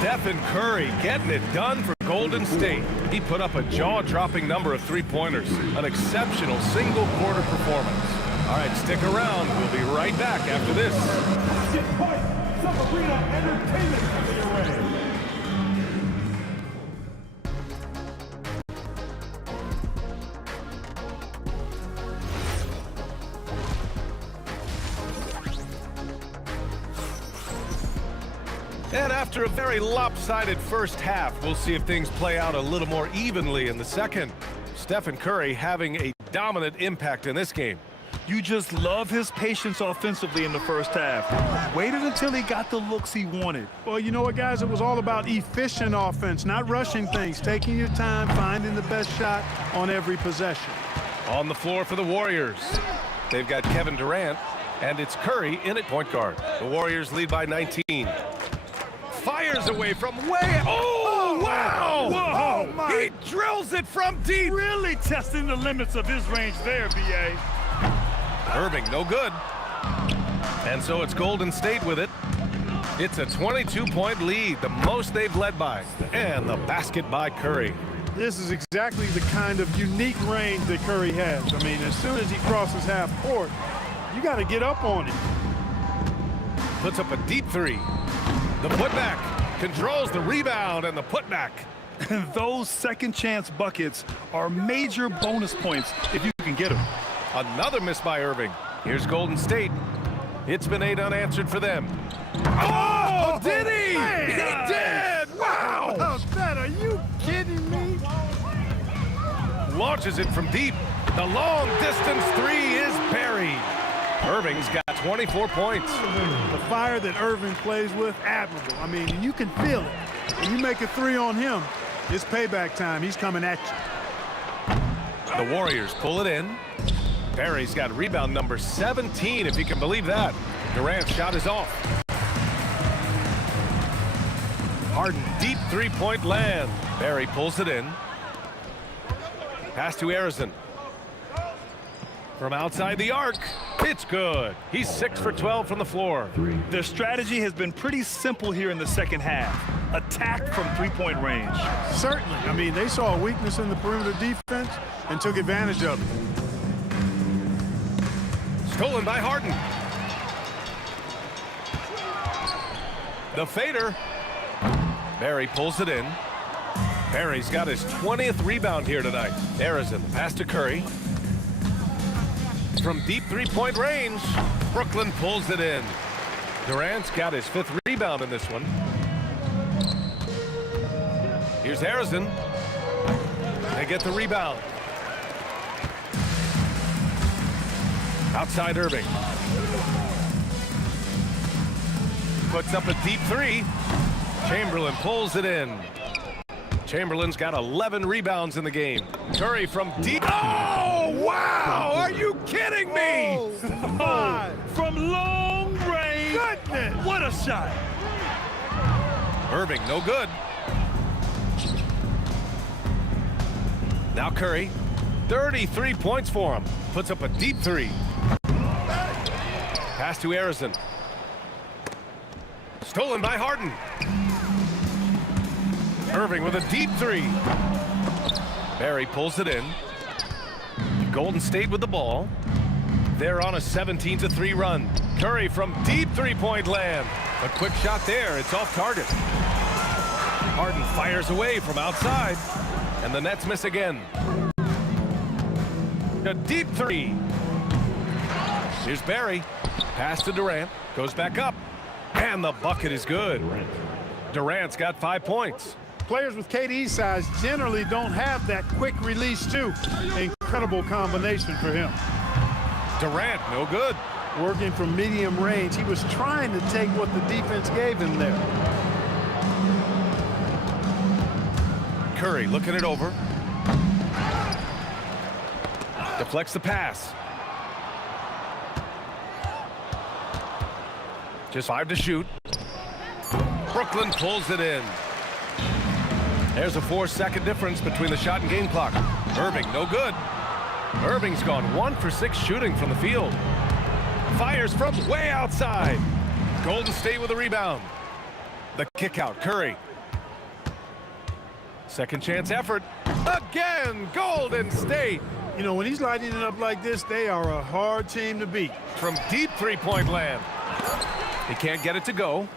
Stephen Curry getting it done for Golden State. He put up a jaw-dropping number of three-pointers. An exceptional single-quarter performance. All right, stick around. We'll be right back after this. And after a very lopsided first half, we'll see if things play out a little more evenly in the second. Stephen Curry having a dominant impact in this game. You just love his patience offensively in the first half. Waited until he got the looks he wanted. Well, you know what, guys? It was all about efficient offense, not rushing things, taking your time, finding the best shot on every possession. On the floor for the Warriors, they've got Kevin Durant, and it's Curry in at point guard. The Warriors lead by 19. Fires away from way. Oh, wow! Whoa! Oh, he drills it from deep. Really testing the limits of his range there, B.A. Irving, no good. And so it's Golden State with it. It's a 22-point lead, the most they've led by. And the basket by Curry. This is exactly the kind of unique range that Curry has. I mean, as soon as he crosses half court, you got to get up on him. Puts up a deep three. The putback controls the rebound and the putback. Those second chance buckets are major bonus points if you can get them. Another miss by Irving. Here's Golden State. It's been 8 unanswered for them. Oh, did he? Man. He did! Wow! How's that? Are you kidding me? Launches it from deep. The long distance three is buried. Irving's got 24 points. The fire that Irving plays with, admirable. I mean, you can feel it. When you make a three on him, it's payback time. He's coming at you. The Warriors pull it in. Barry's got rebound number 17, if you can believe that. Durant's shot is off. Harden, deep three-point land. Barry pulls it in. Pass to Harrison. From outside the arc, it's good. He's 6 for 12 from the floor. Their strategy has been pretty simple here in the second half. Attack from three-point range. Certainly. I mean, they saw a weakness in the perimeter defense and took advantage of it. Stolen by Harden. The fader. Barry pulls it in. Barry's got his 20th rebound here tonight. Harrison, pass to Curry. From deep three-point range, Brooklyn pulls it in. Durant's got his 5th rebound in this one. Here's Harrison. They get the rebound. Outside Irving. Puts up a deep three. Chamberlain pulls it in. Chamberlain's got 11 rebounds in the game. Curry from deep. Oh, wow! Are you kidding me? Oh, from long range. Goodness! What a shot. Irving, no good. Now Curry, 33 points for him. Puts up a deep three. Pass to Harrison. Stolen by Harden. Irving with a deep three. Barry pulls it in. Golden State with the ball. They're on a 17-3 run. Curry from deep three-point land. A quick shot there. It's off target. Harden fires away from outside. And the Nets miss again. A deep three. Here's Barry. Pass to Durant. Goes back up. And the bucket is good. Durant's got 5 points. Players with KD's size generally don't have that quick release, too. Incredible combination for him. Durant, no good. Working from medium range, he was trying to take what the defense gave him there. Curry looking it over. Deflects the pass. Just 5 to shoot. Brooklyn pulls it in. There's a 4-second difference between the shot and game clock. Irving, no good. Irving's gone 1 for 6 shooting from the field. Fires from way outside. Golden State with a rebound. The kick out, Curry. Second chance effort. Again, Golden State. You know, when he's lighting it up like this, they are a hard team to beat. From deep three-point land. He can't get it to go.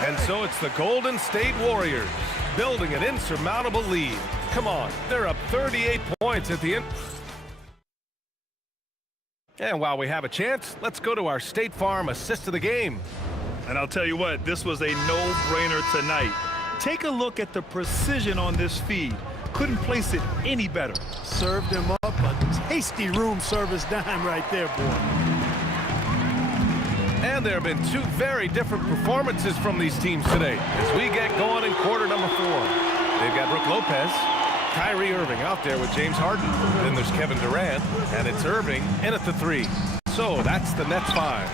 And so it's the Golden State Warriors building an insurmountable lead. Come on, they're up 38 points at the end. And while we have a chance, let's go to our State Farm assist of the game. And I'll tell you what, this was a no-brainer tonight. Take a look at the precision on this feed. Couldn't place it any better. Served him up a tasty room service dime right there, boy. And there have been 2 very different performances from these teams today as we get going in quarter number 4. They've got Brook Lopez, Kyrie Irving out there with James Harden. Then there's Kevin Durant, and it's Irving in at the 3. So that's the Nets 5.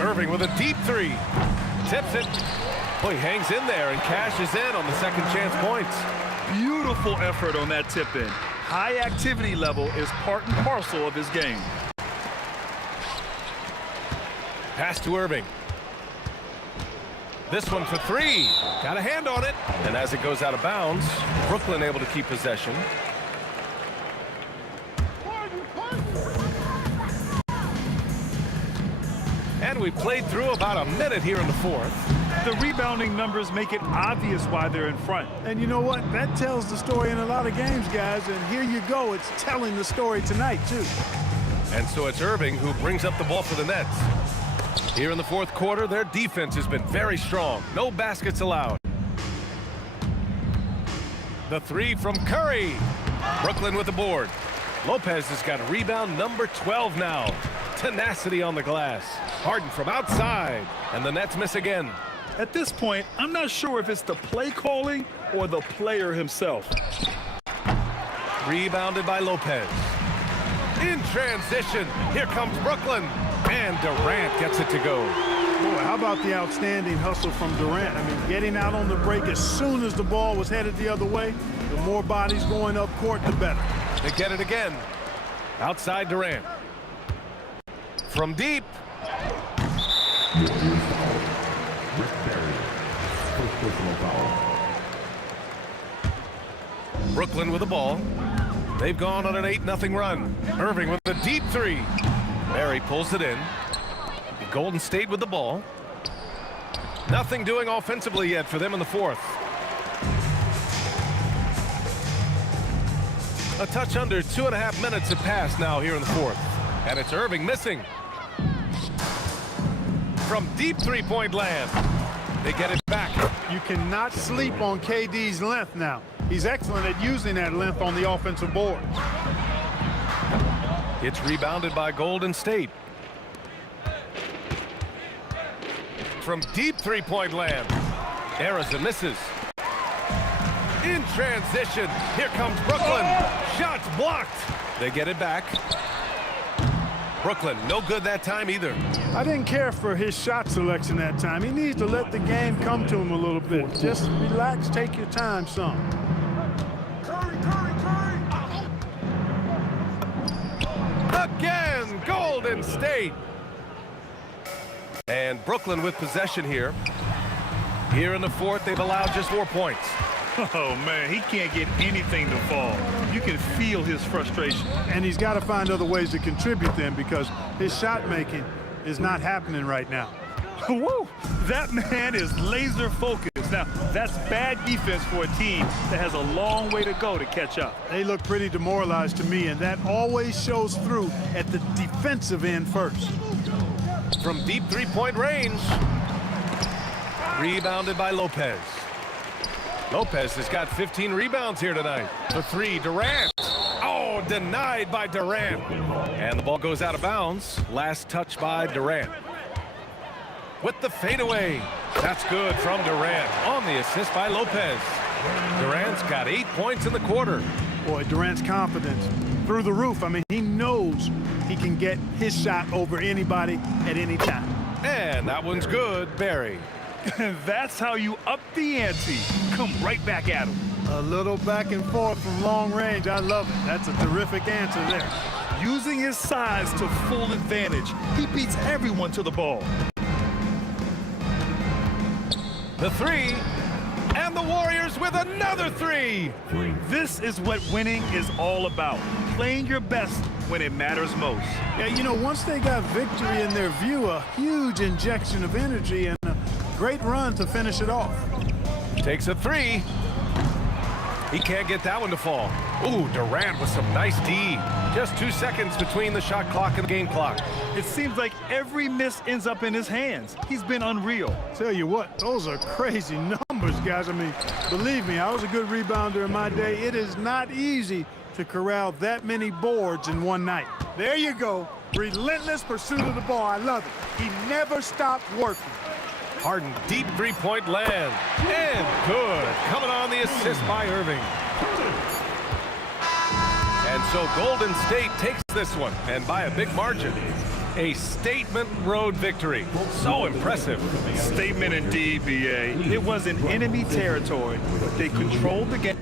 Irving with a deep 3. Tips it. Boy, he hangs in there and cashes in on the second chance points. Beautiful effort on that tip in. High activity level is part and parcel of his game. Pass to Irving. This one for 3. Got a hand on it. And as it goes out of bounds, Brooklyn able to keep possession. And we played through about a minute here in the 4th. The rebounding numbers make it obvious why they're in front. And you know what? That tells the story in a lot of games, guys. And here you go. It's telling the story tonight, too. And so it's Irving who brings up the ball for the Nets. Here in the 4th quarter, their defense has been very strong. No baskets allowed. The 3 from Curry. Brooklyn with the board. Lopez has got rebound number 12 now. Tenacity on the glass. Harden from outside. And the Nets miss again. At this point, I'm not sure if it's the play calling or the player himself. Rebounded by Lopez. In transition, here comes Brooklyn. And Durant gets it to go. Boy, how about the outstanding hustle from Durant? I mean, getting out on the break as soon as the ball was headed the other way. The more bodies going up court, the better. They get it again. Outside Durant. From deep. Brooklyn with the ball. They've gone on an 8-0 run. Irving with the deep 3. Barry pulls it in. Golden State with the ball. Nothing doing offensively yet for them in the 4th. A touch under 2.5 minutes have passed now here in the 4th. And it's Irving missing. From deep three-point land. They get it back. You cannot sleep on KD's length now. He's excellent at using that length on the offensive board. It's rebounded by Golden State. From deep three-point land. Ariza misses. In transition. Here comes Brooklyn. Shots blocked. They get it back. Brooklyn, no good that time either. I didn't care for his shot selection that time. He needs to let the game come to him a little bit. Just relax, take your time some. Again, Golden State. And Brooklyn with possession here. Here in the 4th, they've allowed just 4 points. Oh, man, he can't get anything to fall. You can feel his frustration. And he's got to find other ways to contribute then because his shot making is not happening right now. Woo! That man is laser focused. Now, that's bad defense for a team that has a long way to go to catch up. They look pretty demoralized to me, and that always shows through at the defensive end first. From deep three-point range. Rebounded by Lopez. Lopez has got 15 rebounds here tonight. The three, Durant. Oh, denied by Durant. And the ball goes out of bounds. Last touch by Durant. With the fadeaway. That's good from Durant on the assist by Lopez. Durant's got 8 points in the quarter. Boy, Durant's confidence through the roof. I mean, he knows he can get his shot over anybody at any time. And that one's good, Barry. That's how you up the ante. Come right back at him. A little back and forth from long range. I love it. That's a terrific answer there. Using his size to full advantage. He beats everyone to the ball. The three, and the Warriors with another three. This is what winning is all about. Playing your best when it matters most. Yeah, you know, once they got victory in their view, a huge injection of energy and a great run to finish it off. Takes a three. He can't get that one to fall. Ooh, Durant with some nice D. Just 2 seconds between the shot clock and the game clock. It seems like every miss ends up in his hands. He's been unreal. Tell you what, those are crazy numbers, guys. I mean, believe me, I was a good rebounder in my day. It is not easy to corral that many boards in one night. There you go. Relentless pursuit of the ball. I love it. He never stopped working. Harden, deep three-point land. And good. Coming on the assist by Irving. And so Golden State takes this one, and by a big margin. A statement road victory. So impressive. Statement indeed, BA. It was in enemy territory. They controlled the game.